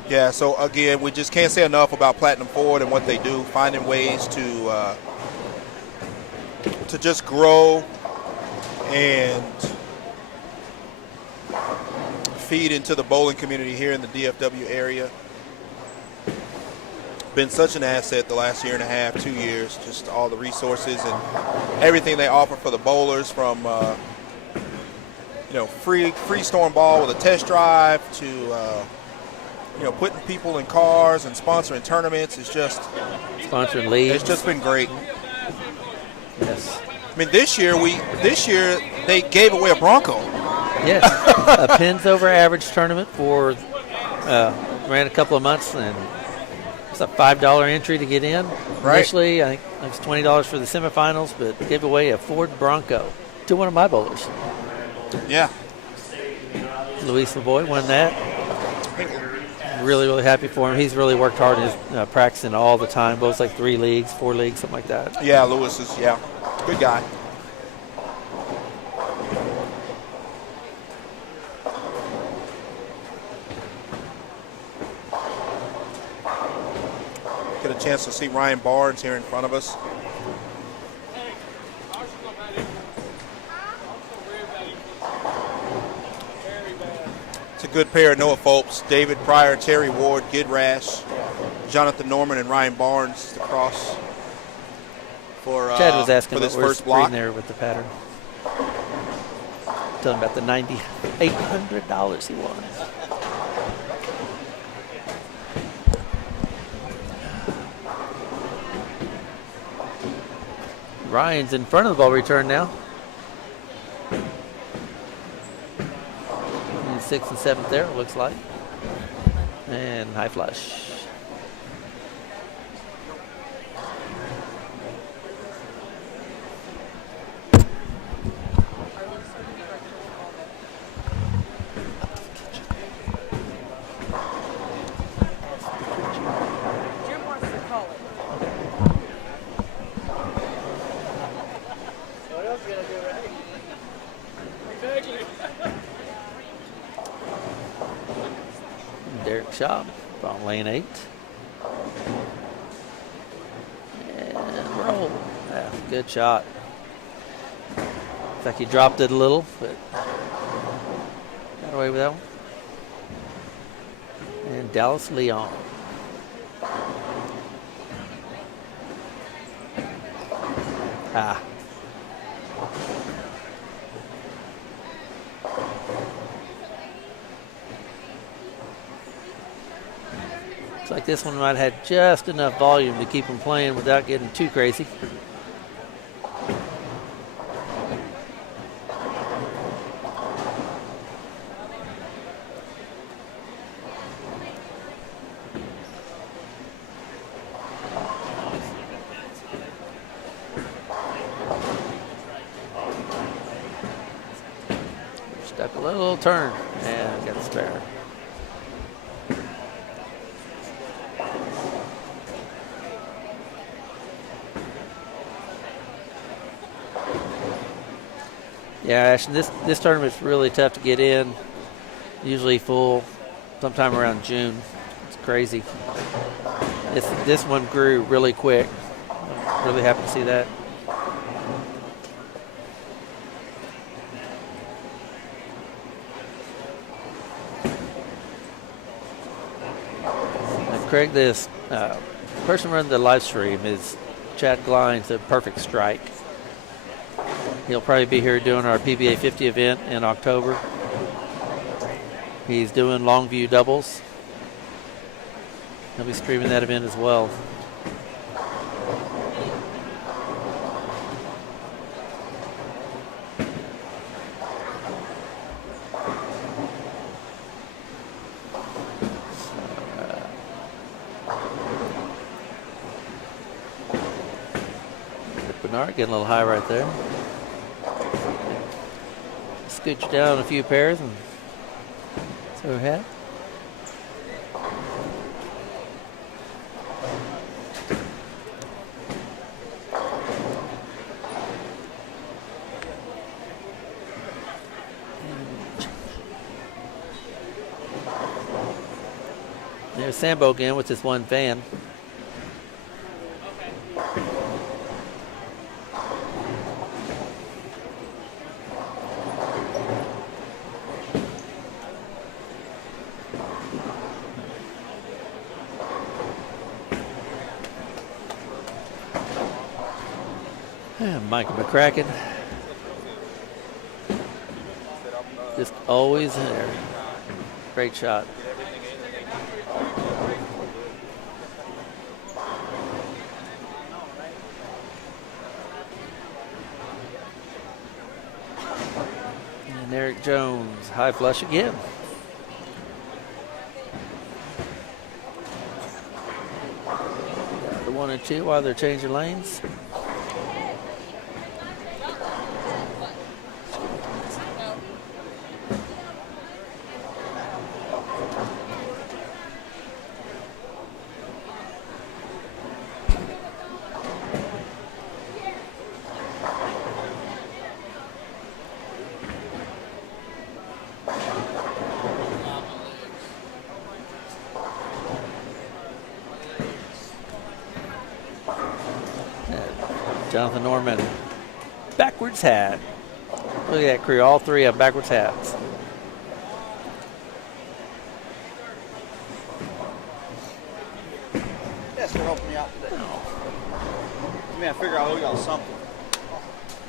Yeah, so again, we just can't say enough about Platinum Forward and what they do, finding ways to just grow and feed into the bowling community here in the DFW area. Been such an asset the last year and a half, 2 years, just all the resources and everything they offer for the bowlers, from free storm ball with a test drive to putting people in cars and sponsoring tournaments. It's just Sponsoring leagues. it's just been great. Yes. I mean, this year they gave away a Bronco. Yes. A pins over average tournament for ran a couple of months, and it's a $5 entry to get in. Right. Initially, I think it was $20 for the semifinals, but gave away a Ford Bronco to one of my bowlers. Yeah. Luis Lavoy won that. Really, really happy for him. He's really worked hard in his practicing all the time. Bowls like 3 leagues, 4 leagues, something like that. Yeah, Lewis is good guy. Get a chance to see Ryan Barnes here in front of us. It's a good pair of Noah Phopes, David Pryor, Terry Ward, Gid Rash, Jonathan Norman, and Ryan Barnes to cross for Chad was asking for this what we're first block. there with the pattern. Tell him about the $9,800 he won. Ryan's in front of the ball return now. And 6th and 7th there, it looks like. And high flush. Derek Schaub from lane 8. And roll. Yeah, good shot. Looks like he dropped it a little, but got away with that one. And Dallas Leon. Ah. Looks like this one might have had just enough volume to keep him playing without getting too crazy. Stuck a little turn and got the spare. Yeah, Ashton, this tournament's really tough to get in. Usually full sometime around June. It's crazy. This one grew really quick. I'm really happy to see that. And Craig, this person running the live stream is Chad Glines, a Perfect Strike. He'll probably be here doing our PBA 50 event in October. He's doing Longview doubles. He'll be streaming that event as well. Bernard getting a little high right there. Scooch down a few pairs and so we have. There's Sambo again with this one fan. Michael McCracken. Just always there. Great shot. And Eric Jones, high flush again. The 1 and 2 while they're changing lanes. Jonathan Norman, backwards hat. Look at that crew, all three have backwards hats. Yes, for helping me out today. I mean, I figure I owe y'all something.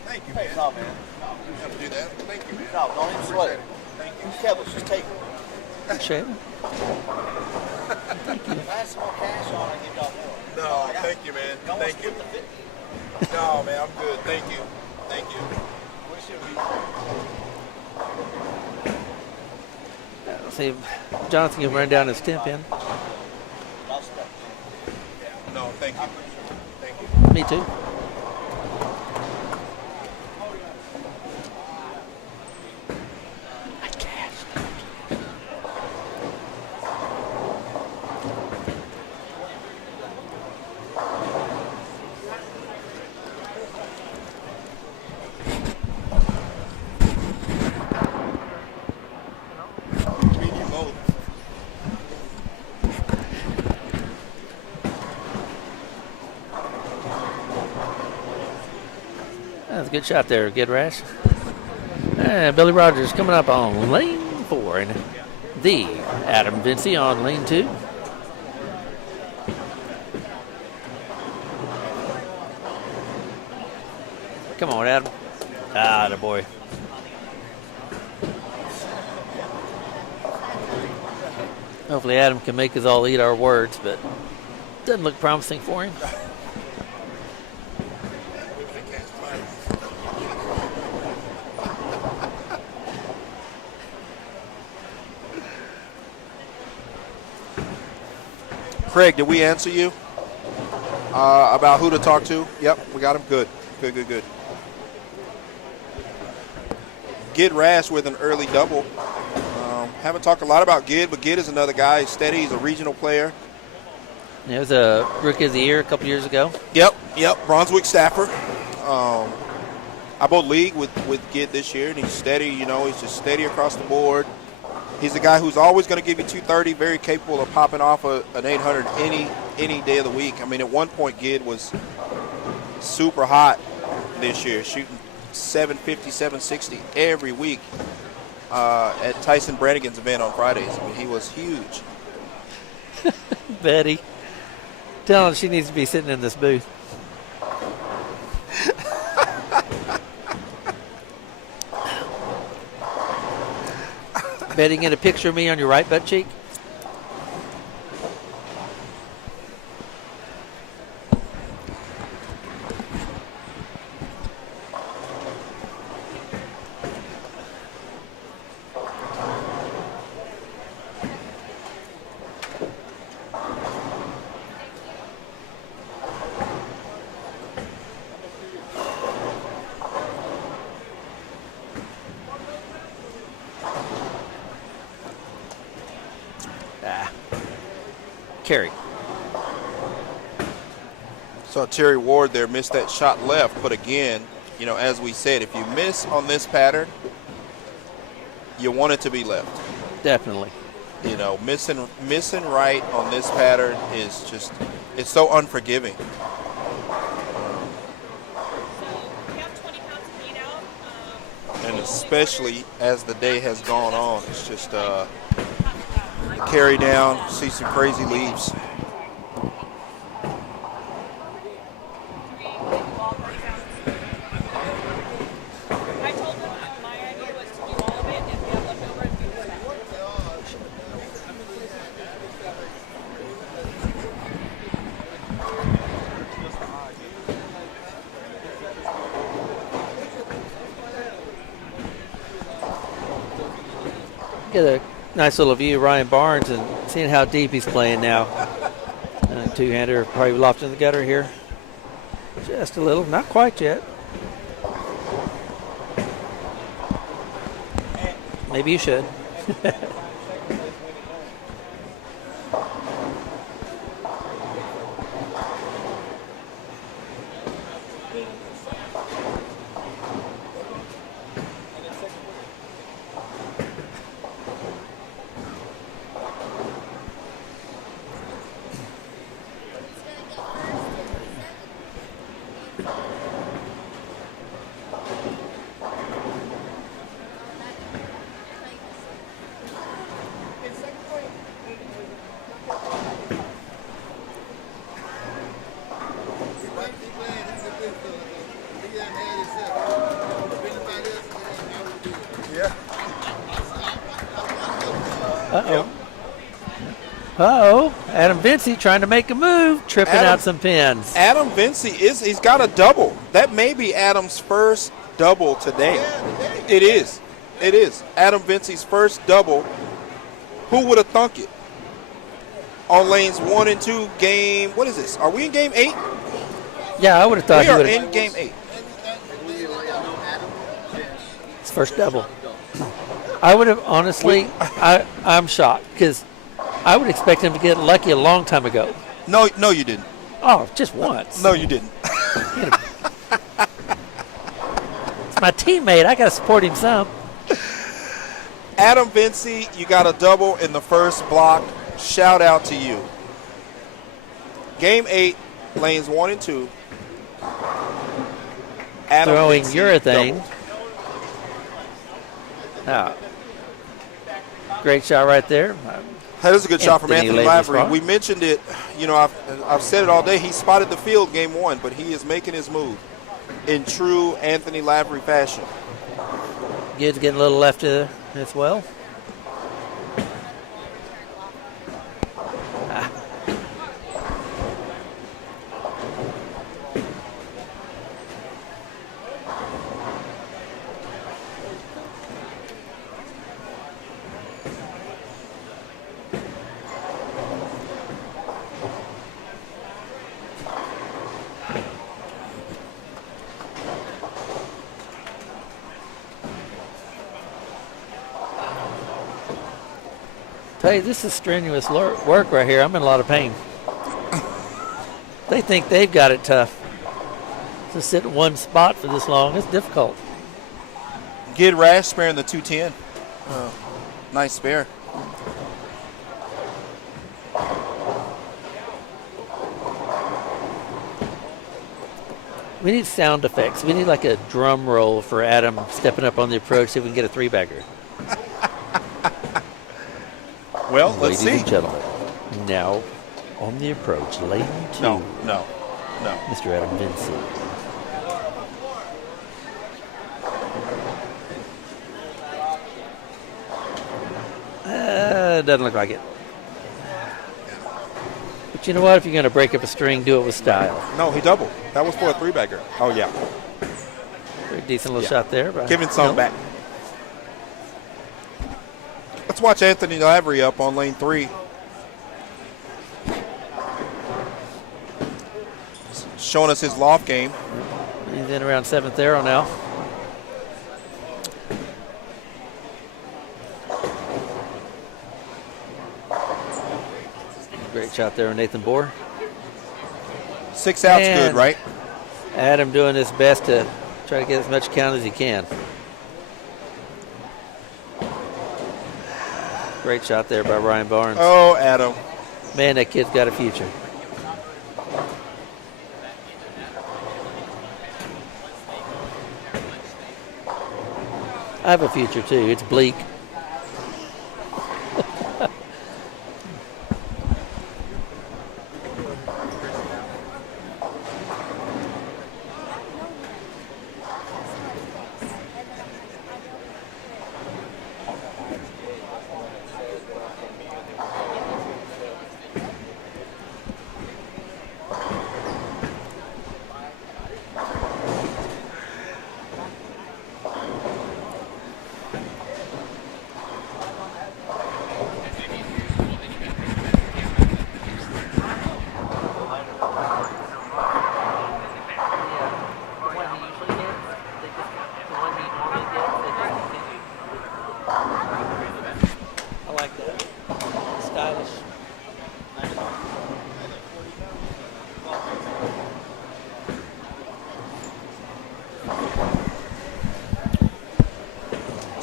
Thank you, Hey, man. no, man. You have to do that. Thank you, man. No, don't even sweat it. Thank you. Kevin, just take it. Appreciate it. If I had some more cash on, I'd give y'all more. No, thank you, man. Y'all want Thank to you. split the 50? No, man, I'm good. Thank you. Thank you. What should we? See if Jonathan can run down his temp in. I'll step. No, thank you. Thank you. Me too. Me and you both. That's a good shot there, Good Rash. And Billy Rogers coming up on lane 4. And the Adam Vinci on lane 2. Come on, Adam. Ah, the boy. Hopefully Adam can make us all eat our words, but doesn't look promising for him. Craig, did we answer you about who to talk to? Yep, we got him. Good. Good. Gid Rash with an early double. Haven't talked a lot about Gid, but Gid is another guy. He's steady. He's a regional player. He was a Rookie of the Year a couple years ago. Yep. Brunswick staffer. I bowled league with Gid this year, and he's steady. You know, he's just steady across the board. He's a guy who's always going to give you 230, very capable of popping off an 800 any day of the week. I mean, at one point, Gid was super hot this year, shooting 750, 760 every week at Tyson Brannigan's event on Fridays. I mean, he was huge. Betty, tell him she needs to be sitting in this booth. Betty, get a picture of me on your right butt cheek. Carry. So Terry Ward there missed that shot left, but again, you know, as we said, if you miss on this pattern, you want it to be left. Definitely. You know, missing right on this pattern is just, it's so unforgiving. So we have 20 pounds of meat out. And especially as the day has gone on, it's just carry down, see some crazy leaves. I told them my idea was to do all of it and we have Get a nice little view of Ryan Barnes and seeing how deep he's playing now. Two-hander, probably lofted in the gutter here. Just a little, not quite yet. Maybe you should. Uh-oh. Adam Vincey trying to make a move, tripping out some pins. Adam Vincey he's got a double. That may be Adam's first double today. It is. It is. Adam Vincey's first double. Who would have thunk it? On lanes 1 and 2, game, what is this? Are we in game 8? Yeah, I would have thought we he are would have. in game 8. His first double. I would have, honestly, I'm shocked because I would expect him to get lucky a long time ago. No, you didn't. Oh, just once. No, you didn't. It's my teammate. I got to support him some. Adam Vincey, you got a double in the first block. Shout out to you. Game 8, lanes 1 and 2. Adam Throwing Vincey urethane. Now, great shot right there. That is a good shot from Anthony Lavery. Spot. We mentioned it. You know, I've said it all day. He spotted the field game 1, but he is making his move in true Anthony Lavery fashion. Gibbs getting a little left as well. Hey, this is strenuous work right here. I'm in a lot of pain. They think they've got it tough. To sit in one spot for this long, it's difficult. Gid Rash sparing the 210. Nice spare. We need sound effects. We need like a drum roll for Adam stepping up on the approach so we can get a three-bagger. Well, let's see. Ladies and gentlemen, now on the approach, lane 2. No. Mr. Adam Vincey. Doesn't look like it. But you know what? If you're going to break up a string, do it with style. No, he doubled. That was for a three-bagger. Oh, yeah. Very decent little shot there. Giving some back. Let's watch Anthony Lavery up on lane 3. Showing us his loft game. He's in around 7th arrow now. Great shot there on Nathan Bohr. 6 out's good, right? Adam doing his best to try to get as much count as he can. Great shot there by Ryan Barnes. Oh, Adam. Man, that kid's got a future. I have a future too. It's bleak.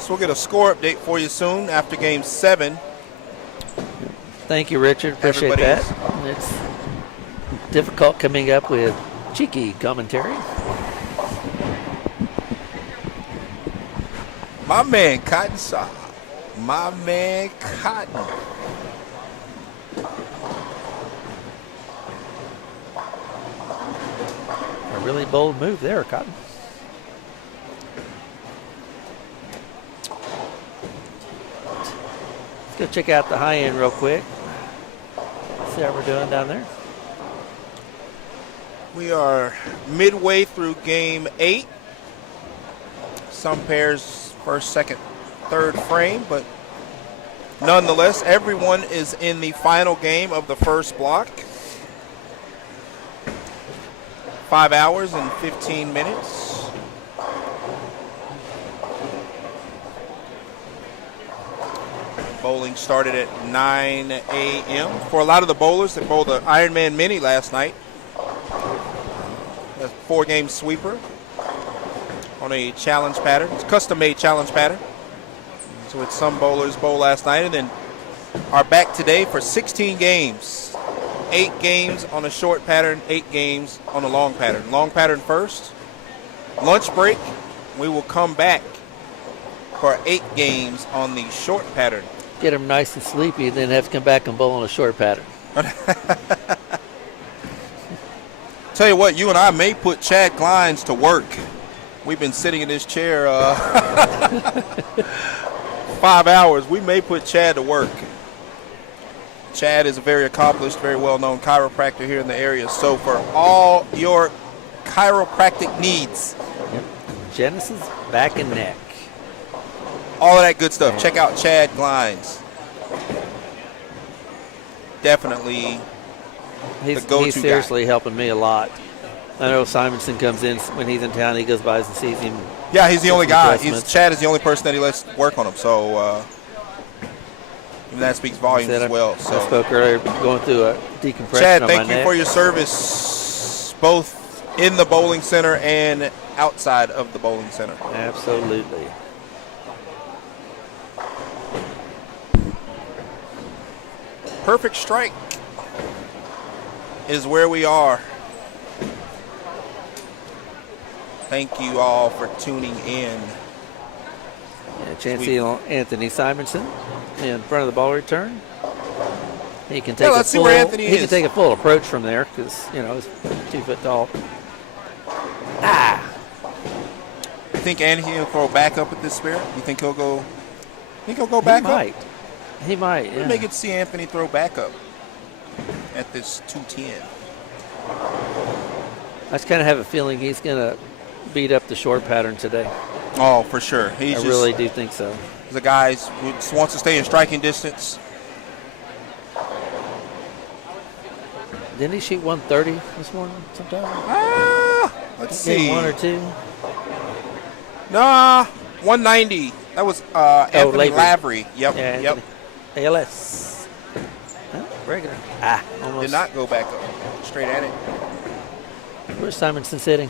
So we'll get a score update for you soon after Game 7. Thank you, Richard. Appreciate that. It's difficult coming up with cheeky commentary. My man Cotton Saw. My man Cotton. A really bold move there, Cotton. Let's go check out the high end real quick. See how we're doing down there. We are midway through Game 8. Some pairs first, second, third frame, but nonetheless, everyone is in the final game of the first block. 5 hours and 15 minutes. Bowling started at 9 a.m. For a lot of the bowlers that bowled the Ironman Mini last night, a 4-game sweeper on a challenge pattern. It's a custom-made challenge pattern. So it's some bowlers bowl last night and then are back today for 16 games. 8 games on a short pattern, 8 games on a long pattern. Long pattern first. Lunch break. We will come back for 8 games on the short pattern. Get them nice and sleepy, then have to come back and bowl on a short pattern. Tell you what, you and I may put Chad Glines to work. We've been sitting in this chair 5 hours. We may put Chad to work. Chad is a very accomplished, very well-known chiropractor here in the area. So for all your chiropractic needs. Yep. Genesis, back and neck. All of that good stuff. Check out Chad Glines. Definitely the go-to guy. He's seriously helping me a lot. I know Simonson comes in when he's in town. He goes by and sees him. Yeah, he's the only guy. Chad is the only person that he lets work on him. So that speaks volumes as well. So. I spoke earlier going through a decompression Chad, on my thank you neck. for your service both in the bowling center and outside of the bowling center. Absolutely. Perfect strike is where we are. Thank you all for tuning in. Yeah, Chancey Anthony Simonson in front of the ball return. He can take let's see where Anthony is. He can take a full approach from there because, you know, he's 2 foot tall. You think Anthony will throw back up at this spirit? You think he'll go? Think he'll go back up? He might. Yeah. We may get to see Anthony throw back up at this 210. I just kind of have a feeling he's going to beat up the short pattern today. Oh, for sure. I really do think so. The guy who just wants to stay in striking distance. Didn't he shoot 130 this morning sometime? Let's see. 1 or 2? Nah, 190. That was Anthony Lavery. Yep, yeah, yep. ALS. Regular. Almost. Did not go back up. Straight at it. Where's Simonson sitting?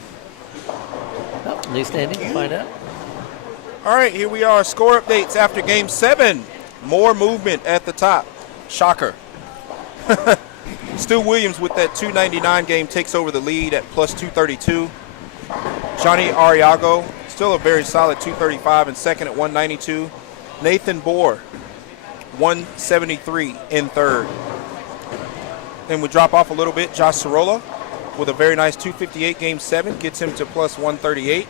Oh, new standing. Find out. All right, here we are. Score updates after Game 7. More movement at the top. Shocker. Stu Williams with that 299 game takes over the lead at plus 232. Johnny Ariago, still a very solid 235 in second at 192. Nathan Bohr, 173 in third. Then we drop off a little bit. Josh Sorolla with a very nice 258 game 7 gets him to plus 138.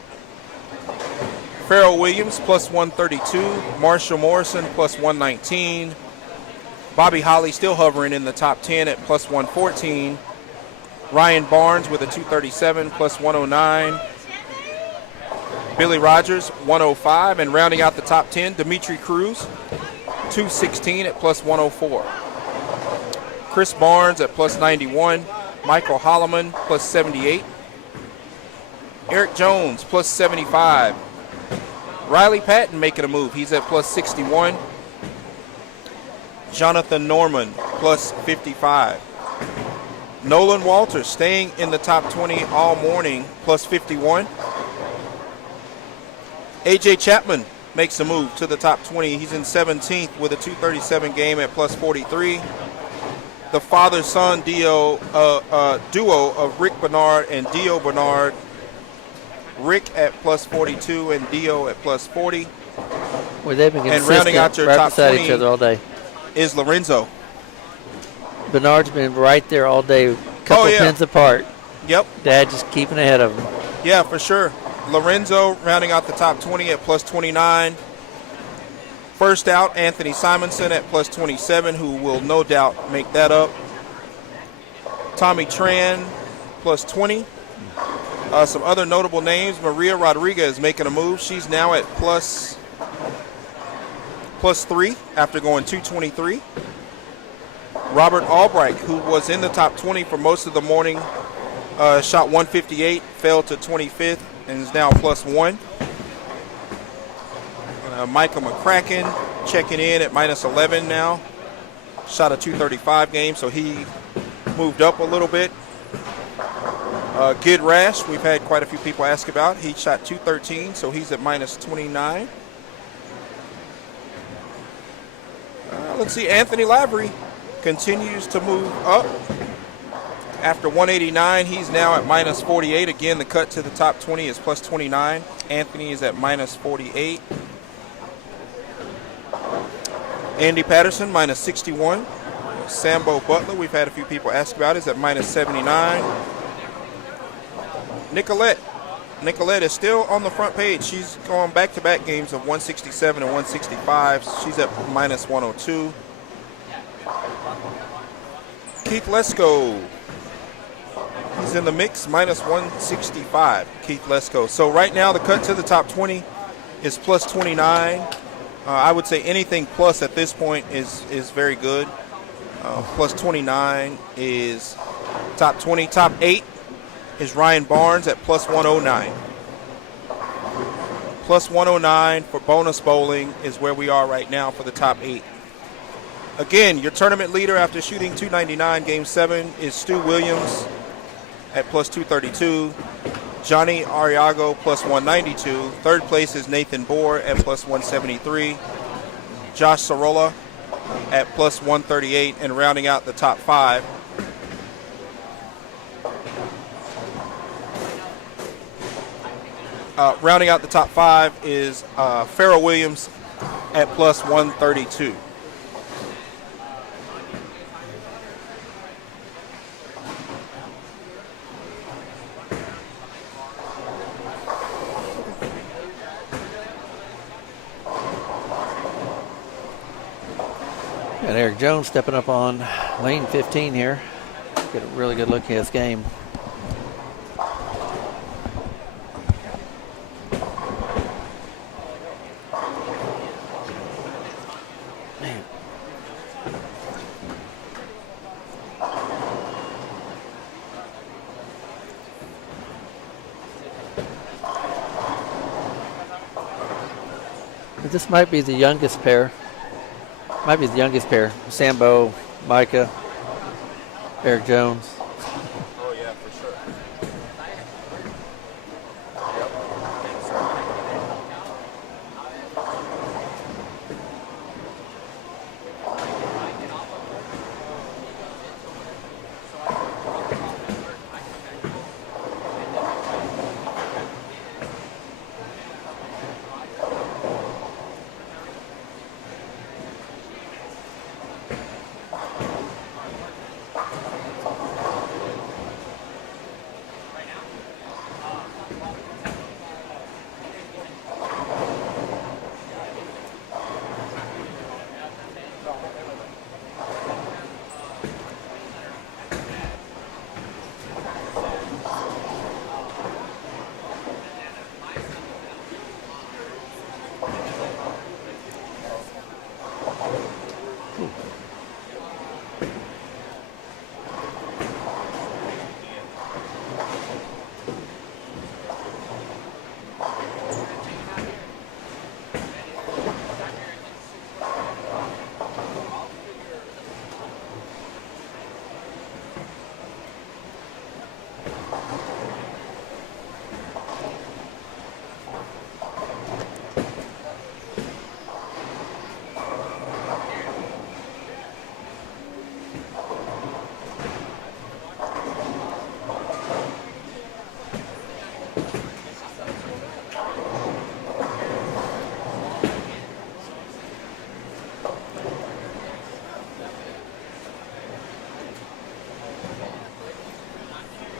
Farrell Williams plus 132. Marshall Morrison plus 119. Bobby Holly still hovering in the top 10 at plus 114. Ryan Barnes with a 237 plus 109. Billy Rogers 105, and rounding out the top 10, Dimitri Cruz 216 at plus 104. Chris Barnes at plus 91. Michael Holloman plus 78. Eric Jones plus 75. Riley Patton making a move. He's at plus 61. Jonathan Norman plus 55. Nolan Walters staying in the top 20 all morning plus 51. AJ Chapman makes a move to the top 20. He's in 17th with a 237 game at plus 43. The father-son duo of Rick Bernard and Dio Bernard. Rick at plus 42 and Dio at plus 40. Well, they've been And consistent rounding out your right top beside 20 each other all day. is Lorenzo. Bernard's been right there all day, couple pins apart. Yep. Dad just keeping ahead of him. Yeah, for sure. Lorenzo rounding out the top 20 at plus 29. First out, Anthony Simonson at plus 27, who will no doubt make that up. Tommy Tran, plus 20. Some other notable names, Maria Rodriguez making a move. She's now at plus 3 after going 223. Robert Albright, who was in the top 20 for most of the morning, shot 158, fell to 25th, and is now plus 1. Michael McCracken checking in at minus 11 now. Shot a 235 game, so he moved up a little bit. Gid Rash, we've had quite a few people ask about. He shot 213, so he's at minus 29. Let's see, Anthony Lavery continues to move up. After 189, he's now at minus 48. Again, the cut to the top 20 is plus 29. Anthony is at minus 48. Andy Patterson, minus 61. Sambo Butler, we've had a few people ask about, is at minus 79. Nicolette is still on the front page. She's going back-to-back games of 167 and 165. She's at minus 102. Keith Lesko, he's in the mix, minus 165, Keith Lesko. So right now the cut to the top 20 is plus 29. I would say anything plus at this point is very good. Plus 29 is top 20. Top 8 is Ryan Barnes at plus 109. Plus 109 for bonus bowling is where we are right now for the top 8. Again, your tournament leader after shooting 299 game 7 is Stu Williams at plus 232. Johnny Ariago plus 192. Third place is Nathan Bohr at plus 173. Josh Sorolla at plus 138, and rounding out the top 5. Rounding out the top 5 is Farrell Williams at plus 132. And Eric Jones stepping up on lane 15 here. Get a really good look at his game. Man. This might be the youngest pair. Might be the youngest pair. Sambo, Micah, Eric Jones. Oh, yeah, for sure.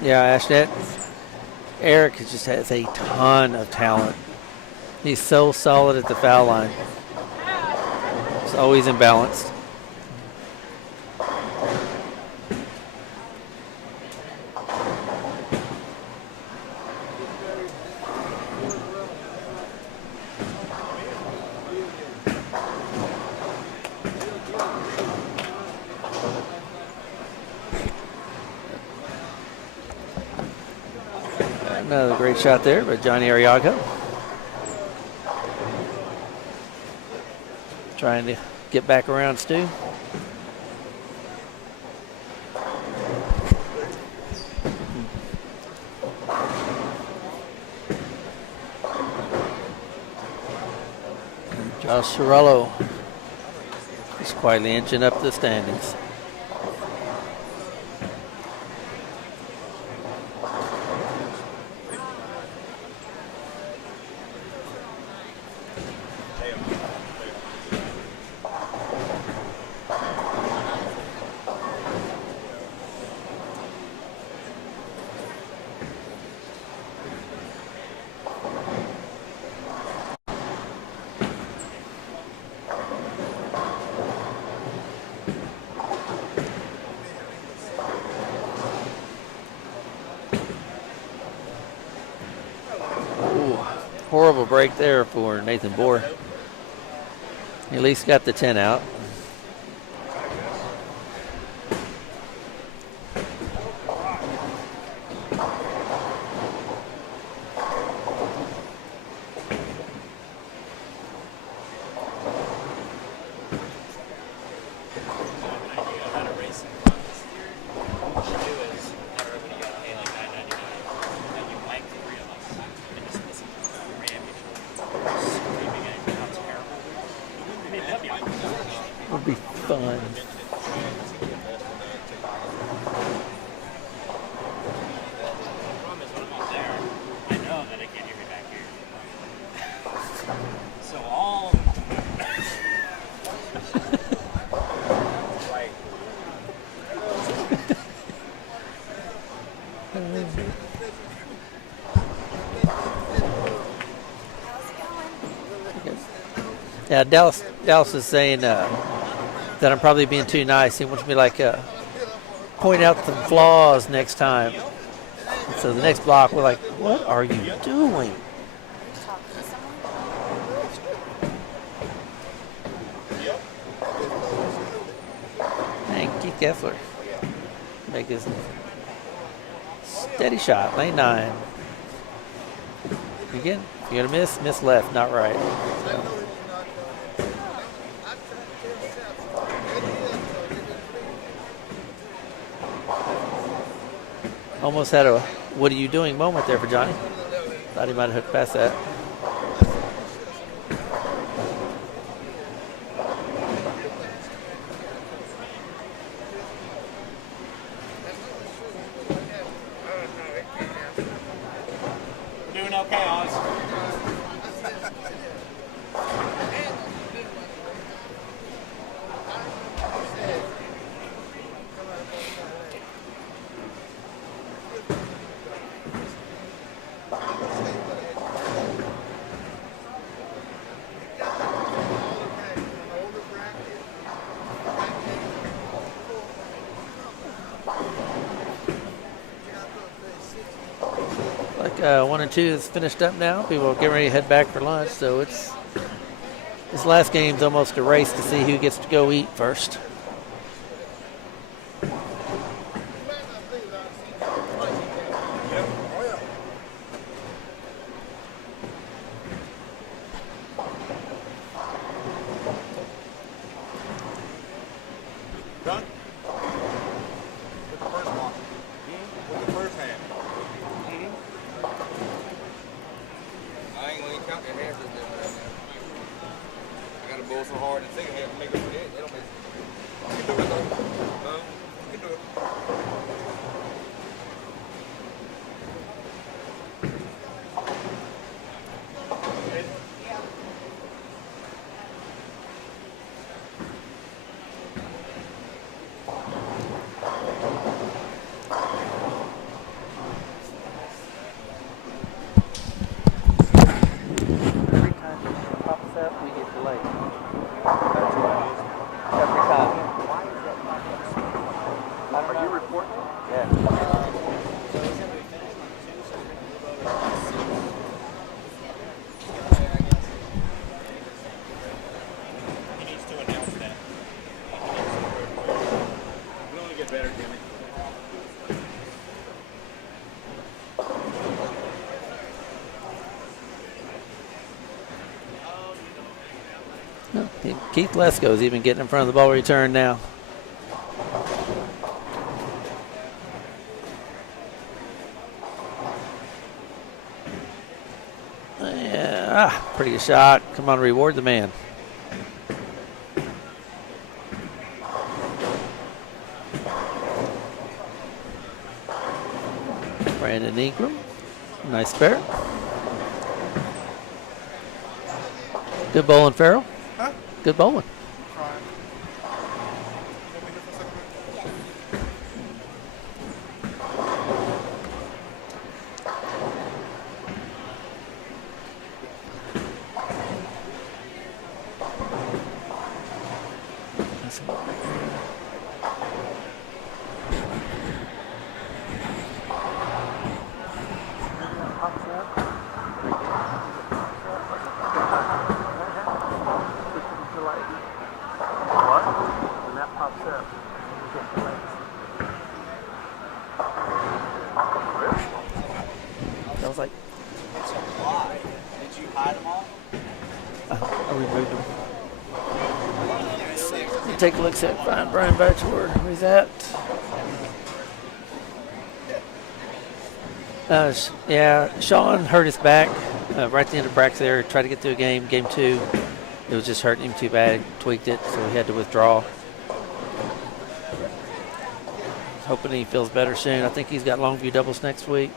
Yeah, Ashnet. Eric just has a ton of talent. He's so solid at the foul line. He's always imbalanced. Another great shot there by Johnny Arriaga. Trying to get back around Stu. Josh Sorello is quietly inching up the standings. Horrible break there for Nathan Bohr. He at least got the 10 out. Would be fun. Yeah, Dallas is saying that I'm probably being too nice. He wants me to point out some flaws next time. So the next block, we're like, what are you doing? Dang, Keith Kessler. Make his steady shot, lane 9. Again, you're going to miss left, not right. So. Almost had a what are you doing moment there for Johnny. Thought he might have hooked past that. Doing okay, Oz. Like 1 and 2 is finished up now. People are getting ready to head back for lunch. So this last game's almost a race to see who gets to go eat first. Done? With the first one. With the first hand. I ain't gonna even count their hands right now. I gotta bowl so hard in the second half to make up for that. They don't make Yeah. So he's going to be finished on 2, so we're going to move over to 6. He needs to announce that. We only get better, Jimmy. Keith Lesko's even getting in front of the ball return now. Yeah, pretty good shot. Come on, reward the man. Brandon Ingram, nice spare. Good bowling, Farrell. Huh? Good bowling. I was like, So why? Did you hide them all? I removed them. Take a look at Brian Bachelor. Where's that? Yeah, Sean hurt his back right at the end of practice there. Tried to get through a game. Game 2, it was just hurting him too bad. Tweaked it, so he had to withdraw. Hoping he feels better soon. I think he's got Longview doubles next week.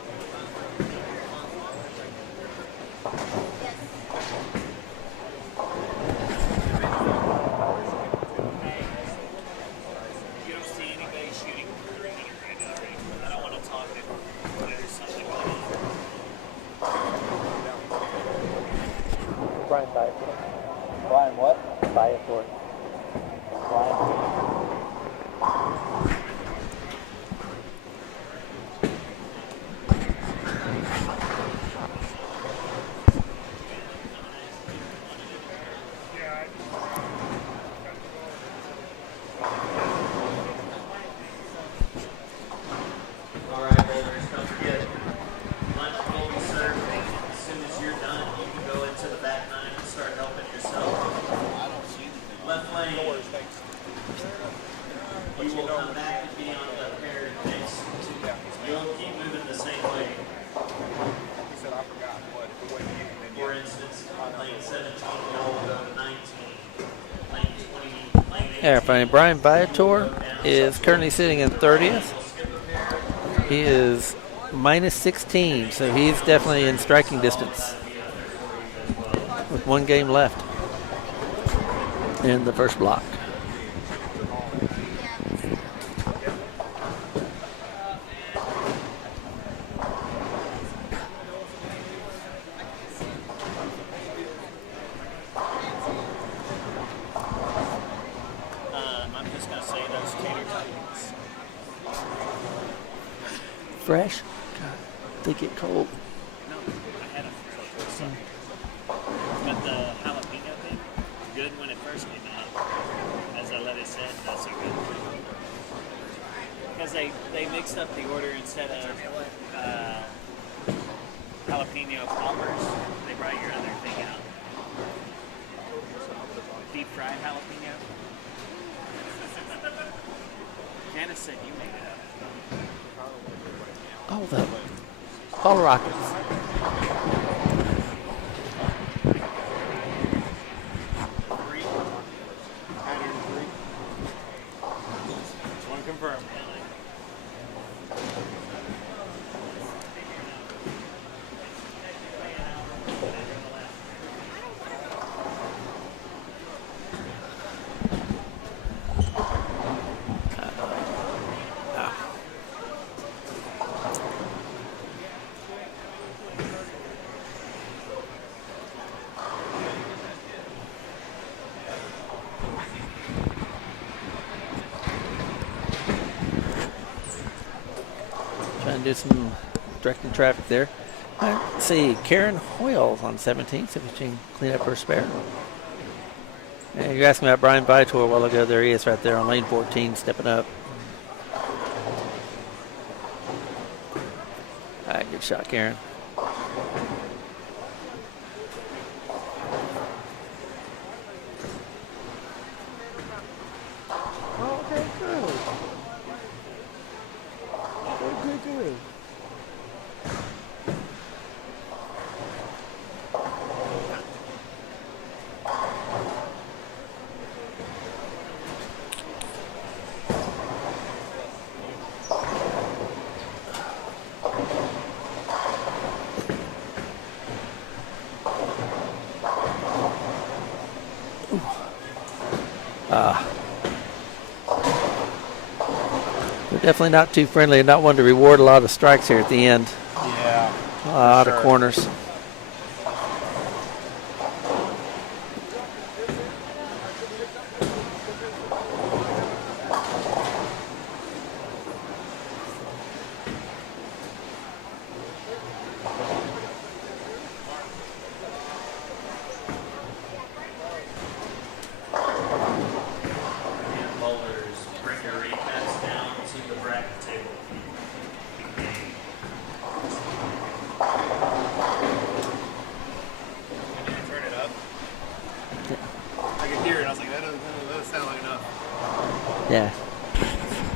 You don't see anybody shooting 300 right now, right? I don't want to talk if there's something going on. Brian Bachelor. Brian, what? Bachelor. All right, boulders, don't forget, lunch will be served. As soon as you're done, you can go into the back 9 and start helping yourself. Left lane. You will come back and be on the paired pace. You'll keep moving the same way. He said, I forgot what the way you For instance, lane 17, you'll go to 19. Lane 20, lane 18. Yeah, fine. Brian Viator is currently sitting in 30th. He is minus 16, so he's definitely in striking distance with 1 game left in the first block. I'm just going to say those tater tots. Fresh? God, they get cold. No, I had them for some. But the jalapeno thing, good when it first came out. As I let it sit, not so good. Because they mixed up the order instead of jalapeno poppers, they brought your other thing out. Deep fried jalapeno. Janice said you made it up. Oh, the Ball Rockets. Just want to confirm. trying to do some directing traffic there. All right, let's see, Karen Hoyle on 17, see if she can clean up her spare. And you asked me about Brian Vitor a while ago. There he is right there on lane 14, stepping up. All right, good shot, Karen. Okay, good. Good. They're definitely not too friendly and not one to reward a lot of strikes here at the end. Yeah. A lot of corners. Bowlers, bring your recaps down to the bracket table. Turn it up. I could hear it. I was like, that doesn't sound like enough. Yeah.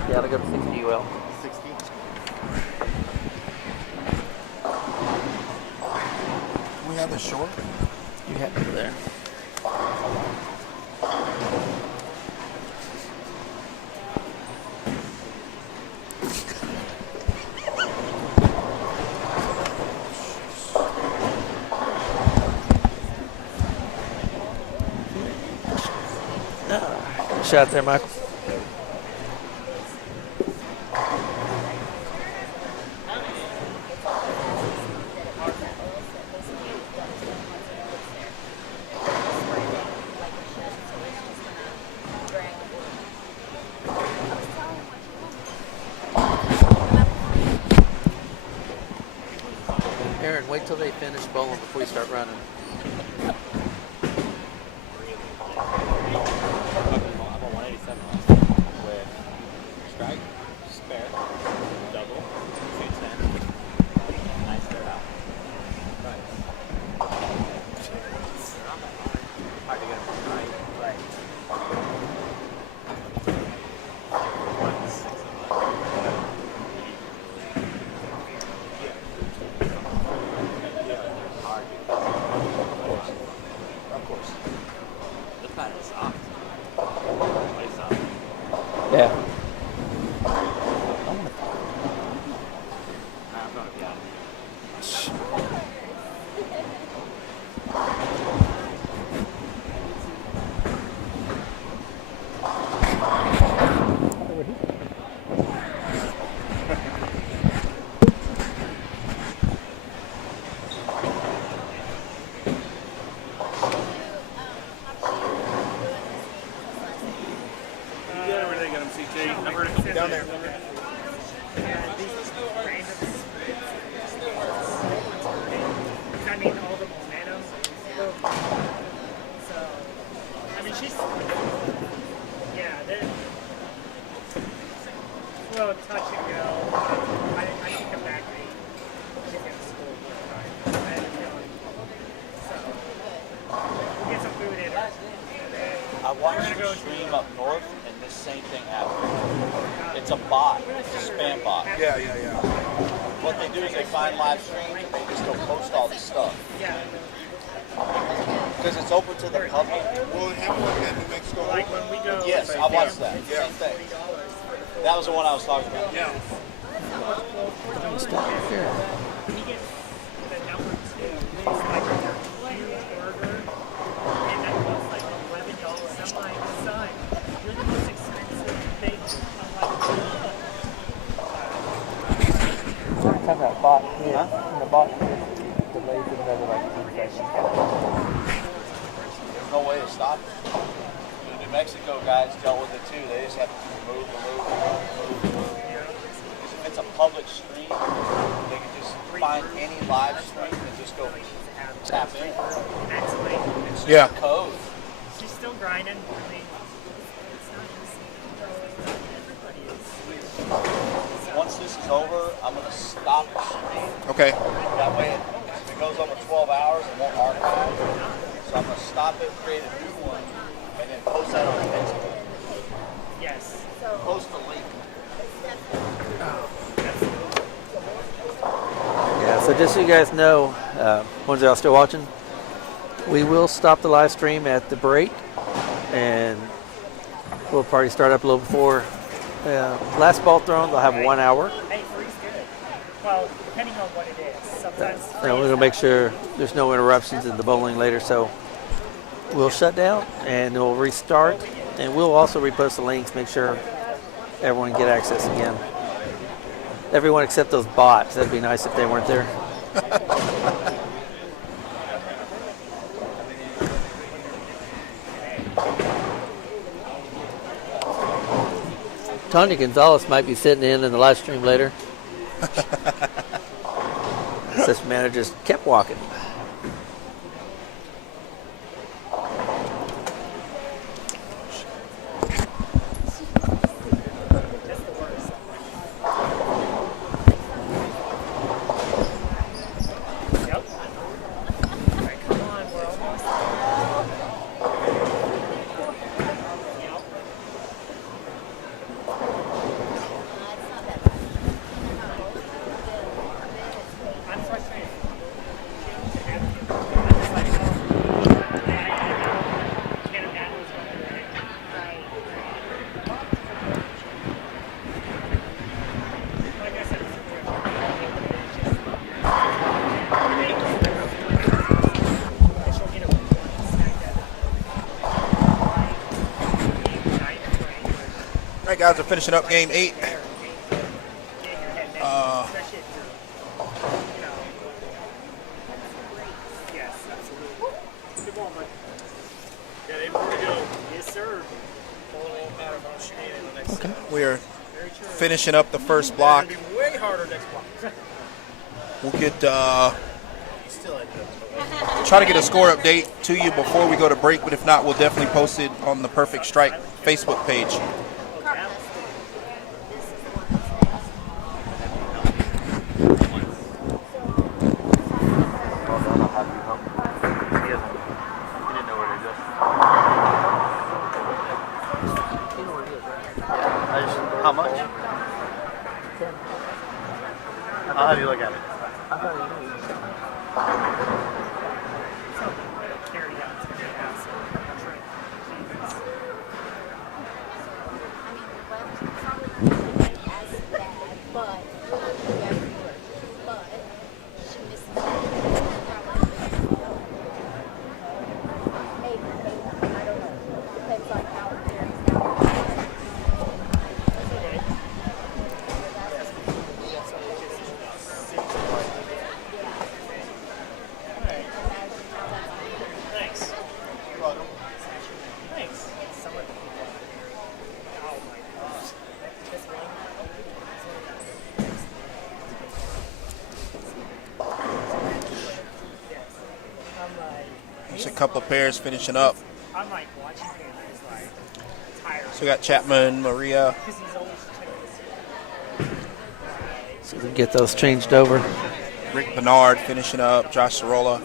Yeah, I'll go to 60 UL. 60. We have the short. You have it over there. Good shot there, Michael. Aaron, wait till they finish bowling before you start running. I'm on 187 with strike, spare, double, 210. Nice there out. Right. Hard to get them right. Right. 1-6 of hard. Of course. This pad is soft. Way soft. Yeah. I'm gonna be out of here. You got everything on CT. I've heard it down there. I mean, all the momentum. So, I mean, she's, yeah, they're a little touch and go. I should come back and she's going to school. I have a feeling. So, we'll get some food in her. I watched the stream up north, and this same thing happened. It's a bot. It's a spam bot. Yeah. What they do is they find live streams, and they just go post all this stuff. Yeah. Because it's open to the public. Well, it happened like New Mexico. Like when we go. Yes, I watched that. Yeah. Same thing. That was the one I was talking about. Yeah. Stop here. He gets the number 2. It's like a huge burger, and that costs like $11. I'm like, son, you're the most expensive thing. I'm like, Talking about bot here. And the bot here delays it another like 2 seconds. There's no way to stop it. The New Mexico guys dealt with it too. They just have to move. Because if it's a public stream, they can just find any live stream and just go tap in. Actually, It's just Yeah. a code. she's still grinding. I mean, it's not easy. Everybody is. Once this is over, I'm going to stop the stream. Okay. That way, if it goes over 12 hours, it won't archive. So I'm going to stop it, create a new one, and then post that on Facebook. Yes. Post the link. Yeah, so just so you guys know, ones that are still watching, we will stop the live stream at the break, and we'll probably start up a little before last ball thrown. They'll have 1 hour. Hey, three's good. Well, depending on what it is. Sometimes And we're going to make sure there's no interruptions in the bowling later. So we'll shut down and we'll restart. And we'll also repost the links, make sure everyone can get access again. Everyone except those bots. That'd be nice if they weren't there. Tanya Gonzalez might be sitting in the live stream later. Assistant manager just kept walking. Yep. All right, come on, we're almost Yep. I'm frustrated. I'm just like, can't imagine what's going on. Like I said, it's All right, guys, we're finishing up game 8. Yes, absolutely. Good ball, bud. Yeah, they want to go. Yes, sir. Only won't matter if I'm shooting in the next Okay. We are finishing up the first block. It'll be way harder next block. We'll get try to get a score update to you before we go to break, but if not, we'll definitely post it on the Perfect Strike Facebook page. How much? I'll have you look at it. Carry out to the house. That's right. Thanks. You're welcome. Thanks. Someone. Oh my gosh. This one. I'm like. There's a couple pairs finishing up. I'm like watching him. He's like tired. So we got Chapman, Maria. Because he's always checking this. So we can get those changed over. Rick Bernard finishing up. Josh Sorolla.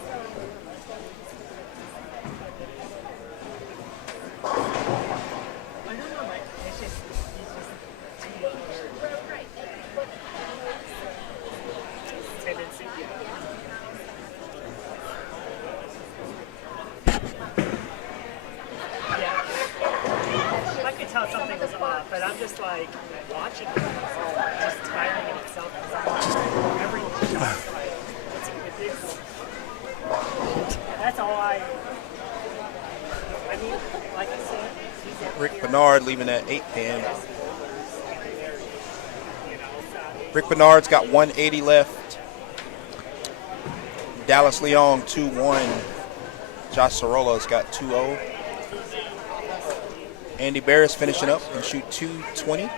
I could tell something was off, but I'm just like watching it. It's just tiring in itself. Every just like, it's ridiculous. That's all I mean, like I said, he's up Rick here. Bernard leaving that 8-pin. Rick Bernard's got 180 left. Dallas Leong 2-1. Josh Sorolla's got 2-0. Andy Barris finishing up and shoot 220.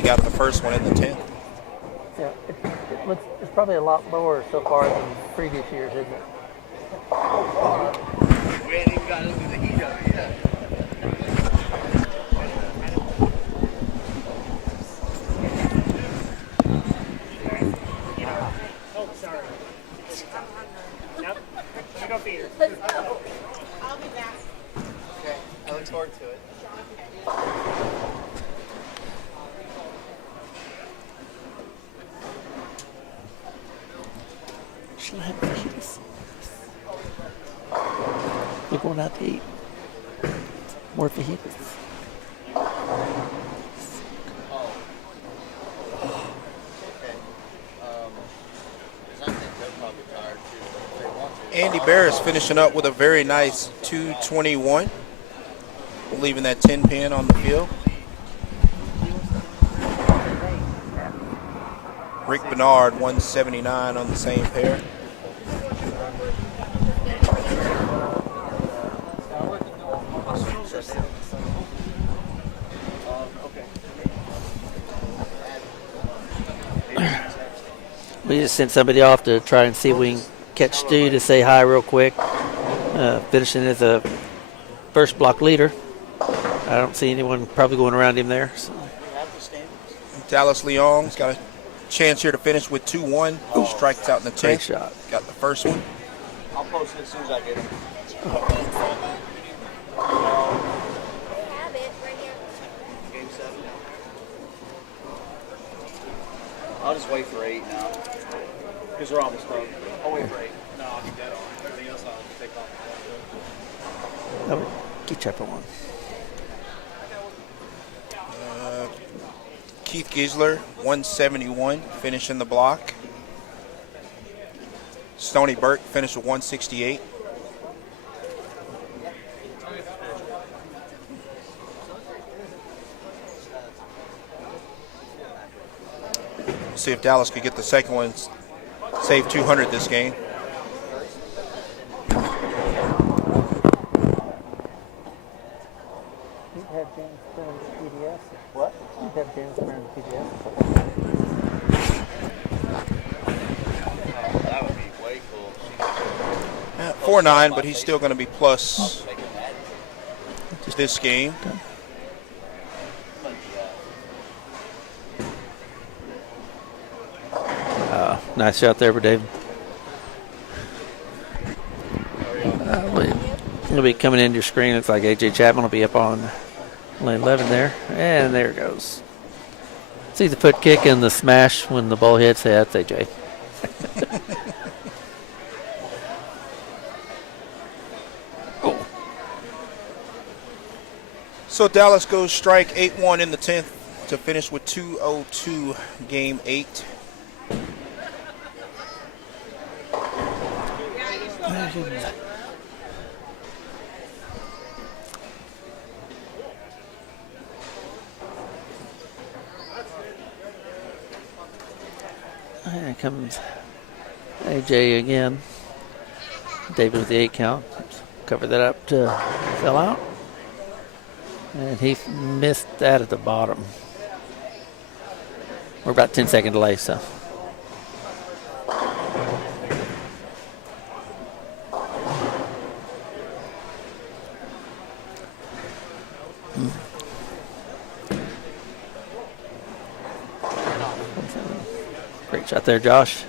He got the first one in the 10th. Yeah, it's probably a lot lower so far than previous years, isn't it? We ain't even got into the heat of it yet. Oh, sorry. Nope. Let me go feed her. I'll be back. Okay, I look forward to it. She'll have fajitas. We're going out to eat. More fajitas. Andy Bear is finishing up with a very nice 2:21, leaving that 10 pin on the field. Rick Bernard 179 on the same pair. We just sent somebody off to try and see if we can catch Stu to say hi real quick. Finishing as a first block leader. I don't see anyone probably going around him there. So. Dallas Leong's got a chance here to finish with 2-1. Strikes out in the 10th. Great shot. Got the first one. I'll post it as soon as I get it. Game 7. I'll just wait for 8 now. Because we're almost done. I'll wait for 8. No, I'll be dead on. Everything else I'll take off. Oh, keep chapter 1. Keith Gisler 171, finishing the block. Stony Burke finished with 168. See if Dallas could get the second one, save 200 this game. What? You have James Brown PDS. That would be way cool. 4-9, but he's still going to be plus this game. Nice shot there for David. It'll be coming into your screen. Looks like A.J. Chapman will be up on lane 11 there. And there it goes. See the foot kick and the smash when the ball hits. Yeah, that's A.J. So Dallas goes strike 8-1 in the 10th to finish with 2:02 game 8. Here comes AJ again. David with the 8 count. Cover that up to fill out. And he missed that at the bottom. We're about 10-second delay, so. Great shot there, Josh.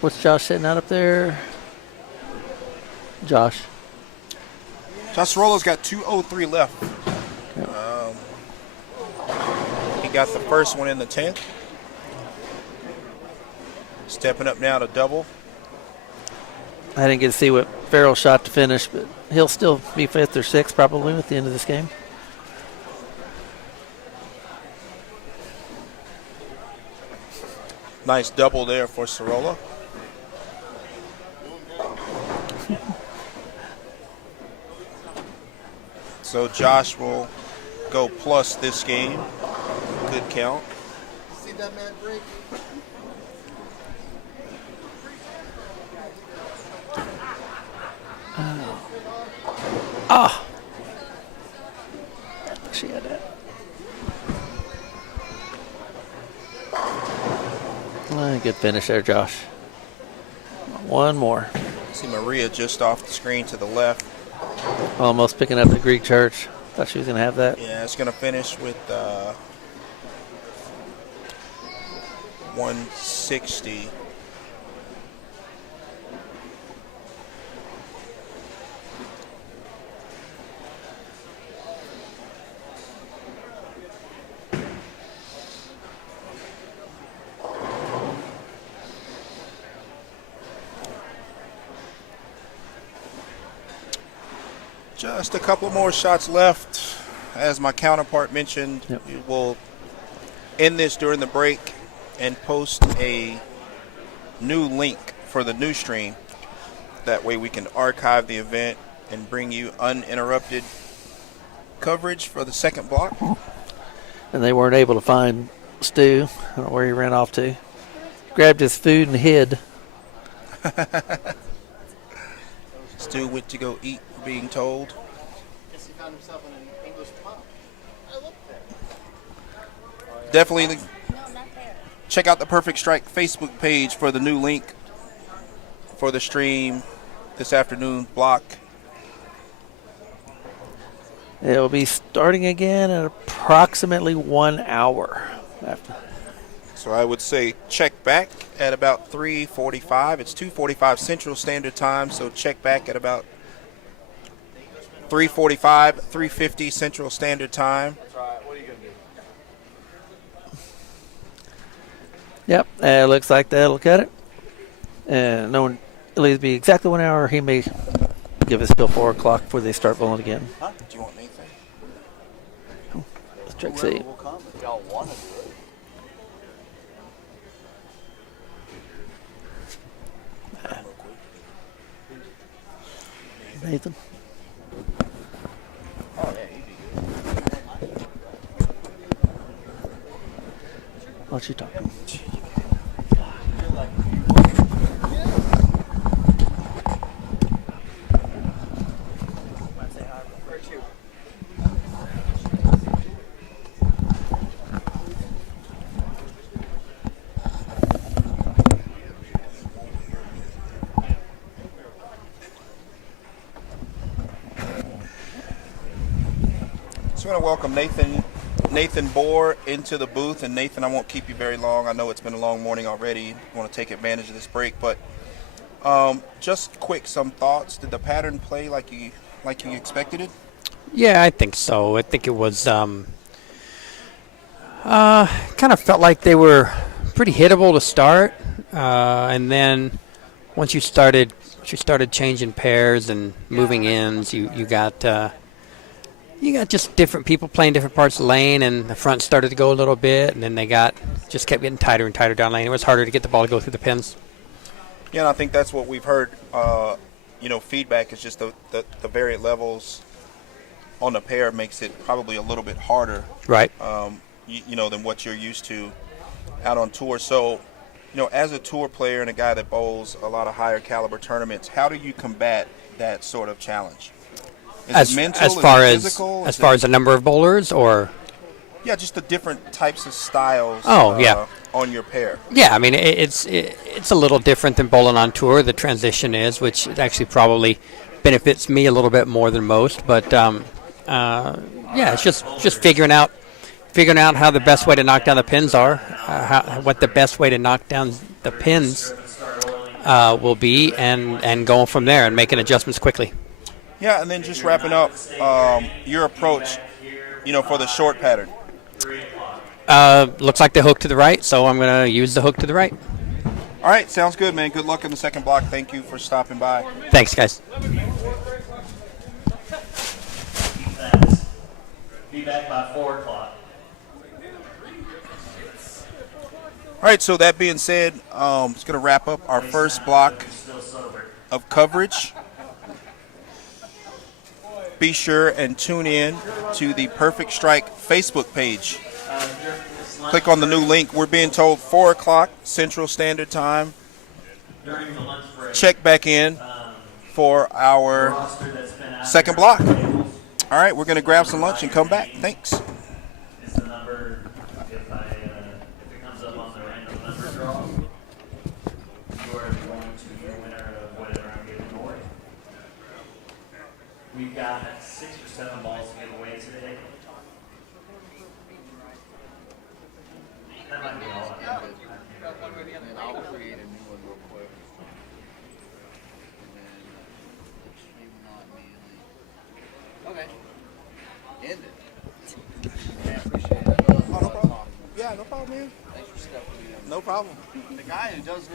What's Josh sitting out up there? Josh. Josh Sorolo's got 2:03 left. Yep. He got the first one in the 10th. Stepping up now to double. I didn't get to see what Farrell shot to finish, but he'll still be 5th or 6th probably at the end of this game. Nice double there for Sorola. So Josh will go plus this game. Good count. See that man break? Oh. finish there, Josh. One more. See Maria just off the screen to the left. Almost picking up the Greek church. Thought she was going to have that. Yeah, it's going to finish with 160. Just a couple more shots left. As my counterpart mentioned, we will end this during the break and post a new link for the new stream. That way we can archive the event and bring you uninterrupted coverage for the second block. And they weren't able to find Stu. I don't know where he ran off to. Grabbed his food and hid. Stu went to go eat, being told. Guess he found himself in an English pub. Definitely check out the Perfect Strike Facebook page for the new link for the stream this afternoon block. It will be starting again in approximately 1 hour after. So I would say check back at about 3:45. It's 2:45 Central Standard Time, so check back at about 3:45, 3:50 Central Standard Time. That's right. What are you going to do? Yep, it looks like that'll cut it. And no one, it'll either be exactly 1 hour, or he may give us till 4 o'clock before they start bowling again. Huh? Do you want anything? Let's check see. Will come if y'all want to do it. Nathan? Oh, yeah, he'd be good. Why don't you talk? So I want to welcome Nathan Bohr into the booth. And Nathan, I won't keep you very long. I know it's been a long morning already. I want to take advantage of this break, but just quick, some thoughts. Did the pattern play like you expected it? Yeah, I think so. I think it was kind of felt like they were pretty hittable to start, and then once you started changing pairs and moving ins, you got just different people playing different parts of the lane, and the front started to go a little bit, and then they just kept getting tighter and tighter down lane. It was harder to get the ball to go through the pins. Yeah, and I think that's what we've heard. Feedback is just the variant levels on the pair makes it probably a little bit harder, right? Than what you're used to out on tour. So, as a tour player and a guy that bowls a lot of higher caliber tournaments, how do you combat that sort of challenge? Is it mental? As far is it as physical? as far as the number of bowlers, or just the different types of styles. On your pair. Yeah, I mean it's a little different than bowling on tour. The transition is, which actually probably benefits me a little bit more than most. But it's just figuring out how the best way to knock down the pins are, what the best way to knock down the pins will be, and going from there and making adjustments quickly. Yeah, and then just wrapping up your approach, for the short pattern. Looks like the hook to the right, so I'm going to use the hook to the right. All right, sounds good, man. Good luck in the second block. Thank you for stopping by. Thanks, guys. Be back by 4 o'clock. All right, so that being said, it's going to wrap up our first block of coverage. Be sure and tune in to the Perfect Strike Facebook page. Click on the new link. We're being told 4 o'clock Central Standard Time. Check back in for our second block. All right, we're going to grab some lunch and come back. Thanks. Is the number, if it comes up on the random number draw? give away today. That might be all. And I'll create a new one real quick. And then achieve not mailing. Okay. End it. Yeah, appreciate it. Oh, no problem. Yeah, no problem, man. Thanks for stepping in. No problem. The guy who does